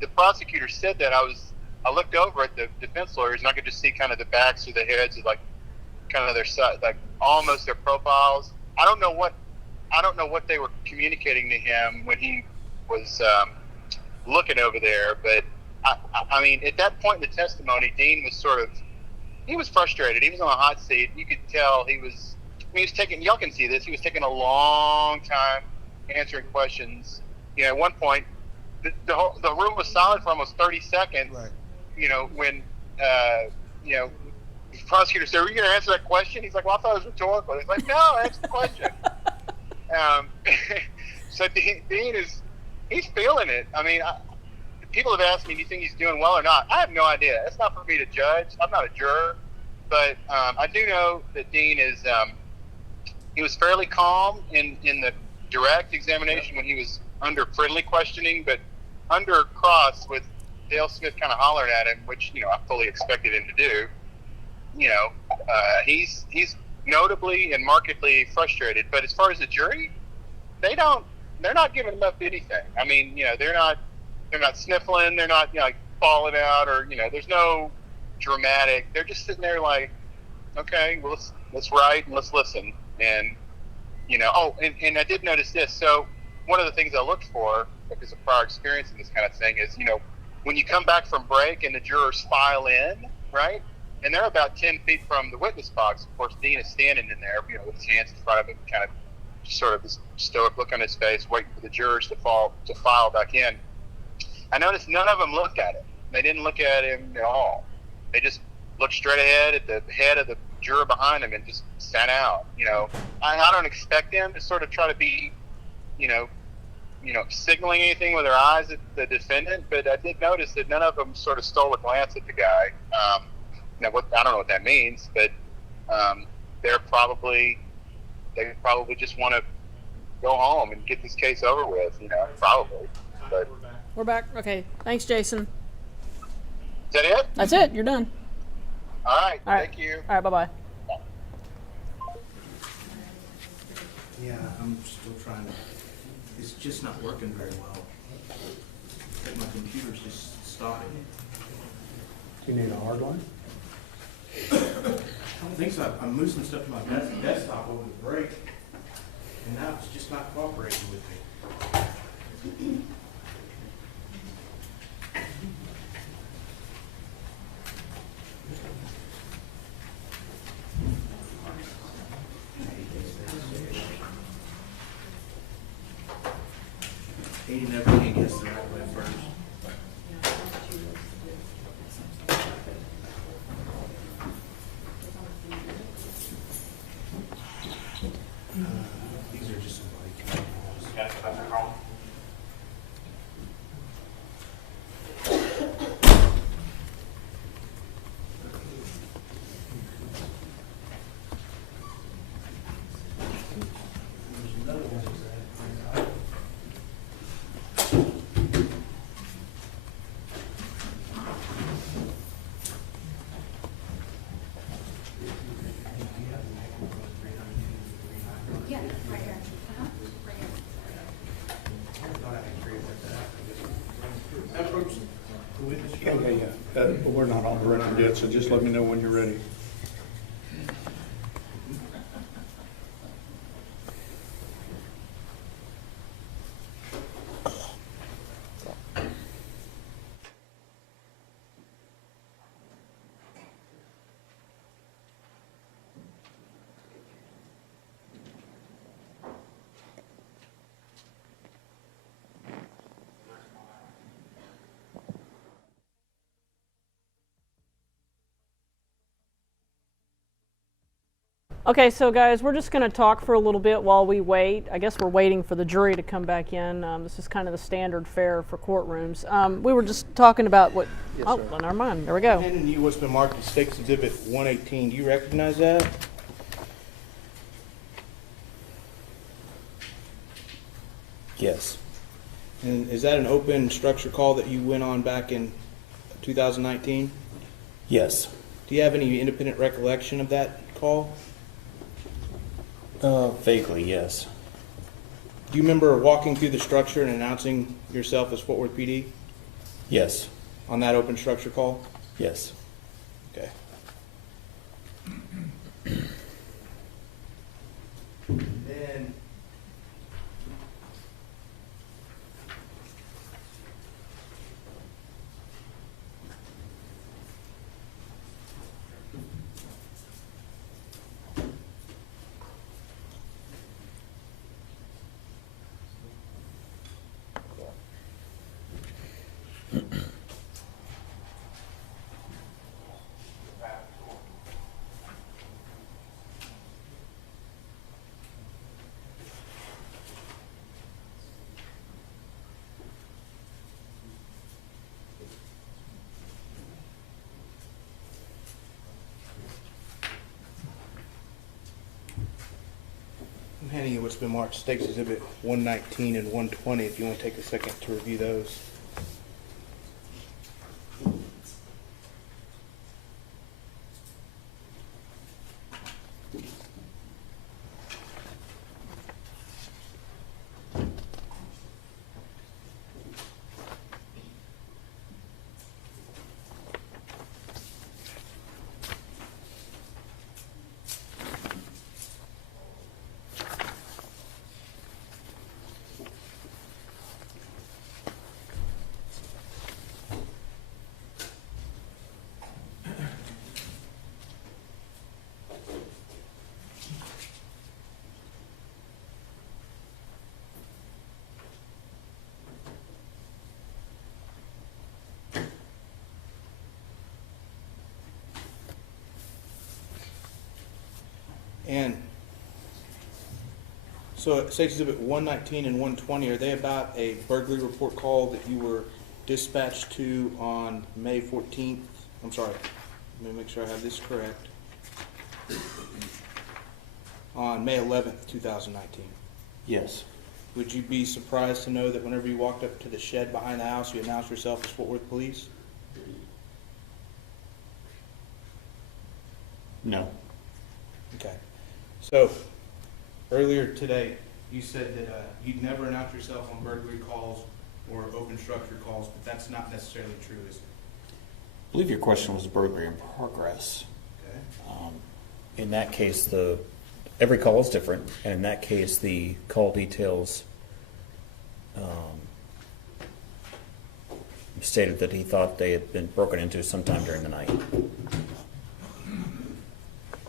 the prosecutor said that, I looked over at the defense lawyers, and I could just see kind of the backs of the heads of like kind of their side, like almost their profiles. I don't know what they were communicating to him when he was looking over there, but I mean, at that point in the testimony, Dean was he was frustrated. He was on a hot seat. You could tell he was he was taking, y'all can see this, he was taking a long time answering questions. You know, at one point, the room was silent for almost 30 seconds. Right. You know, when, you know, the prosecutor said, "Were you going to answer that question?" He's like, "Well, I thought it was rhetorical." He's like, "No, answer the question." So Dean he's feeling it. I mean, people have asked me, "Do you think he's doing well or not?" I have no idea. It's not for me to judge. I'm not a juror, but I do know that Dean he was fairly calm in the direct examination when he was under friendly questioning, but under cross with Dale Smith kind of hollering at him, which, you know, I fully expected him to do. You know, he's notably and markedly frustrated. But as far as the jury, they're not giving him up anything. I mean, you know, they're not sniffling, they're not, you know, like falling out, or, you know, there's no dramatic. They're just sitting there like, okay, well, let's write and let's listen. And, you know, oh, and I did notice this. So one of the things I looked for, because of prior experience in this kind of thing, is, you know, when you come back from break and the jurors file in, right? And they're about 10 feet from the witness box. Of course, Dean is standing in there, you know, with his hands in front of him, kind of sort of this stoic look on his face, waiting for the jurors to file back in. I noticed none of them looked at him. They didn't look at him at all. They just looked straight ahead at the head of the juror behind him and just sat out. You know, I don't expect them to sort of try to be, you know, signaling anything with their eyes at the defendant, but I did notice that none of them sort of stole a glance at the guy. Now, I don't know what that means, but they probably just want to go home and get this case over with, you know, probably. But We're back. Okay. Thanks, Jason. Is that it? That's it. You're done. All right. All right. Thank you. All right. Bye-bye. Yeah, I'm still trying to, it's just not working very well. Like my computer's just stopping. Do you need a hard line? I don't think so. I'm moving some stuff to my desktop over the break, and now it's just not cooperating with me. He never gets the right way first. These are just some body cameras. Yeah, right here. Right here. Yeah. We're not on the record yet, so just let me know when you're ready. Okay, so guys, we're just going to talk for a little bit while we wait. I guess we're waiting for the jury to come back in. This is kind of the standard fare for courtrooms. We were just talking about what... Yes, oh, sir. well, never mind. There we go. Handing you what's been marked as State's Exhibit 118. Do you recognize that? Yes. And is that an open structure call that you went on back in 2019? Yes. Do you have any independent recollection of that call? Vaguely, yes. Do you remember walking through the structure and announcing yourself as Fort Worth PD Yes. on that open structure call? Yes. Okay. Then handing you what's been marked State's Exhibit 119 and 120, if you want to take a second to review those. And so State Exhibit 119 and 120, are they about a burglary report call that you were dispatched to on May 14th? I'm sorry, let me make sure I have this correct. On May 11th, 2019. Yes. Would you be surprised to know that whenever you walked up to the shed behind the house, you announced yourself as Fort Worth Police? No. Okay. So, earlier today, you said that you'd never announce yourself on burglary calls or open structure calls, but that's not necessarily true, is it? I believe your question was burglary in progress. Okay. In that case, every call is different, and in that case, the call details stated that he thought they had been broken into sometime during the night.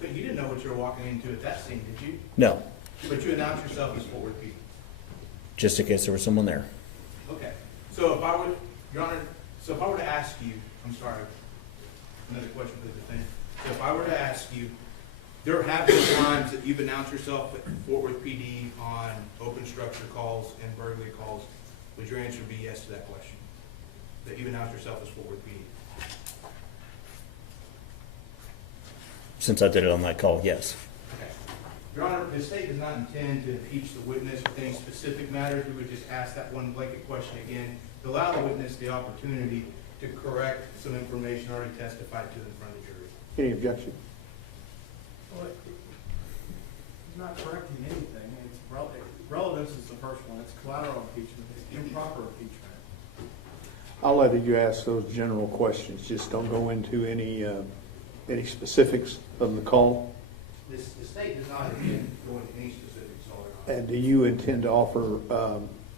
But you didn't know what you were walking into at that scene, did you? No, But you announced yourself as Fort Worth PD. just in case there was someone there. Okay. So if I would, Your Honor, so if I were to ask you, I'm sorry, another question for the defendant. So if I were to ask you, there have been times that you've announced yourself at Fort Worth PD on open structure calls and burglary calls. Would your answer be yes to that question? That you announced yourself as Fort Worth PD? Since I did it on that call, yes. Okay. Your Honor, the state does not intend to impeach the witness with any specific matters. We would just ask that one blanket question again to allow the witness the opportunity to correct some information already testified to in front of the jury. Any objection? Well, it's not correcting anything. It's relevance is the first one. It's collateral impeachment. It's improper impeachment. I'll let you ask those general questions. Just don't go into any specifics of the call. The state does not intend to go into any specifics, Your Honor. And do you intend to offer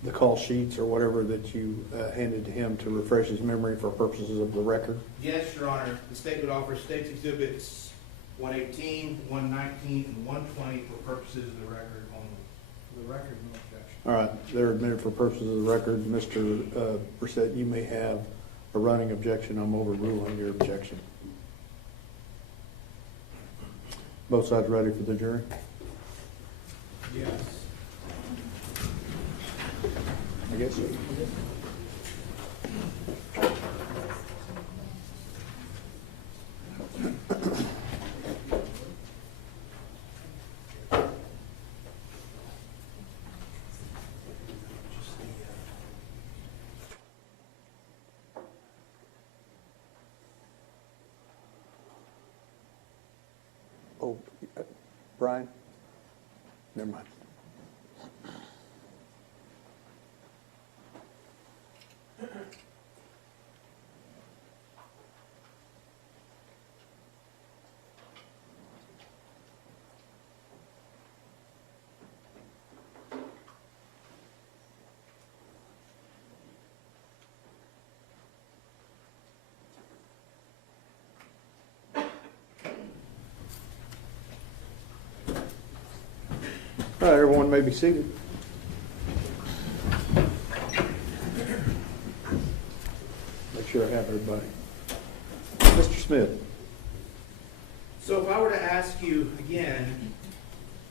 the call sheets or whatever that you handed to him to refresh his memory for purposes of the record? Yes, Your Honor. The state would offer State's Exhibits 118, 119, and 120 for purposes of the record only. The record, no objection. All right, they're admitted for purposes of the record. Mr. Brissett, you may have a running objection. I'm overruling your objection. Both sides ready for the jury? Yes. I guess so. Oh, Brian? Never mind. All right, everyone may be seated. Make sure I have everybody. Mr. Smith. So if I were to ask you again,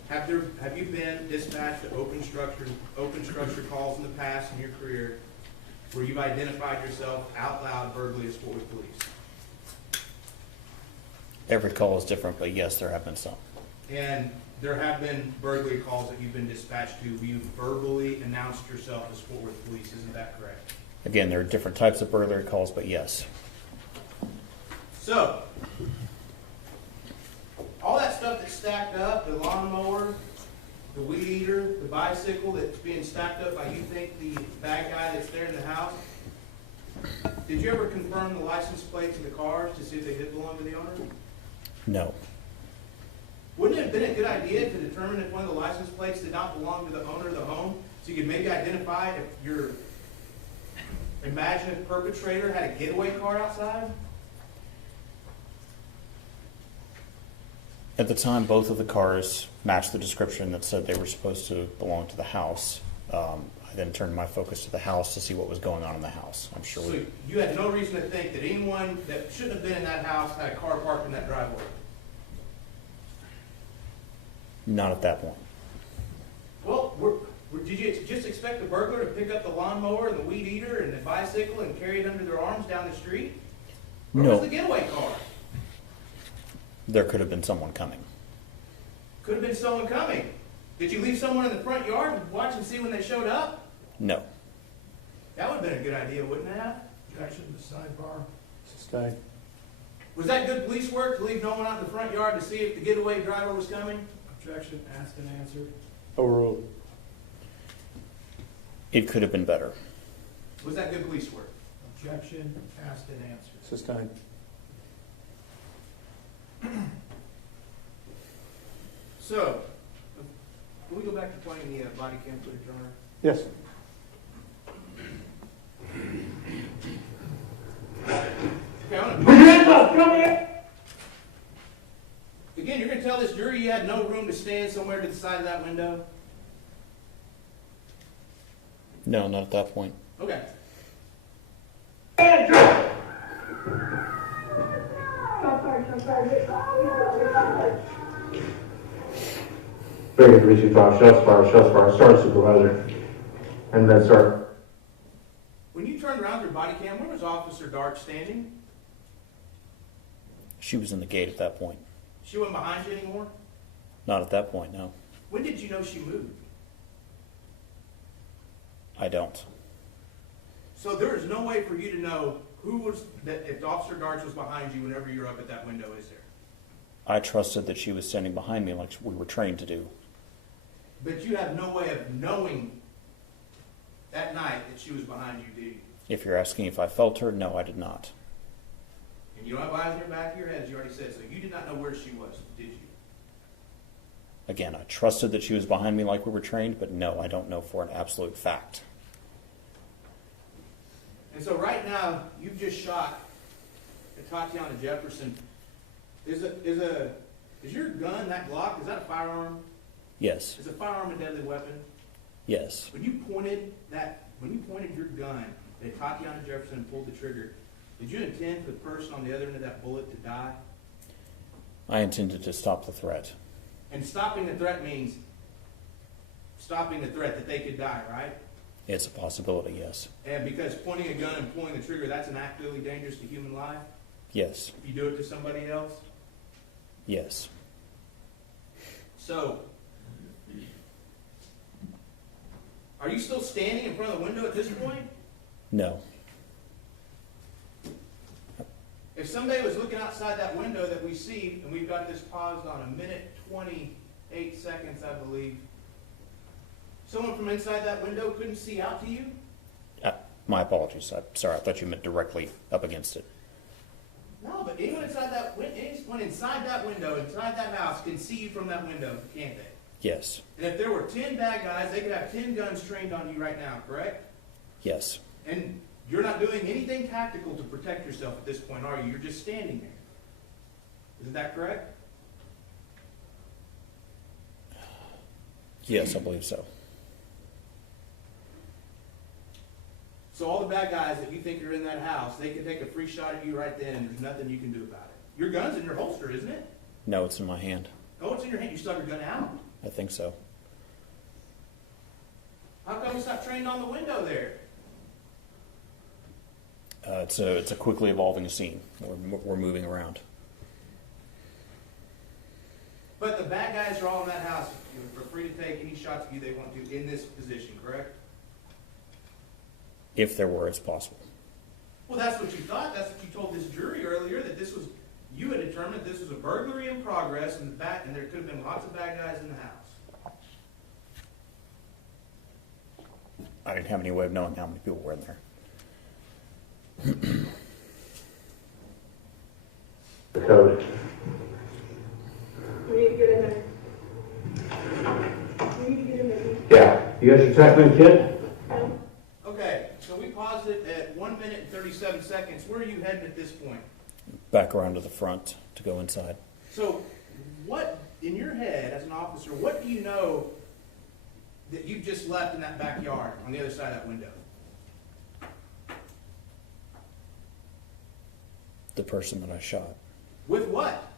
have you been dispatched to open structure calls in the past in your career where you've identified yourself out loud verbally as Fort Worth Police? Every call is different, but yes, there have been some. And there have been burglary calls that you've been dispatched to. You verbally announced yourself as Fort Worth Police, isn't that correct? Again, there are different types of burglary calls, but yes. So, all that stuff that's stacked up, the lawnmower, the weed eater, the bicycle that's being stacked up by you think the bad guy that's there in the house, did you ever confirm the license plates of the cars to see if they did belong to the owner? No. Wouldn't it have been a good idea to determine if one of the license plates did not belong to the owner of the home, so you could maybe identify if your imaginative perpetrator had a getaway car outside? At the time, both of the cars matched the description that said they were supposed to belong to the house. I then turned my focus to the house to see what was going on in the house. I'm sure. So you had no reason to think that anyone that shouldn't have been in that house had a car parked in that driveway? Not at that point. Well, did you just expect the burglar to pick up the lawnmower and the weed eater and the bicycle and carry it under their arms down the street? Where No. was the getaway car? There could have been someone coming. Could have been someone coming. Did you leave someone in the front yard and watch and see when they showed up? No. That would have been a good idea, wouldn't it have? Objection to sidebar. Sustained. Was that good police work to leave no one out in the front yard to see if the getaway driver was coming? Objection asked and answered. Overruled. It could have been better. Was that good police work? Objection asked and answered. Sustained. So, can we go back to playing the body cam footage, Your Honor? Yes. Okay, I'm gonna... Again, you're going to tell this jury you had no room to stand somewhere to the side of that window? No, not at that point. Okay. Very 325, shots fired, Sergeant Supervisor. And then, sir. When you turned around your body cam, where was Officer Dart standing? She was in the gate at that point. She wasn't behind you anymore? Not at that point, no. When did you know she moved? I don't. So there is no way for you to know who was, that if Officer Darts was behind you whenever you're up at that window, is there? I trusted that she was standing behind me like we were trained to do. But you have no way of knowing that night that she was behind you, do you? If you're asking if I felt her, no, I did not. And you don't have eyes in the back of your head, as you already said, so you did not know where she was, did you? Again, I trusted that she was behind me like we were trained, but no, I don't know for an absolute fact. And so right now, you've just shot Atatiana Jefferson. Is your gun, that Glock, is that a firearm? Yes. Is a firearm a deadly weapon? Yes. When you pointed your gun at Atatiana Jefferson and pulled the trigger, did you intend for the person on the other end of that bullet to die? I intended to stop the threat. And stopping the threat means stopping the threat that they could die, right? It's a possibility, yes. And because pointing a gun and pulling the trigger, that's an act really dangerous to human life? Yes. If you do it to somebody else? Yes. So, are you still standing in front of the window at this point? No. If somebody was looking outside that window that we see, and we've got this paused on 1:28 seconds, I believe, someone from inside that window couldn't see out to you? My apologies. I'm sorry. I thought you meant directly up against it. No, but anyone inside that window, inside that house, can see you from that window, can't they? Yes. And if there were 10 bad guys, they could have 10 guns trained on you right now, correct? Yes. And you're not doing anything tactical to protect yourself at this point, are you? You're just standing there. Isn't that correct? Yes, I believe so. So all the bad guys that you think are in that house, they can take a free shot at you right then, and there's nothing you can do about it. Your gun's in your holster, isn't it? No, it's in my hand. Oh, it's in your hand. You still have your gun out. I think so. How come it's not trained on the window there? It's a quickly evolving scene. We're moving around. But the bad guys are all in that house, they're free to take any shots at you they want to in this position, correct? If there were, it's possible. Well, that's what you thought. That's what you told this jury earlier, that this was, you had determined this was a burglary in progress and there could have been lots of bad guys in the house. I didn't have any way of knowing how many people were in there. The code. We need to get in there. We need to get in there. Yeah. You got your tackling kit? Okay, so we paused it at 1 minute and 37 seconds. Where are you heading at this point? Back around to the front to go inside. So what, in your head as an officer, what do you know that you just left in that backyard on the other side of that window? The person that I shot. With what?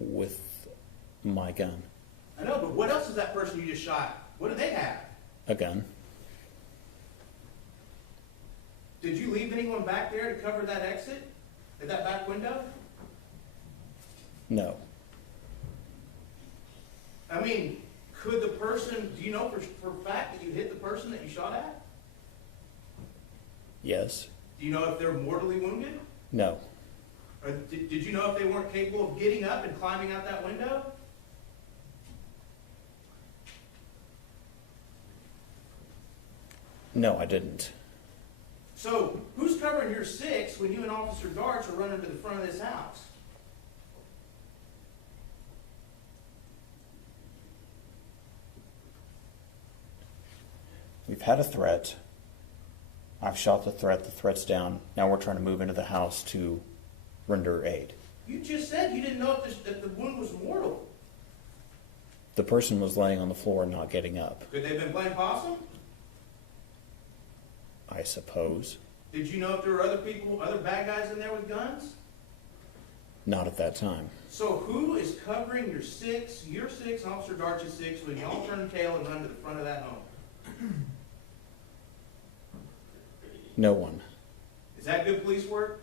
With my gun. I know, but what else is that person you just shot? What do they have? A gun. Did you leave anyone back there to cover that exit at that back window? No. I mean, could the person, do you know for a fact that you hit the person that you shot at? Yes. Do you know if they're mortally wounded? No. Or did you know if they weren't capable of getting up and climbing out that window? No, I didn't. So, who's covering your six when you and Officer Darts are running to the front of this house? We've had a threat. I've shot the threat. The threat's down. Now we're trying to move into the house to render aid. You just said you didn't know if the wound was mortal. The person was laying on the floor, not getting up. Could they have been playing possum? I suppose. Did you know if there were other people, other bad guys in there with guns? Not at that time. So who is covering your six, and Officer Darts' six, when y'all turn tail and run to the front of that home? No one. Is that good police work?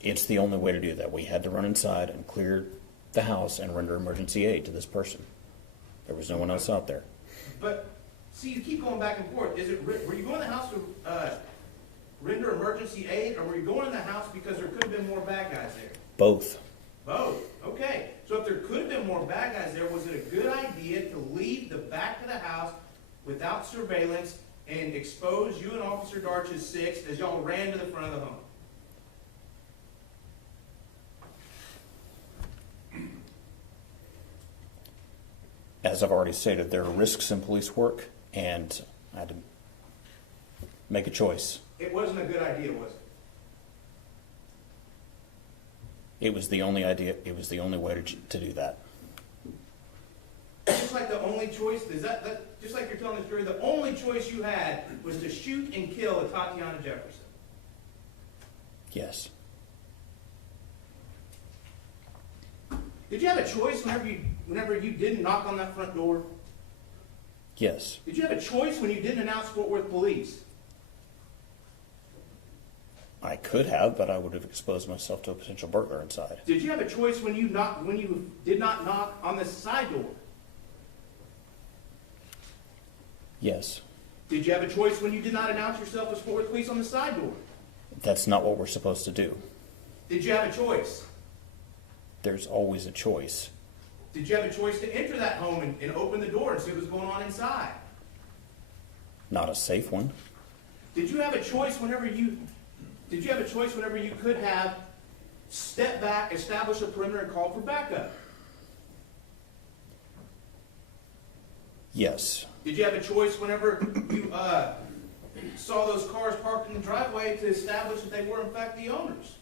It's the only way to do that. We had to run inside and clear the house and render emergency aid to this person. There was no one else out there. But, see, you keep going back and forth. Were you going in the house to render emergency aid, or were you going in the house because there could have been more bad guys there? Both. Both. Okay. So if there could have been more bad guys there, was it a good idea to leave the back of the house without surveillance and expose you and Officer Darts' six as y'all ran to the front of the home? As I've already stated, there are risks in police work, and I had to make a choice. It wasn't a good idea, was it? It was the only idea. It was the only way to do that. Just like the only choice, just like you're telling this jury, the only choice you had was to shoot and kill Atatiana Jefferson. Yes. Did you have a choice whenever you didn't knock on that front door? Yes. Did you have a choice when you didn't announce Fort Worth Police? I could have, but I would have exposed myself to a potential burglar inside. Did you have a choice when you did not knock on the side door? Yes. Did you have a choice when you did not announce yourself as Fort Worth Police on the side door? That's not what we're supposed to do. Did you have a choice? There's always a choice. Did you have a choice to enter that home and open the door and see what was going on inside? Not a safe one. Did you have a choice whenever you could have stepped back, established a perimeter, and called for backup? Yes. Did you have a choice whenever you saw those cars parked in the driveway to establish that they were in fact the owners?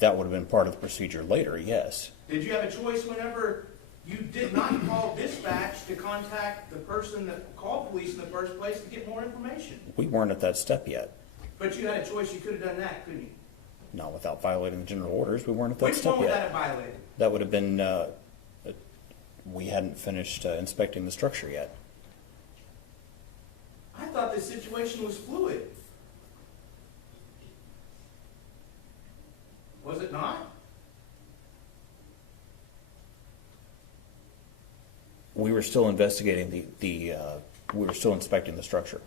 That would have been part of the procedure later, yes. Did you have a choice whenever you did not call dispatch to contact the person that called police in the first place to get more information? We weren't at that step yet. But you had a choice, you could have done that, couldn't you? Not without violating the general orders. We weren't at that Which step one would that yet. have violated? That would have been, we hadn't finished inspecting the structure yet. I thought this situation was fluid. Was it not? We were still investigating we were still inspecting the structure.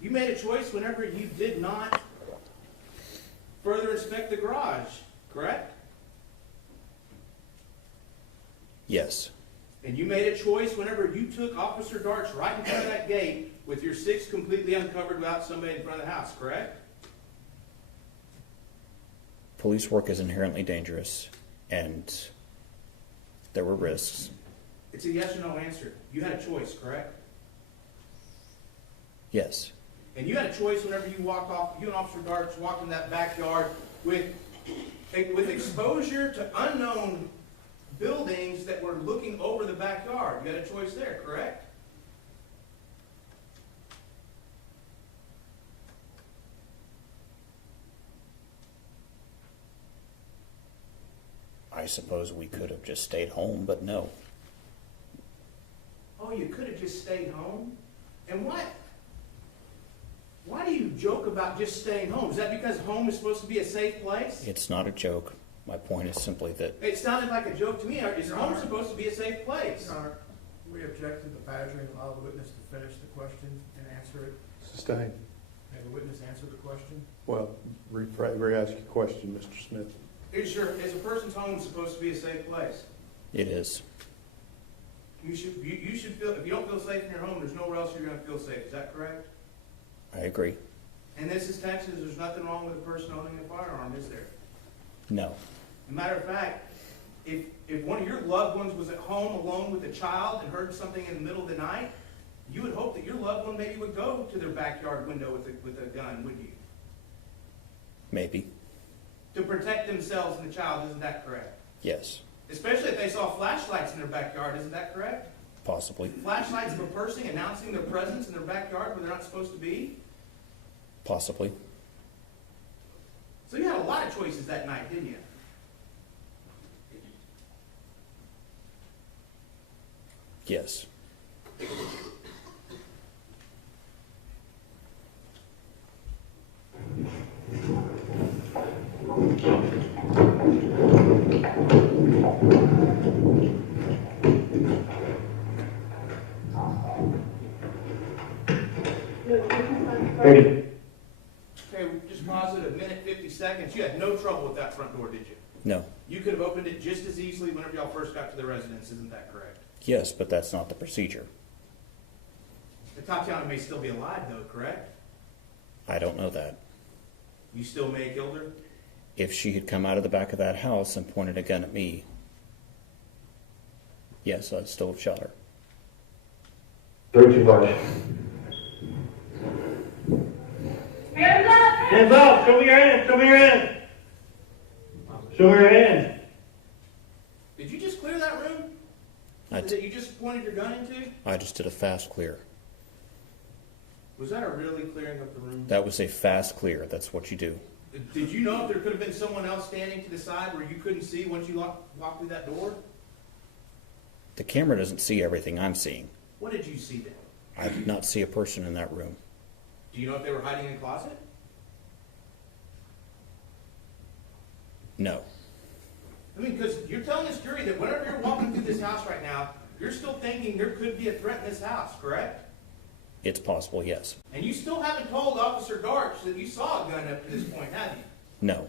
You made a choice whenever you did not further inspect the garage, correct? Yes. And you made a choice whenever you took Officer Darts right in front of that gate with your 6 completely uncovered without somebody in front of the house, correct? Police work is inherently dangerous, and there were risks. It's a yes or no answer. You had a choice, correct? Yes. And you had a choice whenever you walked off, you and Officer Darts walked in that backyard with exposure to unknown buildings that were looking over the backyard. You had a choice there, correct? I suppose we could have just stayed home, but no. Oh, you could have just stayed home? And why do you joke about just staying home? Is that because home is supposed to be a safe place? It's not a joke. My point is simply that It sounded like a joke to me. Is home supposed to be a safe place? Your Honor, we object to the badgering, allow the witness to finish the question and answer it. Sustained. May the witness answer the question? Well, re-ask your question, Mr. Smith. Is a person's home supposed to be a safe place? it is. You should feel, if you don't feel safe in your home, there's nowhere else you're going to feel safe. Is that correct? I agree. And this is Texas. There's nothing wrong with a person owning a firearm, is there? No. As a matter of fact, if one of your loved ones was at home alone with a child and heard something in the middle of the night, you would hope that your loved one maybe would go to their backyard window with a gun, wouldn't you? Maybe. To protect themselves and the child, isn't that correct? Yes. Especially if they saw flashlights in their backyard, isn't that correct? Possibly. Flashlights of a person announcing their presence in their backyard where they're not supposed to be. Possibly. So you had a lot of choices that night, didn't you? Yes. Okay, just pause it a minute, 50 seconds. You had no trouble with that front door, did you? No. You could have opened it just as easily whenever y'all first got to the residence, isn't that correct? Yes, but that's not the procedure. Atatiana may still be alive, though, correct? I don't know that. You still may have killed her? If she had come out of the back of that house and pointed a gun at me, yes, I'd still have shot her. Three too much. Hands up! Hands up! Show me your hands! Show me your hands! Show me your hands! Did you just clear that room? That you just pointed your gun into? I just did a fast clear. Was that a really clearing of the room? That was a fast clear. That's what you do. Did you know if there could have been someone else standing to the side where you couldn't see once you walked through that door? The camera doesn't see everything I'm seeing. What did you see then? I did not see a person in that room. Do you know if they were hiding in a closet? No. I mean, because you're telling this jury that whenever you're walking through this house right now, you're still thinking there could be a threat in this house, correct? It's possible, yes. And you still haven't told Officer Darch that you saw a gun up to this point, have you? No.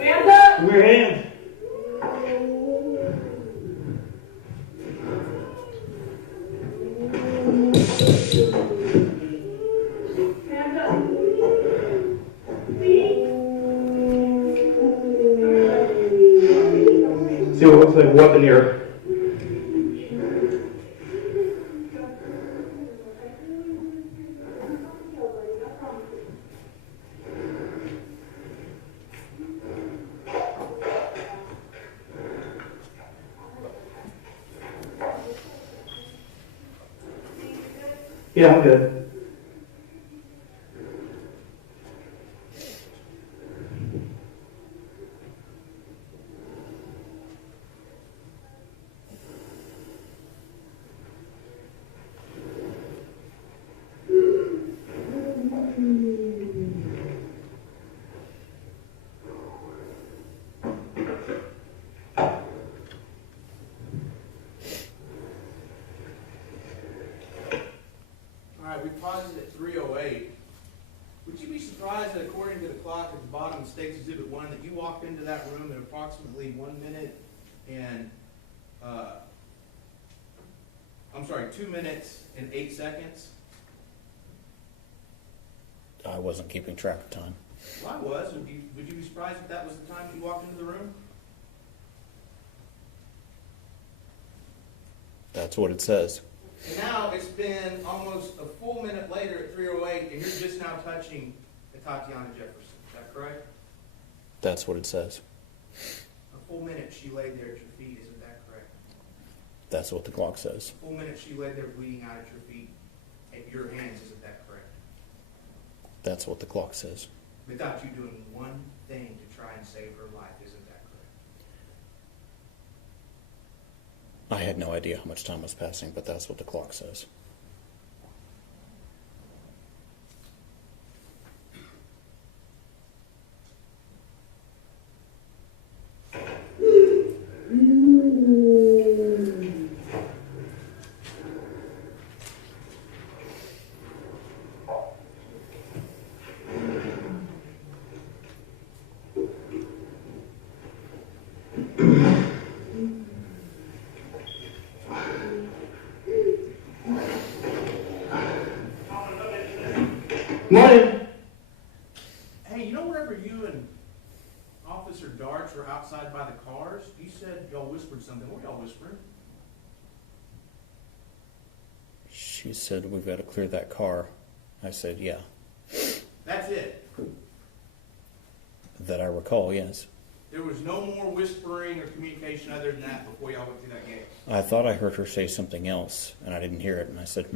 Hands up! Show me your hands! Hands up! See what looks like a weapon here. Yeah, I'm good. deposited at 3:08. Would you be surprised that according to the clock at the bottom of State's Exhibit 1 that you walked into that room in approximately 1 minute and, 2 minutes and 8 seconds? I wasn't keeping track of time. Well, I was. Would you be surprised if that was the time that you walked into the room? That's what it says. Now it's been almost a full minute later at 3:08, and you're just now touching Atatiana Jefferson. Is that correct? That's what it says. A full minute she laid there at your feet. Isn't that correct? That's what the clock says. A full minute she laid there bleeding out at your feet, at your hands. Isn't that correct? That's what the clock says. Without you doing one thing to try and save her life. Isn't that correct? I had no idea how much time was passing, but that's what the clock says. Morning. Hey, you know wherever you and Officer Darts were outside by the cars, you said y'all whispered something. What were y'all whispering? She said, we've got to clear that car. I said, yeah. That's it. That I recall, yes. There was no more whispering or communication other than that before y'all went through that gate. I thought I heard her say something else, and I didn't hear it, and I said,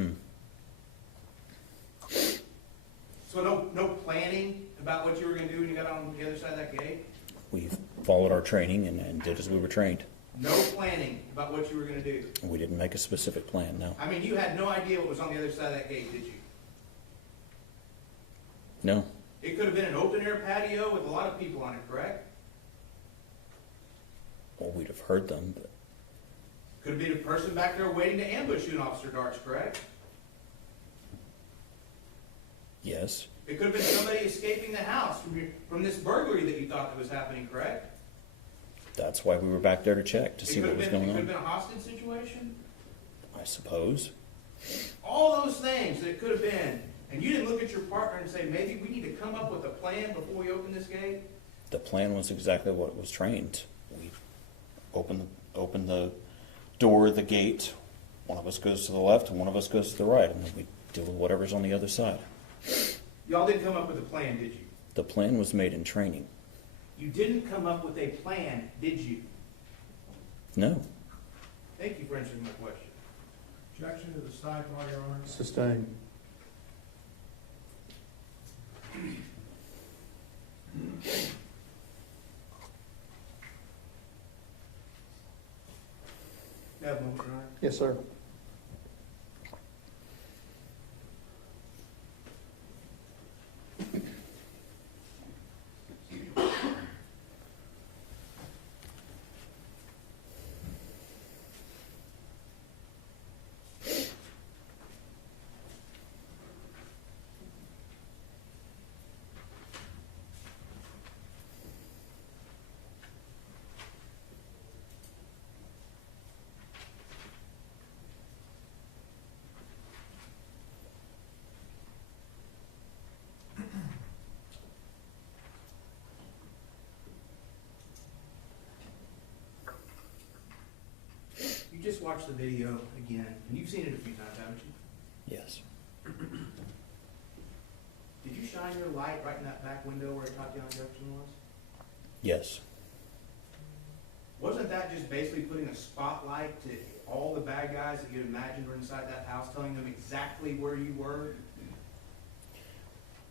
So no planning about what you were going to do when you got on the other side of that gate? We followed our training and did as we were trained. No planning about what you were going to do? We didn't make a specific plan, no. I mean, you had no idea what was on the other side of that gate, did you? No. It could have been an open-air patio with a lot of people on it, correct? Well, we'd have heard them, but Could have been a person back there waiting to ambush you and Officer Darts, correct? yes. It could have been somebody escaping the house from this burglary that you thought that was happening, correct? That's why we were back there to check, to see what was going It could have on. been a hostage situation? I suppose. All those things that it could have been. And you didn't look at your partner and say, maybe we need to come up with a plan before we open this gate? The plan was exactly what was trained. We open the door, the gate. One of us goes to the left and one of us goes to the right, and then we deal with whatever's on the other side. Y'all didn't come up with a plan, did you? The plan was made in training. You didn't come up with a plan, did you? No. Thank you for answering my question. Objection to the sidebar, Your Honor. Sustained. You have a moment, Your Honor. Yes, sir. You just watched the video again, and you've seen it a few times, haven't you? Yes. Did you shine your light right in that back window where Atatiana Jefferson was? Yes. Wasn't that just basically putting a spotlight to all the bad guys that you'd imagined were inside that house, telling them exactly where you were?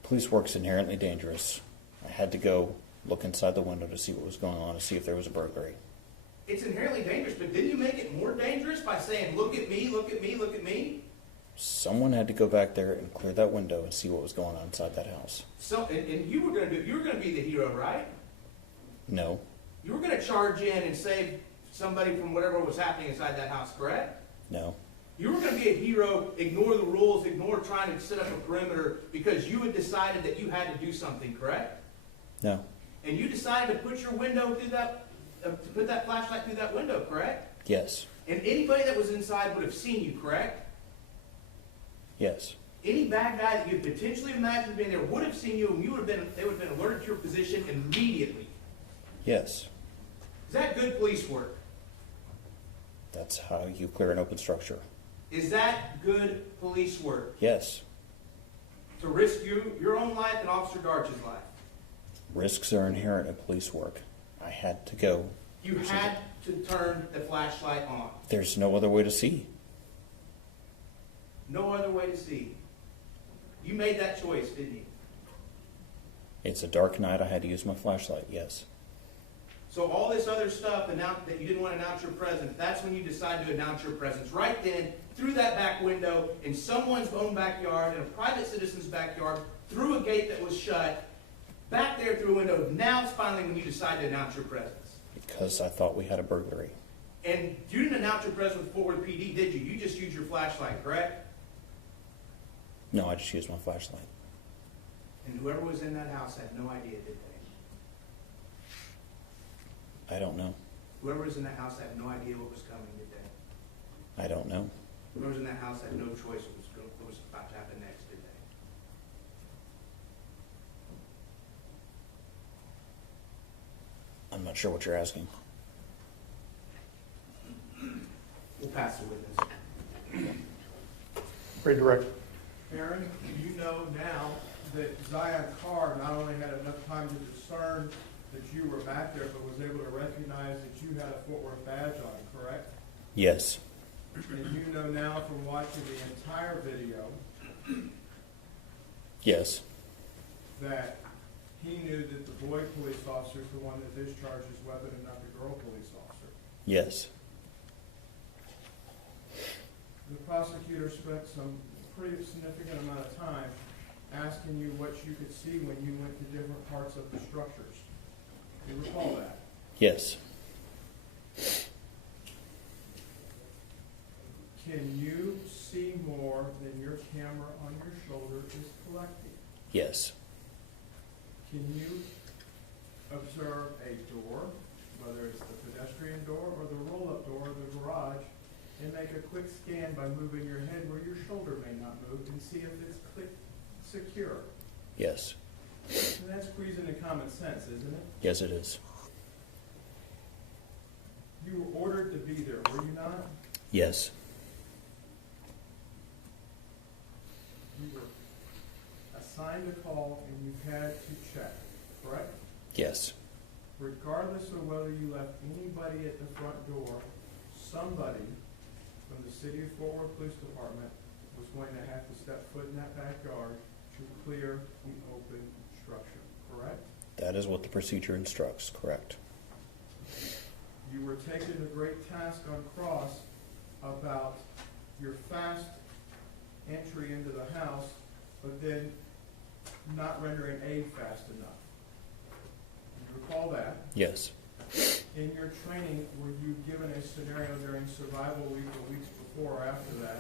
Police work's inherently dangerous. I had to go look inside the window to see what was going on, to see if there was a burglary. It's inherently dangerous, but didn't you make it more dangerous by saying, look at me, look at me, look at me? Someone had to go back there and clear that window and see what was going on inside that house. So, and you were going to be the hero, right? No. You were going to charge in and save somebody from whatever was happening inside that house, correct? No. You were going to be a hero, ignore the rules, ignore trying to set up a perimeter because you had decided that you had to do something, correct? No. And you decided to put your window through that, to put that flashlight through that window, correct? Yes. And anybody that was inside would have seen you, correct? Yes. Any bad guy that you could potentially imagine being there would have seen you, and they would have been alerted to your position immediately. Yes. Is that good police work? That's how you clear an open structure. Is that good police work? Yes. To risk your own life and Officer Darch's life? Risks are inherent in police work. I had to go. You had to turn the flashlight on. There's no other way to see. No other way to see. You made that choice, didn't you? It's a dark night. I had to use my flashlight. Yes. So all this other stuff that you didn't want to announce your presence, that's when you decided to announce your presence. Right then, through that back window, in someone's own backyard, in a private citizen's backyard, through a gate that was shut, back there through a window. Now it's finally when you decide to announce your presence. Because I thought we had a burglary. And you didn't announce your presence with Fort Worth PD, did you? You just used your flashlight, correct? No, I just used my flashlight. And whoever was in that house had no idea, did they? I don't know. Whoever was in that house had no idea what was coming, did they? I don't know. Whoever was in that house had no choice what was about to happen next, did they? I'm not sure what you're asking. We'll pass the witness. Very direct. Aaron, you know now that Zion Carr not only had enough time to discern that you were back there, but was able to recognize that you had a Fort Worth badge on, correct? Yes. And you know now from watching the entire video Yes. that he knew that the boy police officer is the one that discharged his weapon and not the girl police officer. Yes. The prosecutor spent some pretty significant amount of time asking you what you could see when you went to different parts of the structures. Do you recall that? Yes. Can you see more than your camera on your shoulder is collecting? Yes. Can you observe a door, whether it's the pedestrian door or the roll-up door of the garage, and make a quick scan by moving your head where your shoulder may not move and see if it's secure? Yes. And that squeezes into common sense, isn't it? Yes, it is. You were ordered to be there, were you not? Yes. You were assigned a call and you had to check, correct? Yes. Regardless of whether you left anybody at the front door, somebody from the City of Fort Worth Police Department was going to have to step foot in that backyard to clear the open structure, correct? That is what the procedure instructs, correct. You were taken a great task on cross about your fast entry into the house, but then not rendering aid fast enough. You recall that? Yes. In your training, were you given a scenario during survival week or weeks before or after that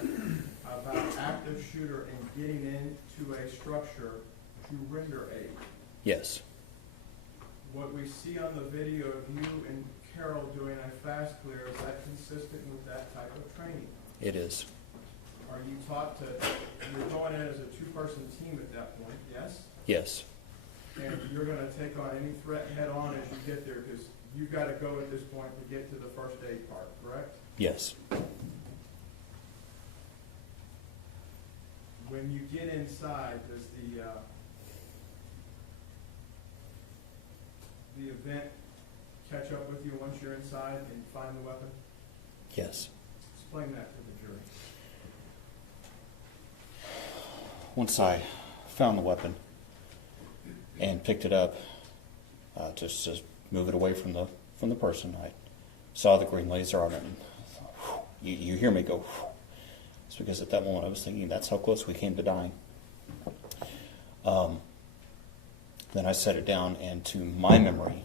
about active shooter and getting into a structure to render aid? Yes. What we see on the video of you and Carol doing a fast clear, is that consistent with that type of training? It is. Are you taught to, you're going in as a two-person team at that point, yes? Yes. And you're going to take on any threat head on as you get there, because you've got to go at this point to get to the first aid part, correct? Yes. When you get inside, does the event catch up with you once you're inside and find the weapon? Yes. Explain that to the jury. Once I found the weapon and picked it up, just to move it away from the person, I saw the green laser on it, and you hear me go. It's because at that moment I was thinking that's how close we came to dying. Then I set it down, and to my memory,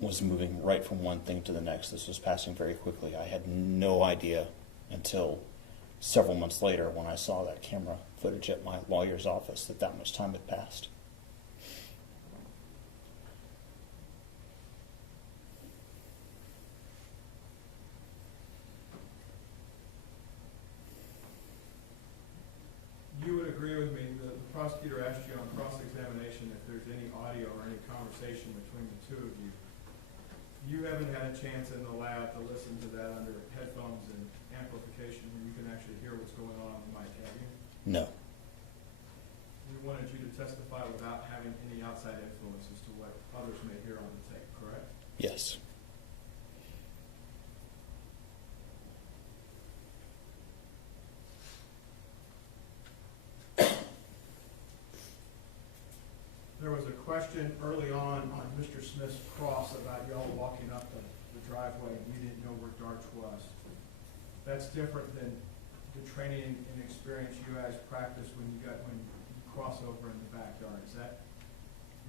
was moving right from one thing to the next. This was passing very quickly. I had no idea until several months later when I saw that camera footage at my lawyer's office that much time had passed. You would agree with me that the prosecutor asked you on cross-examination if there's any audio or any conversation between the two of you. You haven't had a chance in the lab to listen to that under headphones and amplification where you can actually hear what's going on the mic, have you? No. We wanted you to testify without having any outside influence as to what others may hear on the tape, correct? Yes. There was a question early on Mr. Smith's cross about y'all walking up the driveway and you didn't know where Darch was. That's different than the training and experience you guys practiced when you cross over in the backyard. Is that,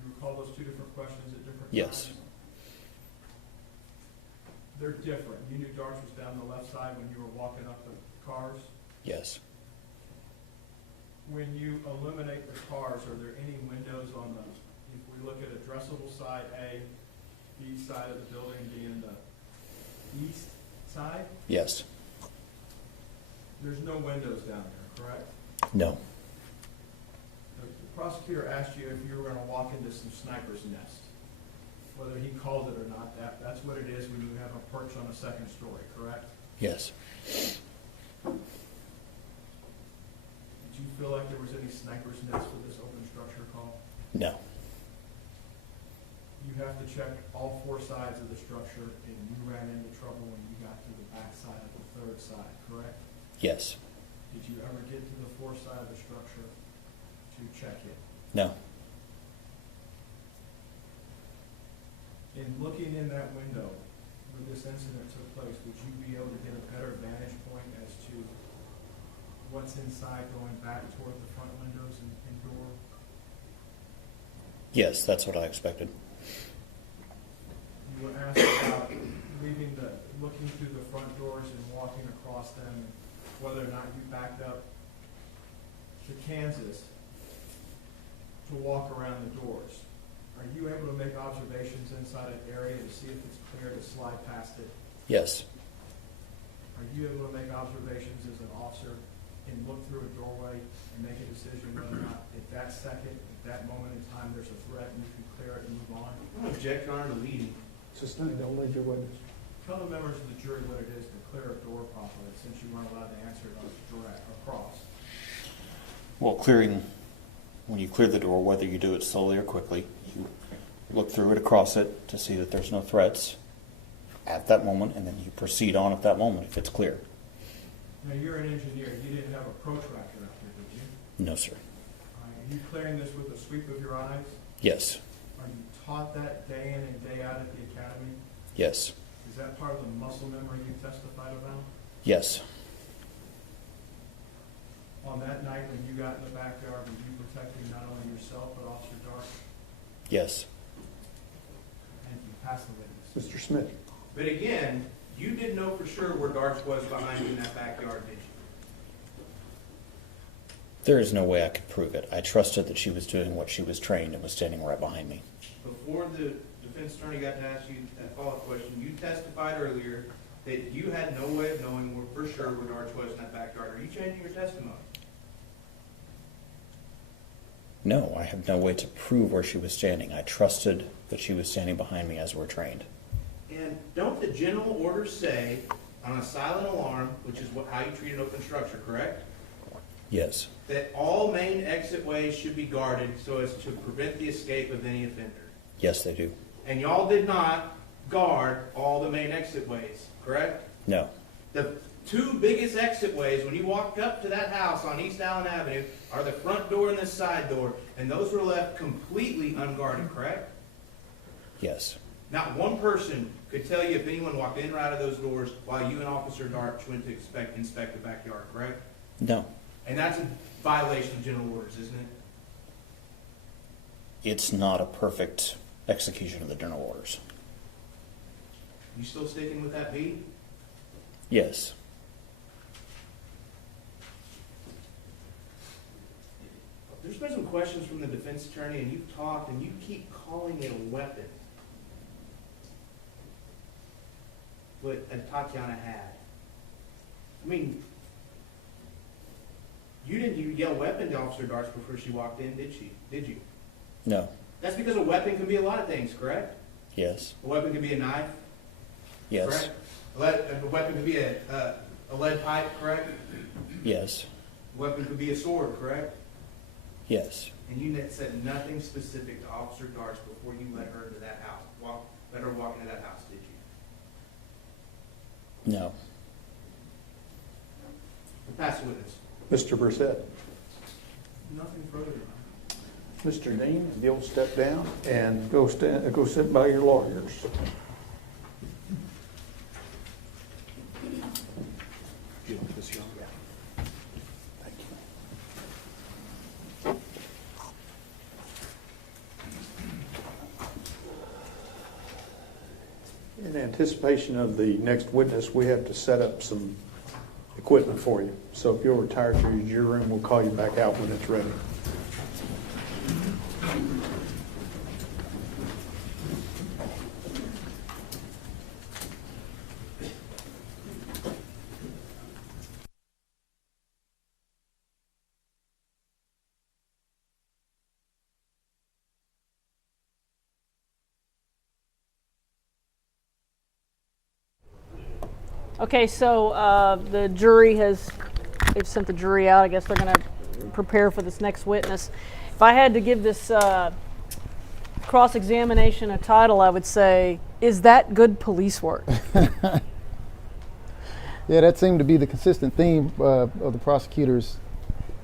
you recall those two different questions at different Yes. times? They're different. You knew Darch was down the left side when you were walking up the cars? Yes. When you eliminate the cars, are there any windows on the, if we look at addressable side A, the east side of the building being the east side? Yes. There's no windows down there, correct? No. The prosecutor asked you if you were going to walk into some sniper's nest. Whether he called it or not, that's what it is when you have a perch on a second story, correct? Yes. Did you feel like there was any sniper's nest for this open structure call? No. You have to check all four sides of the structure, and you ran into trouble when you got to the back side of the third side, correct? Yes. Did you ever get to the fourth side of the structure to check it? No. In looking in that window where this incident took place, would you be able to get a better vantage point as to what's inside going back toward the front windows and door? Yes, that's what I expected. You were asked about looking through the front doors and walking across them, and whether or not you backed up to Kansas to walk around the doors. Are you able to make observations inside an area to see if it's clear to slide past it? Yes. Are you able to make observations as an officer and look through a doorway and make a decision whether or not at that second, at that moment in time, there's a threat and you can clear it and move on? I'm going to object, Your Honor, to leading. Don't leave your witness. Tell the members of the jury what it is to clear a door properly, since you weren't allowed to answer it on direct across. Well, when you clear the door, whether you do it slowly or quickly, you look through it, across it, to see that there's no threats at that moment, and then you proceed on at that moment if it's clear. Now, you're an engineer. You didn't have a protractor up here, did you? No, sir. Are you clearing this with a sweep of your eyes? Yes. Are you taught that day in and day out at the academy? Yes. Is that part of the muscle memory you testified about? Yes. On that night when you got in the backyard, were you protecting not only yourself but Officer Dark? Yes. And you passed the witness. Mr. Smith. But again, you didn't know for sure where Darch was behind you in that backyard, did you? There is no way I could prove it. I trusted that she was doing what she was trained and was standing right behind me. Before the defense attorney got to ask you that follow-up question, you testified earlier that you had no way of knowing for sure where Darch was in that backyard. Are you changing your testimony? No, I have no way to prove where she was standing. I trusted that she was standing behind me as we're trained. And don't the general orders say on a silent alarm, which is how you treat an open structure, correct? Yes. That all main exit ways should be guarded so as to prevent the escape of any offender. Yes, they do. And y'all did not guard all the main exit ways, correct? No. The two biggest exit ways when you walked up to that house on East Allen Avenue are the front door and the side door, and those were left completely unguarded, correct? Yes. Not one person could tell you if anyone walked in or out of those doors while you and Officer Darch went to inspect the backyard, correct? No. And that's a violation of general orders, isn't it? It's not a perfect execution of the general orders. You still sticking with that beat? Yes. There's been some questions from the defense attorney, and you've talked, and you keep calling it a weapon. What Atatiana had. I mean, you didn't yell weapon to Officer Darts before she walked in, did she? Did you? No. That's because a weapon can be a lot of things, correct? Yes. A weapon can be a knife, Yes. correct? A weapon could be a lead pipe, correct? Yes. A weapon could be a sword, correct? Yes. And you said nothing specific to Officer Darts before you let her into that house, let her walk into that house, did you? No. Pass the witness. Mr. Brissett. Nothing further. Mr. Dean, if you'll step down and go sit by your lawyers. In anticipation of the next witness, we have to set up some equipment for you. So if you'll retire to your room, we'll call you back out when it's ready. Okay, so they've sent the jury out. I guess they're going to prepare for this next witness. If I had to give this cross-examination a title, I would say, "Is that good police work?" Yeah, that seemed to be the consistent theme of the prosecutor's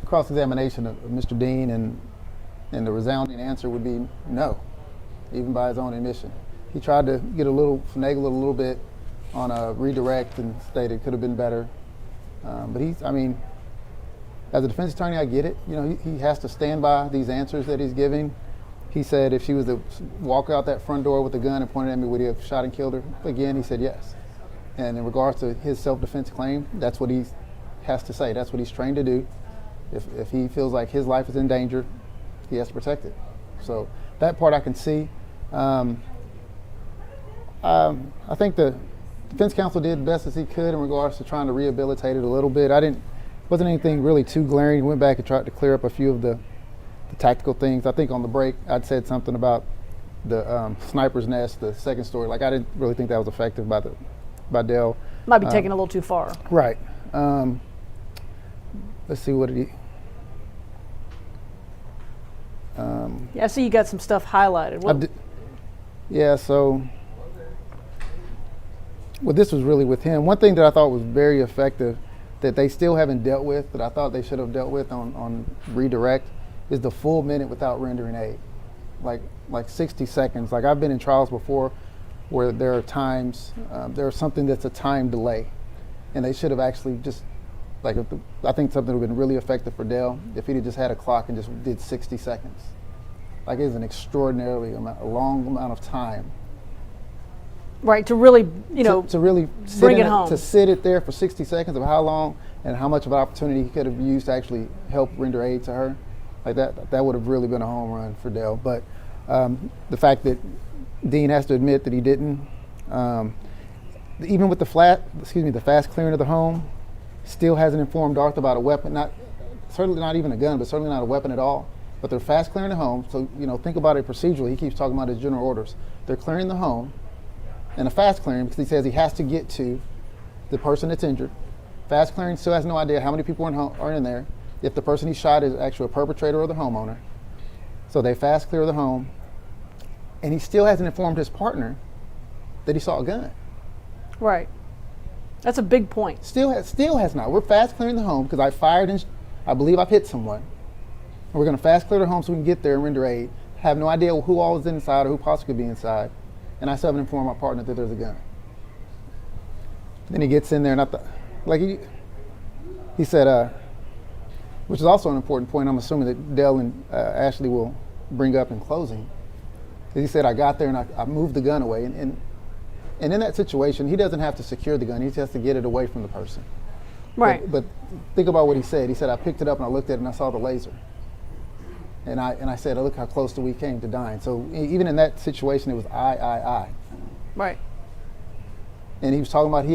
cross-examination of Mr. Dean, and the resounding answer would be no, even by his own admission. He tried to finagle it a little bit on a redirect and stated it could have been better. But as a defense attorney, I get it. You know, he has to stand by these answers that he's giving. He said if she was to walk out that front door with a gun and pointed at me, would he have shot and killed her? Again, he said yes. And in regards to his self-defense claim, that's what he has to say. That's what he's trained to do. If he feels like his life is in danger, he has to protect it. So that part I can see. I think the defense counsel did the best as he could in regards to trying to rehabilitate it a little bit. Wasn't anything really too glaring. He went back and tried to clear up a few of the tactical things. I think on the break I'd said something about the sniper's nest, the second story. Like, I didn't really think that was effective by Dell. Might be taken a little too far. Right. Let's see, what did he? Yeah, I see you got some stuff highlighted. Yeah, so this was really with him. One thing that I thought was very effective that they still haven't dealt with, that I thought they should have dealt with on redirect, is the full minute without rendering aid. Like 60 seconds. Like, I've been in trials before where there are times, there's something that's a time delay. And they should have actually just, I think something would have been really effective for Dell if he'd just had a clock and just did 60 seconds. Like, it is an extraordinarily long amount of time. Right, to really, to really bring it home. To sit it there for 60 seconds of how long and how much of an opportunity he could have used to actually help render aid to her. Like, that would have really been a home run for Dell. But the fact that Dean has to admit that he didn't, even with the fast clearing of the home, still hasn't informed Darth about a weapon, certainly not even a gun, but certainly not a weapon at all. But they're fast clearing the home, so think about it procedurally. He keeps talking about his general orders. They're clearing the home, and a fast clearing because he says he has to get to the person that's injured. Fast clearing still has no idea how many people are in there, if the person he shot is actually a perpetrator or the homeowner. So they fast clear the home, and he still hasn't informed his partner that he saw a gun. Right. That's a big point. Still has not. We're fast clearing the home because I fired and I believe I've hit someone. And we're going to fast clear the home so we can get there and render aid. Have no idea who all is inside or who possibly could be inside. And I still haven't informed my partner that there's a gun. Then he gets in there and he said, which is also an important point I'm assuming that Dell and Ashley will bring up in closing. He said, I got there and I moved the gun away. And And in that situation, he doesn't have to secure the gun. He just has to get it away from the person. Right. But think about what he said. He said, I picked it up and I looked at it and I saw the laser. And I said, oh, look how close we came to dying. So even in that situation, it was I. Right. And he was talking about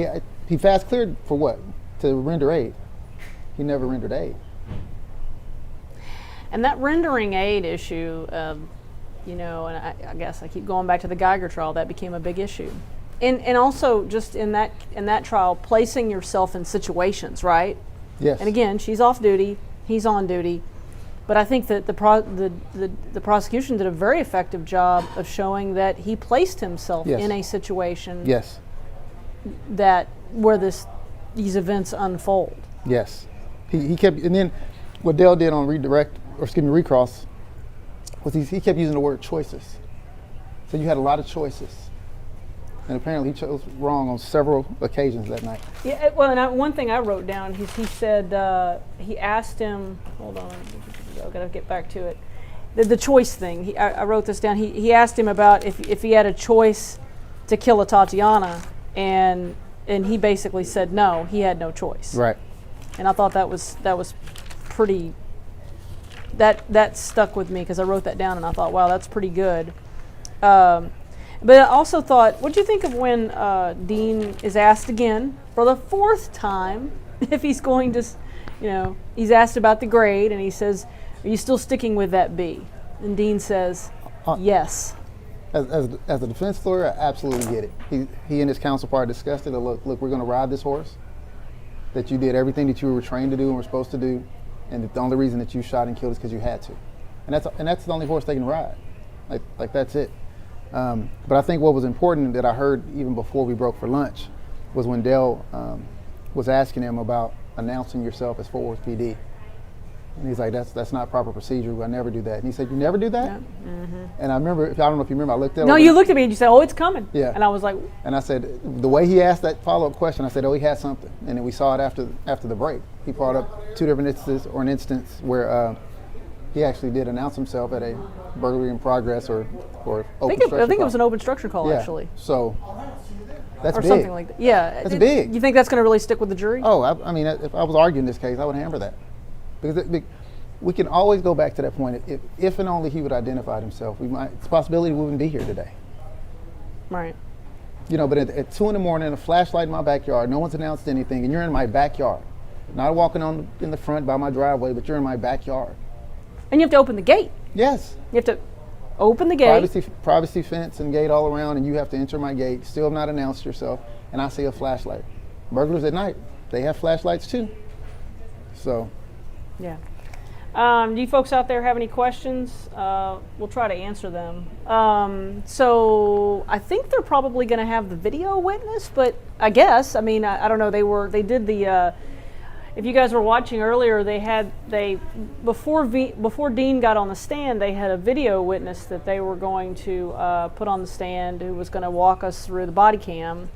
he fast cleared for what? To render aid. He never rendered aid. And that rendering aid issue, you know, and I guess I keep going back to the Geiger trial, that became a big issue. And also just in that trial, placing yourself in situations, right? Yes. And again, she's off duty, he's on duty. But I think that the prosecution did a very effective job of showing that he placed himself Yes. in a situation Yes. that where these events unfold. Yes. He kept, and then what Dale did on recross, was he kept using the word choices. So you had a lot of choices. And apparently he chose wrong on several occasions that night. Yeah, well, and one thing I wrote down, he said, he asked him, hold on, I've got to get back to it. The choice thing, I wrote this down. He asked him about if he had a choice to kill Atatiana, and he basically said no, he had no choice. Right. And I thought that was pretty, that stuck with me because I wrote that down and I thought, wow, that's pretty good. But I also thought, what do you think of when Dean is asked again for the 4th time if he's going to, you know, he's asked about the grade and he says, are you still sticking with that B? And Dean says, yes. As a defense lawyer, I absolutely get it. He and his counsel partner discussed it. Look, we're going to ride this horse. That you did everything that you were trained to do and were supposed to do, and the only reason that you shot and killed is because you had to. And that's the only horse they can ride. Like that's it. But I think what was important that I heard even before we broke for lunch was when Dale was asking him about announcing yourself as Fort Worth PD. And he's like, that's not proper procedure. I never do that. And he said, you never do that? Yeah. Mm-hmm. And I remember, I don't know if you remember, I looked at him. No, you looked at me and you said, oh, it's coming. Yeah. And I was like. And I said, the way he asked that follow-up question, I said, oh, he had something. And then we saw it after the break. He brought up 2 different instances, or an instance where he actually did announce himself at a burglary in progress or open structure I think call. it was an open structure call, Yeah. actually. So that's or big. something like that. Yeah. That's big. You think that's going to really stick with the jury? Oh, I mean, if I was arguing this case, I would hammer that. Because we can always go back to that point. If and only he would identify himself, it's a possibility we wouldn't be here today. Right. You know, but at 2 a.m, a flashlight in my backyard, no one's announced anything, and you're in my backyard. Not walking in the front by my driveway, but you're in my backyard. And you have to open the gate. Yes. You have to open the gate. Privacy fence and gate all around, and you have to enter my gate. Still have not announced yourself, and I see a flashlight. Burglars at night, they have flashlights too. So. Yeah. Do you folks out there have any questions? We'll try to answer them. So I think they're probably going to have the video witness, but I guess, I mean, I don't know. They did the. If you guys were watching earlier, before Dean got on the stand, they had a video witness that they were going to put on the stand who was going to walk us through the body cam.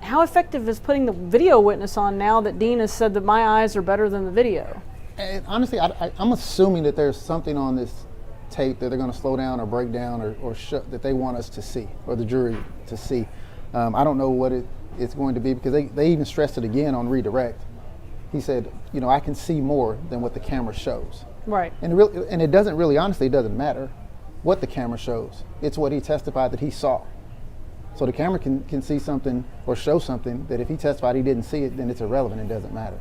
How effective is putting the video witness on now that Dean has said that my eyes are better than the video? And honestly, I'm assuming that there's something on this tape that they're going to slow down or break down or that they want us to see, or the jury to see. I don't know what it's going to be, because they even stressed it again on redirect. He said, you know, I can see more than what the camera shows. Right. And it doesn't really, honestly, it doesn't matter what the camera shows. It's what he testified that he saw. So the camera can see something or show something that if he testified he didn't see it, then it's irrelevant. It doesn't matter.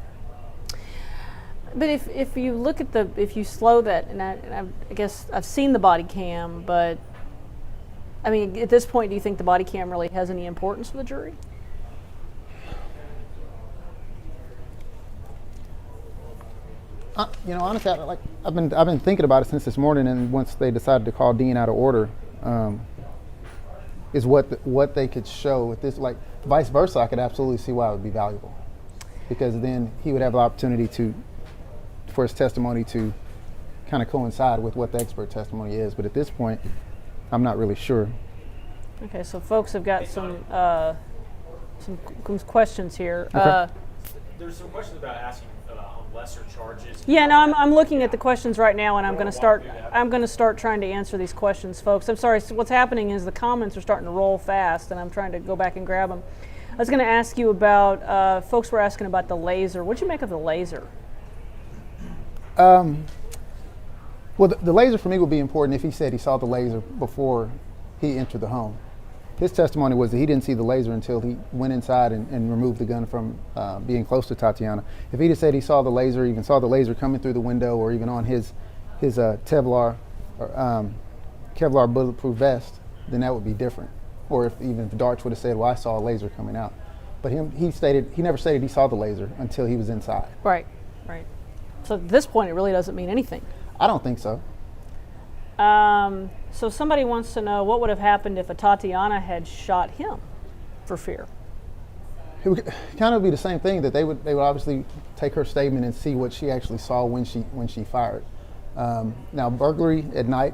But if you look at if you slow that, and I guess I've seen the body cam, but I mean, at this point, do you think the body cam really has any importance for the jury? You know, honestly, I've been thinking about it since this morning, and once they decided to call Dean out of order, is what they could show with this. Like vice versa, I could absolutely see why it would be valuable, because then he would have the opportunity for his testimony to kind of coincide with what the expert testimony is. But at this point, I'm not really sure. Okay, so folks have got some questions here. Okay. There's some questions about asking home lesser charges. Yeah, no, I'm looking at the questions right now, and I'm going to start trying to answer these questions, folks. I'm sorry. So what's happening is the comments are starting to roll fast, and I'm trying to go back and grab them. I was going to ask you about. Folks were asking about the laser. What'd you make of the laser? Well, the laser for me would be important if he said he saw the laser before he entered the home. His testimony was that he didn't see the laser until he went inside and removed the gun from being close to Atatiana. If he'd have said he saw the laser, even saw the laser coming through the window, or even on his Kevlar bulletproof vest, then that would be different. Or if Darch would have said, "Well, I saw a laser coming out," but he never stated he saw the laser until he was inside. Right. So at this point, it really doesn't mean anything. I don't think so. So somebody wants to know what would have happened if Atatiana had shot him for fear. It would kind of be the same thing, that they would obviously take her statement and see what she actually saw when she fired. Now, burglary at night,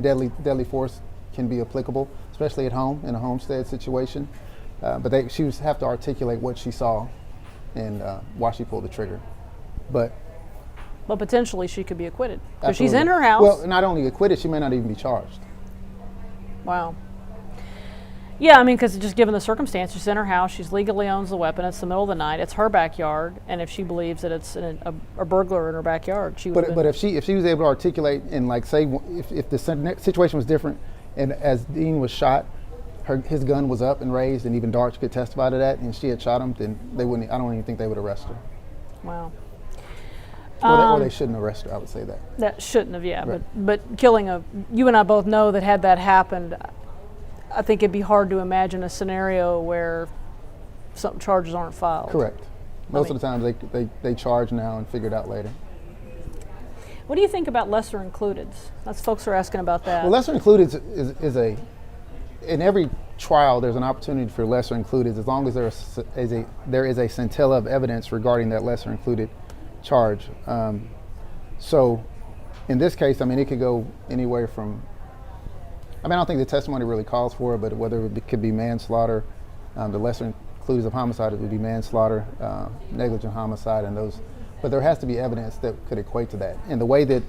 deadly force can be applicable, especially at home in a homestead situation. But she would have to articulate what she saw and why she pulled the trigger. But potentially she could be acquitted because she's in her house. Well, not only acquitted, she may not even be charged. Wow. Yeah, I mean, because just given the circumstances, she's in her house, she's legally owns the weapon, it's the middle of the night, it's her backyard, and if she believes that it's a burglar in her backyard, she would. But if she was able to articulate and say if the situation was different, and as Dean was shot, his gun was up and raised, and even Darch could testify to that, and she had shot him, then they wouldn't. I don't even think they would arrest her. Wow. Or they shouldn't arrest her. I would say that. That shouldn't have, yeah. Right. But killing you and I both know that had that happened, I think it'd be hard to imagine a scenario where some charges aren't filed. Correct. Most of the times they charge now and figure it out later. What do you think about lesser included? That's folks are asking about that. Well, lesser included is in every trial there's an opportunity for lesser included as long as there is a scintilla of evidence regarding that lesser included charge. So in this case, I mean, it could go anywhere from, I don't think the testimony really calls for it, but whether it could be manslaughter, the lesser included of homicide, it would be manslaughter, negligent homicide, and those. But there has to be evidence that could equate to that. And the way that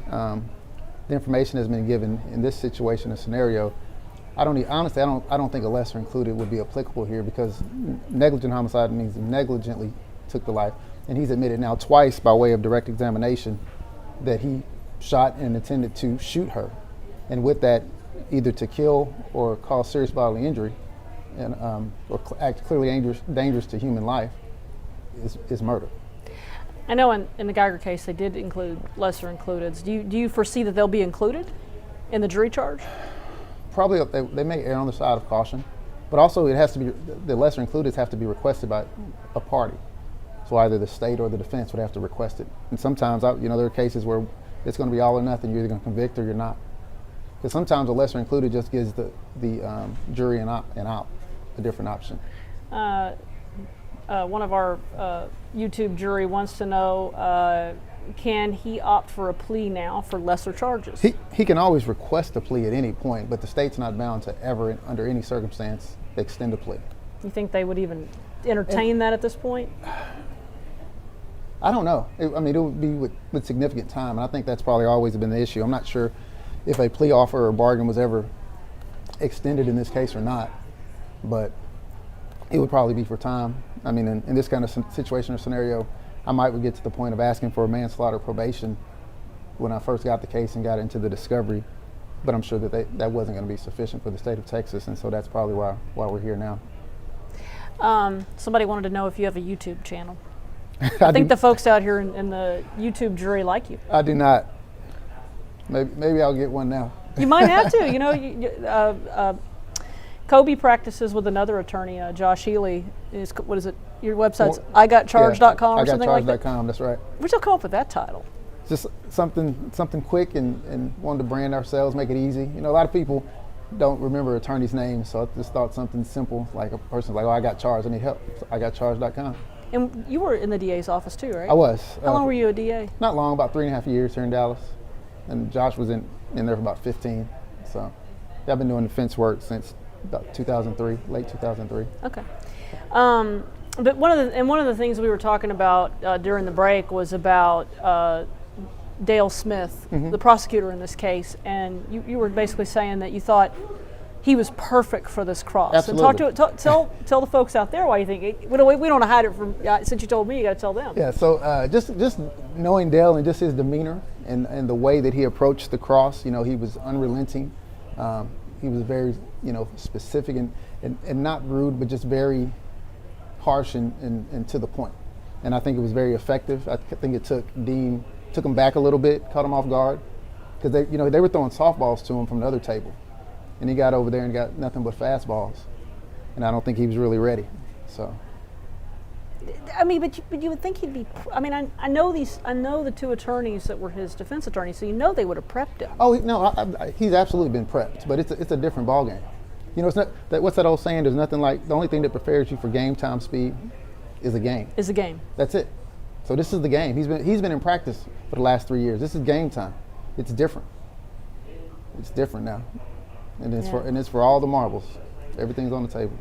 the information has been given in this situation, a scenario, I don't think a lesser included would be applicable here, because negligent homicide means negligently took the life. And he's admitted now twice by way of direct examination that he shot and intended to shoot her. And with that, either to kill or cause serious bodily injury, and or act clearly dangerous to human life, is murder. I know in the Geiger case they did include lesser included. Do you foresee that they'll be included in the jury charge? Probably they may err on the side of caution, but also it has to be, the lesser included have to be requested by a party. So either the state or the defense would have to request it. And sometimes, there are cases where it's going to be all or nothing. You're either going to convict or you're not. Because sometimes a lesser included just gives the jury a different option. One of our YouTube jury wants to know, can he opt for a plea now for lesser charges? He can always request a plea at any point, but the state's not bound to ever, under any circumstance, extend a plea. You think they would even entertain that at this point? I don't know. It would be with significant time, and I think that's probably always been the issue. I'm not sure if a plea offer or bargain was ever extended in this case or not, but it would probably be for time. I mean, in this kind of situation or scenario, I might would get to the point of asking for a manslaughter probation when I first got the case and got into the discovery, but I'm sure that that wasn't going to be sufficient for the state of Texas, and so that's probably why we're here now. Somebody wanted to know if you have a YouTube channel. I think the folks out here in the YouTube jury like you. I do not. Maybe I'll get one now. You might have to. Kobe practices with another attorney, Josh Healy. What is it? Your website's IGotCharged.com or something like that? IGotCharged.com, that's right. Where'd you come up with that title? Just something quick and wanted to brand ourselves, make it easy. A lot of people don't remember attorneys' names, so I just thought something simple, like a person like, I got charged, I need help. So IGotCharged.com. And you were in the DA's office too, right? I was. How long were you a DA? Not long, about 3.5 years here in Dallas. And Josh was in there for about 15. So I've been doing defense work since about 2003, late 2003. Okay. But one of the things we were talking about during the break was about Dale Smith, the prosecutor in this case, and you were basically saying that you thought he was perfect for this cross. Absolutely. And tell the folks out there why you think we don't want to hide it from. Since you told me, you got to tell them. Yeah. So just knowing Dale and just his demeanor and the way that he approached the cross, he was unrelenting. He was very specific and not rude, but just very harsh and to the point. And I think it was very effective. I think it took him back a little bit, caught him off guard, because they were throwing softballs to him from the other table, and he got over there and got nothing but fastballs, and I don't think he was really ready. So. I mean, but you would think he'd be. I mean, I know the two attorneys that were his defense attorneys, so they would have prepped him. Oh no, he's absolutely been prepped, but it's a different ballgame. It's not that. What's that old saying? There's nothing like the only thing that prepares you for game time speed is a game. Is a game. That's it. So this is the game. He's been in practice for the last 3 years. This is game time. It's different. It's different now, and it's for all the marbles. Everything's on the table.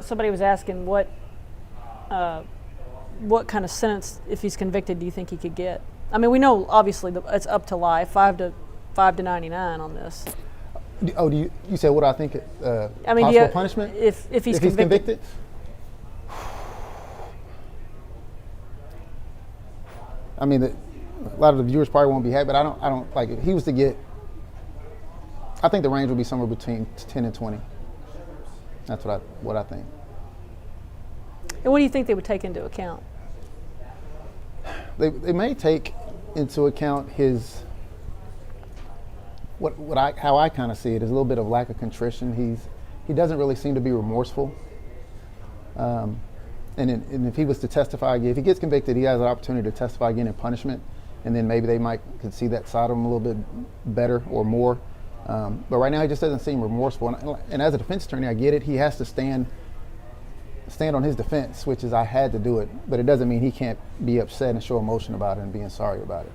Somebody was asking what kind of sentence, if he's convicted, do you think he could get? I mean, we know obviously it's up to life, 5 to 99 on this. Oh, you said what I think? I mean, possible punishment if he's convicted. I mean, a lot of the viewers probably won't be happy, but I don't like it. If he was to get, I think the range would be somewhere between 10 and 20. That's what I think. And what do you think they would take into account? They may take into account his how I kind of see it is a little bit of lack of contrition. He doesn't really seem to be remorseful. And if he was to testify again, if he gets convicted, he has an opportunity to testify again in punishment, and then maybe they could see that side of him a little bit better or more. But right now, he just doesn't seem remorseful. And as a defense attorney, I get it. He has to stand on his defense, which is I had to do it. But it doesn't mean he can't be upset and show emotion about it and being sorry about it.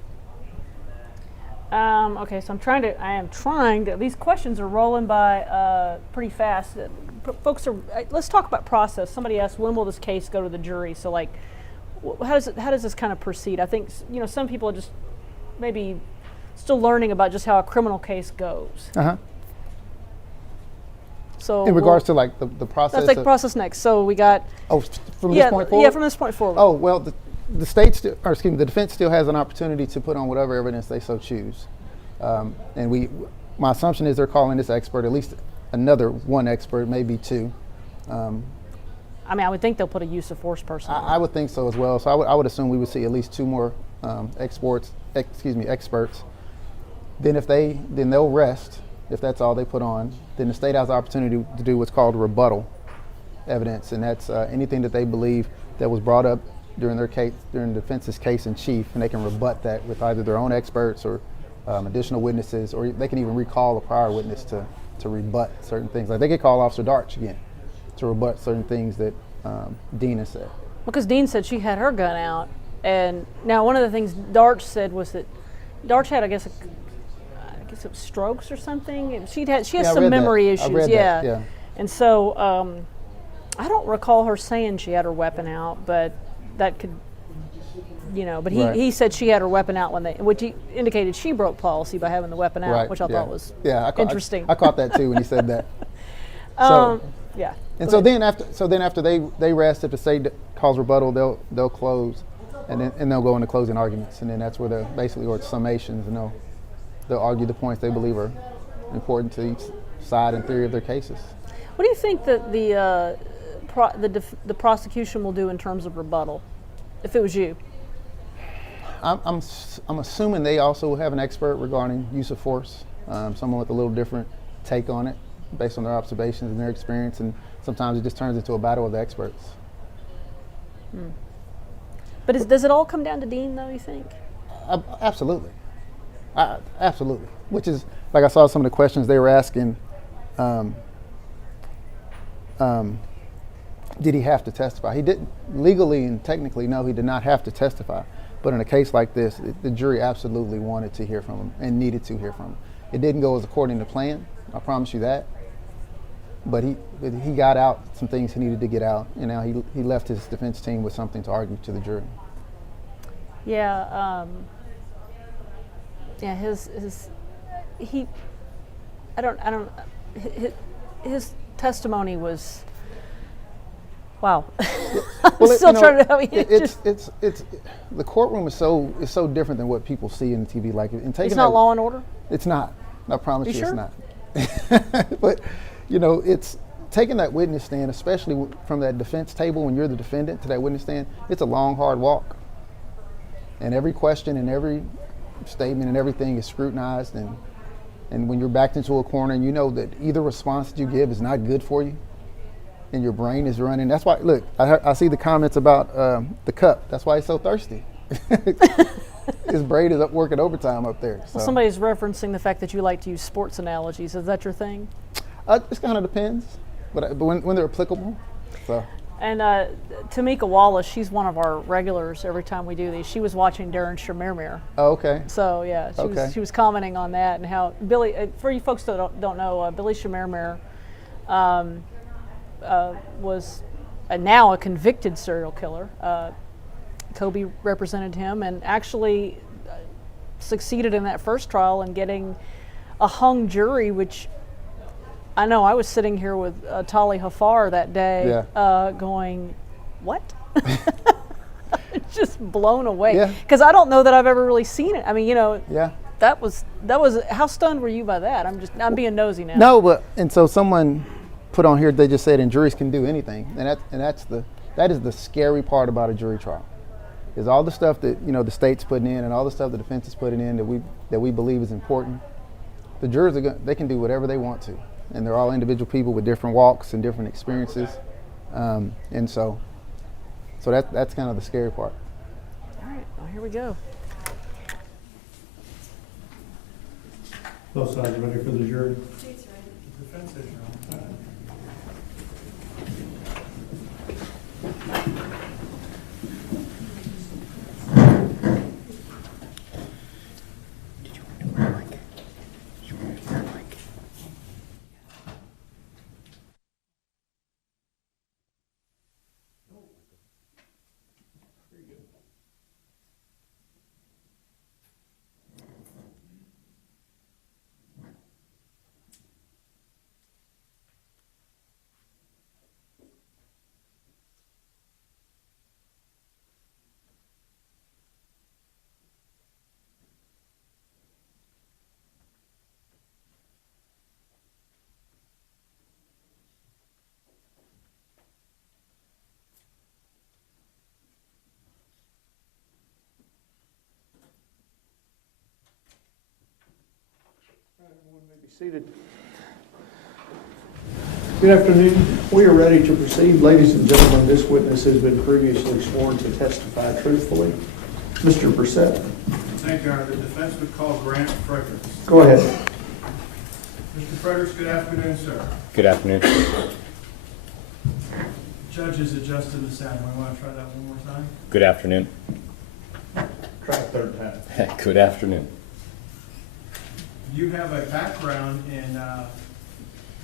Okay, so I am trying to. These questions are rolling by pretty fast. Folks let's talk about process. Somebody asked, when will this case go to the jury? So, how does this kind of proceed? I think some people are just maybe still learning about just how a criminal case goes. So in regards to the process. That's process next. So we got. Oh, from this point forward. Yeah, from this point forward. Oh well, the defense still has an opportunity to put on whatever evidence they so choose, and my assumption is they're calling this expert, at least another one expert, maybe two. I mean, I would think they'll put a use of force person. I would think so as well. So I would assume we would see at least two more experts. Then they'll rest if that's all they put on. Then the state has the opportunity to do what's called rebuttal evidence, and that's anything that they believe that was brought up during their case, during the defense's case in chief, and they can rebut that with either their own experts or additional witnesses, or they can even recall a prior witness to rebut certain things. Like they could call Officer Darch again to rebut certain things that Dean has said. Because Dean said she had her gun out, and now one of the things Darch said was that Darch had, I guess it was strokes or something. She has some memory issues. Yeah. And so I don't recall her saying she had her weapon out, but that could, but he said she had her weapon out which he indicated she broke policy by having the weapon out, which I thought was interesting. I caught that too when he said that. Yeah. And so then after they rest, if the state calls rebuttal, they'll close, and they'll go into closing arguments, and then that's where they're basically, or summations, and they'll argue the points they believe are important to each side and theory of their cases. What do you think that the prosecution will do in terms of rebuttal, if it was you? I'm assuming they also will have an expert regarding use of force, someone with a little different take on it based on their observations and their experience, and sometimes it just turns into a battle of the experts. But does it all come down to Dean, though, you think? Absolutely. Absolutely. Which is, like I saw some of the questions they were asking, did he have to testify? He didn't, legally and technically, no, he did not have to testify. But in a case like this, the jury absolutely wanted to hear from him and needed to hear from him. It didn't go as according to plan, I promise you that. but he got out some things he needed to get out, and now he left his defense team with something to argue to the jury. Yeah, his testimony was, wow. Well, Still trying to. It's the courtroom is so different than what people see in the TV. Like, and taking it's not Law and Order. It's not. I promise you, sure? It's not. But it's taking that witness stand, especially from that defense table when you're the defendant to that witness stand. It's a long, hard walk, and every question and every statement and everything is scrutinized. And when you're backed into a corner and you know that either response that you give is not good for you, and your brain is running. That's why, look, I see the comments about the cup. That's why he's so thirsty. His brain is working overtime up there. So. Well, somebody's referencing the fact that you like to use sports analogies. Is that your thing? It kind of depends, but when they're applicable. So. And Tamika Wallace, she's one of our regulars every time we do these. She was watching Darren Shamir. Oh, okay. So yeah, she was commenting on that and how Billy. For you folks that don't know, Billy Shamir was now a convicted serial killer. Kobe represented him and actually succeeded in that first trial in getting a hung jury, which I know I was sitting here with Tali Hafar that day going, what? Just blown away. Because I don't know that I've ever really seen it. I mean, that was how stunned were you by that? I'm being nosy now. No, and so someone put on here, they just said, and juries can do anything. And that is the scary part about a jury trial. Is all the stuff that the state's putting in and all the stuff the defense is putting in that we believe is important. The jurors they can do whatever they want to, and they're all individual people with different walks and different experiences, and so that's kind of the scary part. All right, well, here we go. Both sides ready for the jury? Seats ready. The defense is ready. Everyone may be seated. Good afternoon. We are ready to proceed. Ladies and gentlemen, this witness has been previously sworn to testify truthfully. Mr. Brissett. Thank you, Your Honor. The defense would call Grant Fredericks. Go ahead. Mr. Fredericks, good afternoon, sir. Good afternoon. Judge is adjusting the sound. We want to try that one more time? Good afternoon. Try a third time. Good afternoon. You have a background in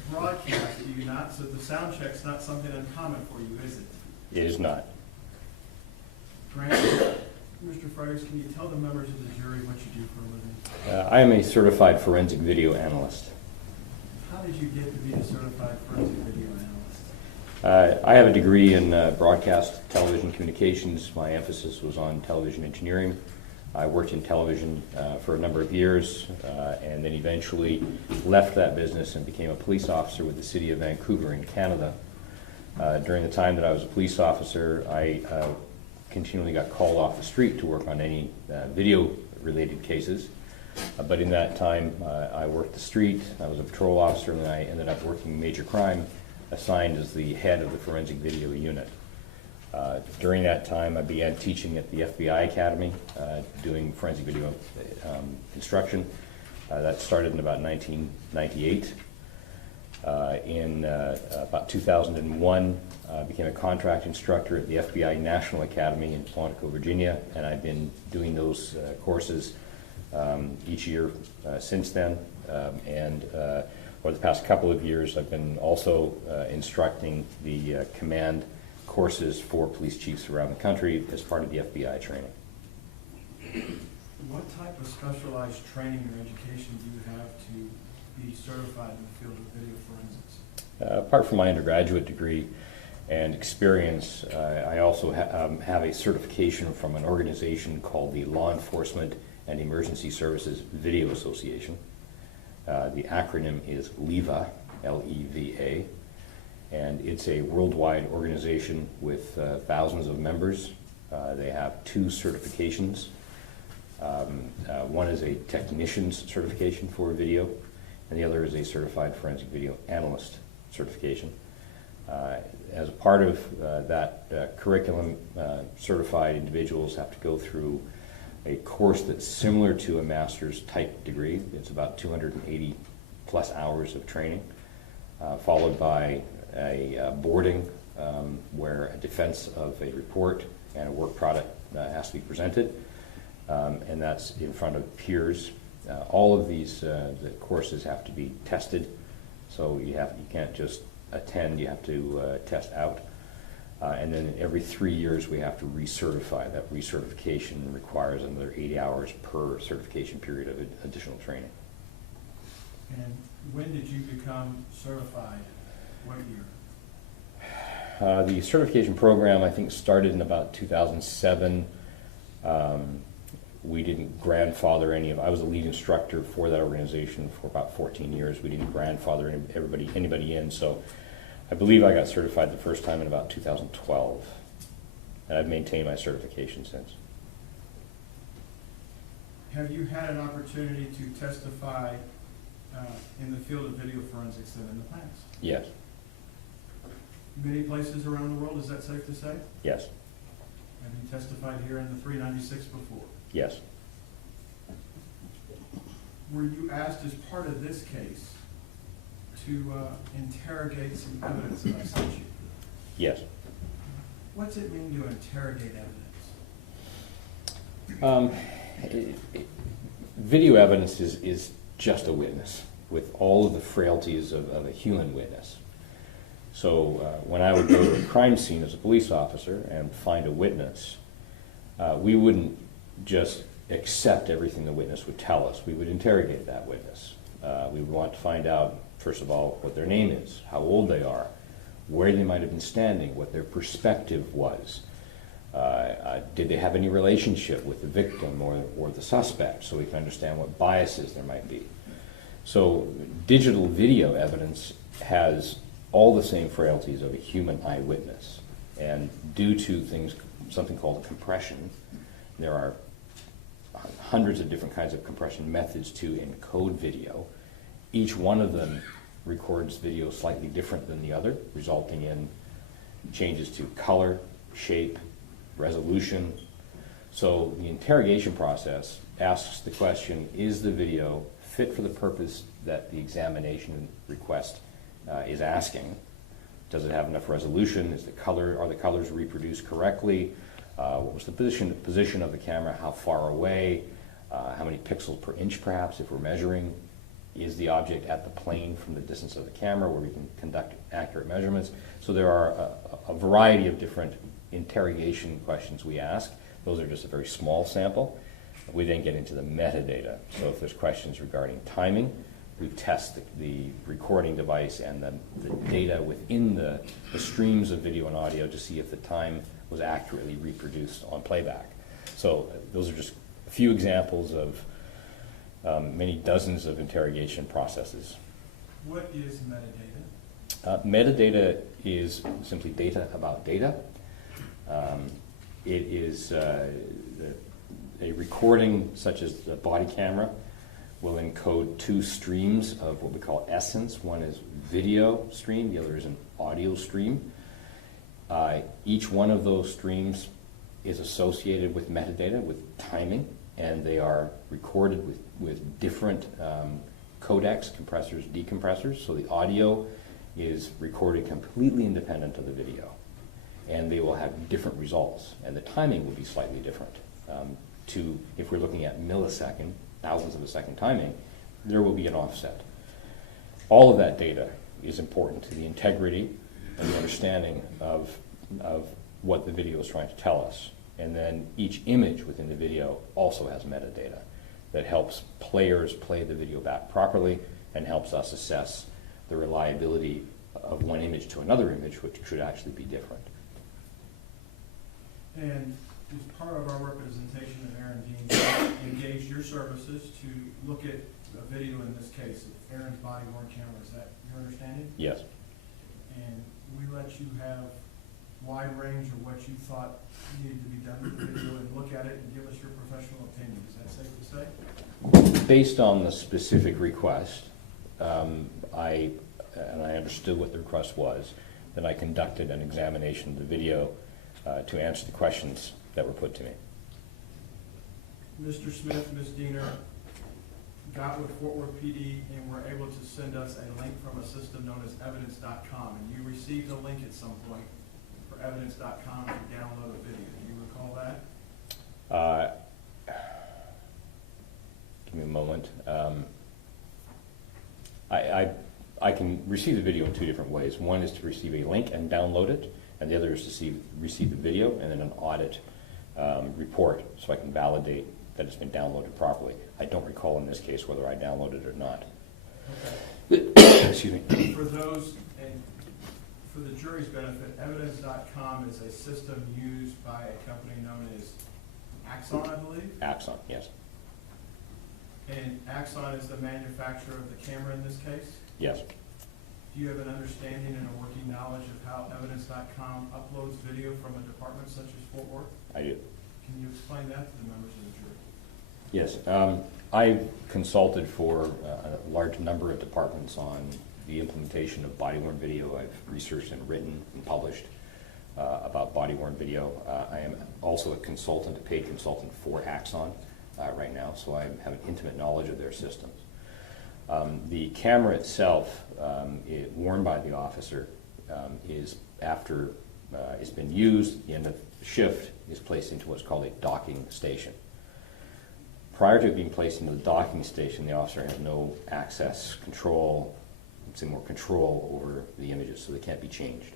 broadcast, do you not? So the sound check's not something uncommon for you, is it? It is not. Grant, Mr. Fredericks, can you tell the members of the jury what you do for a living? I am a certified forensic video analyst. How did you get to be a certified forensic video analyst? I have a degree in broadcast television communications. My emphasis was on television engineering. I worked in television for a number of years and then eventually left that business and became a police officer with the city of Vancouver in Canada. During the time that I was a police officer, I continually got called off the street to work on any video-related cases. But in that time, I worked the street, I was a patrol officer, and then I ended up working major crime, assigned as the head of the forensic video unit. During that time, I began teaching at the FBI Academy, doing forensic video instruction. That started in about 1998. In about 2001, I became a contract instructor at the FBI National Academy in Quantico, Virginia, and I've been doing those courses each year since then. And over the past couple of years, I've been also instructing the command courses for police chiefs around the country as part of the FBI training. What type of specialized training or education do you have to be certified in the field of video forensics? Apart from my undergraduate degree and experience, I also have a certification from an organization called the Law Enforcement and Emergency Services Video Association. The acronym is LEVA, L-E-V-A, and it's a worldwide organization with thousands of members. They have 2 certifications. One is a technician's certification for video, and the other is a certified forensic video analyst certification. As a part of that curriculum, certified individuals have to go through a course that's similar to a master's type degree. It's about 280 plus hours of training, followed by a boarding where a defense of a report and a work product has to be presented, and that's in front of peers. All of these the courses have to be tested, so you can't just attend, you have to test out. And then every 3 years we have to recertify. That recertification requires another 80 hours per certification period of additional training. And when did you become certified? What year? The certification program, I think, started in about 2007. We didn't grandfather any of. I was the lead instructor for that organization for about 14 years. We didn't grandfather anybody in, so I believe I got certified the first time in about 2012, and I've maintained my certification since. Have you had an opportunity to testify in the field of video forensics then in the past? Yes. Many places around the world, is that safe to say? Yes. Have you testified here in the 396 before? Yes. Were you asked as part of this case to interrogate some evidence that I sent you? Yes. What's it mean to interrogate evidence? Video evidence is just a witness with all of the frailties of a human witness. So when I would go to a crime scene as a police officer and find a witness, we wouldn't just accept everything the witness would tell us. We would interrogate that witness. We would want to find out, first of all, what their name is, how old they are, where they might have been standing, what their perspective was. Did they have any relationship with the victim or the suspect, so we can understand what biases there might be. So digital video evidence has all the same frailties of a human eyewitness. And due to something called compression, there are hundreds of different kinds of compression methods to encode video. Each one of them records video slightly different than the other, resulting in changes to color, shape, resolution. So the interrogation process asks the question, is the video fit for the purpose that the examination request is asking? Does it have enough resolution? Are the colors reproduced correctly? What was the position of the camera? How far away? How many pixels per inch, perhaps, if we're measuring? Is the object at the plane from the distance of the camera where we can conduct accurate measurements? So there are a variety of different interrogation questions we ask. Those are just a very small sample. We then get into the metadata. So if there's questions regarding timing, we test the recording device and the data within the streams of video and audio to see if the time was accurately reproduced on playback. So those are just a few examples of many dozens of interrogation processes. What is metadata? Metadata is simply data about data. It is a recording such as the body camera will encode 2 streams of what we call essence. One is video stream, the other is an audio stream. Each one of those streams is associated with metadata, with timing, and they are recorded with different codecs, compressors, decompressors. So the audio is recorded completely independent of the video, and they will have different results, and the timing will be slightly different. If we're looking at millisecond, thousandths of a second timing, there will be an offset. All of that data is important to the integrity and the understanding of what the video is trying to tell us. And then each image within the video also has metadata that helps players play the video back properly and helps us assess the reliability of one image to another image, which should actually be different. And as part of our representation of Aaron Dean, engaged your services to look at a video in this case of Aaron's body-worn camera. Is that your understanding? Yes. And we let you have wide range of what you thought needed to be done with the video and look at it and give us your professional opinion. Is that safe to say? Based on the specific request, I understood what the request was, then I conducted an examination of the video to answer the questions that were put to me. Mr. Smith, Ms. Diener got with Fort Worth PD and were able to send us a link from a system known as evidence.com, and you received a link at some point for evidence.com to download a video. Do you recall that? Give me a moment. I can receive the video in two different ways. One is to receive a link and download it, and the other is to receive the video and then an audit report so I can validate that it's been downloaded properly. I don't recall in this case whether I downloaded it or not. Okay. Excuse me. For those, and for the jury's benefit, evidence.com is a system used by a company known as Axon, I believe? Axon, yes. And Axon is the manufacturer of the camera in this case? Yes. Do you have an understanding and a working knowledge of how evidence.com uploads video from a department such as Fort Worth? I do. Can you explain that to the members of the jury? Yes. I've consulted for a large number of departments on the implementation of body-worn video. I've researched and written and published about body-worn video. I am also a consultant, a paid consultant for Axon right now, so I have an intimate knowledge of their systems. The camera itself, worn by the officer, is after it's been used, at the end of the shift, is placed into what's called a docking station. Prior to it being placed into the docking station, the officer has no access, control, more control over the images, so they can't be changed.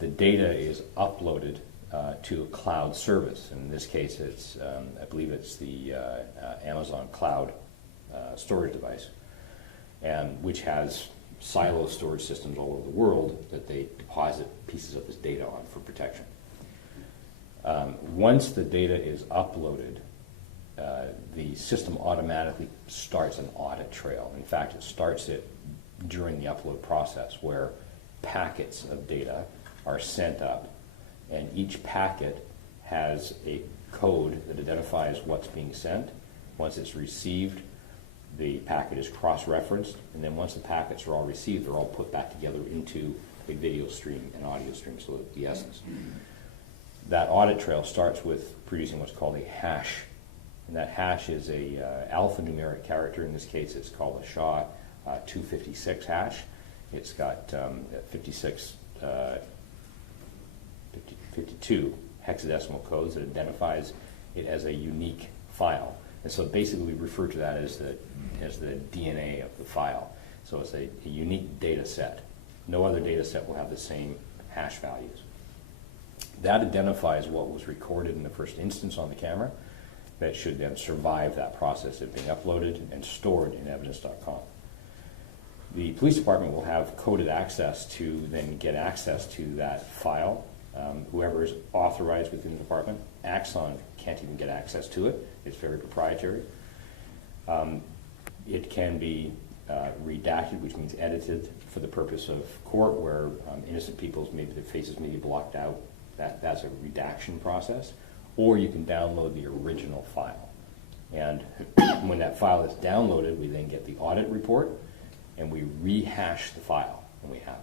The data is uploaded to a cloud service. In this case, it's I believe it's the Amazon cloud storage device, and which has silo storage systems all over the world that they deposit pieces of this data on for protection. Once the data is uploaded, the system automatically starts an audit trail. In fact, it starts it during the upload process, where packets of data are sent up, and each packet has a code that identifies what's being sent. Once it's received, the packet is cross-referenced, and then once the packets are all received, they're all put back together into a video stream and audio stream, so that the essence. That audit trail starts with producing what's called a hash, and that hash is a alphanumeric character. In this case, it's called a SHA 256 hash. It's got 52 hexadecimal codes that identifies it as a unique file. And so basically we refer to that as the DNA of the file. So it's a unique data set. No other data set will have the same hash values. That identifies what was recorded in the first instance on the camera that should then survive that process of being uploaded and stored in evidence.com. The police department will have coded access to then get access to that file. Whoever is authorized within the department, Axon can't even get access to it. It's very proprietary. It can be redacted, which means edited for the purpose of court, where innocent people's maybe their faces may be blocked out. That's a redaction process. Or you can download the original file. And when that file is downloaded, we then get the audit report, and we rehash the file, and we have it.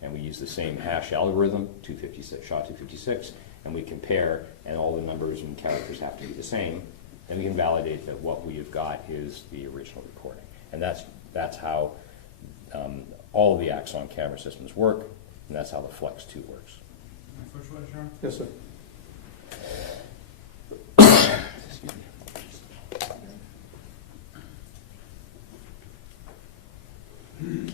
And we use the same hash algorithm, 256, SHA-256, and we compare, and all the numbers and characters have to be the same, and we can validate that what we have got is the original recording. And that's how all of the Axon camera systems work, and that's how the Flex 2 works. First one, Sharon? Yes, sir. Excuse me. Mr.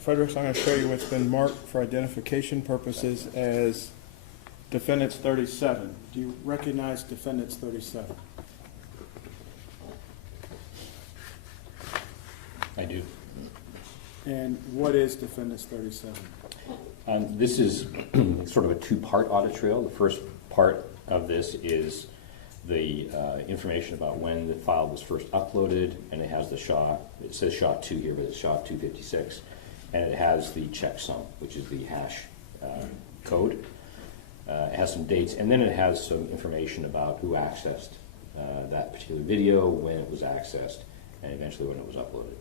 Fredericks, I'm going to show you what's been marked for identification purposes as Defendants 37. Do you recognize Defendants 37? I do. And what is Defendants 37? This is sort of a two-part audit trail. The first part of this is the information about when the file was first uploaded, and it has the SHA. It says SHA-2 here, but it's SHA-256, and it has the checksum, which is the hash code. It has some dates, and then it has some information about who accessed that particular video, when it was accessed, and eventually when it was uploaded.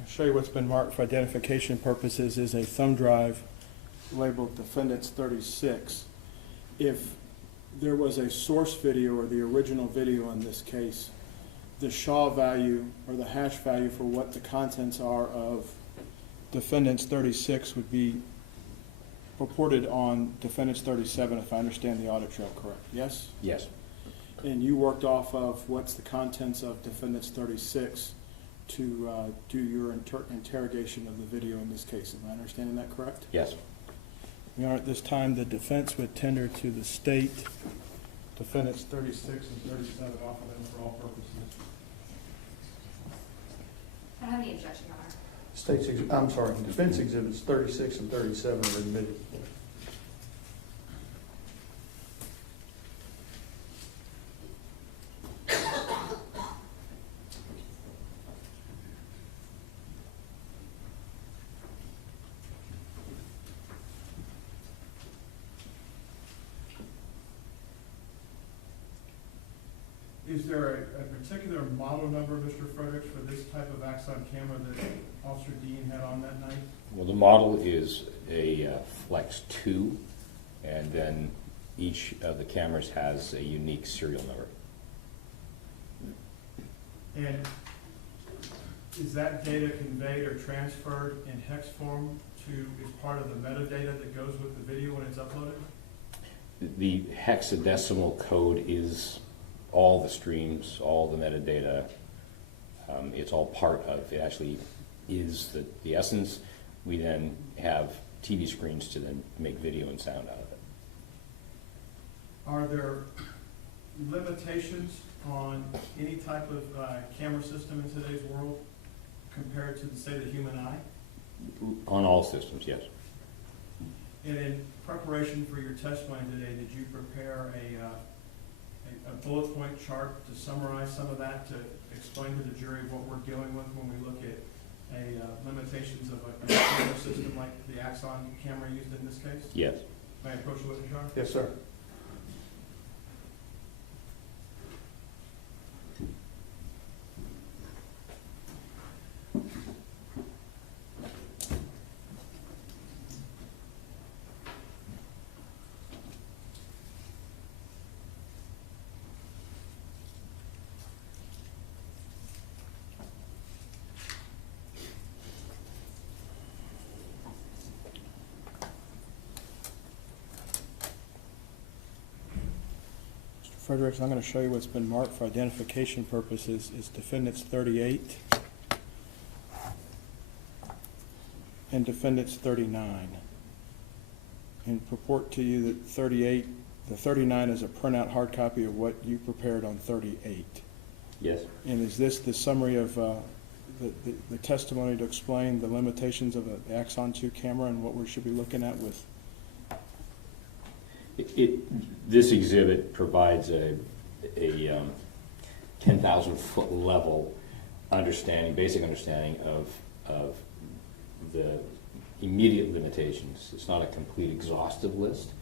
I'll show you what's been marked for identification purposes is a thumb drive labeled Defendants 36. If there was a source video or the original video in this case, the SHA value or the hash value for what the contents are of Defendants 36 would be reported on Defendants 37, if I understand the audit trail correct. Yes? Yes. And you worked off of what's the contents of Defendants 36 to do your interrogation of the video in this case. Am I understanding that correct? Yes. We are at this time, the defense would tender to the state Defendants 36 and 37 off of them for all purposes. I don't have any objection, Your Honor. I'm sorry, defense exhibits 36 and 37 are admitted. Is there a particular model number, Mr. Fredericks, for this type of Axon camera that Officer Dean had on that night? Well, the model is a Flex 2, and then each of the cameras has a unique serial number. And is that data conveyed or transferred in hex form as part of the metadata that goes with the video when it's uploaded? The hexadecimal code is all the streams, all the metadata. It's all part of, it actually is the essence. We then have TV screens to then make video and sound out of it. Are there limitations on any type of camera system in today's world compared to, say, the human eye? On all systems, yes. And in preparation for your testimony today, did you prepare a bullet point chart to summarize some of that, to explain to the jury what we're dealing with when we look at limitations of a camera system like the Axon camera used in this case? Yes. May I approach the witness, Your Honor? Yes, sir. Fredericks, I'm going to show you what's been marked for identification purposes is Defendants 38 and Defendants 39. And purport to you that the 39 is a printout hard copy of what you prepared on 38. Yes. And is this the summary of the testimony to explain the limitations of the Axon 2 camera and what we should be looking at with? This exhibit provides a 10,000 foot level understanding, basic understanding of the immediate limitations. It's not a complete exhaustive list,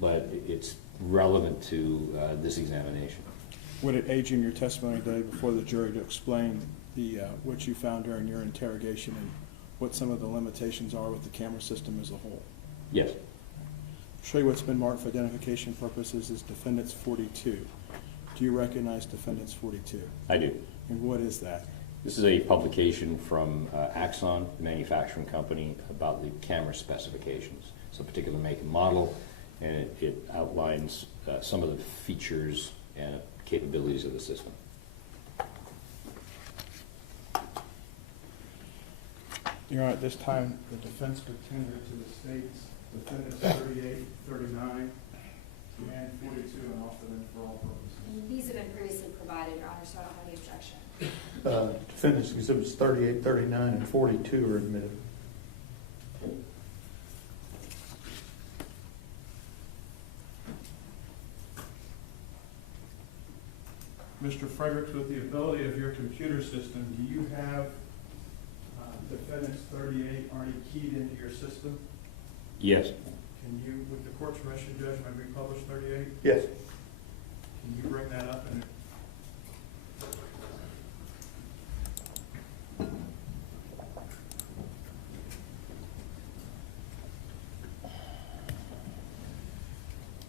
but it's relevant to this examination. Would it aid you in your testimony today before the jury to explain what you found during your interrogation and what some of the limitations are with the camera system as a whole? Yes. Show you what's been marked for identification purposes is Defendants 42. Do you recognize Defendants 42? I do. And what is that? This is a publication from Axon, the manufacturing company, about the camera specifications. It's a particular make and model, and it outlines some of the features and capabilities of the system. Your Honor, at this time, the defense would tender to the state's defendants 38, 39, and 42, and offer them for all purposes. And these have been previously provided, Your Honor, so I don't have any objection. Defendants exhibits 38, 39, and 42 are admitted. Mr. Fredericks, with the ability of your computer system, do you have defendants 38 already keyed into your system? Yes. Can you, with the court's permission, Judge, may we publish 38? Yes. Can you bring that up? And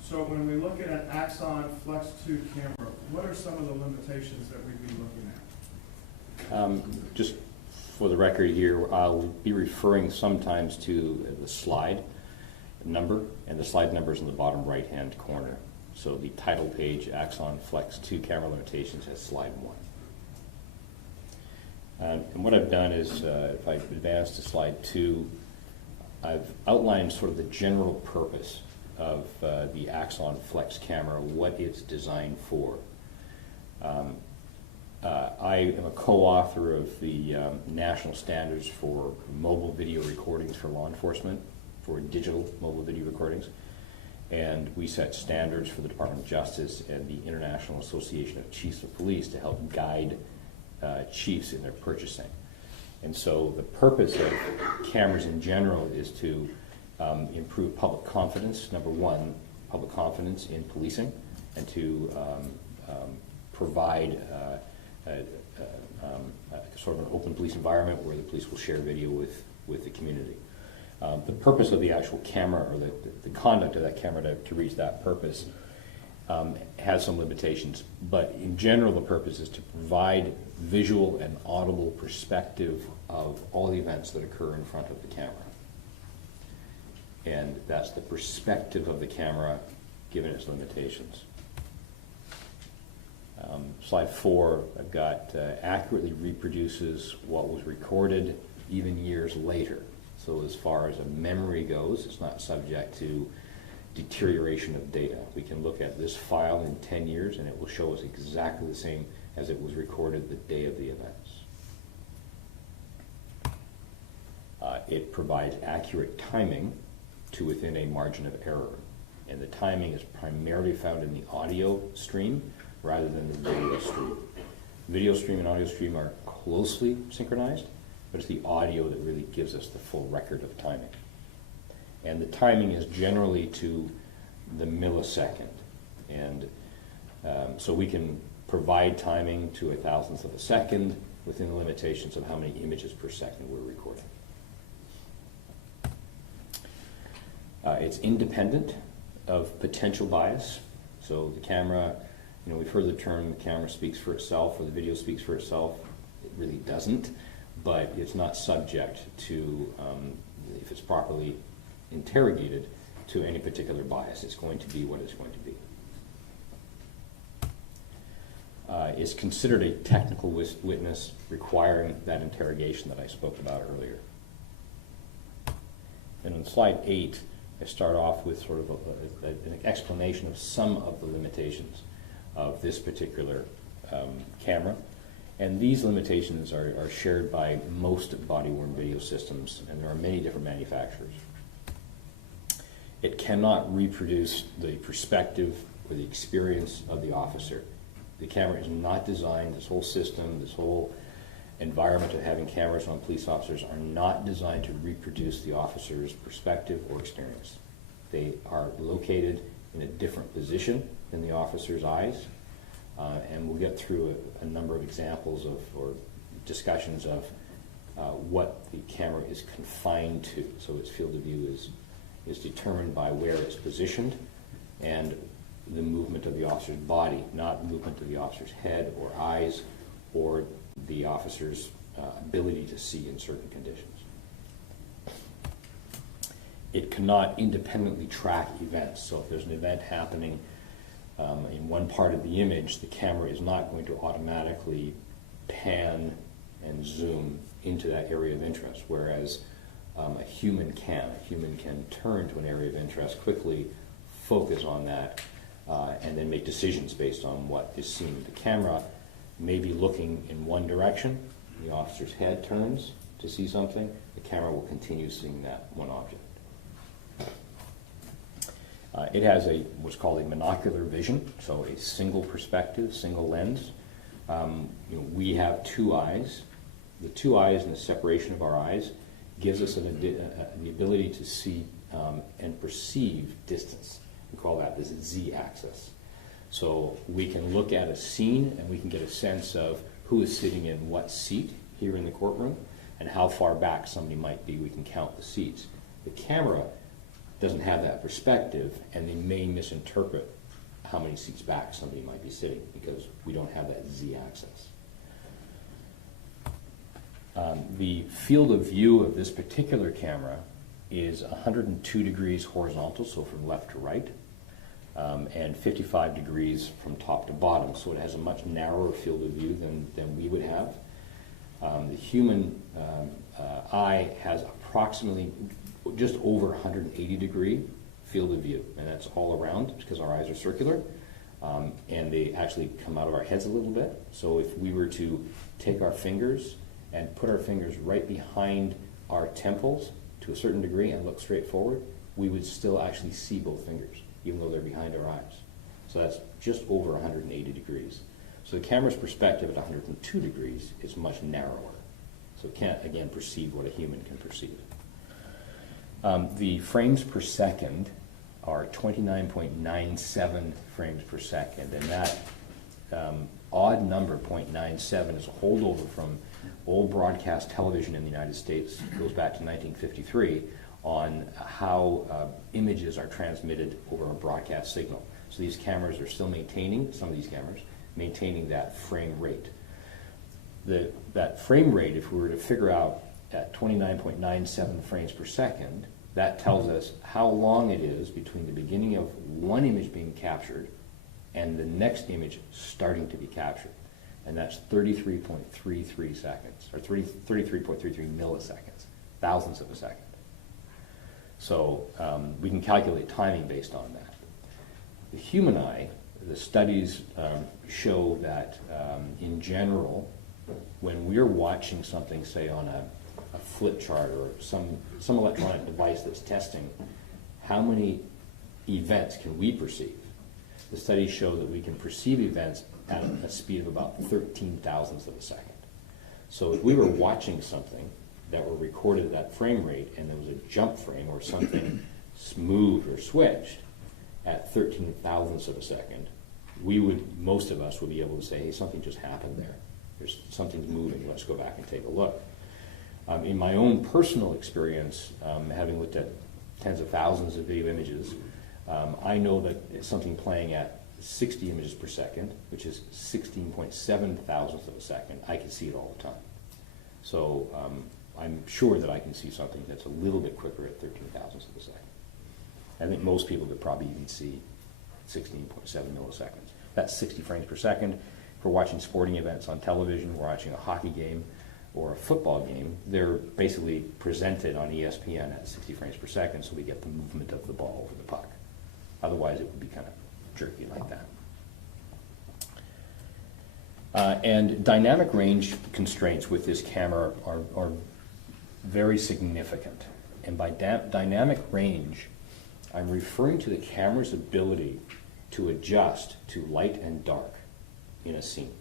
so when we look at an Axon Flex 2 camera, what are some of the limitations that we'd be looking at? Just for the record here, I'll be referring sometimes to the slide number, and the slide number is in the bottom right-hand corner. So the title page, Axon Flex 2 camera limitations, has slide 1. And what I've done is, if I advance to slide 2, I've outlined sort of the general purpose of the Axon Flex camera, what it's designed for. I am a co-author of the national standards for mobile video recordings for law enforcement, for digital mobile video recordings. And we set standards for the Department of Justice and the International Association of Chiefs of Police to help guide chiefs in their purchasing. And so the purpose of cameras in general is to improve public confidence, number one, public confidence in policing, and to provide sort of an open police environment where the police will share video with the community. The purpose of the actual camera, or the conduct of that camera to reach that purpose, has some limitations, but in general the purpose is to provide visual and audible perspective of all the events that occur in front of the camera. And that's the perspective of the camera given its limitations. Slide 4, I've got accurately reproduces what was recorded even years later. So as far as a memory goes, it's not subject to deterioration of data. We can look at this file in 10 years and it will show us exactly the same as it was recorded the day of the events. It provides accurate timing to within a margin of error. And the timing is primarily found in the audio stream rather than the video stream. Video stream and audio stream are closely synchronized, but it's the audio that really gives us the full record of timing. And the timing is generally to the millisecond. And so we can provide timing to a thousandth of a second within the limitations of how many images per second we're recording. It's independent of potential bias. So the camera, we've heard the term the camera speaks for itself or the video speaks for itself. It really doesn't, but it's not subject to, if it's properly interrogated, to any particular bias. It's going to be what it's going to be. It's considered a technical witness requiring that interrogation that I spoke about earlier. And on slide 8, I start off with sort of an explanation of some of the limitations of this particular camera. And these limitations are shared by most body-worn video systems, and there are many different manufacturers. It cannot reproduce the perspective or the experience of the officer. The camera is not designed, this whole system, this whole environment of having cameras on police officers are not designed to reproduce the officer's perspective or experience. They are located in a different position than the officer's eyes, and we'll get through a number of examples of, or discussions of what the camera is confined to. So its field of view is determined by where it's positioned and the movement of the officer's body, not movement of the officer's head or eyes or the officer's ability to see in certain conditions. It cannot independently track events. So if there's an event happening in one part of the image, the camera is not going to automatically pan and zoom into that area of interest, whereas a human can. A human can turn to an area of interest quickly, focus on that, and then make decisions based on what is seen. The camera may be looking in one direction, the officer's head turns to see something, the camera will continue seeing that one object. It has what's called a monocular vision, so a single perspective, single lens. We have two eyes. The two eyes and the separation of our eyes gives us the ability to see and perceive distance. We call that the z-axis. So we can look at a scene and we can get a sense of who is sitting in what seat here in the courtroom and how far back somebody might be. We can count the seats. The camera doesn't have that perspective, and they may misinterpret how many seats back somebody might be sitting because we don't have that z-axis. The field of view of this particular camera is 102 degrees horizontal, so from left to right, and 55 degrees from top to bottom, so it has a much narrower field of view than we would have. The human eye has approximately just over 180 degree field of view, and that's all around because our eyes are circular, and they actually come out of our heads a little bit. So if we were to take our fingers and put our fingers right behind our temples to a certain degree and look straight forward, we would still actually see both fingers, even though they're behind our eyes. So that's just over 180 degrees. So the camera's perspective at 102 degrees is much narrower. So it can't, again, perceive what a human can perceive. The frames per second are 29.97 frames per second, and that odd number, 0.97, is a holdover from old broadcast television in the United States. It goes back to 1953 on how images are transmitted over a broadcast signal. So these cameras are still maintaining, some of these cameras, maintaining that frame rate. That frame rate, if we were to figure out at 29.97 frames per second, that tells us how long it is between the beginning of one image being captured and the next image starting to be captured. And that's 33.33 seconds, or 33.33 milliseconds, thousandths of a second. So we can calculate timing based on that. The human eye, the studies show that in general, when we're watching something, say on a flip chart or some electronic device that's testing, how many events can we perceive? The studies show that we can perceive events at a speed of about 13 thousandths of a second. So if we were watching something that were recorded at that frame rate and there was a jump frame or something moved or switched at 13 thousandths of a second, most of us would be able to say, hey, something just happened there. Something's moving, let's go back and take a look. In my own personal experience, having looked at tens of thousands of video images, I know that it's something playing at 60 images per second, which is 16.7 thousandths of a second. I can see it all the time. So I'm sure that I can see something that's a little bit quicker at 13 thousandths of a second. I think most people could probably even see 16.7 milliseconds. That's 60 frames per second. If we're watching sporting events on television, we're watching a hockey game or a football game, they're basically presented on ESPN at 60 frames per second, so we get the movement of the ball over the puck. Otherwise, it would be kind of jerky like that. And dynamic range constraints with this camera are very significant. And by dynamic range, I'm referring to the camera's ability to adjust to light and dark in a scene.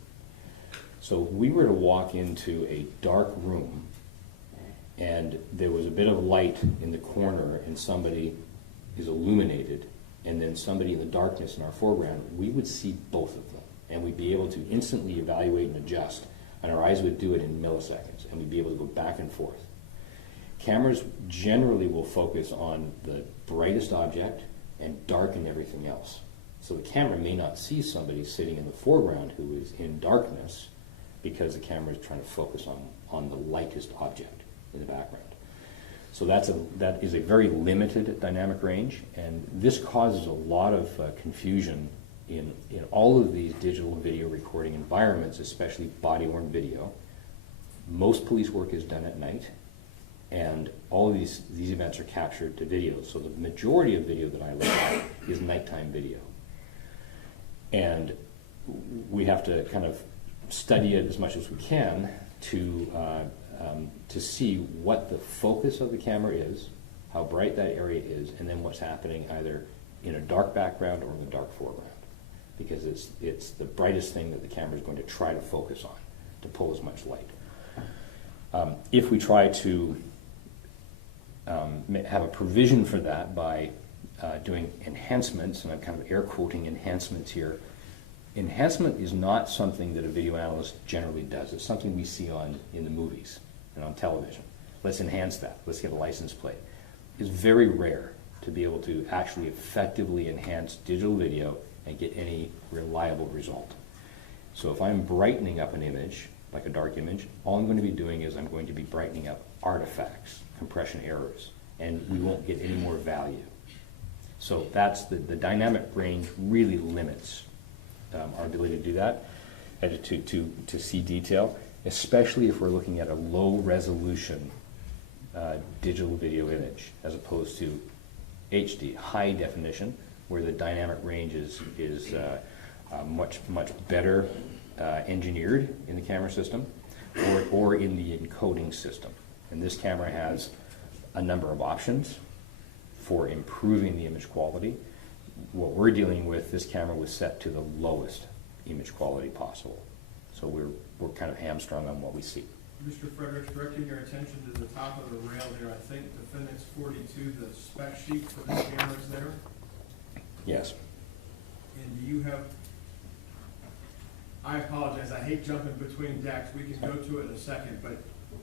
So if we were to walk into a dark room and there was a bit of light in the corner and somebody is illuminated and then somebody in the darkness in our foreground, we would see both of them and we'd be able to instantly evaluate and adjust, and our eyes would do it in milliseconds and we'd be able to go back and forth. Cameras generally will focus on the brightest object and darken everything else. So the camera may not see somebody sitting in the foreground who is in darkness because the camera is trying to focus on the lightest object in the background. So that is a very limited dynamic range, and this causes a lot of confusion in all of these digital video recording environments, especially body-worn video, most police work is done at night, and all of these events are captured to video. So the majority of video that I look at is nighttime video. And we have to kind of study it as much as we can to see what the focus of the camera is, how bright that area is, and then what's happening either in a dark background or in the dark foreground. Because it's the brightest thing that the camera is going to try to focus on, to pull as much light. If we try to have a provision for that by doing enhancements, and I'm kind of air quoting enhancements here. Enhancement is not something that a video analyst generally does. It's something we see in the movies and on television. Let's enhance that. Let's get a license plate. It's very rare to be able to actually effectively enhance digital video and get any reliable result. So if I'm brightening up an image, like a dark image, all I'm going to be doing is I'm going to be brightening up artifacts, compression errors, and we won't get any more value. So that's the dynamic range really limits our ability to do that, and to see detail, especially if we're looking at a low resolution digital video image as opposed to HD, high definition, where the dynamic range is much better engineered in the camera system or in the encoding system. And this camera has a number of options for improving the image quality. What we're dealing with, this camera was set to the lowest image quality possible. So we're kind of hamstrung on what we see. Mr. Fredericks, directing your attention to the top of the rail there, I think Defendant's 42, the spec sheet for the cameras there. Yes. And do you have, I apologize, I hate jumping between decks. We can go to it in a second, but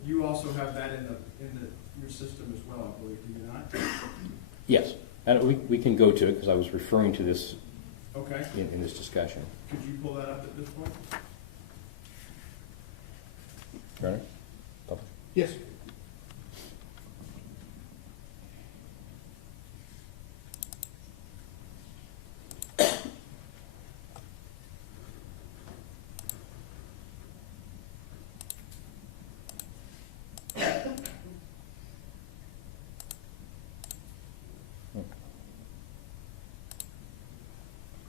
you also have that in your system as well, I believe, do you not? Yes, and we can go to it because I was referring to this okay. in this discussion. Could you pull that up at this point? Turner? Yes.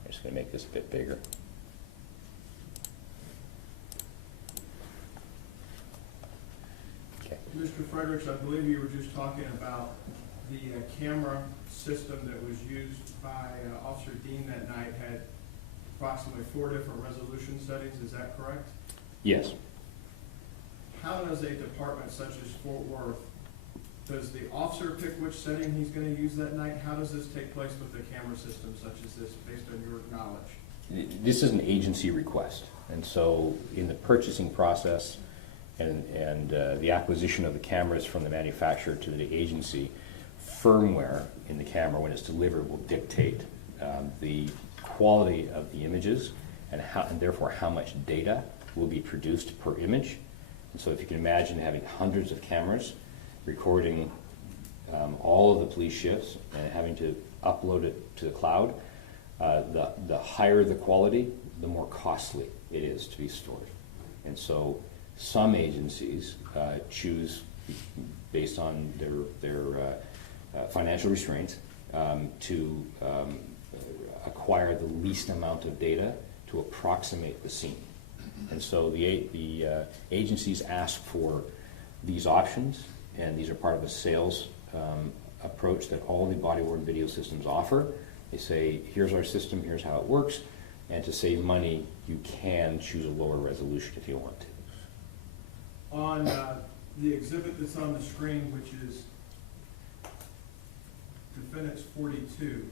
I'm just going to make this a bit bigger. Okay. Mr. Fredericks, I believe you were just talking about the camera system that was used by Officer Dean that night had approximately 4 different resolution settings. Is that correct? Yes. How does a department such as Fort Worth, does the officer pick which setting he's going to use that night? How does this take place with a camera system such as this, based on your knowledge? This is an agency request, and so in the purchasing process and the acquisition of the cameras from the manufacturer to the agency, firmware in the camera when it's delivered will dictate the quality of the images and therefore how much data will be produced per image. And so if you can imagine having hundreds of cameras recording all of the police shifts and having to upload it to the cloud, the higher the quality, the more costly it is to be stored. And so some agencies choose, based on their financial restraints, to acquire the least amount of data to approximate the scene. And so the agencies ask for these options, and these are part of a sales approach that all the body-worn video systems offer. They say, here's our system, here's how it works, and to save money, you can choose a lower resolution if you want to. On the exhibit that's on the screen, which is Defendant's 42,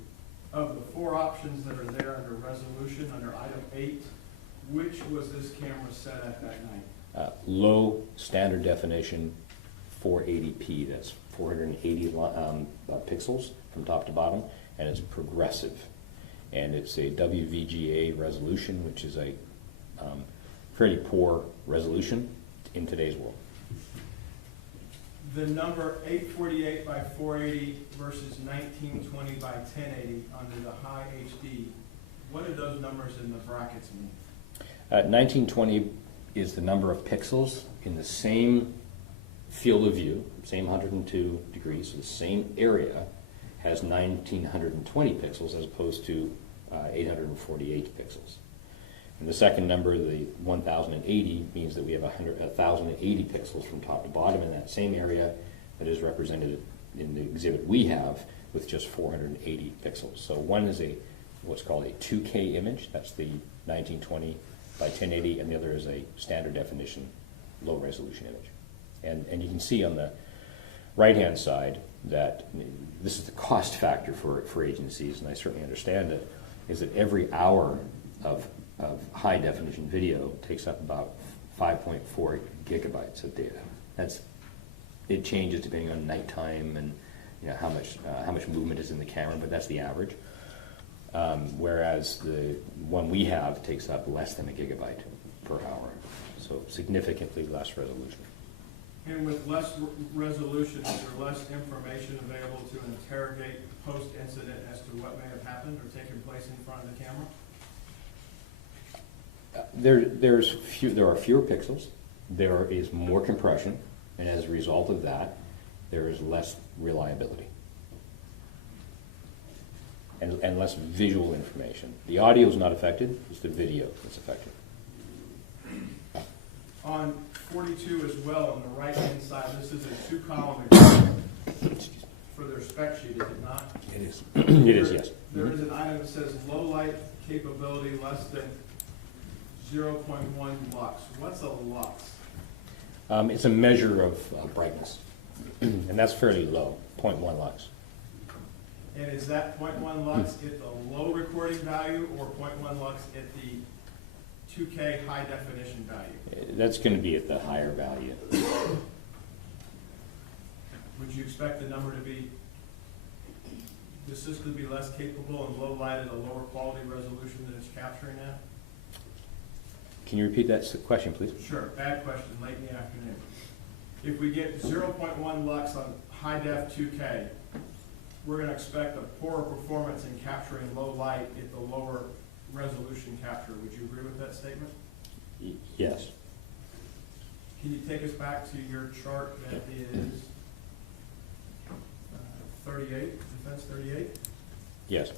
of the 4 options that are there under resolution, under item 8, which was this camera set at that night? Low standard definition 480p, that's 480 pixels from top to bottom, and it's progressive. And it's a WVGA resolution, which is a fairly poor resolution in today's world. The number 848 by 480 versus 1920 by 1080 under the high HD, What do those numbers in the brackets mean? 1920 is the number of pixels in the same field of view, same 102 degrees, so the same area has 1920 pixels as opposed to 848 pixels. And the second number, the 1080, means that we have 1080 pixels from top to bottom in that same area that is represented in the exhibit we have with just 480 pixels. So one is what's called a 2K image, that's the 1920 by 1080, and the other is a standard definition low resolution image. And you can see on the right-hand side that this is the cost factor for agencies, and I certainly understand it, is that every hour of high definition video takes up about 5.4 gigabytes of data. It changes depending on nighttime and how much movement is in the camera, but that's the average. Whereas the one we have takes up less than a gigabyte per hour, so significantly less resolution. And with less resolution, is there less information available to interrogate post-incident as to what may have happened or taken place in front of the camera? There are fewer pixels, there is more compression, and as a result of that, there is less reliability and less visual information. The audio is not affected, it's the video that's affected. On 42 as well, on the right-hand side, this is a two-column example for their spec sheet, is it not? It is. It is, yes. There is an item that says low light capability less than 0.1 lux. What's a lux? It's a measure of brightness, and that's fairly low, 0.1 lux. And is that 0.1 lux at the low recording value or 0.1 lux at the 2K high definition value? That's going to be at the higher value. Would you expect the number to be, the system to be less capable in low light at a lower quality resolution than it's capturing at? Can you repeat that question, please? Sure, bad question, late in the afternoon. If we get 0.1 lux on high def 2K, we're going to expect a poorer performance in capturing low light at the lower resolution capture. Would you agree with that statement? Yes. Can you take us back to your chart that is 38, defense 38? Yes.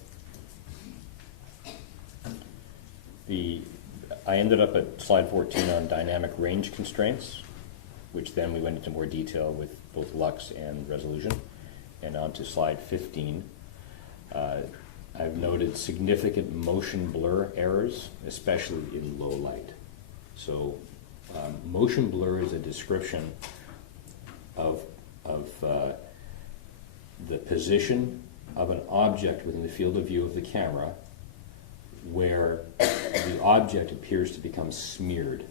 I ended up at slide 14 on dynamic range constraints, which then we went into more detail with both lux and resolution. And on to slide 15. I've noted significant motion blur errors, especially in low light. So motion blur is a description of the position of an object within the field of view of the camera where the object appears to become smeared.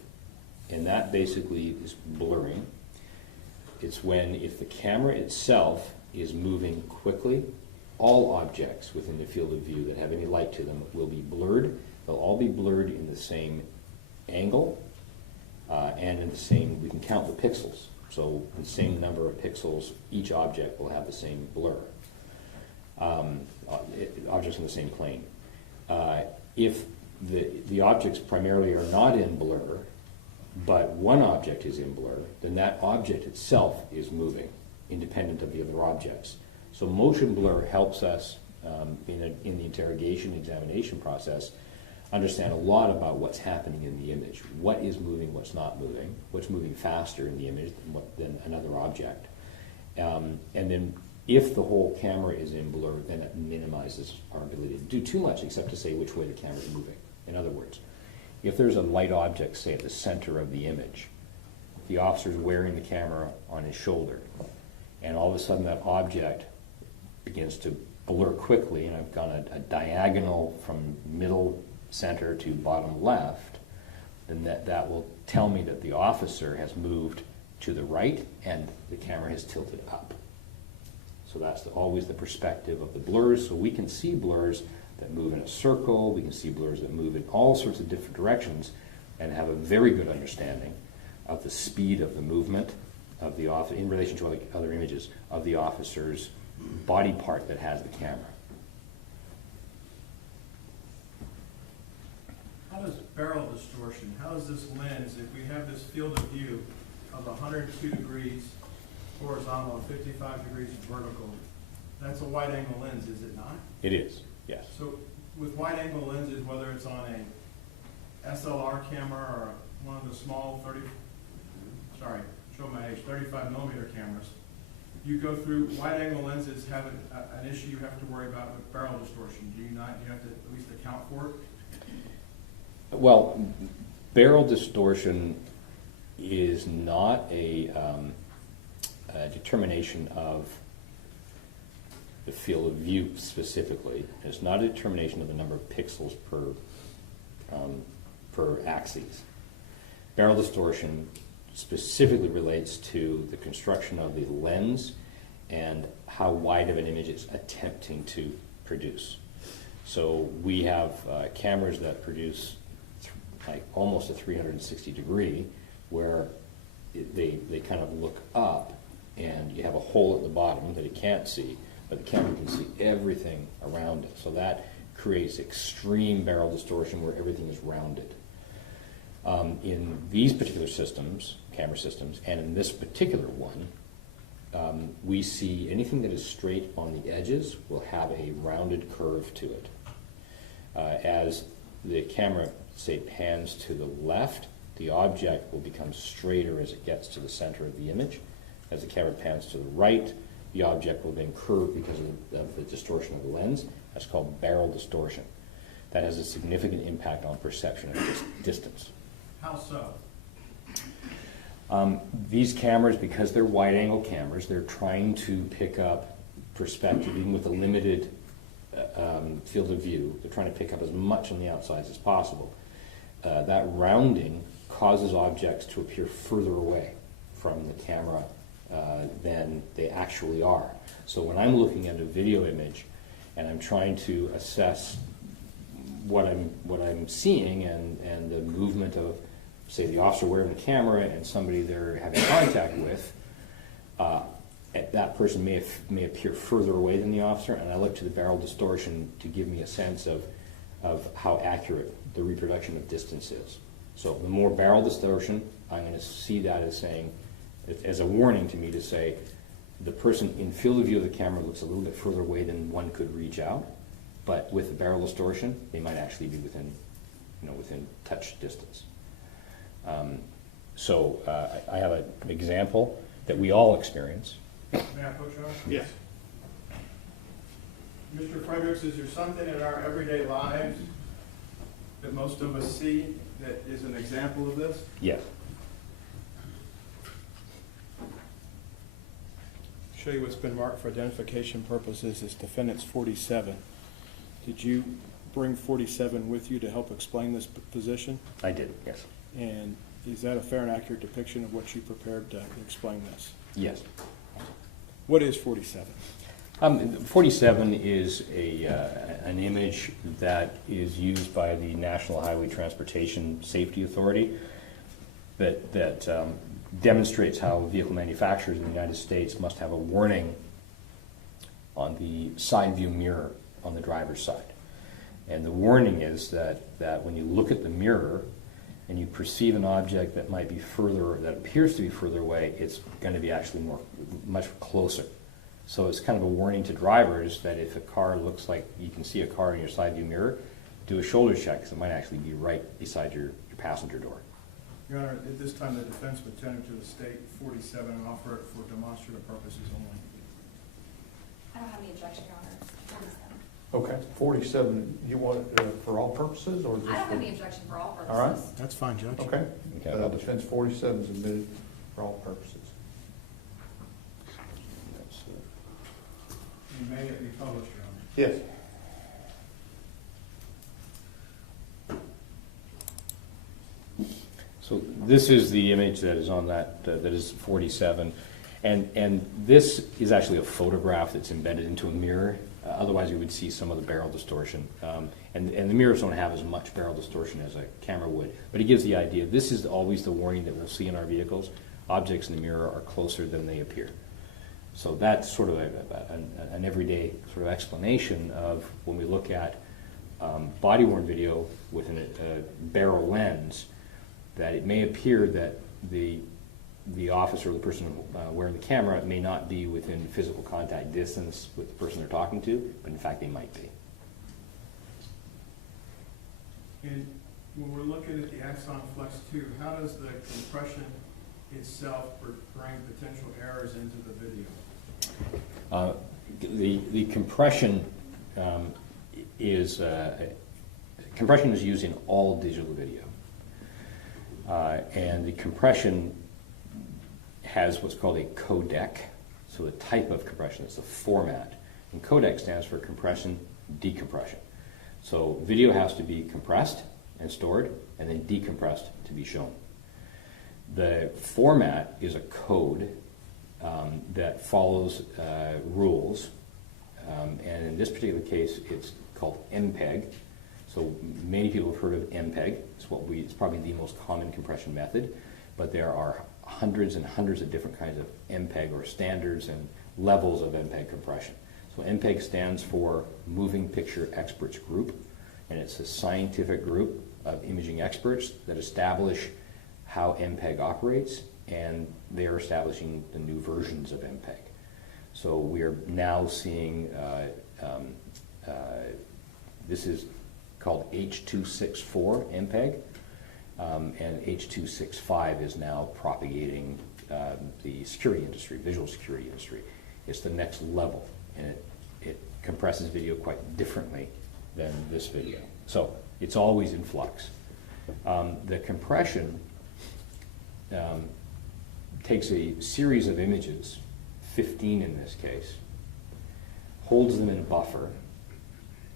And that basically is blurring. It's when, if the camera itself is moving quickly, all objects within the field of view that have any light to them will be blurred. They'll all be blurred in the same angle and in the same, we can count the pixels. So the same number of pixels, each object will have the same blur. Objects in the same plane. If the objects primarily are not in blur, but one object is in blur, then that object itself is moving, independent of the other objects. So motion blur helps us in the interrogation examination process understand a lot about what's happening in the image. What is moving, what's not moving, what's moving faster in the image than another object. And then if the whole camera is in blur, then it minimizes our ability to do too much except to say which way the camera is moving. In other words, if there's a light object, say, at the center of the image, the officer's wearing the camera on his shoulder, and all of a sudden that object begins to blur quickly, and I've gone a diagonal from middle center to bottom left, then that will tell me that the officer has moved to the right and the camera has tilted up. So that's always the perspective of the blurs. So we can see blurs that move in a circle, we can see blurs that move in all sorts of different directions, and have a very good understanding of the speed of the movement of the officer in relation to other images of the officer's body part that has the camera. distortion. How is this lens, if we have this field of view of 102 degrees horizontal and 55 degrees vertical, that's a wide angle lens, is it not? It is, yes. So with wide angle lenses, whether it's on a SLR camera or one of the small 35 millimeter cameras, you go through wide angle lenses have an issue you have to worry about with barrel distortion. Do you not? You have to at least account for it? Well, barrel distortion is not a determination of the field of view specifically. It's not a determination of the number of pixels per axis. Barrel distortion specifically relates to the construction of the lens and how wide of an image it's attempting to produce. So we have cameras that produce like almost a 360 degree where they kind of look up and you have a hole at the bottom that it can't see, but the camera can see everything around it. So that creates extreme barrel distortion where everything is rounded. In these particular systems, camera systems, and in this particular one, we see anything that is straight on the edges will have a rounded curve to it. As the camera, say, pans to the left, the object will become straighter as it gets to the center of the image. As the camera pans to the right, the object will then curve because of the distortion of the lens. That's called barrel distortion. That has a significant impact on perception of distance. How so? These cameras, because they're wide-angle cameras, they're trying to pick up perspective, even with a limited field of view. They're trying to pick up as much on the outsides as possible. That rounding causes objects to appear further away from the camera than they actually are. So when I'm looking at a video image and I'm trying to assess what I'm seeing and the movement of, say, the officer wearing the camera and somebody they're having contact with, that person may appear further away than the officer, and I look to the barrel distortion to give me a sense of how accurate the reproduction of distance is. So the more barrel distortion, I'm going to see that as saying, as a warning to me to say, the person in field of view of the camera looks a little bit further away than one could reach out, but with the barrel distortion, they might actually be within touch distance. So I have an example that we all experience. May I approach you? Yes. Mr. Fredericks, is there something in our everyday lives that most of us see that is an example of this? Yes. Show you what's been marked for identification purposes is defendant's 47. Did you bring 47 with you to help explain this position? I did, yes. And is that a fair and accurate depiction of what you prepared to explain this? Yes. What is 47? 47 is an image that is used by the National Highway Transportation Safety Authority that demonstrates how vehicle manufacturers in the United States must have a warning on the side view mirror on the driver's side. And the warning is that when you look at the mirror and you perceive an object that might be further, that appears to be further away, it's going to be actually much closer. So it's kind of a warning to drivers that if a car looks like you can see a car in your side view mirror, do a shoulder check because it might actually be right beside your passenger door. Your Honor, at this time the defense would tender to the state 47 and offer it for demonstrative purposes only. I don't have any objection, Your Honor. 47. Okay, 47, you want it for all purposes, or just I don't for- have any objection for all purposes. All right, That's fine, Judge. okay. Okay. Defense 47 is admitted for all purposes. You may it be published, Your Honor. Yes. So this is the image that is on that is 47, and this is actually a photograph that's embedded into a mirror. Otherwise, you would see some of the barrel distortion, and the mirrors don't have as much barrel distortion as a camera would. But it gives the idea. This is always the warning that we'll see in our vehicles. Objects in the mirror are closer than they appear. So that's sort of an everyday sort of explanation of when we look at body-worn video with a barrel lens, that it may appear that the officer or the person wearing the camera may not be within physical contact distance with the person they're talking to, but in fact they might be. And when we're looking at the Axon Flex 2, how does the compression itself bring potential errors into the video? The compression is used in all digital video, and the compression has what's called a codec. So the type of compression is the format, and codec stands for compression decompression. So video has to be compressed and stored, and then decompressed to be shown. The format is a code that follows rules, and in this particular case, it's called MPEG. So many people have heard of MPEG. It's probably the most common compression method, but there are hundreds and hundreds of different kinds of MPEG, or standards and levels of MPEG compression. So MPEG stands for Moving Picture Experts Group, and it's a scientific group of imaging experts that establish how MPEG operates, and they are establishing the new versions of MPEG. So we are now seeing, this is called H.264 MPEG, and H.265 is now propagating the security industry, visual security industry. It's the next level, and it compresses video quite differently than this video. So it's always in flux. The compression takes a series of images, 15 in this case, holds them in a buffer,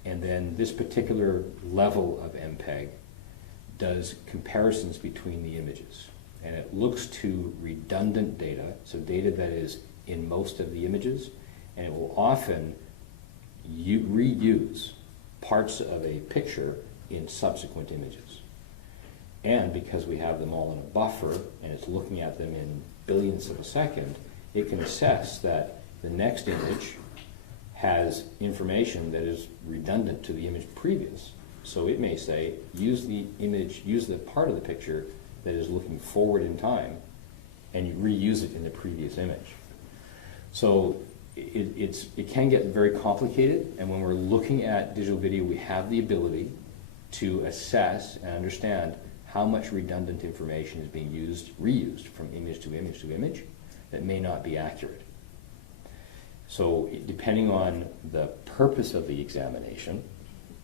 and then this particular level of MPEG does comparisons between the images. And it looks to redundant data, so data that is in most of the images, and it will often reuse parts of a picture in subsequent images. And because we have them all in a buffer, and it's looking at them in billionths of a second, it can assess that the next image has information that is redundant to the image previous. So it may say, use the part of the picture that is looking forward in time, and you reuse it in the previous image. So it can get very complicated, and when we're looking at digital video, we have the ability to assess and understand how much redundant information is being reused from image to image to image that may not be accurate. So depending on the purpose of the examination,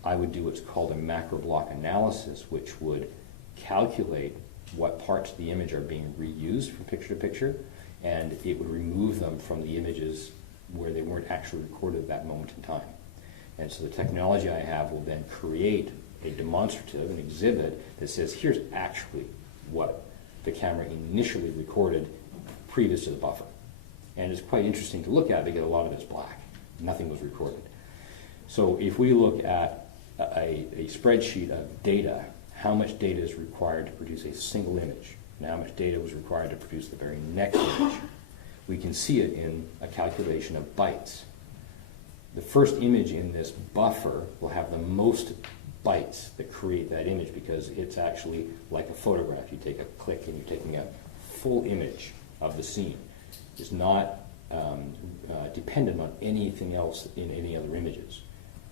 I would do what's called a macro block analysis, which would calculate what parts of the image are being reused from picture to picture, and it would remove them from the images where they weren't actually recorded at that moment in time. And so the technology I have will then create a demonstrative, an exhibit that says, here's actually what the camera initially recorded previous to the buffer. And it's quite interesting to look at because a lot of it's black. Nothing was recorded. So if we look at a spreadsheet of data, how much data is required to produce a single image, and how much data was required to produce the very next image, we can see it in a calculation of bytes. The first image in this buffer will have the most bytes that create that image because it's actually like a photograph. You take a click and you're taking a full image of the scene. It's not dependent on anything else in any other images.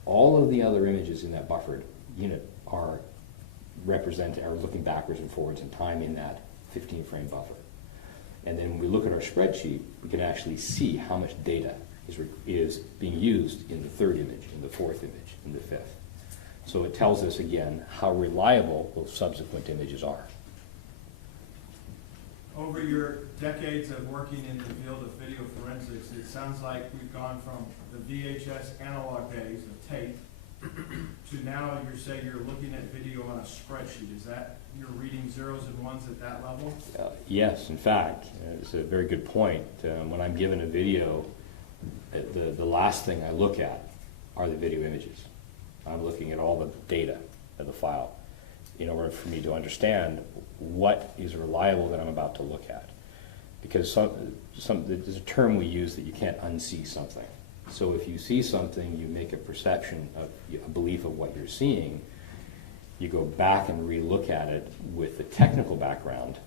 All of the other images in that buffered unit are looking backwards and forwards in time in that 15-frame buffer. And then when we look at our spreadsheet, we can actually see how much data is being used in the third image, in the fourth image, in the fifth. So it tells us, again, how reliable those subsequent images are. Over your decades of working in the field of video forensics, it sounds like we've gone from the VHS analog days of tape to now you're looking at video on a spreadsheet. Is that you're reading zeros and ones at that level? Yes, in fact, it's a very good point. When I'm given a video, the last thing I look at are the video images. I'm looking at all the data of the file in order for me to understand what is reliable that I'm about to look at. Because there's a term we use that you can't unsee something. So if you see something, you make a perception of a belief of what you're seeing. You go back and re-look at it with the technical background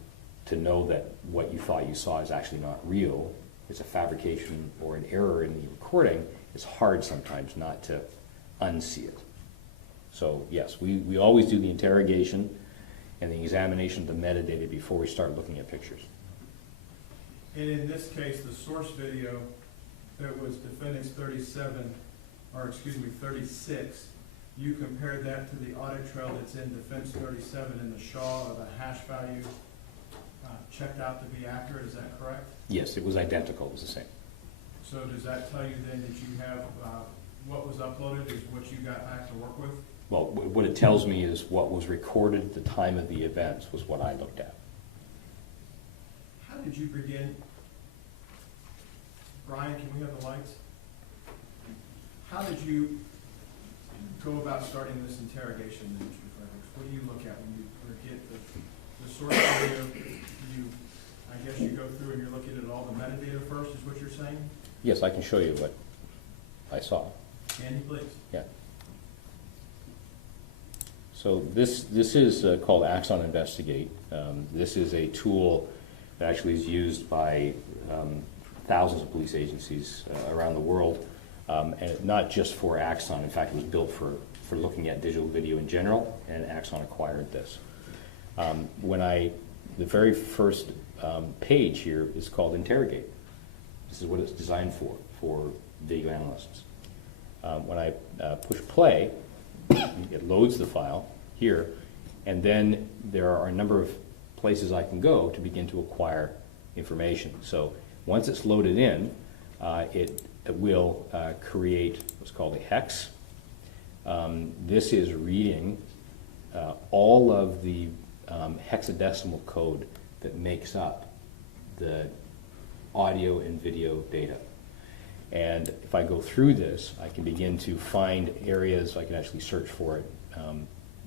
to know that what you thought you saw is actually not real. It's a fabrication or an error in the recording. It's hard sometimes not to unsee it. So yes, we always do the interrogation and the examination of the metadata before we start looking at pictures. And in this case, the source video that was defendant's 36, you compared that to the audit trail that's in defense 37 in the Shaw of a hash value checked out to be accurate. Is that correct? Yes, it was identical. It was the same. So does that tell you then that you have what was uploaded is what you got back to work with? Well, what it tells me is what was recorded at the time of the events was what I looked at. How did you begin? Brian, can we have the lights? How did you go about starting this interrogation, Mr. Fredericks? What do you look at when you get the source video? I guess you go through and you're looking at all the metadata first, is what you're saying? Yes, I can show you what I saw. Andy, please. Yeah. So this is called Axon Investigate. This is a tool that actually is used by thousands of police agencies around the world, and not just for Axon. In fact, it was built for looking at digital video in general, and Axon acquired this. The very first page here is called Interrogate. This is what it's designed for video analysts. When I push play, it loads the file here, and then there are a number of places I can go to begin to acquire information. So once it's loaded in, it will create what's called a hex. This is reading all of the hexadecimal code that makes up the audio and video data. And if I go through this, I can begin to find areas. I can actually search for it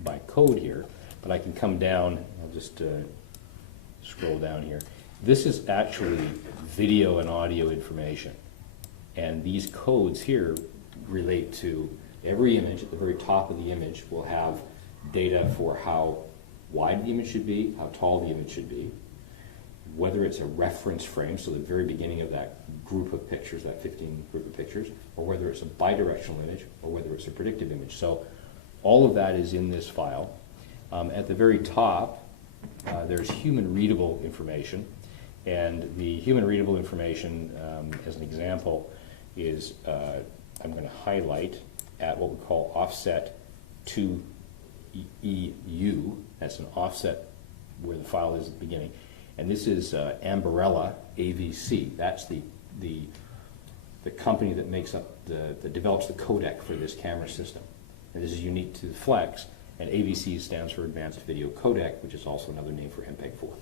by code here, but I can come down. I'll just scroll down here. This is actually video and audio information. And these codes here relate to every image. At the very top of the image will have data for how wide the image should be, how tall the image should be, whether it's a reference frame, so the very beginning of that group of pictures, that 15 group of pictures, or whether it's a bidirectional image, or whether it's a predictive image. So all of that is in this file. At the very top, there's human readable information. And the human readable information, as an example, is I'm going to highlight at what we call offset 2EU. That's an offset where the file is at the beginning. And this is Ambarella AVC. That's the company that makes up that develops the codec for this camera system. And this is unique to the Flex. And AVC stands for Advanced Video Codec, which is also another name for MPEG-4.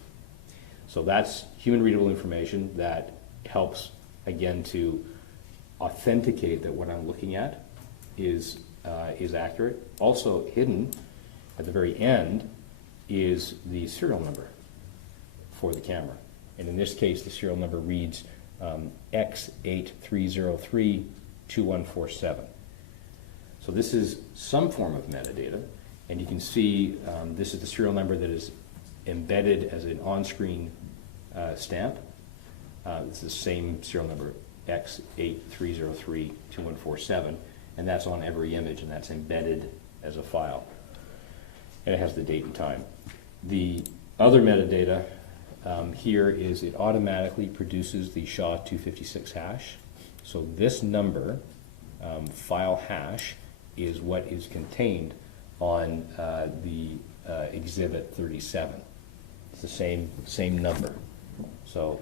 So that's human readable information that helps, again, to authenticate that what I'm looking at is accurate. Also hidden at the very end is the serial number for the camera. And in this case, the serial number reads X83032147. So this is some form of metadata. And you can see this is the serial number that is embedded as an on-screen stamp. It's the same serial number, X83032147, and that's on every image, and that's embedded as a file. And it has the date and time. The other metadata here is it automatically produces the SHA-256 hash. So this number, file hash, is what is contained on the Exhibit 37. It's the same number. So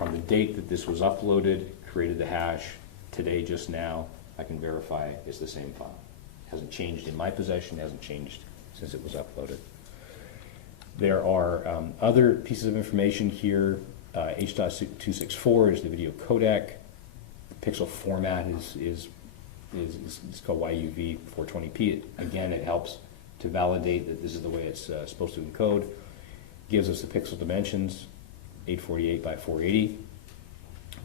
on the date that this was uploaded, created the hash, today, just now, I can verify it's the same file. It hasn't changed in my possession, hasn't changed since it was uploaded. There are other pieces of information here. H.264 is the video codec. The pixel format is called YUV 420p. Again, it helps to validate that this is the way it's supposed to encode. Gives us the pixel dimensions, 848 by 480.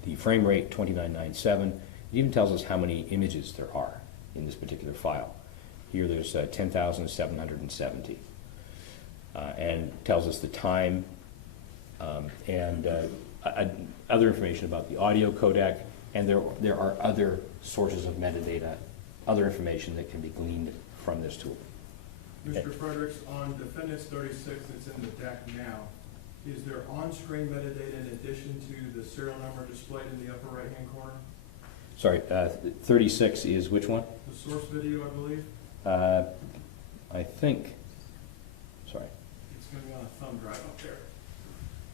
The frame rate, 2997. It even tells us how many images there are in this particular file. Here there's 10,770. And tells us the time and other information about the audio codec, and there are other sources of metadata, other information that can be gleaned from this tool. Mr. Fredericks, on Defendants 36 that's in the deck now, is there on-screen metadata in addition to the serial number displayed in the upper right-hand corner? Sorry, 36 is which one? The source video, I believe? I think, sorry. It's going to be on a thumb drive up there.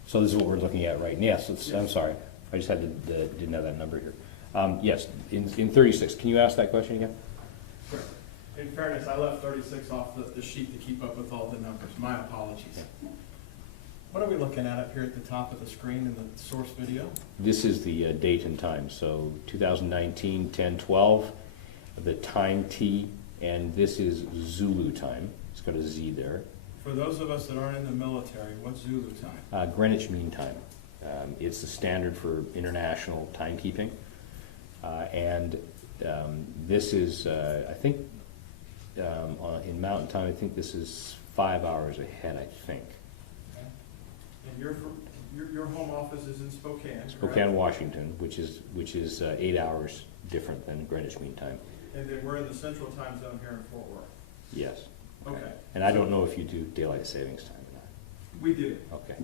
So this is what we're looking at right now. Yes, I'm sorry. I just didn't have that number here. Yes, in 36. Can you ask that question again? Sure. In fairness, I left 36 off the sheet to keep up with all the numbers. My apologies. What are we looking at up here at the top of the screen in the source video? This is the date and time. So 2019, 10/12, the time T, and this is Zulu time. It's got a Z there. For those of us that aren't in the military, what's Zulu time? Greenwich Mean Time. It's the standard for international timekeeping. And this is, I think, in Mountain Time, I think this is 5 hours ahead, I think. Okay. And your home office is in Spokane, Spokane, correct? Washington, which is 8 hours different than Greenwich Mean Time. And then we're in the central time zone here in Fort Worth. Yes. Okay. And I don't know if you do daylight savings time or not. We do. Okay.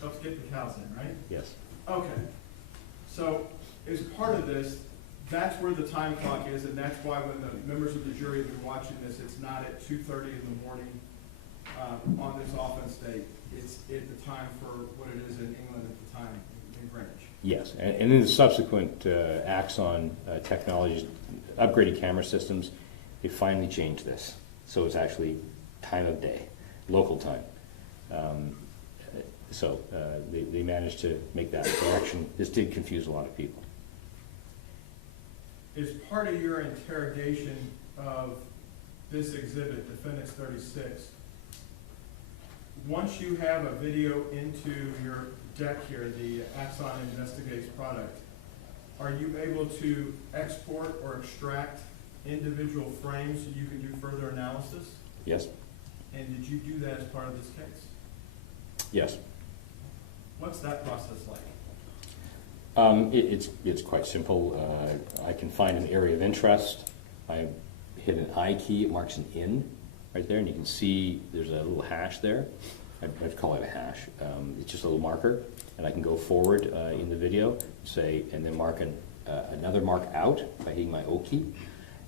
Helps get the cows in, right? Yes. Okay. So as part of this, that's where the time clock is, and that's why when the members of the jury have been watching this, it's not at 2:30 in the morning on this offense date. It's at the time for what it is in England at the time in Greenwich. Yes, and in the subsequent Axon technologies, upgraded camera systems, they finally changed this. So it's actually time of day, local time. So they managed to make that correction. This did confuse a lot of people. As part of your interrogation of this exhibit, Defendants 36, once you have a video into your deck here, the Axon Investigates product, are you able to export or extract individual frames so you can do further analysis? Yes? And did you do that as part of this case? Yes. What's that process like? It's quite simple. I can find an area of interest. I hit an I key, it marks an in right there, and you can see there's a little hash there. I'd call it a hash. It's just a little marker, and I can go forward in the video, say, and then mark another mark out by hitting my O key,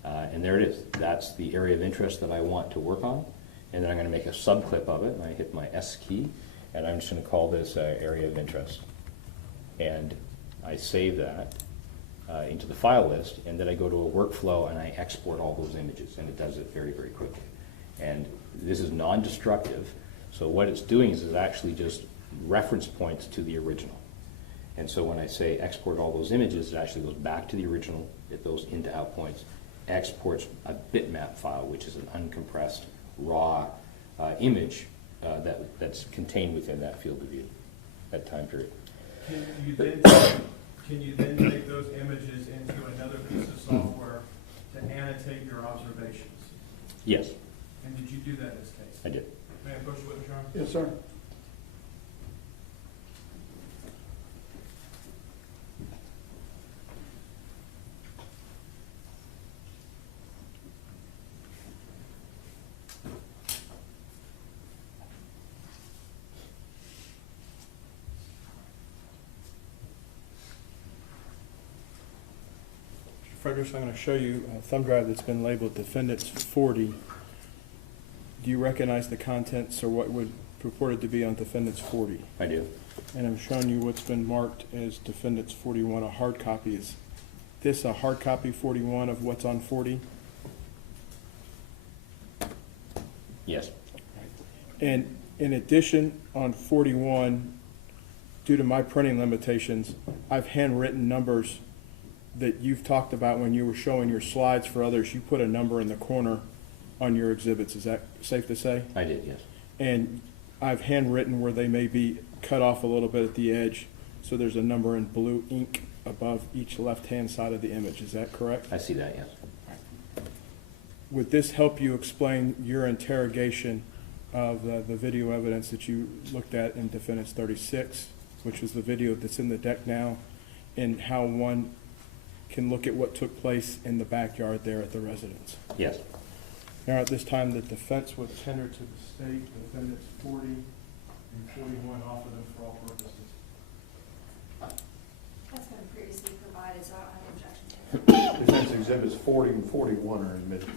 and there it is. That's the area of interest that I want to work on, and then I'm going to make a subclip of it, and I hit my S key, and I'm just going to call this area of interest, and I save that into the file list, and then I go to a workflow and I export all those images, and it does it very, very quickly. And this is non-destructive, so what it's doing is it's actually just reference points to the original. And so when I say export all those images, it actually goes back to the original, it goes into out points, exports a bitmap file, which is an uncompressed, raw image that's contained within that field of view, that time period. Can you then take those images into another piece of software to annotate your observations? Yes. And did you do that in this case? I did. May I approach the witness, Your Honor? Yes, sir. Fredericks, I'm going to show you a thumb drive that's been labeled Defendants 40. Do you recognize the contents or what would purported to be on Defendants 40? I do. And I'm showing you what's been marked as Defendants 41, a hard copy. Is this a hard copy 41 of what's on 40? Yes. And in addition, on 41, due to my printing limitations, I've handwritten numbers that you've talked about when you were showing your slides for others. You put a number in the corner on your exhibits. Is that safe to say? I did, yes. And I've handwritten where they may be cut off a little bit at the edge, so there's a number in blue ink above each left-hand side of the image. Is that correct? I see that, yes. Would this help you explain your interrogation of the video evidence that you looked at in Defendant's 36, which was the video that's in the deck now, and how one can look at what took place in the backyard there at the residence? Yes. Now, at this time, the defense would tender to the state Defendants 40 and 41, offer them for all purposes. That's been previously provided, so I don't have an objection to it. Defense exhibits 40 and 41 are admitted.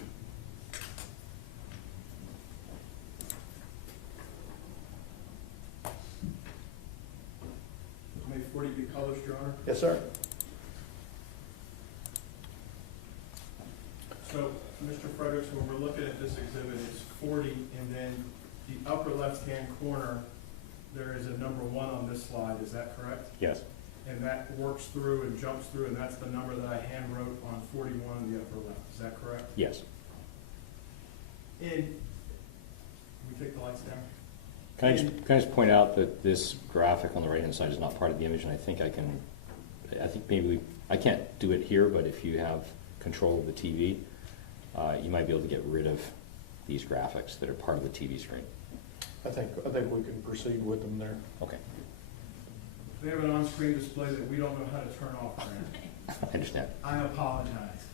May 40 be published, Your Honor? Yes, sir. So, Mr. Fredericks, when we're looking at this exhibit, it's 40, and then the upper left-hand corner, there is a number 1 on this slide, is that correct? Yes. And that works through and jumps through, and that's the number that I hand wrote on 41 in the upper left, is that correct? Yes. And, can we take the lights down? Can I just point out that this graphic on the right-hand side is not part of the image, and I think maybe I can't do it here, but if you have control of the TV, you might be able to get rid of these graphics that are part of the TV screen. I think we can proceed with them there. Okay. We have an on-screen display that we don't know how to turn off, Grant. I understand. I apologize.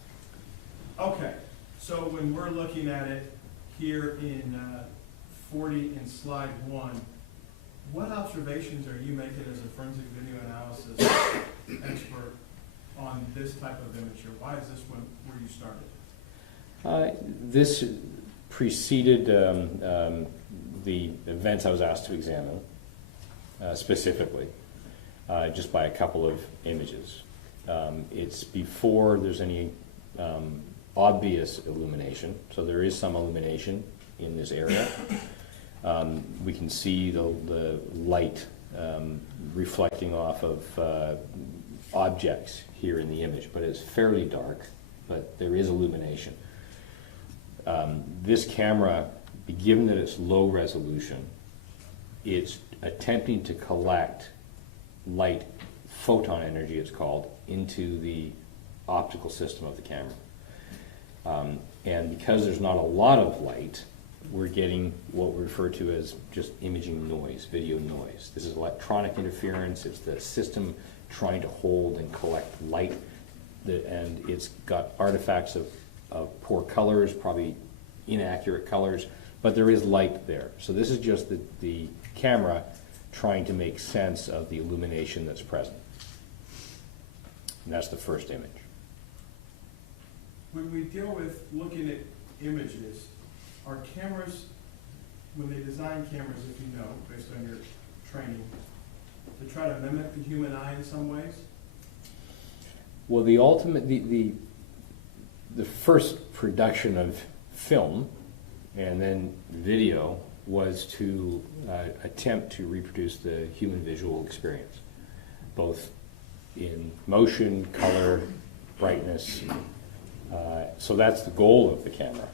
Okay, so when we're looking at it here in 40 in slide 1, what observations are you making as a forensic video analysis expert on this type of image here? Why is this one where you started? This preceded the events I was asked to examine specifically, just by a couple of images. It's before there's any obvious illumination, so there is some illumination in this area. We can see the light reflecting off of objects here in the image, but it's fairly dark, but there is illumination. This camera, given that it's low resolution, it's attempting to collect light, photon energy it's called, into the optical system of the camera. And because there's not a lot of light, we're getting what we refer to as just imaging noise, video noise. This is electronic interference. It's the system trying to hold and collect light, and it's got artifacts of poor colors, probably inaccurate colors, but there is light there. So this is just the camera trying to make sense of the illumination that's present. And that's the first image. When we deal with looking at images, are cameras, when they design cameras, if you know, based on your training, to try to mimic the human eye in some ways? Well, the first production of film and then video was to attempt to reproduce the human visual experience, both in motion, color, brightness. So that's the goal of the camera.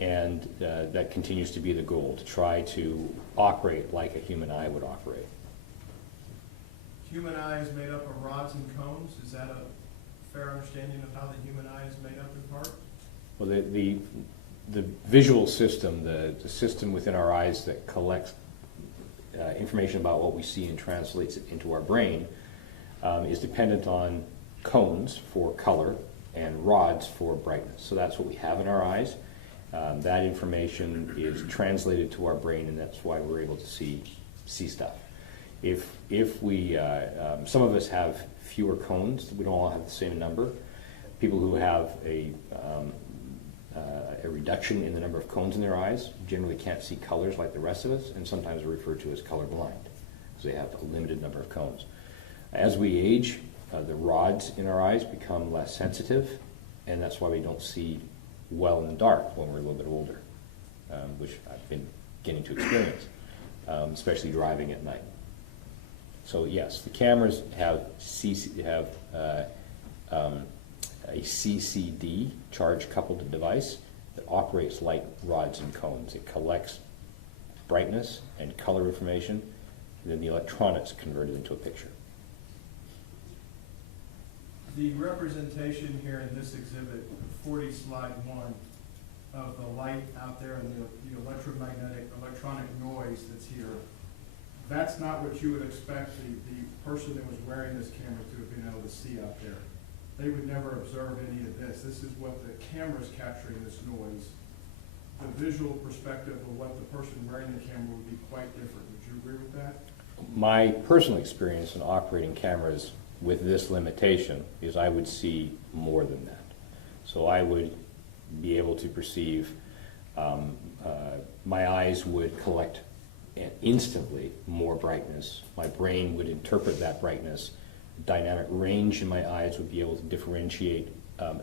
And that continues to be the goal, to try to operate like a human eye would operate. Human eye is made up of rods and cones. Is that a fair understanding of how the human eye is made up in part? Well, the visual system, the system within our eyes that collects information about what we see and translates it into our brain, is dependent on cones for color and rods for brightness. So that's what we have in our eyes. That information is translated to our brain, and that's why we're able to see stuff. If we, some of us have fewer cones, we don't all have the same number. People who have a reduction in the number of cones in their eyes generally can't see colors like the rest of us, and sometimes are referred to as colorblind, because they have a limited number of cones. As we age, the rods in our eyes become less sensitive, and that's why we don't see well in the dark when we're a little bit older, which I've been getting to experience, especially driving at night. So yes, the cameras have a CCD, charge-coupled device, that operates like rods and cones. It collects brightness and color information, and then the electronics convert it into a picture. The representation here in this exhibit, 40 slide 1, of the light out there and the electronic noise that's here, that's not what you would expect the person that was wearing this camera to have been able to see out there. They would never observe any of this. This is what the camera's capturing, this noise. The visual perspective of what the person wearing the camera would be quite different. Would you agree with that? My personal experience in operating cameras with this limitation is I would see more than that. So I would be able to perceive, my eyes would collect instantly more brightness. My brain would interpret that brightness. Dynamic range in my eyes would be able to differentiate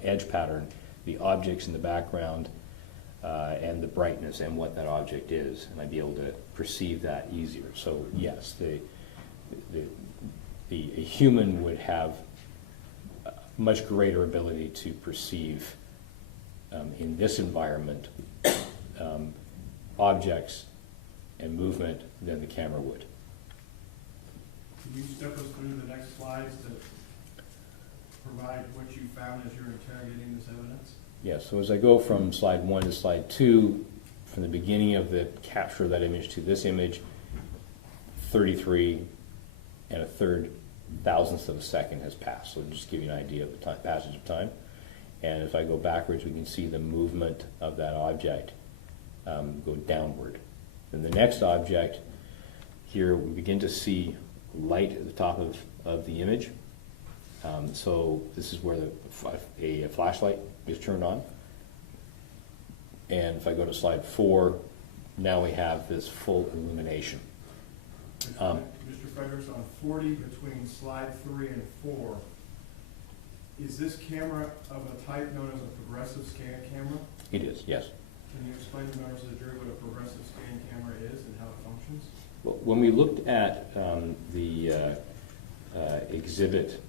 edge pattern, the objects in the background, and the brightness and what that object is, and I'd be able to perceive that easier. So yes, a human would have a much greater ability to perceive in this environment objects and movement than the camera would. Can you step us through the next slides to provide what you found as you're interrogating this evidence? Yes, so as I go from slide 1 to slide 2, from the beginning of the capture of that image to this image, 33 and a third thousandths of a second has passed. So just to give you an idea of the time, passage of time. And if I go backwards, we can see the movement of that object go downward. Then the next object, here we begin to see light at the top of the image. So this is where a flashlight is turned on. And if I go to slide 4, now we have this full illumination. Mr. Fredericks, on 40 between slide 3 and 4, is this camera of a type known as a progressive scan camera? It is, yes. Can you explain to members of the jury what a progressive scan camera is and how it functions? Well, when we looked at the exhibit,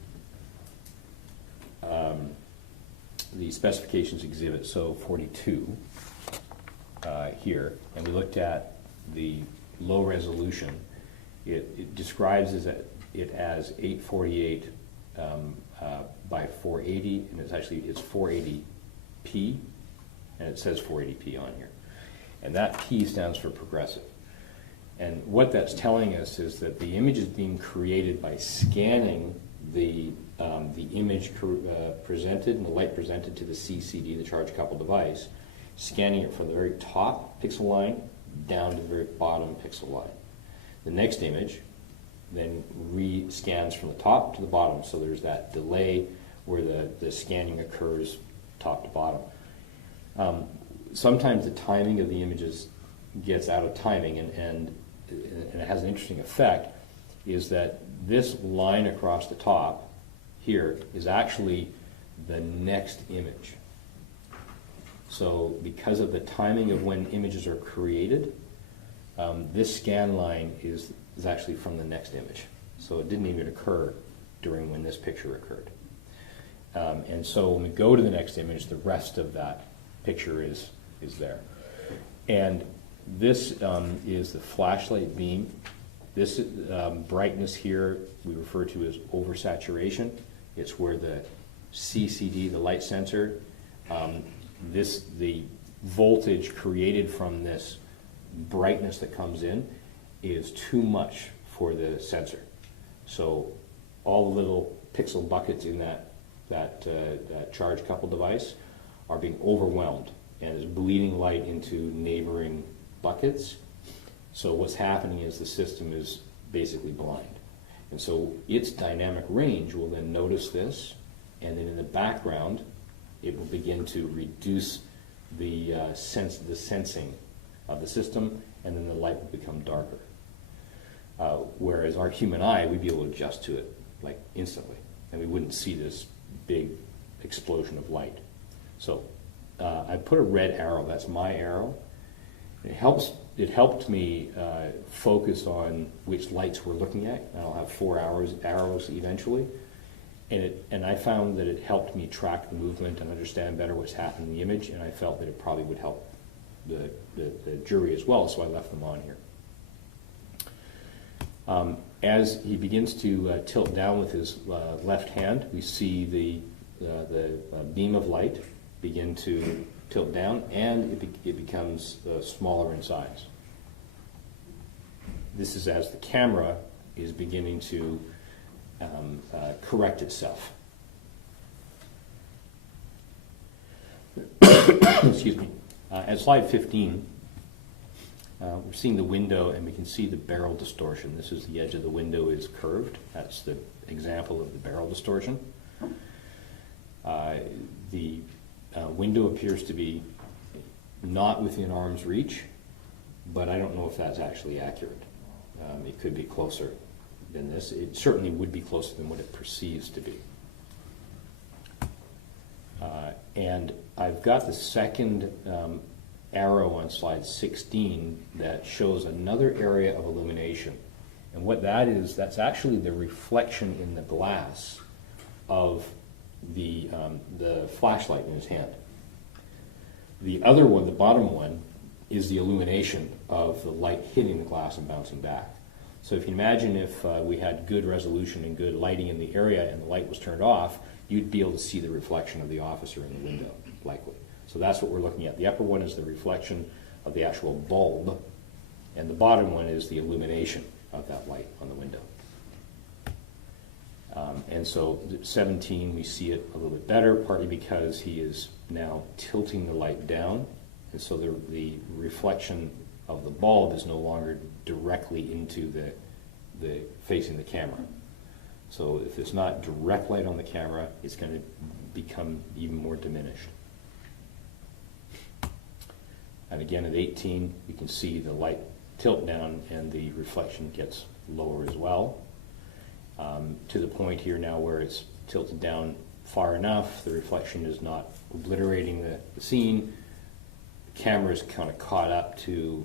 the specifications exhibit, so 42 here, and we looked at the low resolution, it describes it as 848 by 480, and it's 480p, and it says 480p on here. And that P stands for progressive. And what that's telling us is that the image is being created by scanning the image presented and the light presented to the CCD, the charge coupled device, scanning it from the very top pixel line down to the very bottom pixel line. The next image then re-scans from the top to the bottom, so there's that delay where the scanning occurs top to bottom. Sometimes the timing of the images gets out of timing, and it has an interesting effect, is that this line across the top here is actually the next image. So because of the timing of when images are created, this scan line is actually from the next image. So it didn't even occur during when this picture occurred. And so when we go to the next image, the rest of that picture is there. And this is the flashlight beam. This brightness here we refer to as oversaturation. It's where the CCD, the light sensor, the voltage created from this brightness that comes in is too much for the sensor. So all the little pixel buckets in that charge coupled device are being overwhelmed and is bleeding light into neighboring buckets. So what's happening is the system is basically blind. And so its dynamic range will then notice this, and then in the background it will begin to reduce the sensing of the system, and then the light will become darker. Whereas our human eye, we'd be able to adjust to it like instantly, and we wouldn't see this big explosion of light. So I put a red arrow, that's my arrow. It helped me focus on which lights we're looking at. I'll have 4 arrows eventually. And I found that it helped me track the movement and understand better what's happening in the image, and I felt that it probably would help the jury as well, so I left them on here. As he begins to tilt down with his left hand, we see the beam of light begin to tilt down, and it becomes smaller in size. This is as the camera is beginning to correct itself. Excuse me. At slide 15, we're seeing the window, and we can see the barrel distortion. This is the edge of the window is curved. That's the example of the barrel distortion. The window appears to be not within arm's reach, but I don't know if that's actually accurate. It could be closer than this. It certainly would be closer than what it perceives to be. And I've got the second arrow on slide 16 that shows another area of illumination. And what that is, that's actually the reflection in the glass of the flashlight in his hand. The other one, the bottom one, is the illumination of the light hitting the glass and bouncing back. So if you imagine if we had good resolution and good lighting in the area and the light was turned off, you'd be able to see the reflection of the officer in the window, likely. So that's what we're looking at. The upper one is the reflection of the actual bulb, and the bottom one is the illumination of that light on the window. And so 17, we see it a little bit better, partly because he is now tilting the light down, and so the reflection of the bulb is no longer directly into the facing the camera. So if it's not direct light on the camera, it's going to become even more diminished. And again, at 18, you can see the light tilt down and the reflection gets lower as well. To the point here now where it's tilted down far enough, the reflection is not obliterating the scene. The camera is kind of caught up to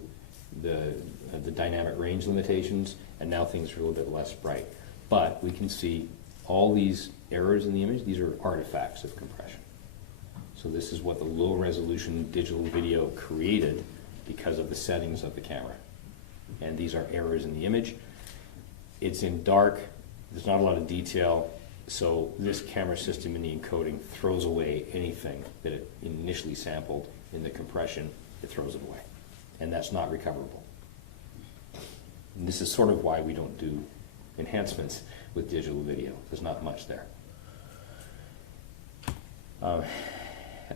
the dynamic range limitations, and now things are a little bit less bright. But we can see all these errors in the image. These are artifacts of compression. So this is what the low resolution digital video created because of the settings of the camera. And these are errors in the image. It's in dark. There's not a lot of detail. So this camera system in the encoding throws away anything that it initially sampled in the compression. It throws it away. And that's not recoverable. And this is sort of why we don't do enhancements with digital video. There's not much there.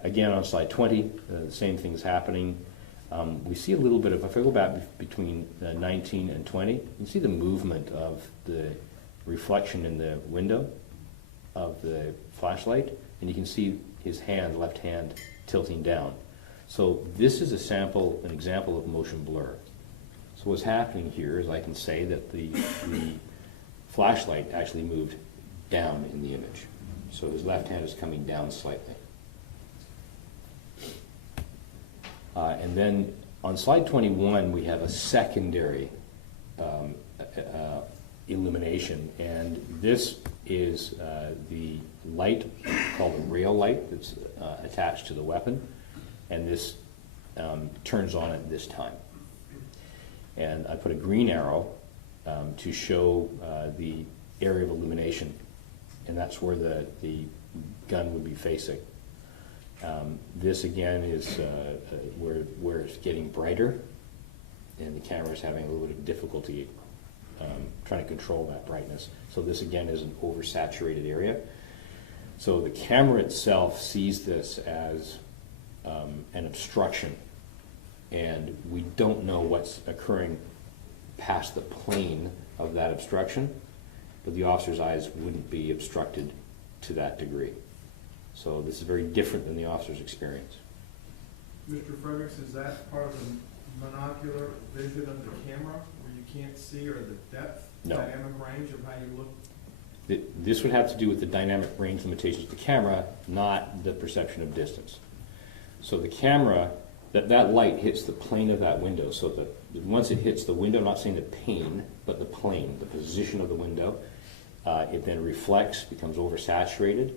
Again, on slide 20, the same thing's happening. We see a little bit of, if I go back between 19 and 20, you can see the movement of the reflection in the window of the flashlight, and you can see his hand, left hand, tilting down. So this is an example of motion blur. So what's happening here is I can say that the flashlight actually moved down in the image. So his left hand is coming down slightly. And then on slide 21, we have a secondary illumination, and this is the light called a rail light that's attached to the weapon, and this turns on at this time. And I put a green arrow to show the area of illumination, and that's where the gun would be facing. This again is where it's getting brighter, and the camera is having a little bit of difficulty trying to control that brightness. So this again is an oversaturated area. So the camera itself sees this as an obstruction, and we don't know what's occurring past the plane of that obstruction, but the officer's eyes wouldn't be obstructed to that degree. So this is very different than the officer's experience. Mr. Fredericks, is that part of the monocular vision of the camera where you can't see, or the depth, No. dynamic range of how you look? This would have to do with the dynamic range limitations of the camera, not the perception of distance. So the camera, that light hits the plane of that window. So that once it hits the window, I'm not saying the pane, but the plane, the position of the window, it then reflects, becomes oversaturated,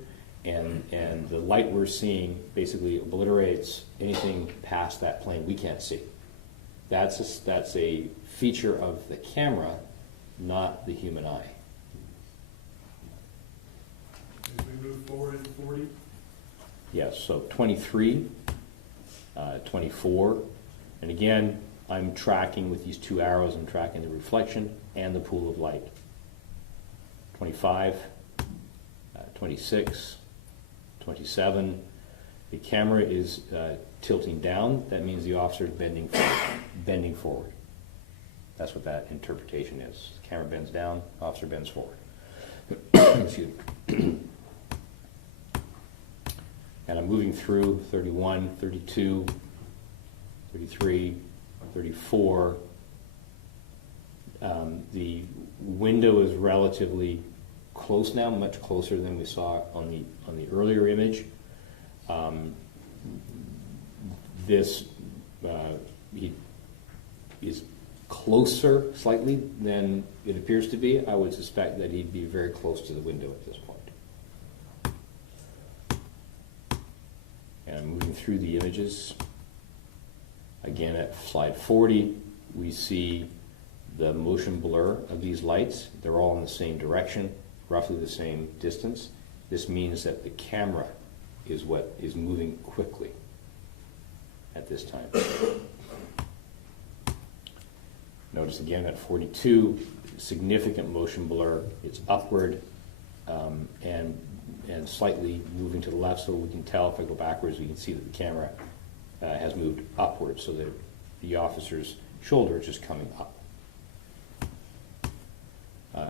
and the light we're seeing basically obliterates anything past that plane we can't see. That's a feature of the camera not the human eye. As we move forward in 40, Yes, so 23, 24, and again, I'm tracking with these two arrows, I'm tracking the reflection and the pool of light. 25, 26, 27. The camera is tilting down. That means the officer is bending forward. Bending forward. That's what that interpretation is. The camera bends down, officer bends forward. Excuse me. And I'm moving through 31, 32, 33, 34. The window is relatively close now, much closer than we saw on the earlier image. He is closer slightly than it appears to be. I would suspect that he'd be very close to the window at this point. And I'm moving through the images. Again, at slide 40, we see the motion blur of these lights. They're all in the same direction, roughly the same distance. This means that the camera is what is moving quickly at this time. Notice again at 42, significant motion blur. It's upward and slightly moving to the left, so we can tell if I go backwards, we can see that the camera has moved upward, so that the officer's shoulder is just coming up.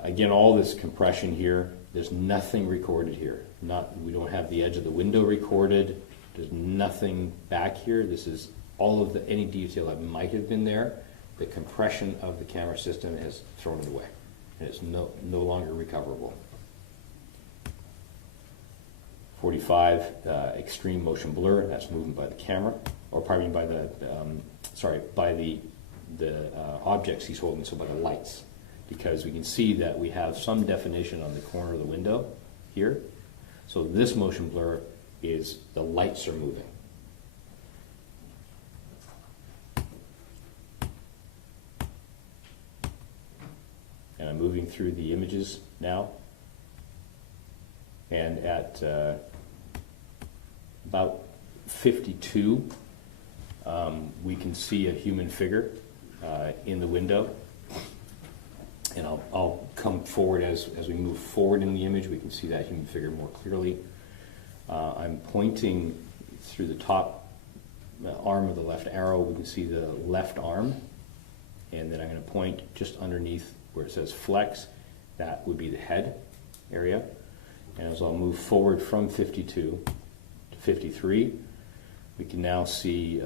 Again, all this compression here, there's nothing recorded here. We don't have the edge of the window recorded. There's nothing back here. This is all of any detail that might have been there. The compression of the camera system has thrown it away, and it's no longer recoverable. 45, extreme motion blur. That's movement by the camera, or pardon me, by the objects he's holding, so by the lights. Because we can see that we have some definition on the corner of the window here. So this motion blur is the lights are moving. And I'm moving through the images now. And at about 52, we can see a human figure in the window. And I'll come forward as we move forward in the image. We can see that human figure more clearly. I'm pointing through the top arm of the left arrow. We can see the left arm. And then I'm going to point just underneath where it says flex. That would be the head area. And as I'll move forward from 52 to 53, we can now see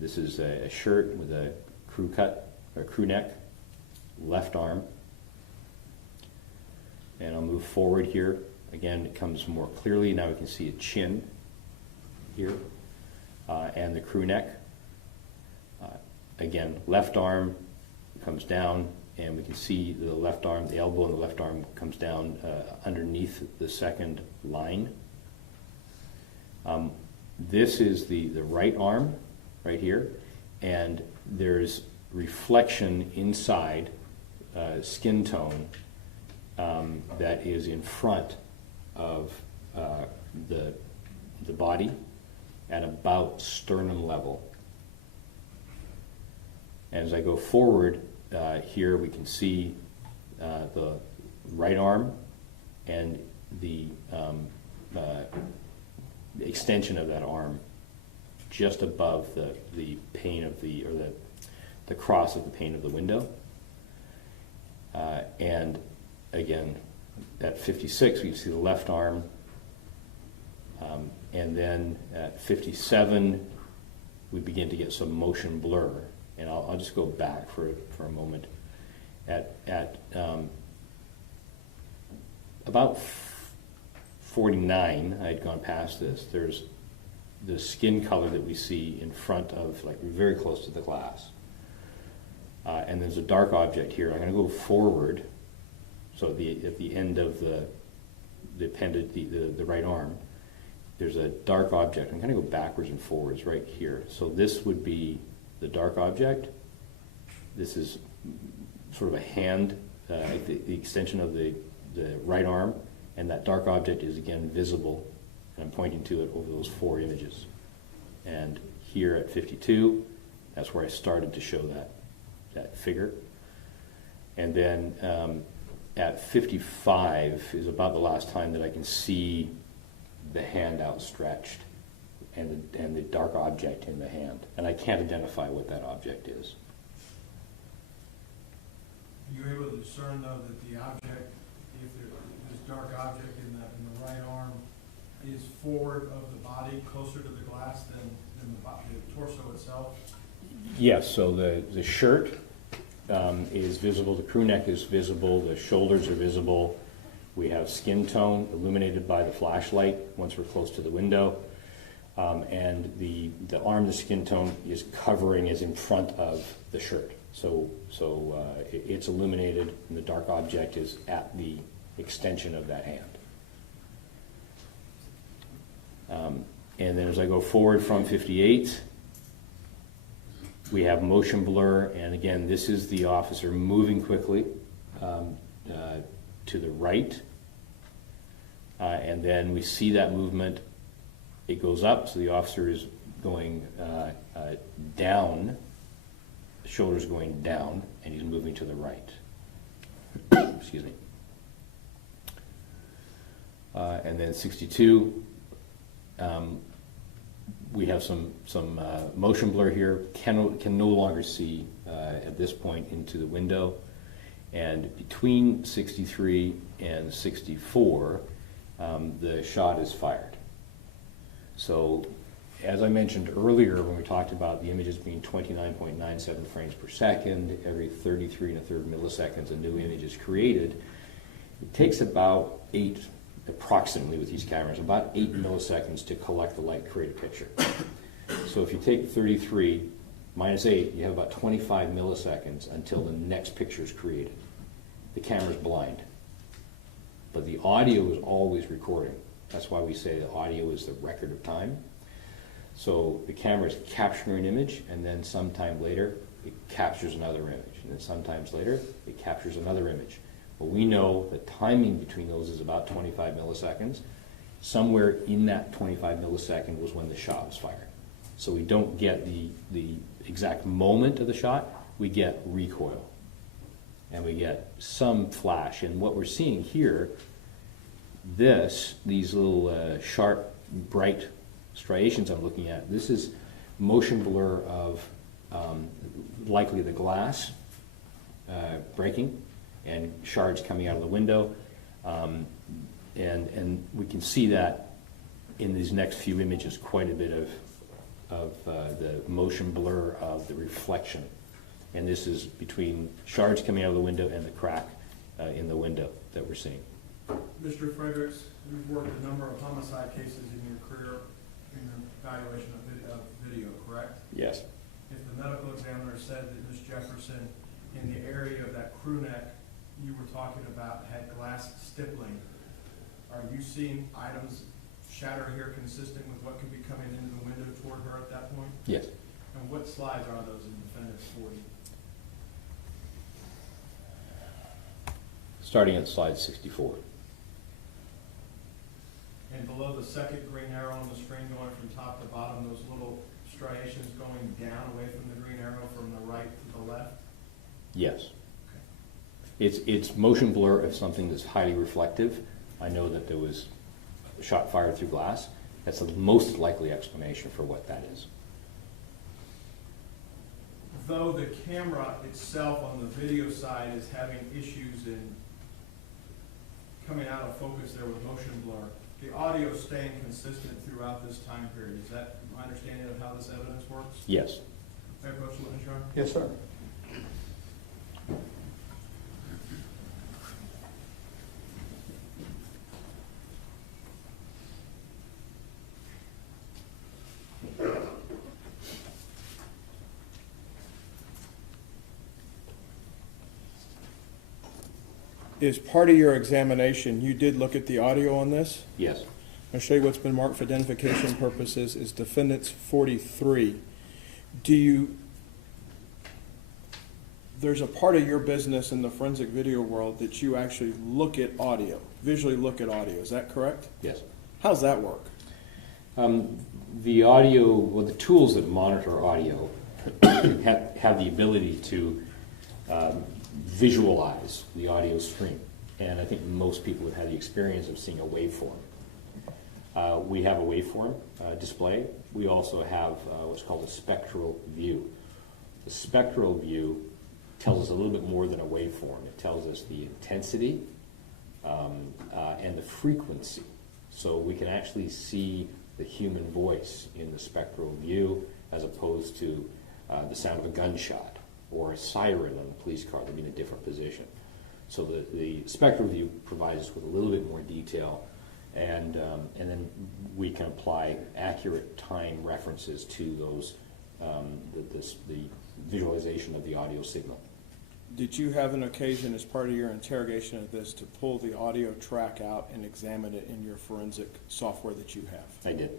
this is a shirt with a crew cut, or crew neck, left arm. And I'll move forward here. Again, it comes more clearly. Now we can see a chin here and the crew neck. Again, left arm comes down, and we can see the left arm, the elbow and the left arm comes down underneath the second line. This is the right arm right here, and there's reflection inside skin tone that is in front of the body at about sternum level. And as I go forward here, we can see the right arm and the extension of that arm just above the pane of the cross of the pane of the window. And again, at 56, we see the left arm. And then at 57, we begin to get some motion blur. And I'll just go back for a moment. At about 49, I had gone past this. There's the skin color that we see in front of, like very close to the glass. And there's a dark object here. I'm going to go forward. So at the end of the right arm, there's a dark object. I'm going to go backwards and forwards right here. So this would be the dark object. This is sort of a hand the extension of the right arm, and that dark object is again visible, and I'm pointing to it over those 4 images. And here at 52, that's where I started to show that figure. And then at 55 is about the last time that I can see the hand outstretched and the dark object in the hand. And I can't identify what that object is. Are you able to discern, though, that the object, if this dark object in the right arm is forward of the body, closer to the glass than the torso itself? Yes, so the shirt is visible, the crew neck is visible, the shoulders are visible. We have skin tone illuminated by the flashlight once we're close to the window. And the arm, the skin tone is covering, is in front of the shirt. So it's illuminated, and the dark object is at the extension of that hand. And then as I go forward from 58, we have motion blur, and again, this is the officer moving quickly to the right, and then we see that movement. It goes up, so the officer is going down, the shoulder's going down, and he's moving to the right. Excuse me. And then 62, we have some motion blur here. Can no longer see at this point into the window. And between 63 and 64, the shot is fired. So, as I mentioned earlier when we talked about the images being 29.97 frames per second, every 33 1/3 milliseconds a new image is created, it takes about approximately with these cameras, about 8 milliseconds to collect the light, create a picture. So if you take 33 minus 8, you have about 25 milliseconds until the next picture is created. The camera's blind, but the audio is always recording. That's why we say the audio is the record of time. So the camera is capturing an image, and then sometime later it captures another image, and then sometimes later it captures another image. Well, we know the timing between those is about 25 milliseconds. Somewhere in that 25 millisecond was when the shot was fired. So we don't get the exact moment of the shot, we get recoil. And we get some flash. And what we're seeing here, these little sharp, bright striations I'm looking at, this is motion blur of likely the glass breaking and shards coming out of the window. And we can see that in these next few images, quite a bit of the motion blur of the reflection. And this is between shards coming out of the window and the crack in the window that we're seeing. Mr. Fredericks, you've worked a number of homicide cases in your career, in your evaluation of video, correct? Yes. If the medical examiner said that Ms. Jefferson, in the area of that crew neck you were talking about, had glass stippling, are you seeing items shatter here consistent with what could be coming into the window toward her at that point? Yes. And what slides are those in Defendant's 40? Starting at slide 64. And below the second green arrow on the screen going from top to bottom, those little striations going down away from the green arrow from the right to the left? Yes. Okay. It's motion blur of something that's highly reflective. I know that there was a shot fired through glass. That's the most likely explanation for what that is. Though the camera itself on the video side is having issues in coming out of focus there with motion blur, the audio is staying consistent throughout this time period. Is that my understanding of how this evidence works? Yes. Fair Coach Littenshaw? Yes, sir. As part of your examination, you did look at the audio on this? Yes. I'll show you what's been marked for identification purposes is Defendant's 43. there's a part of your business in the forensic video world that you actually look at audio, visually look at audio. Is that correct? Yes. How's that work? The audio, well, the tools that monitor audio have the ability to visualize the audio stream. And I think most people have had the experience of seeing a waveform. We have a waveform display. We also have what's called a spectral view. The spectral view tells us a little bit more than a waveform. It tells us the intensity and the frequency. So we can actually see the human voice in the spectral view as opposed to the sound of a gunshot or a siren on a police car. They'd be in a different position. So the spectral view provides us with a little bit more detail, and then we can apply accurate time references to those the visualization of the audio signal. Did you have an occasion as part of your interrogation of this to pull the audio track out and examine it in your forensic software that you have? I did.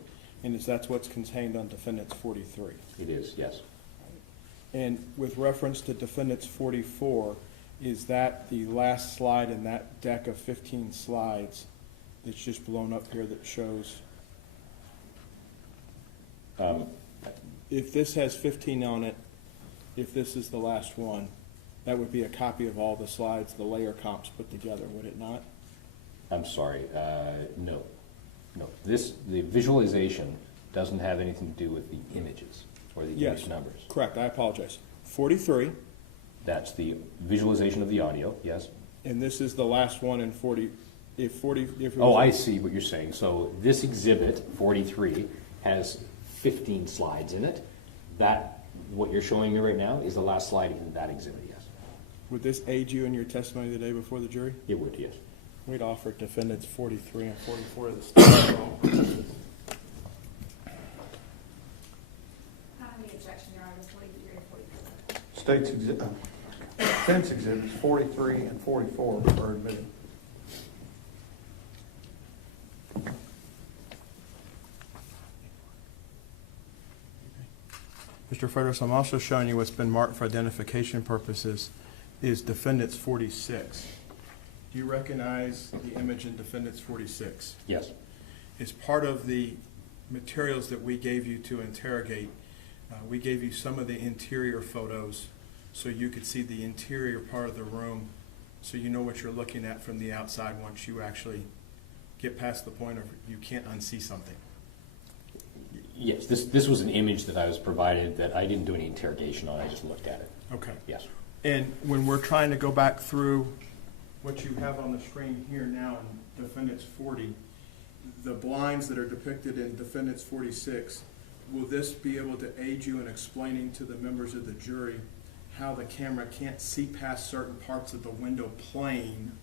And that's what's contained on Defendant's 43? It is, yes. And with reference to Defendant's 44, is that the last slide in that deck of 15 slides that's just blown up here that shows? If this has 15 on it, if this is the last one, that would be a copy of all the slides, the layer comps put together, would it not? I'm sorry, no. No, the visualization doesn't have anything to do with the images or the image numbers. Correct, I apologize. 43. That's the visualization of the audio, yes. And this is the last one in 40. I see what you're saying. So this exhibit, 43, has 15 slides in it. What you're showing me right now is the last slide in that exhibit, yes. Would this aid you in your testimony the day before the jury? It would, yes. We'd offer Defendants 43 and 44 of the state. How many objections are on the 43 and 44? Defense exhibits 43 and 44 are admitted. Mr. Frederick, I'm also showing you what's been marked for identification purposes is Defendants 46. Do you recognize the image in Defendants 46? Yes. As part of the materials that we gave you to interrogate, we gave you some of the interior photos so you could see the interior part of the room so you know what you're looking at from the outside once you actually get past the point of you can't unsee something. Yes, this was an image that I was provided that I didn't do any interrogation on. I just looked at it. Okay. Yes. And when we're trying to go back through what you have on the screen here now in Defendants 40, the blinds that are depicted in Defendants 46, will this be able to aid you in explaining to the members of the jury how the camera can't see past certain parts of the window plane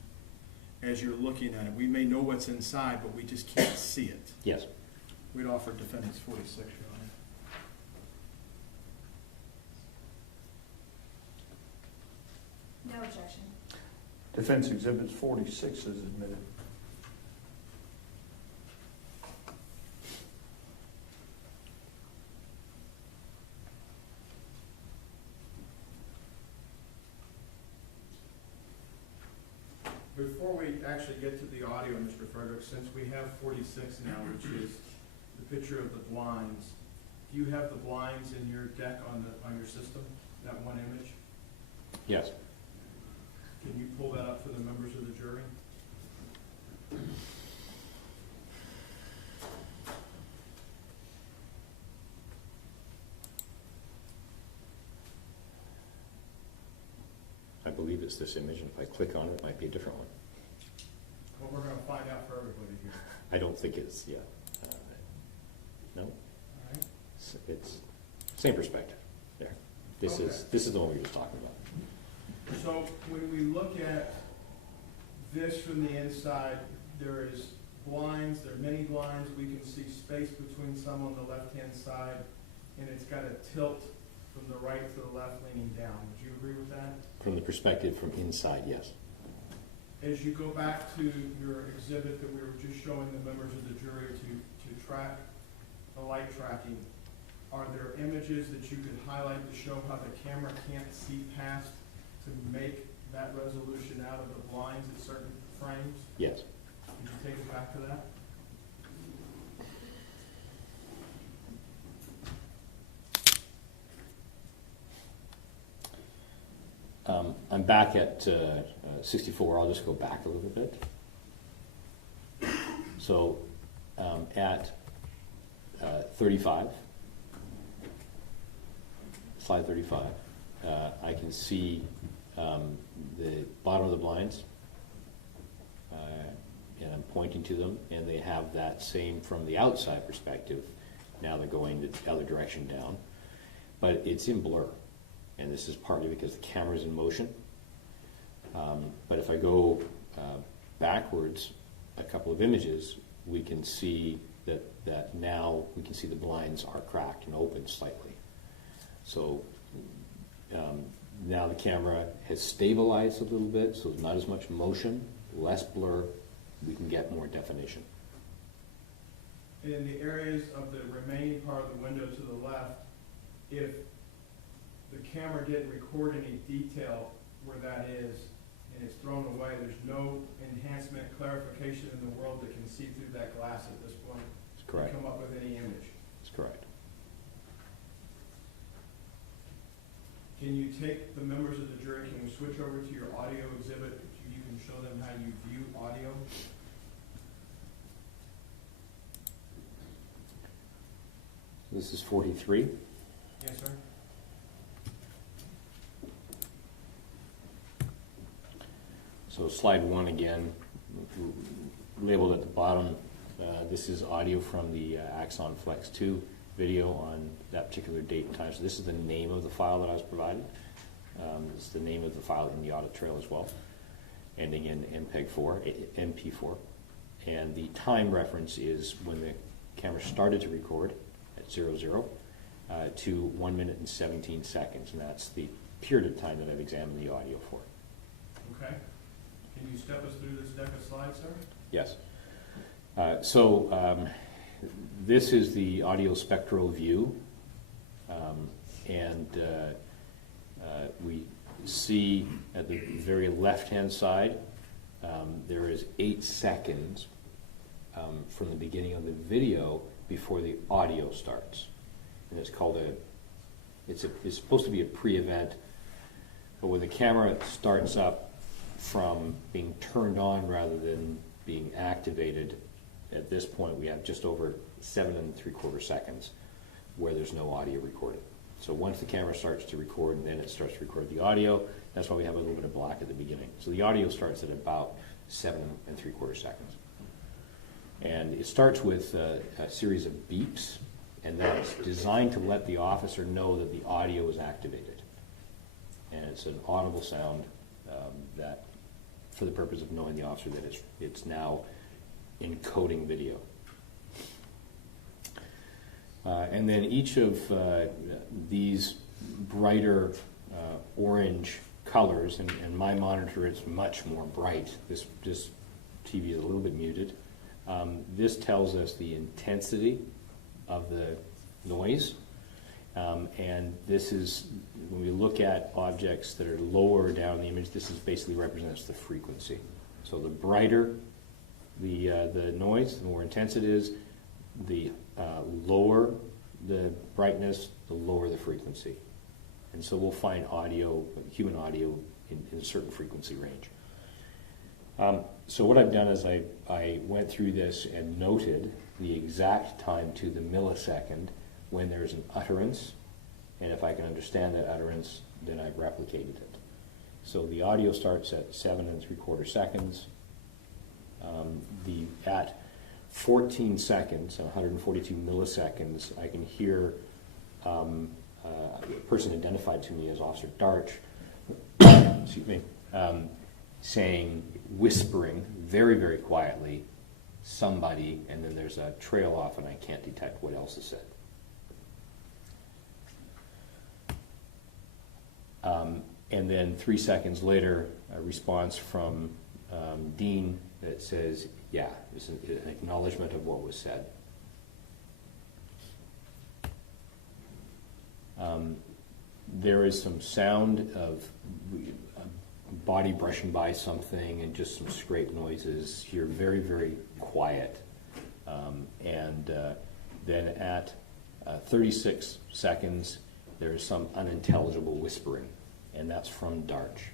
as you're looking at it? We may know what's inside, but we just can't see it. Yes. We'd offer Defendants 46, Your Honor. No objection. Defense exhibits 46 is admitted. Before we actually get to the audio, Mr. Frederick, since we have 46 now, which is the picture of the blinds, do you have the blinds in your deck on your system, that one image? Yes. Can you pull that up for the members of the jury? I believe it's this image, and if I click on it, it might be a different one. Well, we're going to find out for everybody here. I don't think it's, yeah. No? All right. It's same perspective. There. This is the one we were just talking about. So when we look at this from the inside, there is blinds, there are many blinds. We can see space between some on the left-hand side, and it's got a tilt from the right to the left leaning down. Would you agree with that? From the perspective from inside, yes. As you go back to your exhibit that we were just showing the members of the jury to track the light tracking, are there images that you could highlight to show how the camera can't see past to make that resolution out of the blinds at certain frames? Yes. Could you take it back to that? I'm back at 64. I'll just go back a little bit. So at 35, slide 35, I can see the bottom of the blinds, and I'm pointing to them, and they have that same from the outside perspective. Now they're going the other direction down, but it's in blur, and this is partly because the camera's in motion. But if I go backwards a couple of images, we can see that now we can see the blinds are cracked and open slightly. So now the camera has stabilized a little bit, so there's not as much motion, less blur, we can get more definition. In the areas of the remaining part of the window to the left, if the camera didn't record any detail where that is, and it's thrown away, there's no enhancement, clarification in the world that can see through that glass at this point. That's correct. And come up with any image. That's correct. Can you take the members of the jury, can we switch over to your audio exhibit? You can show them how you view audio. This is 43. Yes, sir. So slide 1 again, labeled at the bottom. This is audio from the Axon Flex 2 video on that particular date and time. So this is the name of the file that I was provided. It's the name of the file in the audit trail as well, ending in MP4. And the time reference is when the camera started to record at 00 to 1 minute and 17 seconds. And that's the period of time that I've examined the audio for. Okay. Can you step us through this deck of slides, sir? Yes. This is the audio spectral view, and we see at the very left-hand side there is 8 seconds from the beginning of the video before the audio starts, and it's called it's supposed to be a pre-event, but when the camera starts up from being turned on rather than being activated, at this point we have just over 7 3/4 seconds where there's no audio recorded. So once the camera starts to record, and then it starts to record the audio, that's why we have a little bit of black at the beginning. So the audio starts at about 7 3/4 seconds. And it starts with a series of beeps, and that's designed to let the officer know that the audio is activated. And it's an audible sound that, for the purpose of knowing the officer that it's now encoding video. And then each of these brighter orange colors, and my monitor is much more bright. This TV is a little bit muted. This tells us the intensity of the noise. And this is, when we look at objects that are lower down the image, this is basically represents the frequency. So the brighter the noise, the more intense it is, the lower the brightness, the lower the frequency. And so we'll find audio, human audio, in a certain frequency range. So what I've done is I went through this and noted the exact time to the millisecond when there's an utterance, and if I can understand that utterance, then I've replicated it. So the audio starts at 7 3/4 seconds. At 14 seconds, 142 milliseconds, I can hear a person identified to me as Officer Darch, excuse me, saying, whispering very, very quietly, somebody, and then there's a trail off and I can't detect what else is said. And then 3 seconds later, a response from Dean that says, yeah, it's an acknowledgement of what was said. There is some sound of a body brushing by something and just some scrape noises. You're very, very quiet. Then at 36 seconds, there is some unintelligible whispering, and that's from Darch.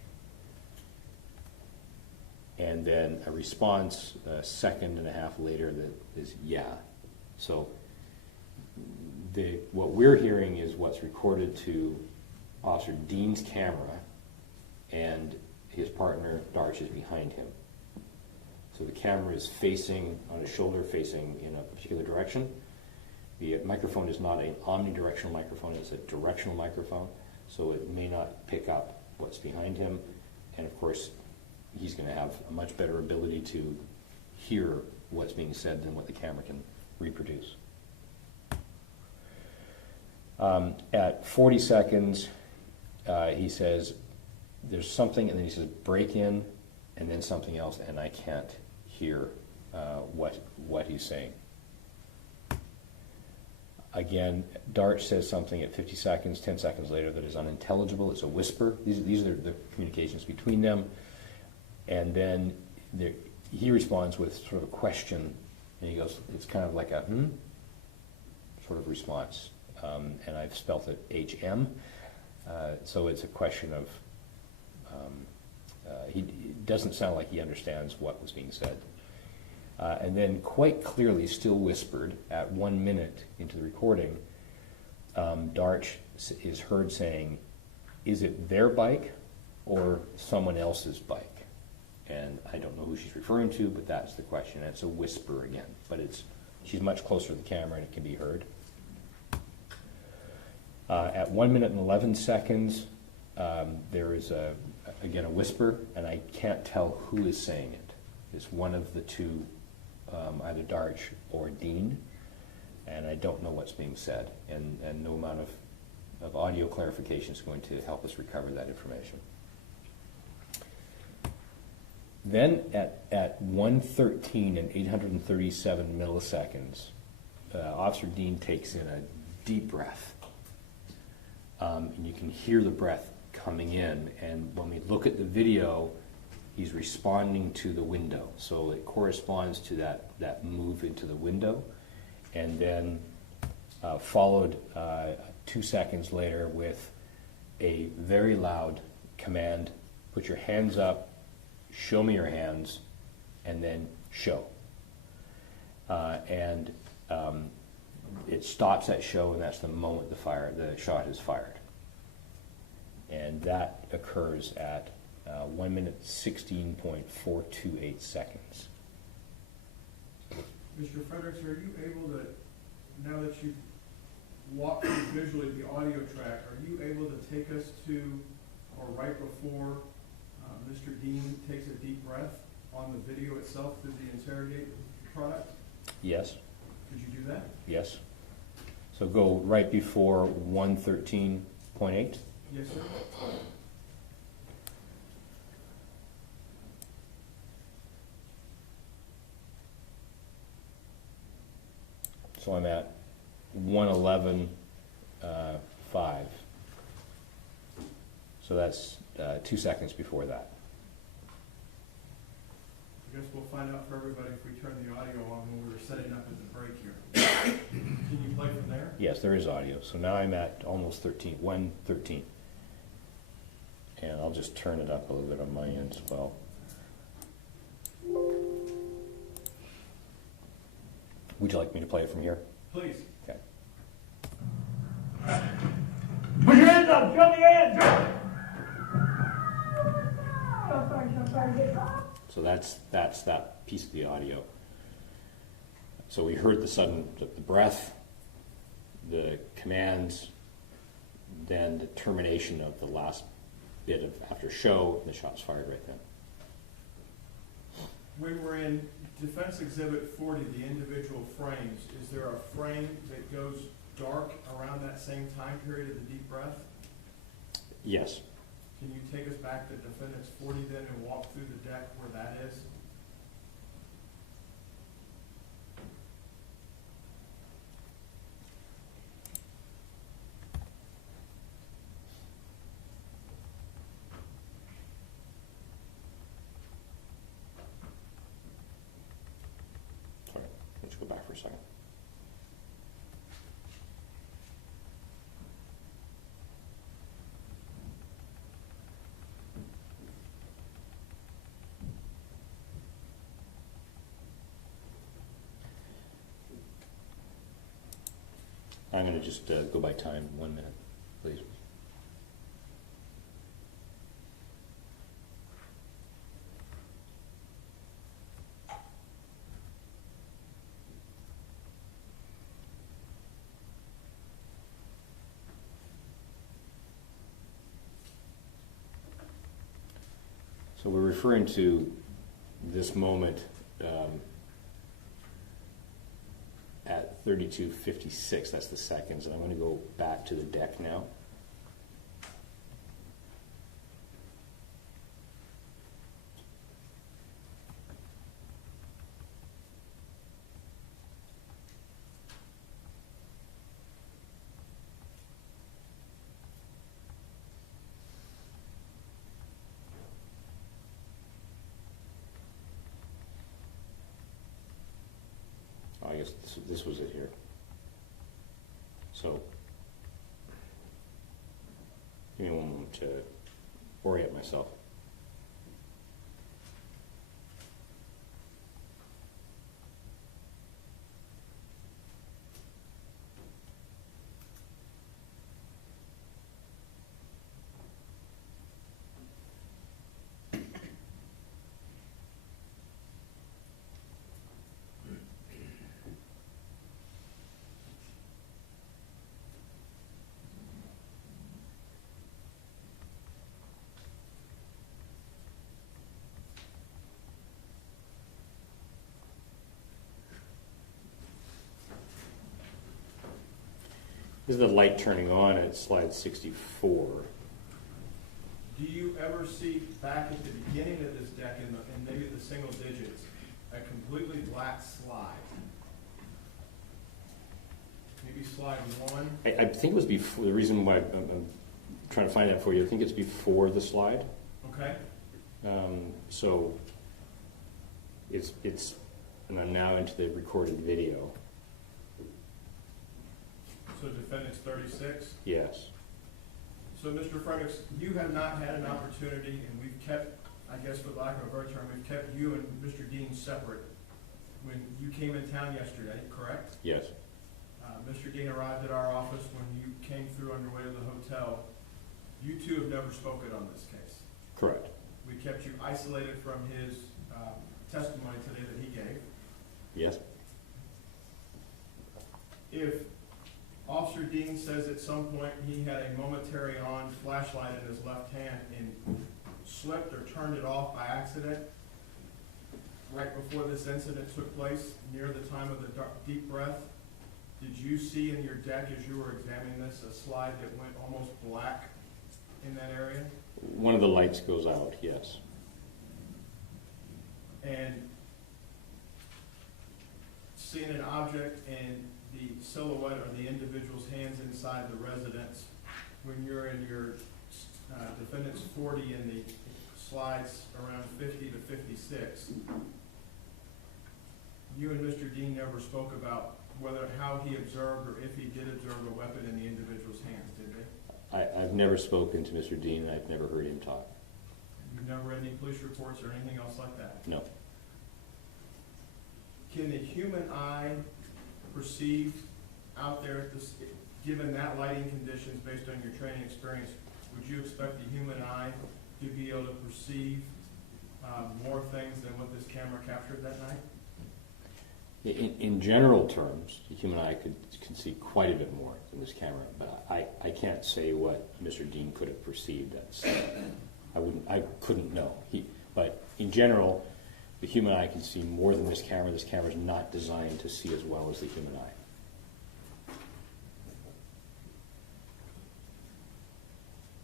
And then a response a second and a half later that is yeah. So what we're hearing is what's recorded to Officer Dean's camera, and his partner Darch is behind him. So the camera is facing on his shoulder, facing in a particular direction. The microphone is not an omnidirectional microphone, it's a directional microphone, so it may not pick up what's behind him. And of course, he's going to have a much better ability to hear what's being said than what the camera can reproduce. At 40 seconds, he says, there's something, and then he says, break in, and then something else, and I can't hear what he's saying. Again, Darch says something at 50 seconds, 10 seconds later that is unintelligible. It's a whisper. These are the communications between them. And then he responds with sort of a question, and he goes, it's kind of like a sort of response. And I've spelt it HM. So it's a question of, it doesnent sound like he understands what was being said. And then quite clearly, still whispered, at 1 minute into the recording, Darch is heard saying, is it their bike or someone else's bike? And I don't know who she's referring to, but that's the question. And it's a whisper again, but she's much closer to the camera and it can be heard. At 1 minute and 11 seconds, there is again a whisper, and I can't tell who is saying it. It's one of the two, either Darch or Dean, and I don't know what's being said, and no amount of audio clarification is going to help us recover that information. Then at 1:13 and 837 milliseconds, Officer Dean takes in a deep breath. And you can hear the breath coming in, and when we look at the video, he's responding to the window. So it corresponds to that move into the window, and then followed 2 seconds later with a very loud command, put your hands up, show me your hands, and then show. It stops at show, and that's the moment the shot is fired. And that occurs at 1 minute 16.428 seconds. Mr. Fredericks, are you able to, now that you've walked through visually the audio track, are you able to take us to, or right before Mr. Dean takes a deep breath on the video itself through the interrogate product? Yes. Could you do that? Yes. So go right before 113.8. Yes, sir. So I'm at 111.5. So that's 2 seconds before that. I guess we'll find out for everybody if we turn the audio on when we were setting up at the break here. Can you play from there? Yes, there is audio. So now I'm at almost 113. And I'll just turn it up a little bit on my end as well. Would you like me to play it from here? Please. Okay. Put your hands up, show me your hands. So that's that piece of the audio. So we heard the breath, the commands, then the termination of the last bit of after show, and the shot's fired right then. When we're in Defense Exhibit 40, the individual frames, is there a frame that goes dark around that same time period of the deep breath? Yes. Can you take us back to Defendant's 40 then and walk through the deck where that is? a second. I'm going to just go by time, 1 minute, please. So we're referring to this moment at 32:56, that's the seconds, and I'm going to go back to the deck now. I guess this was it here. So, give me 1 moment to orient myself. This is the light turning on at slide 64. Do you ever see back at the beginning of this deck in maybe the single digits, a completely black slide? Maybe slide 1? I think it was before. The reason why I'm trying to find that for you, I think it's before the slide. Okay. So it's, and I'm now into the recorded video. So defendant's 36? Yes. So Mr. Fredericks, you have not had an opportunity, and we've kept, I guess for lack of a better term, we've kept you and Mr. Dean separate. When you came in town yesterday, correct? Yes. Mr. Dean arrived at our office when you came through on your way to the hotel. You two have never spoken on this case. Correct. We kept you isolated from his testimony today that he gave. Yes. If Officer Dean says at some point he had a momentary on flashlight in his left hand and slipped or turned it off by accident right before this incident took place, near the time of the deep breath, did you see in your deck as you were examining this a slide that went almost black in that area? One of the lights goes out, yes. And seeing an object in the silhouette or the individual's hands inside the residence when you're in your defendant's 40 in the slides around 50 to 56, you and Mr. Dean never spoke about how he observed or if he did observe a weapon in the individual's hands, did they? I've never spoken to Mr. Dean, and I've never heard him talk. You've never read any police reports or anything else like that? No. Can the human eye perceive out there, given that lighting conditions based on your training experience, would you expect the human eye to be able to perceive more things than what this camera captured that night? In general terms, the human eye can see quite a bit more than this camera, but I can't say what Mr. Dean could have perceived. I couldn't know. But in general, the human eye can see more than this camera. This camera is not designed to see as well as the human eye.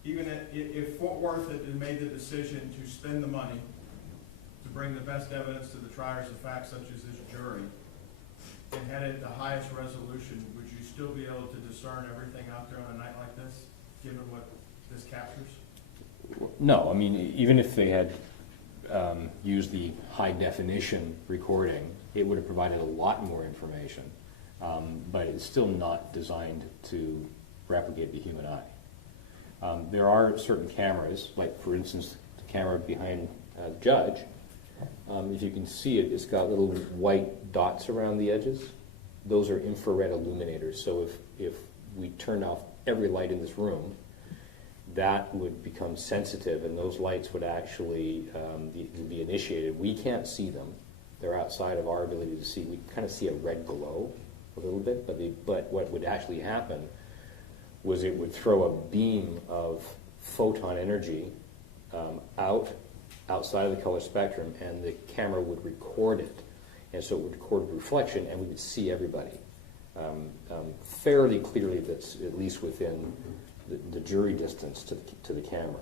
Even if Fort Worth had made the decision to spend the money to bring the best evidence to the triers of fact, such as this jury, and had it the highest resolution, would you still be able to discern everything out there on a night like this, given what this captures? No, I mean, even if they had used the high definition recording, it would have provided a lot more information, but it's still not designed to replicate the human eye. There are certain cameras, like for instance the camera behind the judge. If you can see it, it's got little white dots around the edges. Those are infrared illuminators. So if we turn off every light in this room, that would become sensitive, and those lights would actually be initiated. We can't see them. They're outside of our ability to see. We kind of see a red glow a little bit, but what would actually happen was it would throw a beam of photon energy outside of the color spectrum, and the camera would record it. And so it would record reflection, and we would see everybody fairly clearly. That's at least within the jury distance to the camera.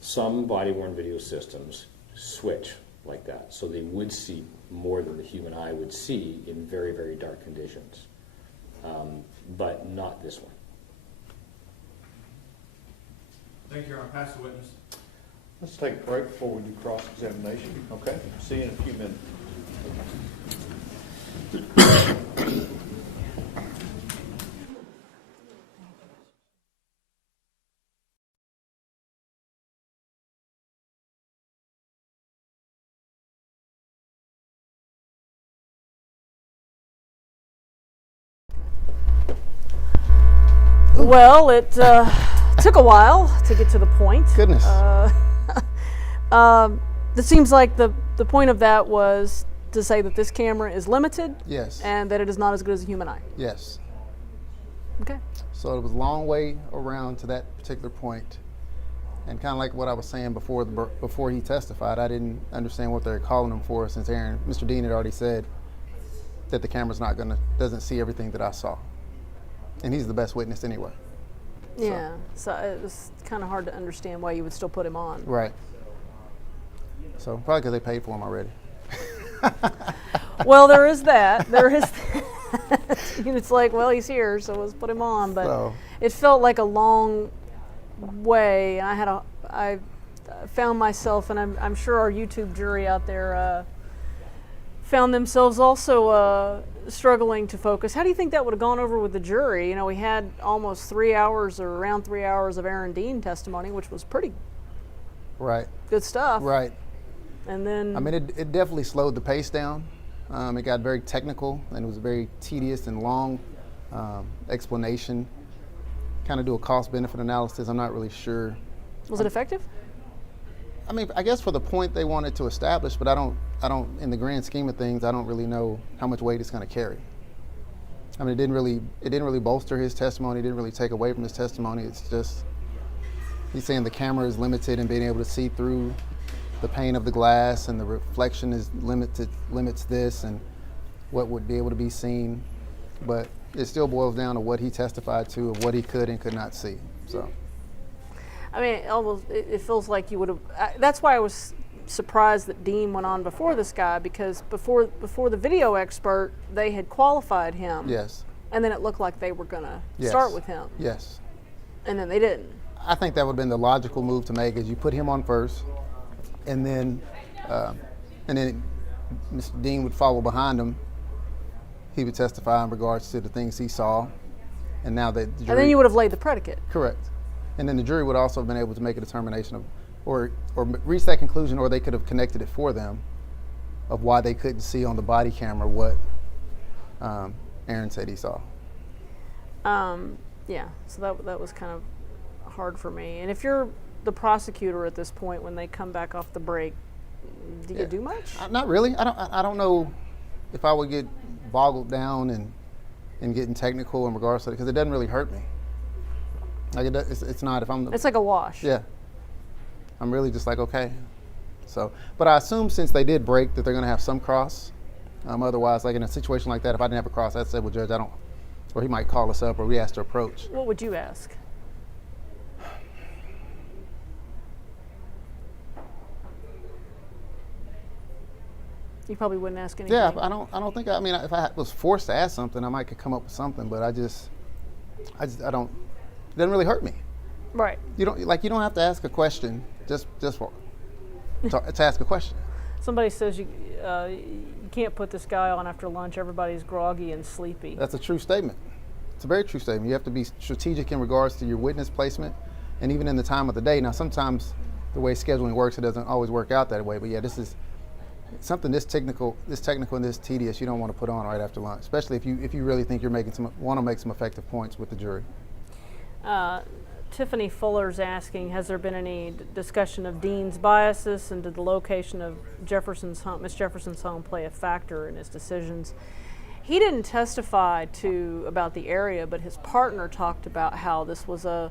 Some body-worn video systems switch like that, so they would see more than the human eye would see in very, very dark conditions, but not this one. Thank you, Your Honor. Pass the witness. Let's take a break before we do cross-examination. Okay, see you in a few minutes. Well, it took a while to get to the point. Goodness. It seems like the point of that was to say that this camera is limited. Yes. And that it is not as good as a human eye. Yes. Okay. So it was a long way around to that particular point. And kind of like what I was saying before he testified, I didn't understand what they were calling him for, since Mr. Dean had already said that the camera's doesn't see everything that I saw. And he's the best witness anyway. Yeah, so it was kind of hard to understand why you would still put him on. Right. So probably because they paid for him already. Well, there is that. There is that. It's like, well, he's here, so let's put him on. But it felt like a long way. I found myself, and I'm sure our YouTube jury out there found themselves also struggling to focus. How do you think that would have gone over with the jury? You know, we had almost 3 hours or around 3 hours of Aaron Dean testimony, which was pretty good stuff. Right. And then... I mean, it definitely slowed the pace down. It got very technical, and it was a very tedious and long explanation. Kind of do a cost-benefit analysis. I'm not really sure. Was it effective? I mean, I guess for the point they wanted to establish, but I don't, in the grand scheme of things, I don't really know how much weight it's going to carry. I mean, it didn't really bolster his testimony. It didn't really take away from his testimony. It's just, he's saying the camera is limited in being able to see through the pane of the glass, and the reflection is limits this and what would be able to be seen. But it still boils down to what he testified to, of what he could and could not see. So. I mean, it feels like you would have. That's why I was surprised that Dean went on before this guy, because before the video expert, they had qualified him. Yes. And then it looked like they were going to start with him. Yes. And then they didn't. I think that would have been the logical move to make, is you put him on first, and then Mr. Dean would follow behind him. He would testify in regards to the things he saw, and now that the jury, and then you would have laid the predicate. Correct. And then the jury would also have been able to make a determination of, or reach that conclusion, or they could have connected it for them, of why they couldn't see on the body camera what Aaron said he saw. Yeah, so that was kind of hard for me. And if you're the prosecutor at this point, when they come back off the break, do you do much? Not really. I don't know if I would get boggled down and getting technical in regards to it, because it doesn't really hurt me. Like it's not, if I'm... It's like a wash. Yeah. I'm really just like, okay. So, but I assume since they did break that they're going to have some cross. Otherwise, like in a situation like that, if I didn't have a cross, I'd say, well, Judge, I don't, or he might call us up, or we ask to approach. What would you ask? You probably wouldn't ask anything. Yeah, I don't think, I mean, if I was forced to ask something, I might could come up with something, but I don't, it doesn't really hurt me. Right. You don't have to ask a question just for. to ask a question. Somebody says you can't put this guy on after lunch. Everybody's groggy and sleepy. That's a true statement. It's a very true statement. You have to be strategic in regards to your witness placement, and even in the time of the day. Now, sometimes the way scheduling works, it doesn't always work out that way. But yeah, this is something this technical and this tedious. You don't want to put on right after lunch, especially if you really think you're want to make some effective points with the jury. Tiffany Fuller's asking, has there been any discussion of Dean's biases, and did the location of Miss Jefferson's home play a factor in his decisions? He didn't testify about the area, but his partner talked about how this was a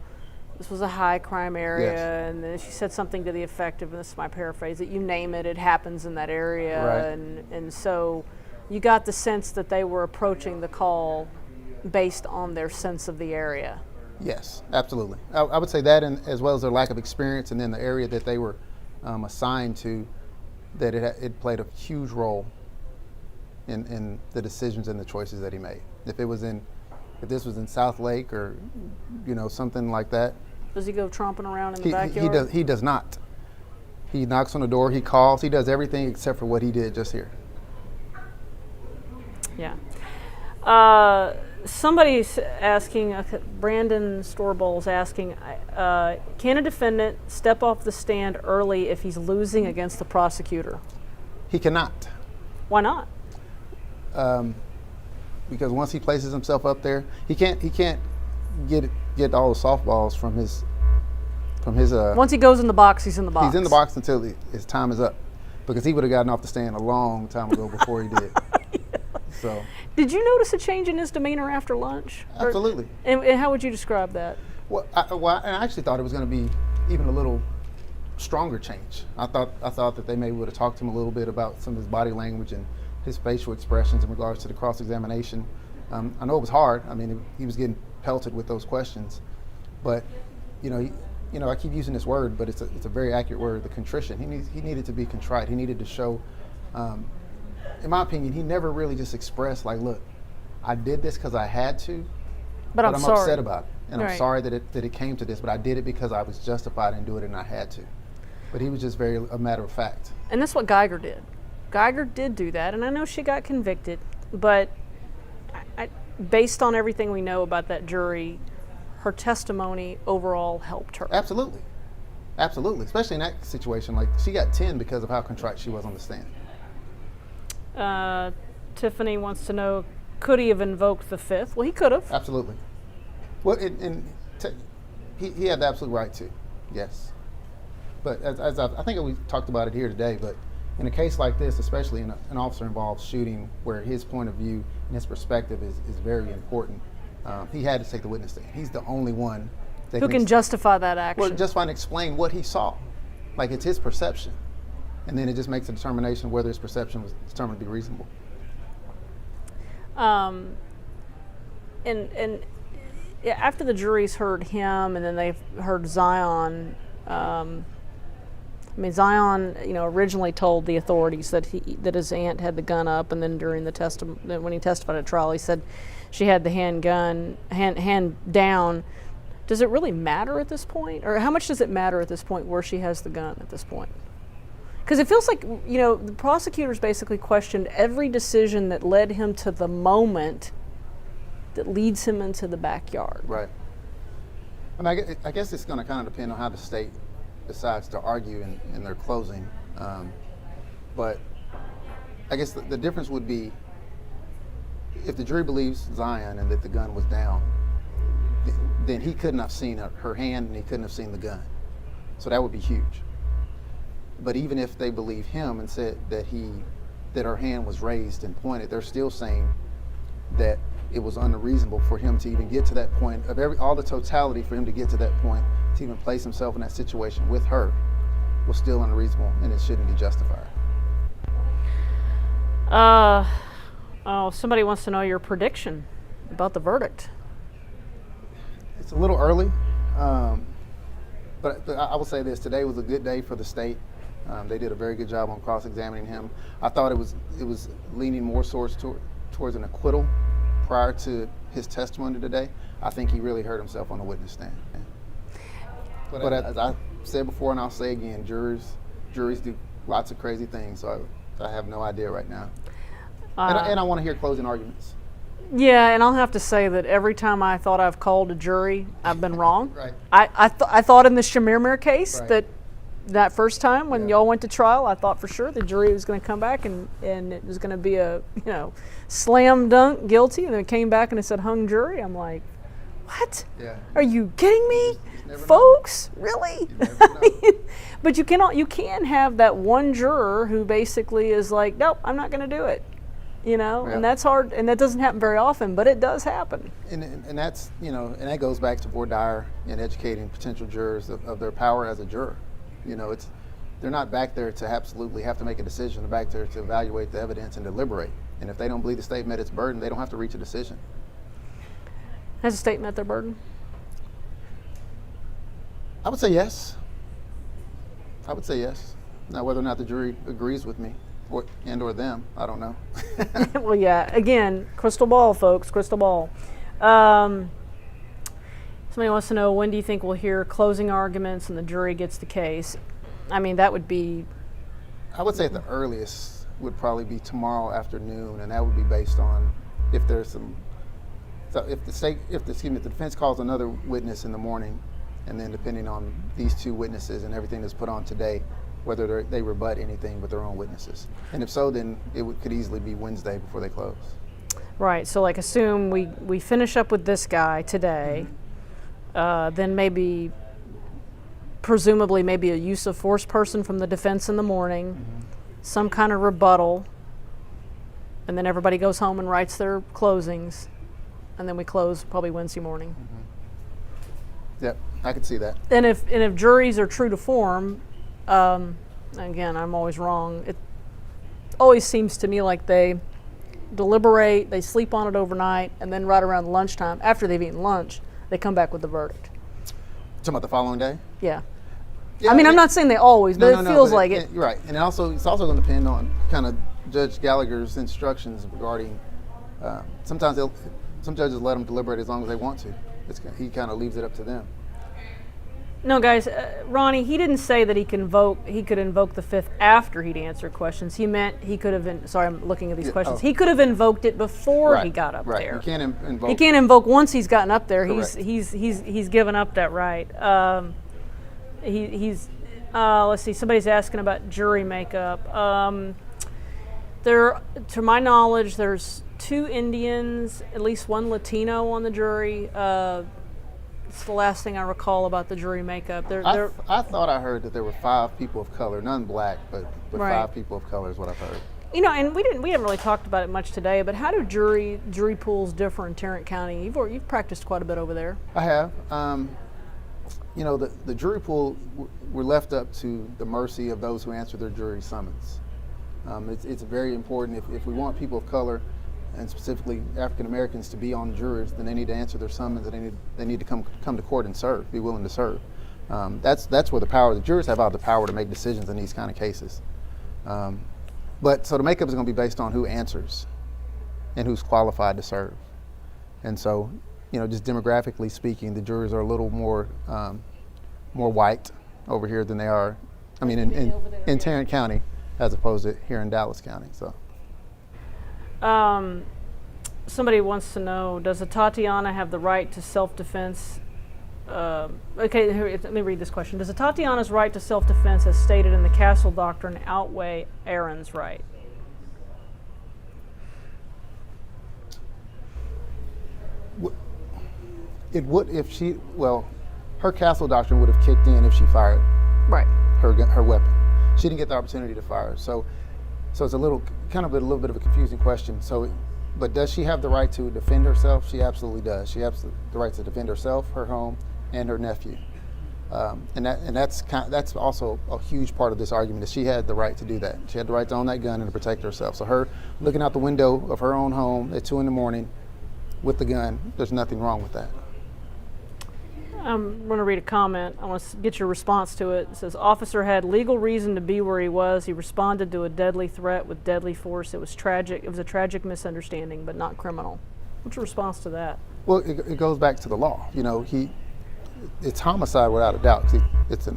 high crime area, yes. And then she said something to the effect of, and this is my paraphrase, that you name it, it happens in that area, right. and so you got the sense that they were approaching the call based on their sense of the area. Yes, absolutely. I would say that, and as well as their lack of experience, and then the area that they were assigned to, that it played a huge role in the decisions and the choices that he made. If this was in South Lake or something like that. Does he go tromping around in the backyard? He does not. He knocks on the door, he calls, he does everything except for what he did just here. Yeah. Somebody's asking, Brandon Storbowl's asking, can a defendant step off the stand early if he's losing against the prosecutor? He cannot. Why not? Because once he places himself up there, he can't get all the softballs from his. Once he goes in the box, he's in the box. He's in the box until his time is up, because he would have gotten off the stand a long time ago before he did. So. Did you notice a change in his demeanor after lunch? Absolutely. And how would you describe that? Well, I actually thought it was going to be even a little stronger change. I thought that they maybe would have talked to him a little bit about some of his body language and his facial expressions in regards to the cross-examination. I know it was hard. I mean, he was getting pelted with those questions, but I keep using this word, but it's a very accurate word. The contrition. He needed to be contrite. He needed to show. In my opinion, he never really just expressed like, "Look, I did this because I had to, but I'm sorry. upset about it, and right. I'm sorry that it came to this. But I did it because I was justified in doing it, and I had to." But he was just very a matter of fact. And that's what Geiger did. Geiger did do that, and I know she got convicted, but based on everything we know about that jury, her testimony overall helped her. Absolutely, especially in that situation. Like, she got 10 because of how contrite she was on the stand. Tiffany wants to know, could he have invoked the Fifth? Well, he could have. Absolutely. Well, he had the absolute right to, yes. But as I think we talked about it here today, but in a case like this, especially in an officer-involved shooting where his point of view and his perspective is very important, he had to take the witness stand. He's the only one that who can justify that action. Well, justify and explain what he saw. Like, it's his perception. And then it just makes a determination whether his perception was determined to be reasonable. And after the jury's heard him, and then they've heard Zion. Zion, originally told the authorities that his aunt had the gun up, and then during the when he testified at trial, he said she had the hand down. Does it really matter at this point, or how much does it matter at this point where she has the gun at this point? Because it feels like, the prosecutors basically questioned every decision that led him to the moment that leads him into the backyard. Right. And I guess it's going to kind of depend on how the state decides to argue in their closing. But I guess the difference would be if the jury believes Zion and that the gun was down, then he couldn't have seen her hand and he couldn't have seen the gun. So that would be huge. But even if they believe him and said that her hand was raised and pointed, they're still saying that it was unreasonable for him to even get to that point of all the totality for him to get to that point, to even place himself in that situation with her was still unreasonable, and it shouldn't be justified. Somebody wants to know your prediction about the verdict. It's a little early, but I will say this: today was a good day for the state. They did a very good job on cross-examining him. I thought it was leaning more towards an acquittal prior to his testimony today. I think he really hurt himself on the witness stand. But as I said before, and I'll say again, jurors juries do lots of crazy things, so I have no idea right now. And I want to hear closing arguments. Yeah, and I'll have to say that every time I thought I've called a jury, I've been wrong. Right. I thought in the Shamirmir case Right. that first time when y'all went to trial, I thought for sure the jury was going to come back and it was going to be a slam dunk guilty, and then it came back and it said hung jury. I'm like, what? Yeah. Are you kidding me, folks? Really? But you can have that one juror who basically is like, nope, I'm not going to do it. Yeah. And that's hard, and that doesn't happen very often, but it does happen. And that's, and that goes back to voir dire and educating potential jurors of their power as a juror. They're not back there to absolutely have to make a decision. They're back there to evaluate the evidence and deliberate. And if they don't believe the state met its burden, they don't have to reach a decision. Has the state met their burden? I would say yes. Now, whether or not the jury agrees with me or them, I don't know. Well, yeah. Again, crystal ball, folks. Crystal ball. Somebody wants to know, when do you think we'll hear closing arguments and the jury gets the case? I mean, that would be... I would say at the earliest would probably be tomorrow afternoon, and that would be based on if there's some... So if the defense calls another witness in the morning, and then depending on these two witnesses and everything that's put on today, whether they rebut anything with their own witnesses. And if so, then it could easily be Wednesday before they close. Right, so like assume we finish up with this guy today, then presumably maybe a use of force person from the defense in the morning, some kind of rebuttal, and then everybody goes home and writes their closings, and then we close probably Wednesday morning. Yep, I could see that. And if juries are true to form, again, I'm always wrong. It always seems to me like they deliberate, they sleep on it overnight, and then right around lunchtime, after they've eaten lunch, they come back with the verdict. Talking about the following day? Yeah. I mean, I'm not saying they always, but it feels like it. Right, and it's also going to depend on kind of Judge Gallagher's instructions regarding. Some judges let them deliberate as long as they want to. He kind of leaves it up to them. No, guys, Ronnie, he didn't say that he could invoke the fifth after he'd answer questions. He meant he could have. Sorry, I'm looking at these questions. He could have invoked it before he got up there. You can't invoke. He can't invoke once he's gotten up there. Correct. He's given up that right. Let's see. Somebody's asking about jury makeup. To my knowledge, there's 2 Indians, at least 1 Latino on the jury. It's the last thing I recall about the jury makeup. I thought I heard that there were 5 people of color, none black, but Right. 5 people of color is what I've heard. And we haven't really talked about it much today. But how do jury pools differ in Tarrant County? You've practiced quite a bit over there. I have. The jury pool, we're left up to the mercy of those who answer their jury summons. It's very important if we want people of color, and specifically African Americans, to be on jurors, then they need to answer their summons, and they need to come to court and serve, be willing to serve. That's where the jurors have all the power to make decisions in these kind of cases. But so the makeup is going to be based on who answers and who's qualified to serve. And so, just demographically speaking, the jurors are a little more white over here than they are, in Tarrant County, as opposed to here in Dallas County. So. Somebody wants to know, does Atatiana have the right to self-defense? Okay, let me read this question. Does Atatiana's right to self-defense, as stated in the Castle Doctrine, outweigh Aaron's right? It would if her Castle Doctrine would have kicked in if she fired her weapon. She didn't get the opportunity to fire. So it's a little bit of a confusing question. But does she have the right to defend herself? She absolutely does. She has the right to defend herself, her home, and her nephew. And that's also a huge part of this argument, is she had the right to do that. She had the right to own that gun and to protect herself. So her looking out the window of her own home at 2 a.m. with the gun, there's nothing wrong with that. I'm going to read a comment. I want to get your response to it. It says, officer had legal reason to be where he was. He responded to a deadly threat with deadly force. It was tragic. It was a tragic misunderstanding, but not criminal. What's your response to that? Well, it goes back to the law. It's homicide without a doubt. It's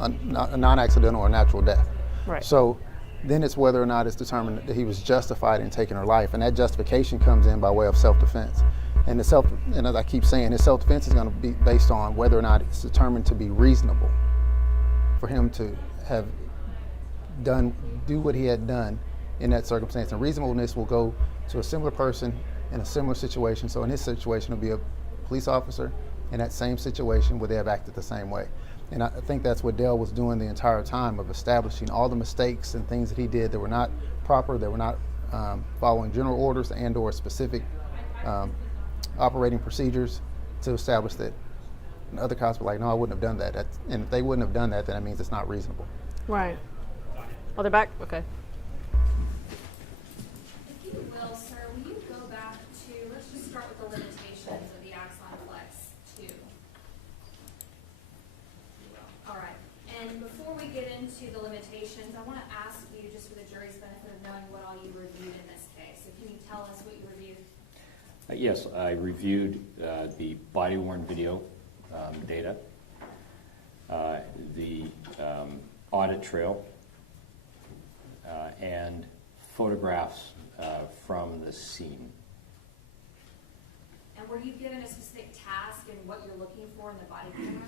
a non-accidental or natural death. Right. So then it's whether or not it's determined that he was justified in taking her life, and that justification comes in by way of self-defense. And and as I keep saying, his self-defense is going to be based on whether or not it's determined to be reasonable for him to have do what he had done in that circumstance. And reasonableness will go to a similar person in a similar situation. So in his situation, it'll be a police officer in that same situation would they have acted the same way. And I think that's what Dale was doing the entire time, of establishing all the mistakes and things that he did that were not proper, that were not following general orders and or specific operating procedures, to establish that. And other cops were like, no, I wouldn't have done that. And if they wouldn't have done that, then that means it's not reasonable. Right. Oh, they're back? Okay. If you will, sir, will you go back to, let's just start with the limitations of the Axon Flex 2. All right. And before we get into the limitations, I want to ask you, just for the jury's benefit of knowing what all you reviewed in this case. So can you tell us what you reviewed? Yes, I reviewed the body-worn video data, the audit trail, and photographs from the scene. And were you given a specific task in what you're looking for in the body camera?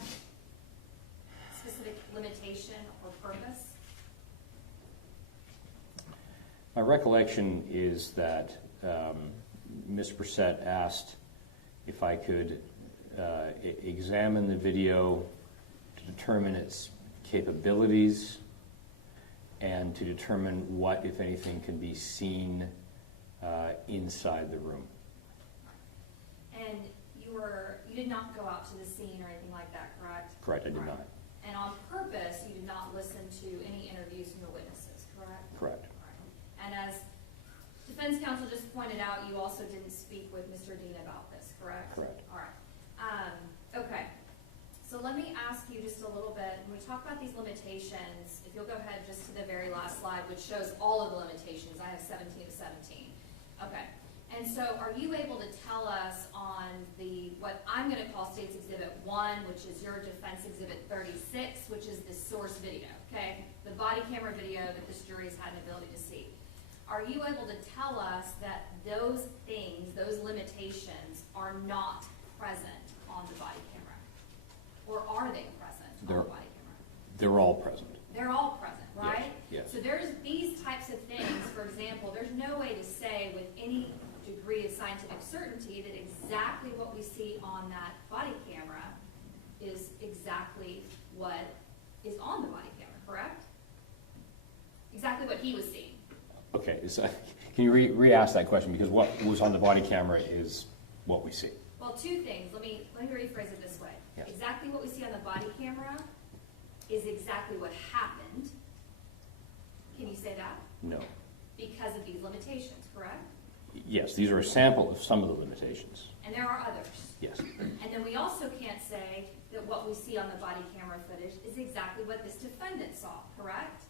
Specific limitation or purpose? My recollection is that Ms. Brissett asked if I could examine the video to determine its capabilities and to determine what, if anything, can be seen inside the room. And you did not go out to the scene or anything like that, correct? Correct, I did not. And on purpose, you did not listen to any interviews from the witnesses, correct? Correct. And as defense counsel just pointed out, you also didn't speak with Mr. Dean about this, correct? Correct. All right. Okay. So let me ask you just a little bit, when we talk about these limitations, if you'll go ahead just to the very last slide, which shows all of the limitations. I have 17 of 17. Okay. And so are you able to tell us on what I'm going to call State's Exhibit 1, which is your Defense Exhibit 36, which is the source video, okay? The body camera video that this jury has had an ability to see. Are you able to tell us that those things, those limitations, are not present on the body camera? Or are they present on the body camera? They're all present. They're all present, right? Yes. So there's these types of things, for example, there's no way to say with any degree of scientific certainty that exactly what we see on that body camera is exactly what is on the body camera, correct? Exactly what he was seeing. Okay, can you re-ask that question? Because what was on the body camera is what we see. Well, two things. Let me rephrase it this way. Yes. Exactly what we see on the body camera is exactly what happened. Can you say that? No. Because of these limitations, correct? Yes, these are a sample of some of the limitations. And there are others. Yes. And then we also can't say that what we see on the body camera footage is exactly what this defendant saw, correct?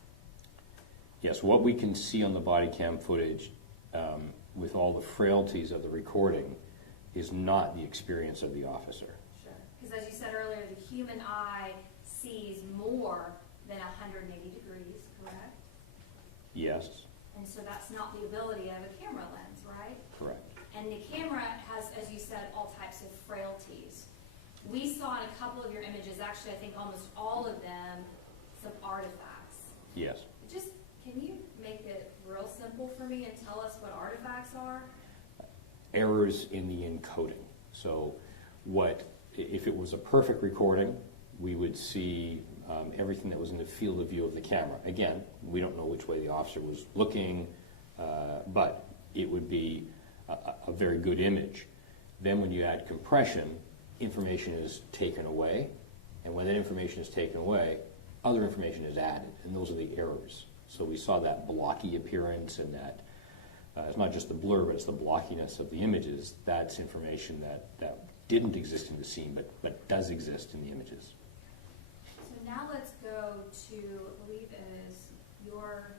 Yes, what we can see on the body cam footage with all the frailties of the recording is not the experience of the officer. Sure. Because as you said earlier, the human eye sees more than 180 degrees, correct? Yes. And so that's not the ability of a camera lens, right? Correct. And the camera has, as you said, all types of frailties. We saw in a couple of your images, actually I think almost all of them, some artifacts. Yes. Just, can you make it real simple for me and tell us what artifacts are? Errors in the encoding. So if it was a perfect recording, we would see everything that was in the field of view of the camera. Again, we don't know which way the officer was looking, but it would be a very good image. Then when you add compression, information is taken away, and when that information is taken away, other information is added, and those are the errors. So we saw that blocky appearance, and that it's not just the blur, but it's the blockiness of the images. That's information that didn't exist in the scene, but does exist in the images. So now let's go to, I believe is your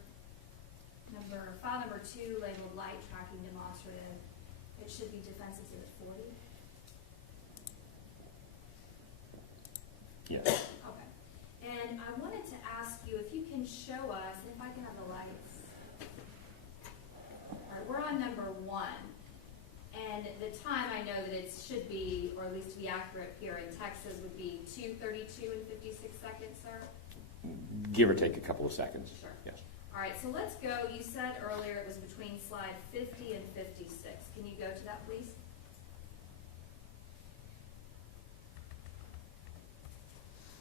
file number 2, labeled light tracking demonstrative. It should be Defense Exhibit 40. Yes. Okay. And I want show us, if I can have the lights. All right, we're on number 1. And the time, I know that it should be, or at least to be accurate here in Texas, would be 2:32 and 56 seconds, sir? Give or take a couple of seconds. Sure. Yes. All right, so let's go. You said earlier it was between slide 50 and 56. Can you go to that, please?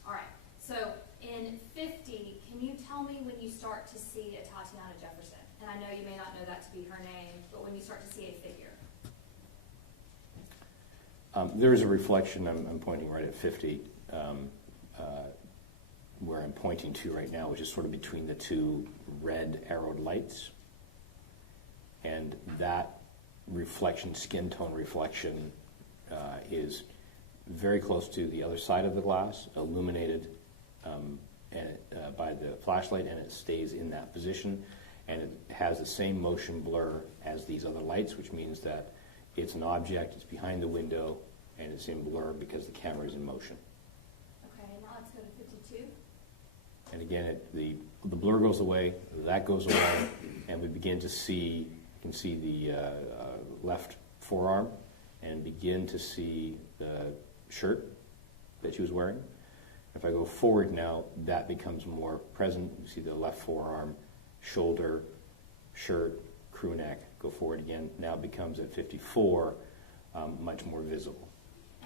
All right, so in 50, can you tell me when you start to see Atatiana Jefferson? And I know you may not know that to be her name, but when you start to see a figure. There is a reflection, I'm pointing right at 50, where I'm pointing to right now, which is sort of between the two red arrowed lights. And that reflection, skin tone reflection, is very close to the other side of the glass, illuminated by the flashlight, and it stays in that position. And it has the same motion blur as these other lights, which means that it's an object, it's behind the window, and it's in blur because the camera is in motion. Okay, now let's go to 52. And again, the blur goes away, that goes away, and we begin to see, you can see the left forearm, and begin to see the shirt that she was wearing. If I go forward now, that becomes more present. You see the left forearm, shoulder, shirt, crew neck. Go forward again. Now it becomes at 54, much more visible.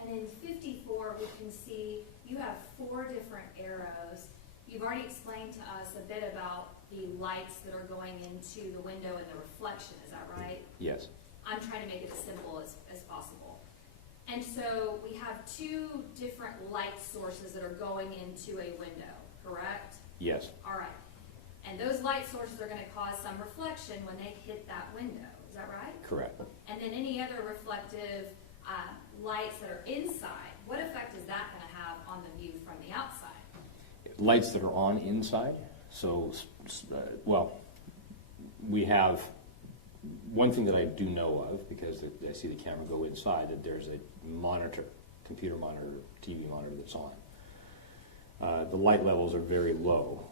And in 54, we can see you have 4 different arrows. You've already explained to us a bit about the lights that are going into the window and the reflection. Is that right? Yes. I'm trying to make it as simple as possible. And so we have 2 different light sources that are going into a window, correct? Yes. All right. And those light sources are going to cause some reflection when they hit that window. Is that right? Correct. And then any other reflective lights that are inside, what effect is that going to have on the view from the outside? Lights that are on inside. So, well, we have one thing that I do know of, because I see the camera go inside, that there's a monitor, computer monitor, TV monitor that's on. The light levels are very low.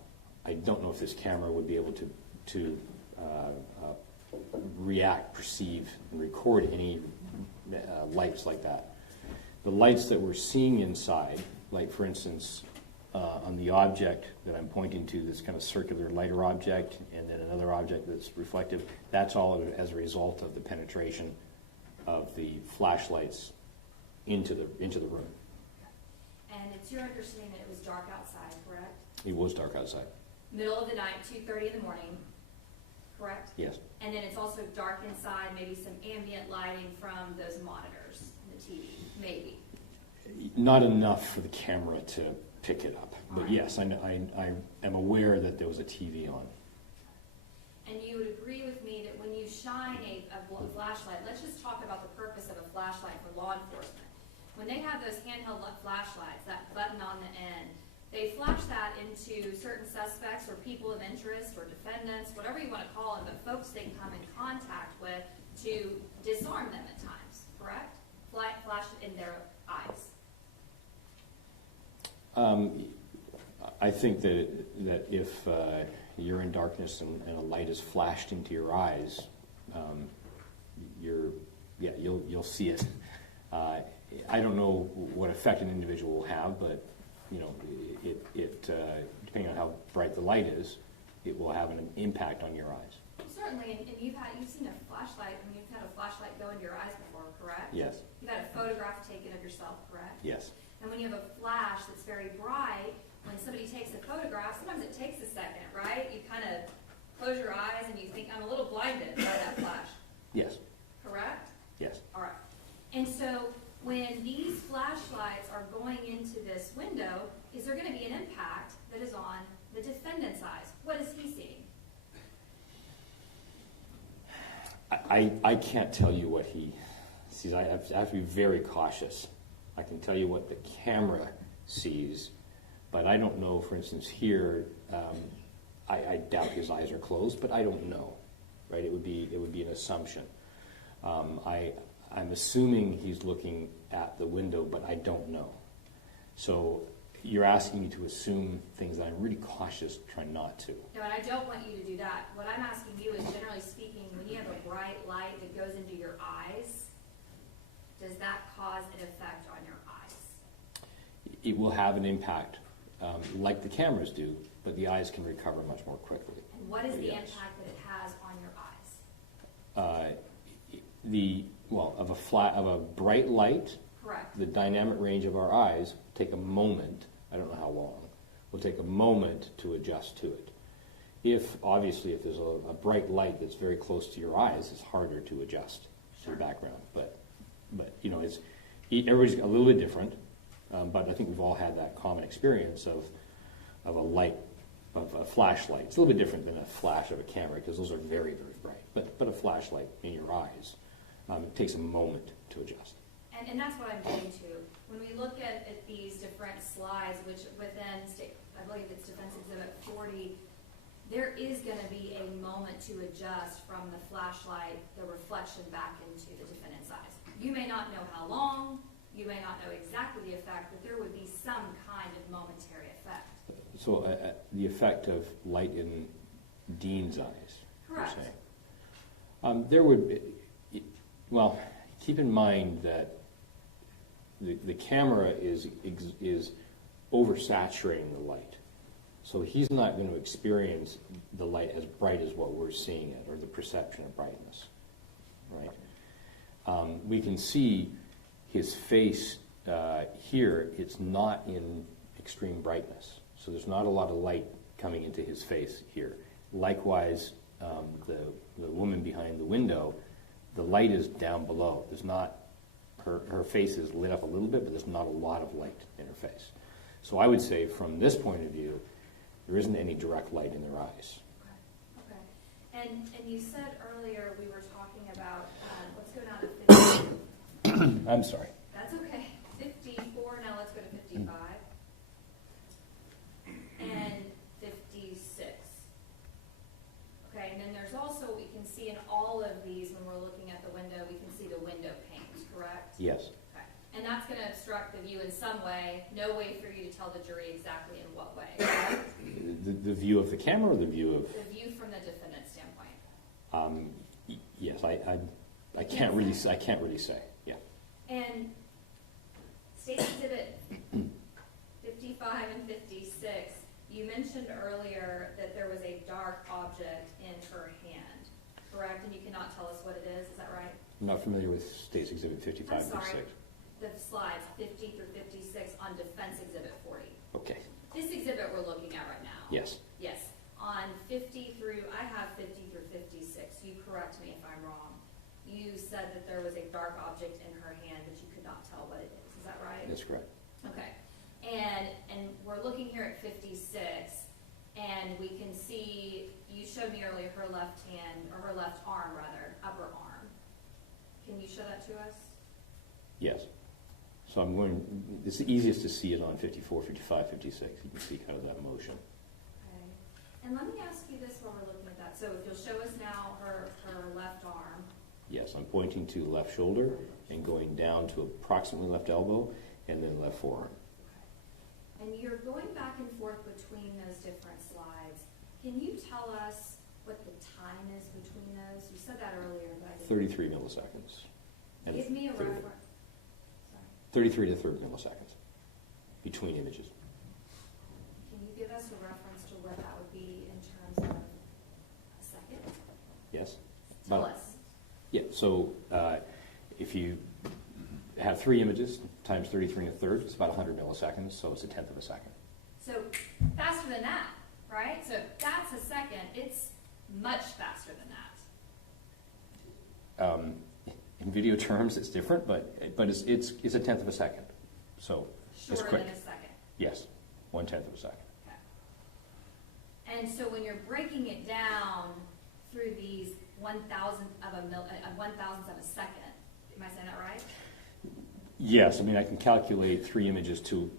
I don't know if this camera would be able to react, perceive, and record any lights like that. The lights that we're seeing inside, like for instance, on the object that I'm pointing to, this kind of circular lighter object, and then another object that's reflective, that's all as a result of the penetration of the flashlights into the room. And it's your understanding that it was dark outside, correct? It was dark outside. Middle of the night, 2:30 in the morning, correct? Yes. And then it's also dark inside, maybe some ambient lighting from those monitors, the TV, maybe. Not enough for the camera to pick it up, but yes, I am aware that there was a TV on. And you would agree with me that when you shine a flashlight, let's just talk about the purpose of a flashlight for law enforcement. When they have those handheld flashlights, that button on the end, they flash that into certain suspects or people of interest or defendants, whatever you want to call them, but folks they come in contact with to disarm them at times, correct? Flash it in their eyes. I think that if you're in darkness and a light is flashed into your eyes, you'll see it. I don't know what effect an individual will have, but you know, it depending on how bright the light is, it will have an impact on your eyes. Certainly, and you've seen a flashlight, and you've had a flashlight go into your eyes before, correct? Yes. You've had a photograph taken of yourself, correct? Yes. And when you have a flash that's very bright, when somebody takes a photograph, sometimes it takes a second, right? You kind of close your eyes and you think, I'm a little blinded by that flash. Yes. Correct? Yes. All right. And so when these flashlights are going into this window, is there going to be an impact that is on the defendant's eyes? What is he seeing? I can't tell you what he sees. I have to be very cautious. I can tell you what the camera sees, but I don't know, for instance, here, I doubt his eyes are closed, but I don't know, right? It would be an assumption. I'm assuming he's looking at the window, but I don't know. So you're asking me to assume things that I'm really cautious trying not to. No, and I don't want you to do that. What I'm asking you is, generally speaking, when you have a bright light that goes into your eyes, does that cause an effect on your eyes? It will have an impact, like the cameras do, but the eyes can recover much more quickly. And what is the Yes. impact that it has on your eyes? Of a bright light, Correct. the dynamic range of our eyes take a moment, I don't know how long, will take a moment to adjust to it. If there's a bright light that's very close to your eyes, it's harder to adjust to the background. But everybody's a little bit different, but I think we've all had that common experience of a light, of a flashlight. It's a little bit different than a flash of a camera, because those are very, very bright. But a flashlight in your eyes, it takes a moment to adjust. And that's what I'm getting to. When we look at these different slides, which within I believe it's Defense Exhibit 40, there is going to be a moment to adjust from the flashlight, the reflection back into the defendant's eyes. You may not know how long, you may not know exactly the effect, but there would be some kind of momentary effect. So the effect of light in Dean's eyes, Correct. you're saying. There would be, keep in mind that the camera is oversaturating the light. So he's not going to experience the light as bright as what we're seeing it, or the perception of brightness, right? We can see his face here. It's not in extreme brightness, so there's not a lot of light coming into his face here. Likewise, the woman behind the window, the light is down below. There's not, her face is lit up a little bit, but there's not a lot of light in her face. So I would say from this point of view, there isn't any direct light in their eyes. Okay. And you said earlier we were talking about, let's go down to 50. I'm sorry. That's okay. 54, now let's go to 55. And 56. Okay, and then there's also, we can see in all of these, when we're looking at the window, we can see the window panes, correct? Yes. Okay. And that's going to obstruct the view in some way, no way for you to tell the jury exactly in what way. The view of the camera, or the view of? The view from the defendant's standpoint. Yes, I can't really say. Yeah. And State Exhibit 55 and 56, you mentioned earlier that there was a dark object in her hand, correct? And you cannot tell us what it is that right? I'm not familiar with State's Exhibit 55 I'm and sorry, 56. the slides 50 through 56 on Defense Exhibit 40. Okay. This exhibit we're looking at right now. Yes. Yes. On 50 through, I have 50 through 56. You correct me if I'm wrong. You said that there was a dark object in her hand, but you could not tell what it is. Is that right? That's correct. Okay. And we're looking here at 56, and we can see, you showed me earlier her left hand, or her left arm rather, upper arm. Can you show that to us? Yes. So it's the easiest to see it on 54, 55, 56. You can see kind of that motion. Okay. And let me ask you this while we're looking at that. So if you'll show us now her left arm. Yes, I'm pointing to the left shoulder and going down to approximately left elbow and then left forearm. And you're going back and forth between those different slides. Can you tell us what the time is between those? You said that earlier, but I didn't. 33 milliseconds. And Give me a reference. 33 to 30 milliseconds between images. Can you give us a reference to what that would be in terms of a second? Yes? Tell us. Yeah, so if you have 3 images times 33 and a third, it's about 100 milliseconds, so it's a tenth of a second. So faster than that, right? So if that's a second, it's much faster than that. In video terms, it's different, but it's a tenth of a second. So it's Shorter quick. than a second. Yes, 1/10 of a second. Okay. And so when you're breaking it down through these 1,000th of a second, am I saying that right? Yes, I mean I can calculate 3 images to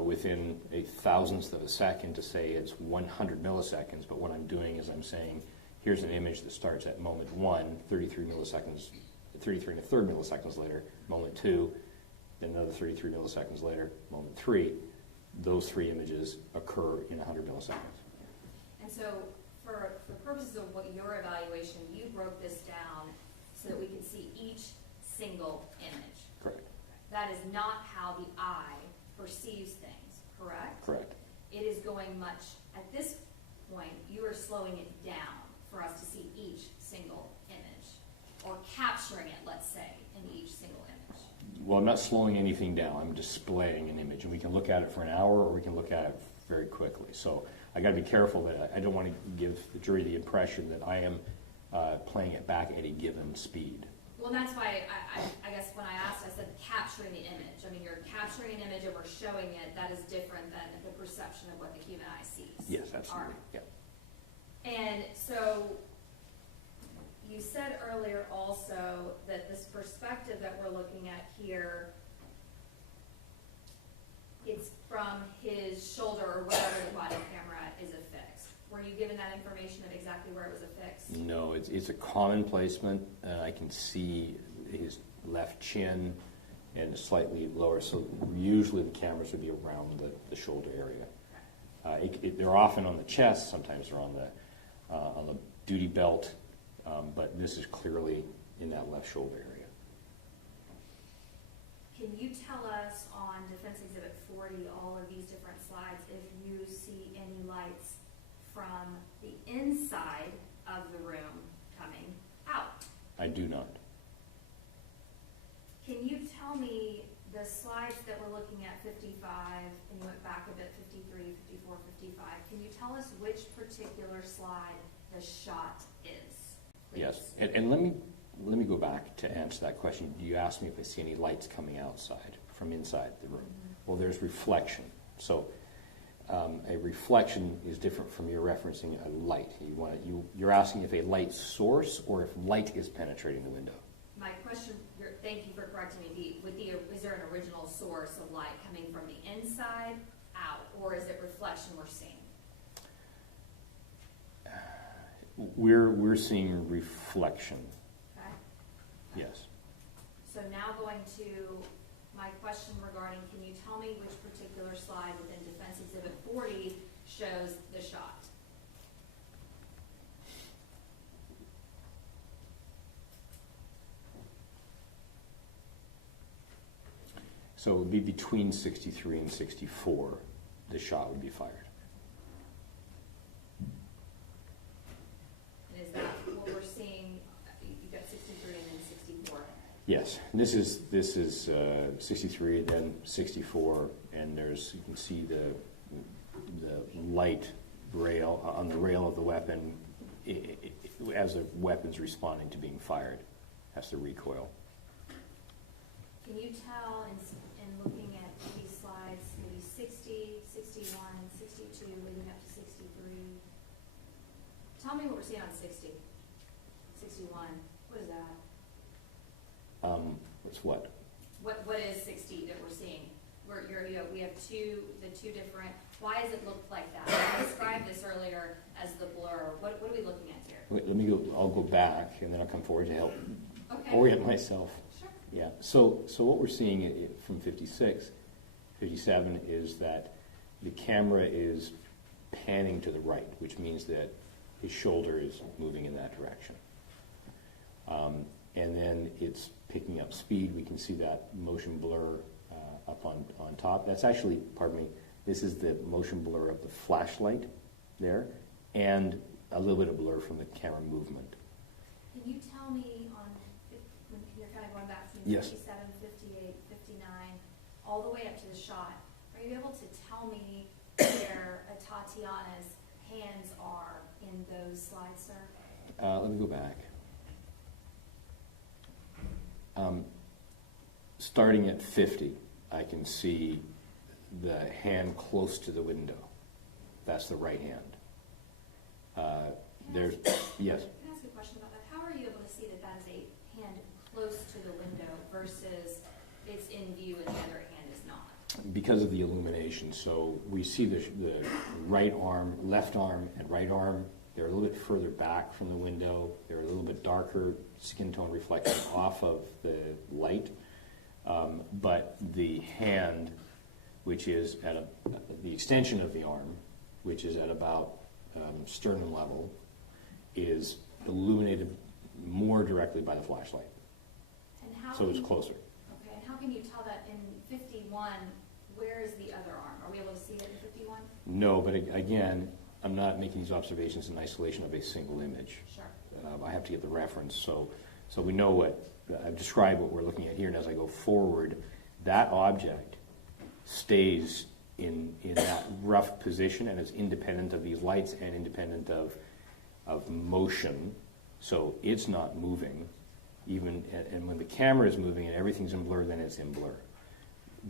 within a thousandth of a second to say it's 100 milliseconds. But what I'm doing is I'm saying here's an image that starts at moment 1, 33 milliseconds, 33 and a third milliseconds later, moment 2, then another 33 milliseconds later, moment 3. those 3 images occur in 100 milliseconds. And so for purposes of what your evaluation, you broke this down so that we could see each single image. Correct. That is not how the eye perceives things, correct? Correct. It is going much, at this point, you are slowing it down for us to see each single image, or capturing it, let's say, in each single image. Well, I'm not slowing anything down. I'm displaying an image, and we can look at it for an hour, or we can look at it very quickly. So I got to be careful that I don't want to give the jury the impression that I am playing it back at a given speed. Well, that's why I guess when I asked, I said capturing the image. I mean, you're capturing an image and we're showing it. That is different than the perception of what the human eye sees. Yes, absolutely. Right. Yeah. And so you said earlier also that this perspective that we're looking at here, it's from his shoulder or wherever the body camera is affixed. Were you given that information of exactly where it was affixed? No, it's a common placement. I can see his left chin and slightly lower, so usually the cameras would be around the shoulder area. They're often on the chest, sometimes they're on the duty belt, but this is clearly in that left shoulder area. Can you tell us on Defense Exhibit 40, all of these different slides, if you see any lights from the inside of the room coming out? I do not. Can you tell me the slides that we're looking at, 55, and you went back a bit, 53, 54, 55, can you tell us which particular slide the shot is, please? Yes, and let me go back to answer that question. You asked me if I see any lights coming outside from inside the room. Well, there's reflection. So a reflection is different from you're referencing a light. You're asking if a light source or if light is penetrating the window. My question, thank you for correcting me, is there an original source of light coming from the inside out, or is it reflection we're seeing? We're seeing reflection. Okay. Yes. So now going to my question regarding, can you tell me which particular slide within Defense Exhibit 40 shows the shot? So it would be between 63 and 64, the shot would be fired. And is that what we're seeing? You've got 63 and then 64. Yes, this is 63, then 64, and you can see the light rail on the rail of the weapon as the weapon's responding to being fired, has to recoil. Can you tell in looking at these slides, maybe 60, 61, 62, leading up to 63? Tell me what we're seeing on 60, 61. What is that? It's what? What is 60 that we're seeing? We have the two different. Why does it look like that? I described this earlier as the blur. What are we looking at here? Let me go. I'll go back, and then I'll come forward to help orient myself. Sure. Yeah. So what we're seeing from 56, 57 is that the camera is panning to the right, which means that his shoulder is moving in that direction. And then it's picking up speed. We can see that motion blur up on top. That's actually, pardon me, this is the motion blur of the flashlight there, and a little bit of blur from the camera movement. Can you tell me when you're kind of going back from Yes. 57, 58, 59, all the way up to the shot, are you able to tell me where Atatiana's hands are in those slides, sir? Let me go back. Starting at 50, I can see the hand close to the window. That's the right hand. There's, yes? Can I ask a question about that? How are you able to see that is a hand close to the window versus it's in view and the other hand is not? Because of the illumination. So we see the right arm, left arm, and right arm. They're a little bit further back from the window. They're a little bit darker skin tone reflection off of the light. But the hand which is at the extension of the arm, which is at about sternum level, is illuminated more directly by the flashlight. And how So can it's you- closer. Okay, and how can you tell that in 51, where is the other arm? Are we able to see it in 51? No, but again, I'm not making these observations in isolation of a single image. Sure. I have to get the reference, so we know what, I've described what we're looking at here, and as I go forward, that object stays in that rough position, and it's independent of these lights and independent of motion, so it's not moving. And when the camera is moving and everything's in blur, then it's in blur.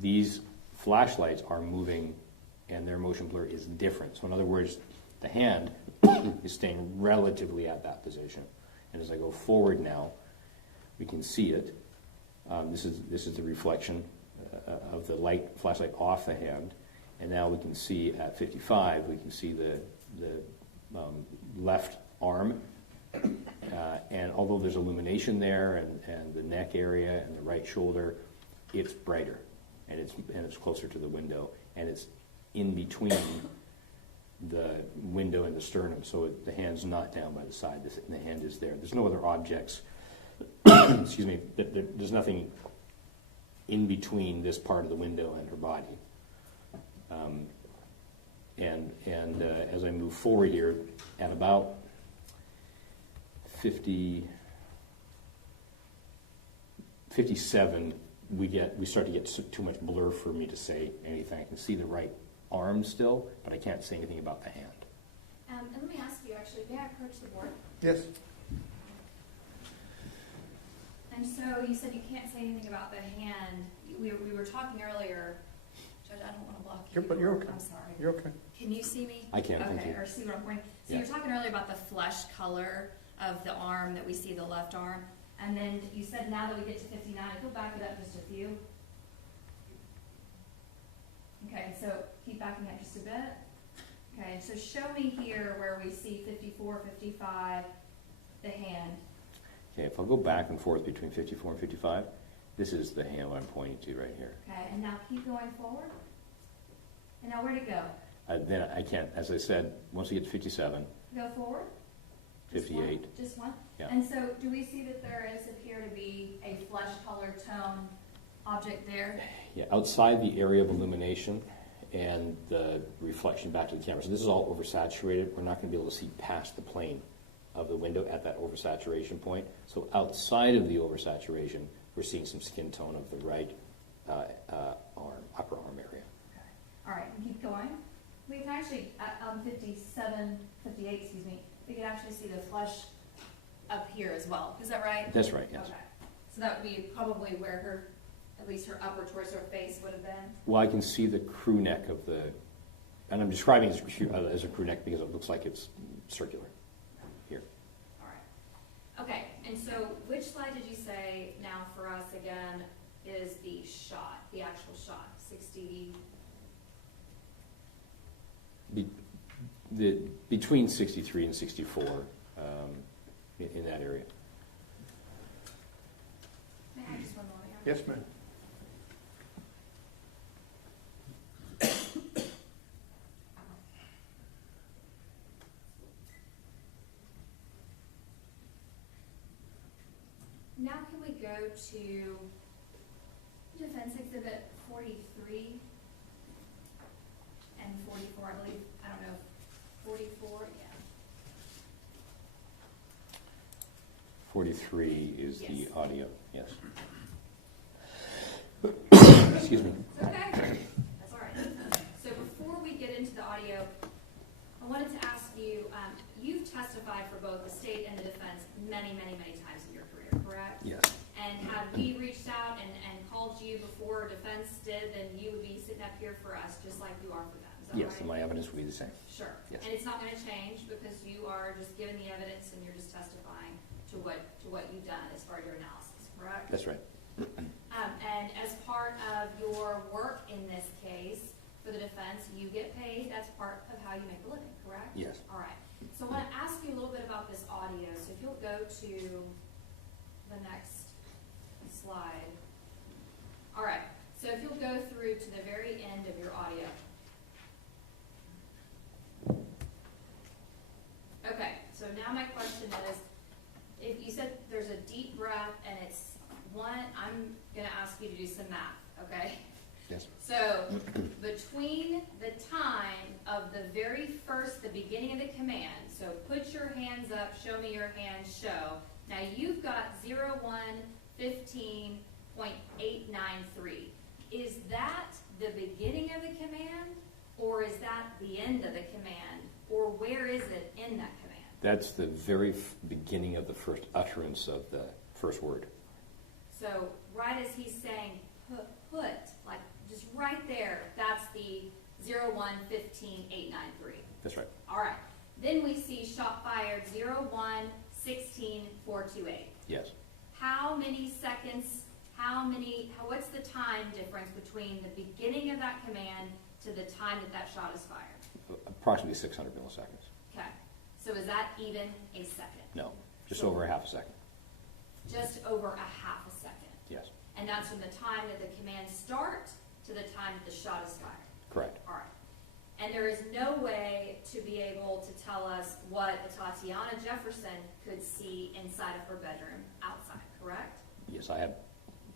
These flashlights are moving, and their motion blur is different. So in other words, the hand is staying relatively at that position. And as I go forward now, we can see it. This is the reflection of the flashlight off the hand. And now we can see at 55, we can see the left arm. And although there's illumination there and the neck area and the right shoulder, it's brighter and it's closer to the window, and it's in between the window and the sternum, so the hand's not down by the side. The hand is there. There's no other objects. Excuse me. There's nothing in between this part of the window and her body. As I move forward here, at about 57, we start to get too much blur for me to say anything. I can see the right arm still, but I can't say anything about the hand. And let me ask you, actually, may I approach the board? Yes. And so you said you can't say anything about the hand. We were talking earlier. Judge, I don't want to block you. But you're okay. I'm sorry. You're okay. Can you see me? I can, okay, thank you. Or see what I'm pointing. So Yeah. you were talking earlier about the flesh color of the arm that we see, the left arm. And then you said now that we get to 59, if you'll back it up just a few. Okay, so keep backing up just a bit. Okay, so show me here where we see 54, 55, the hand. Okay, if I'll go back and forth between 54 and 55, this is the hand I'm pointing to right here. Okay, and now keep going forward. And now where'd it go? Then I can't, as I said, once we get to 57, Go forward? Just 58. one? Just one? Yeah. And so do we see that there is appear to be a flesh colored tone object there? Yeah, outside the area of illumination and the reflection back to the camera. So this is all oversaturated. We're not going to be able to see past the plane of the window at that oversaturation point. So outside of the oversaturation, we're seeing some skin tone of the right arm, upper arm area. Okay. All right, and keep going. We can actually, on 57, 58, excuse me, we can actually see the flesh up here as well. Is that right? That's right, yes. Okay. So that would be probably where her, at least her upper torso face would have been. Well, I can see the crew neck of the, and I'm describing it as a crew neck because it looks like it's circular here. All right. Okay, and so which slide did you say now for us again is the shot, the actual shot, 60? Between 63 and 64, in that area. May I just one more? Yes, ma'am. Now can we go to Defense Exhibit 43 and 44, I believe. I don't know, 44, yeah. 43 is Yes. the audio, yes. Excuse me. It's okay. That's all right. So before we get into the audio, I wanted to ask you, you've testified for both the state and the defense many, many, many times in your career, correct? Yes. And had we reached out and called you before defense did, then you would be sitting up here for us just like you are for them. Is that Yes, right? and my evidence will be the same. Sure. Yes. And it's not going to change because you are just giving the evidence and you're just testifying to what you've done as far as your analysis, correct? That's right. And as part of your work in this case for the defense, you get paid. That's part of how you make a living, correct? Yes. All right. So I want to ask you a little bit about this audio. So if you'll go to the next slide. All right. So if you'll go through to the very end of your audio. Okay, so now my question is, if you said there's a deep breath and it's one, I'm gonna ask you to do some math, okay? Yes. So between the time of the very first, the beginning of the command, so put your hands up, show me your hands, show. Now you've got 01:15.893. Is that the beginning of the command, or is that the end of the command, or where is it in that command? That's the very beginning of the first utterance of the first word. So right as he's saying put, like just right there, that's the 01:15.893. That's right. All right. Then we see shot fired 01:16.428. Yes. How many seconds, what's the time difference between the beginning of that command to the time that that shot is fired? Approximately 600 milliseconds. Okay. So is that even a second? No, just over a half a second. Just over a half a second. Yes. And that's from the time that the command starts to the time that the shot is fired. Correct. All right. And there is no way to be able to tell us what Atatiana Jefferson could see inside of her bedroom outside, correct? Yes, I have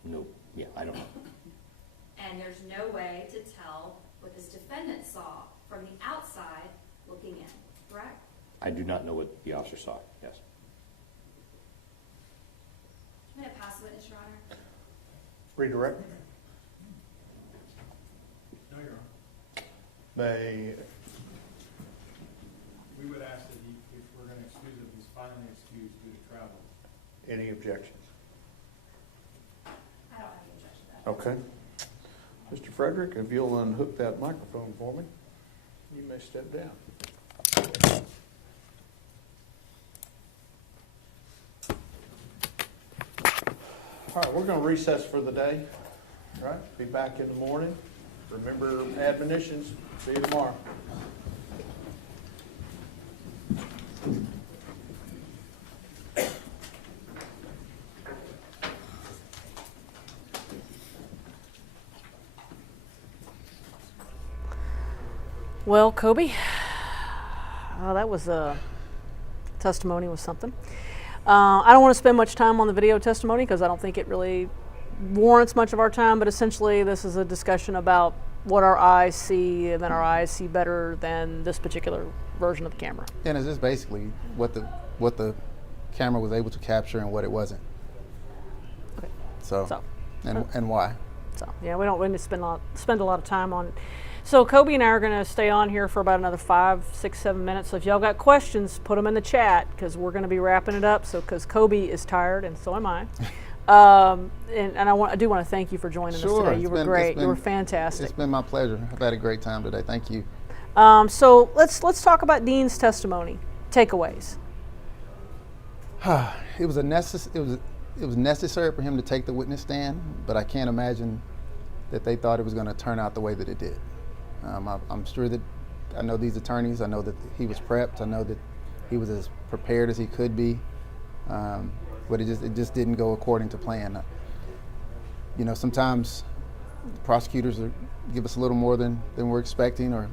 no, I don't know. And there's no way to tell what this defendant saw from the outside looking in, correct? I do not know what the officer saw, yes. I'm going to pass the witness, Your Honor. Redirect. No, Your Honor. May, We would ask that if we're going to excuse him, he's finally excused due to travel. any objections? I don't have any objection to that. Okay. Mr. Frederick, if you'll unhook that microphone for me, you may step down. All right, we're going to recess for the day. All right, be back in the morning. Remember admonitions. See you tomorrow. Well, Kobe, that was testimony was something. I don't want to spend much time on the video testimony because I don't think it really warrants much of our time, but essentially this is a discussion about what our eyes see, and then our eyes see better than this particular version of the camera. And it's just basically what the camera was able to capture and what it wasn't. Okay. So and why. So yeah, we don't need to spend a lot of time on it. So Kobe and I are going to stay on here for about another 5, 6, 7 minutes. So if y'all got questions, put them in the chat because we're going to be wrapping it up. So because Kobe is tired and so am I. And I do want to thank you for joining us today. You were great. You were fantastic. It's been my pleasure. I've had a great time today. Thank you. So let's talk about Dean's testimony. Takeaways. It was necessary for him to take the witness stand, but I can't imagine that they thought it was going to turn out the way that it did. I'm sure that I know these attorneys. I know that he was prepped. I know that he was as prepared as he could be, but it just didn't go according to plan. You know, sometimes prosecutors give us a little more than we're expecting, and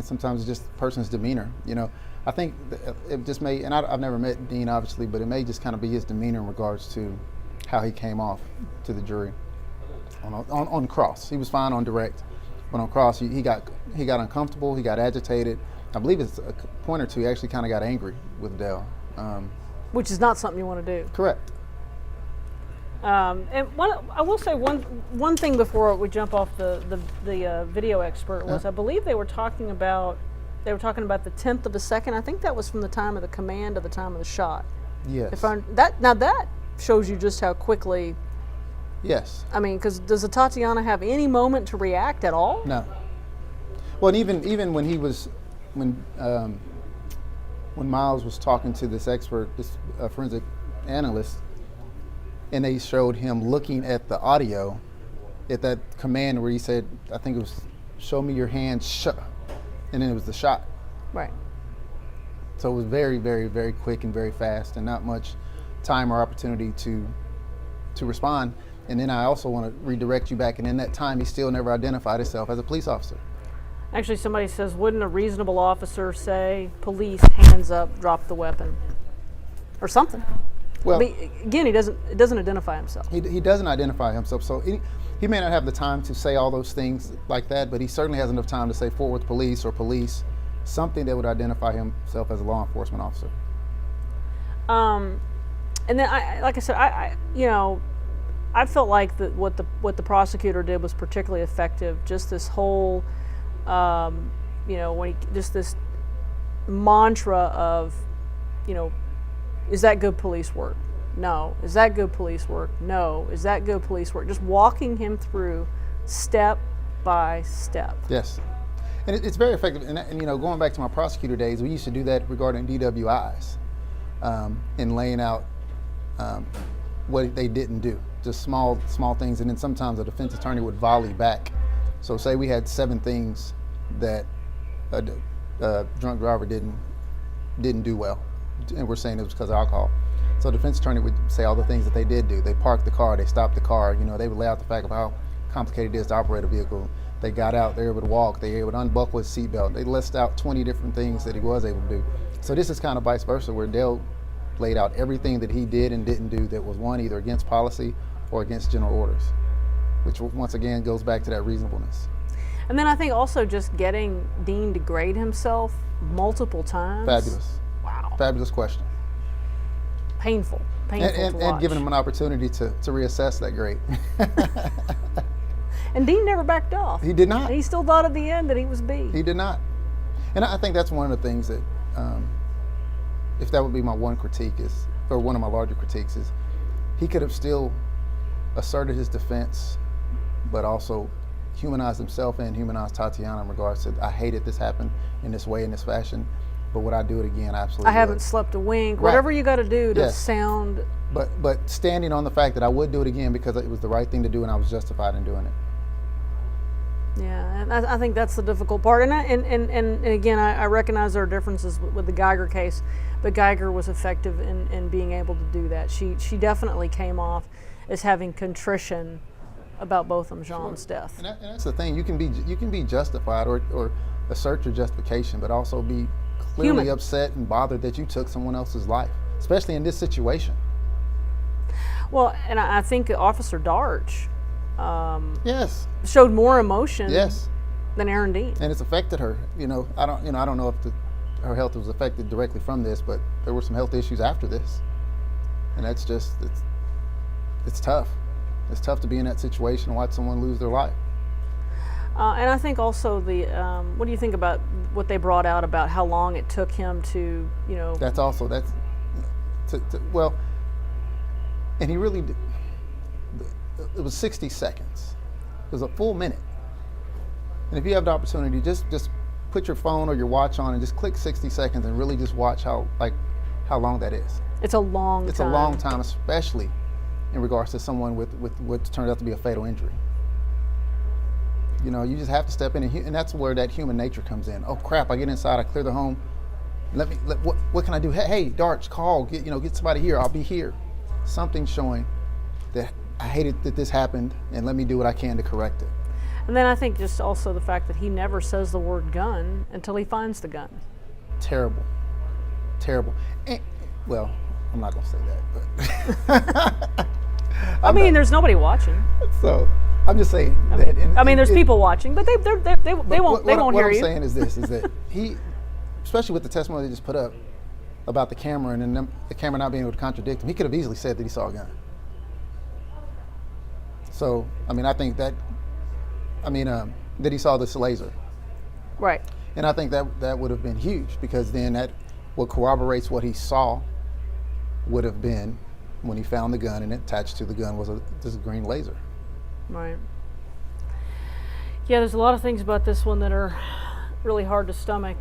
sometimes it's just the person's demeanor. You know, I think it just may, and I've never met Dean obviously, but it may just kind of be his demeanor in regards to how he came off to the jury on cross. He was fine on direct. But on cross, he got uncomfortable. He got agitated. I believe it's a point or two. He actually kind of got angry with Dell, which is not something you want to do. Correct. And I will say one thing before we jump off the video expert was I believe they were talking about the 10th of a second. I think that was from the time of the command to the time of the shot. Yes. That shows you just how quickly. Yes. I mean, because does Atatiana have any moment to react at all? No. Well, and even when Miles was talking to this expert, this forensic analyst, and they showed him looking at the audio, at that command where he said, I think it was, "Show me your hands," and then it was the shot. Right. So it was very, very, very quick and very fast, and not much time or opportunity to respond. And then I also want to redirect you back, and in that time, he still never identified himself as a police officer. Actually, somebody says, wouldn't a reasonable officer say, police, hands up, drop the weapon? Or something. Well, I mean, again, it doesn't identify himself. He doesn't identify himself, so he may not have the time to say all those things like that, but he certainly has enough time to say Fort Worth Police or police, something that would identify himself as a law enforcement officer. And then, like I said, I felt like what the prosecutor did was particularly effective. Just this whole, just this mantra of, is that good police work? No. Is that good police work? No. Is that good police work? Just walking him through step by step. Yes. And it's very effective. And going back to my prosecutor days, we used to do that regarding DWIs, and laying out what they didn't do, just small things. And then sometimes a defense attorney would volley back. So say we had 7 things that a drunk driver didn't do well, and we're saying it was because of alcohol. So the defense attorney would say all the things that they did do. They parked the car, they stopped the car, they would lay out the fact of how complicated it is to operate a vehicle. They got out, they were able to walk, they were able to unbuckle his seatbelt. They list out 20 different things that he was able to do. So this is kind of vice versa, where Dale laid out everything that he did and didn't do that was one, either against policy or against general orders, which once again goes back to that reasonableness. And then I think also just getting Dean to grade himself multiple times. Fabulous. Wow. Fabulous question. Painful to watch. And giving him an opportunity to reassess that grade. And Dean never backed off. He did not. He still thought at the end that he was B. He did not. And I think that's one of the things that, if that would be my one critique or one of my larger critiques is, he could have still asserted his defense, but also humanized himself and humanized Tatiana in regards to, I hated this happened in this way, in this fashion, but would I do it again? Absolutely. I haven't slept a wink. Right. Whatever you got to do to Yes. sound. But standing on the fact that I would do it again because it was the right thing to do and I was justified in doing it. Yeah, and I think that's the difficult part. And again, I recognize there are differences with the Geiger case, but Geiger was effective in being able to do that. She definitely came off as having contrition about both of Jean's death. And that's the thing. You can be justified or assert your justification, but also be clearly upset and bothered that you took someone else's life, especially in this situation. Well, and I think Officer Darch yes, showed more emotion yes. than Aaron Dean. And it's affected her. I don't know if her health was affected directly from this, but there were some health issues after this, and that's just it's tough. It's tough to be in that situation and watch someone lose their life. And I think also what do you think about what they brought out about how long it took him to, well, and he really did. It was 60 seconds. It was a full minute. And if you have the opportunity, just put your phone or your watch on and just click 60 seconds and really just watch how long that is. It's a long time. It's a long time, especially in regards to someone with what turns out to be a fatal injury. You just have to step in, and that's where that human nature comes in. Oh crap! I get inside, I clear the home. What can I do? Hey, Darch, call. Get somebody here. I'll be here. Something showing that I hated that this happened, and let me do what I can to correct it. And then I think just also the fact that he never says the word gun until he finds the gun. Terrible. And, well, I'm not gonna say that, but I mean, there's nobody watching. So I'm just saying. There's people watching, but they won't hear you. What I'm saying is this: is that he, especially with the testimony they just put up about the camera and then the camera not being able to contradict him, he could have easily said that he saw a gun. So I think that he saw this laser. Right. And I think that would have been huge, because then that what corroborates what he saw would have been when he found the gun, and attached to the gun was this green laser. Right. Yeah, there's a lot of things about this one that are really hard to stomach.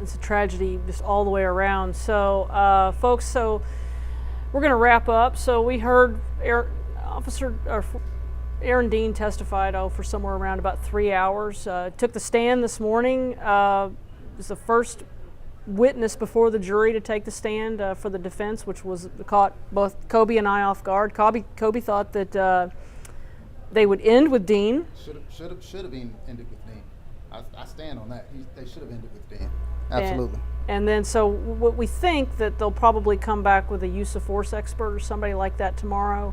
It's a tragedy just all the way around. So, folks, we're going to wrap up. So we heard Aaron Dean testified for somewhere around about 3 hours. Took the stand this morning. It was the first witness before the jury to take the stand for the defense, which was caught both Kobe and I off guard. Kobe thought that they would end with Dean. Should have been ended with Dean. I stand on that. They should have ended with Dean. Absolutely. And then so what we think that they'll probably come back with a use of force expert or somebody like that tomorrow.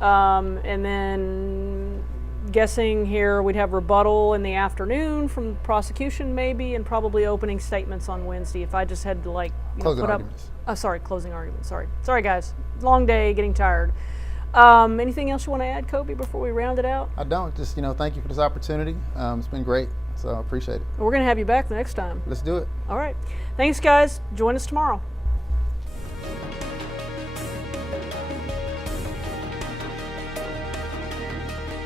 And then guessing here we'd have rebuttal in the afternoon from the prosecution maybe, and probably opening statements on Wednesday if I just had to closing put arguments. Closing arguments. Sorry guys. Long day, getting tired. Anything else you want to add, Kobe, before we round it out? I don't. Just, thank you for this opportunity. It's been great, so I appreciate it. We're going to have you back the next time. Let's do it. All right. Thanks, guys. Join us tomorrow.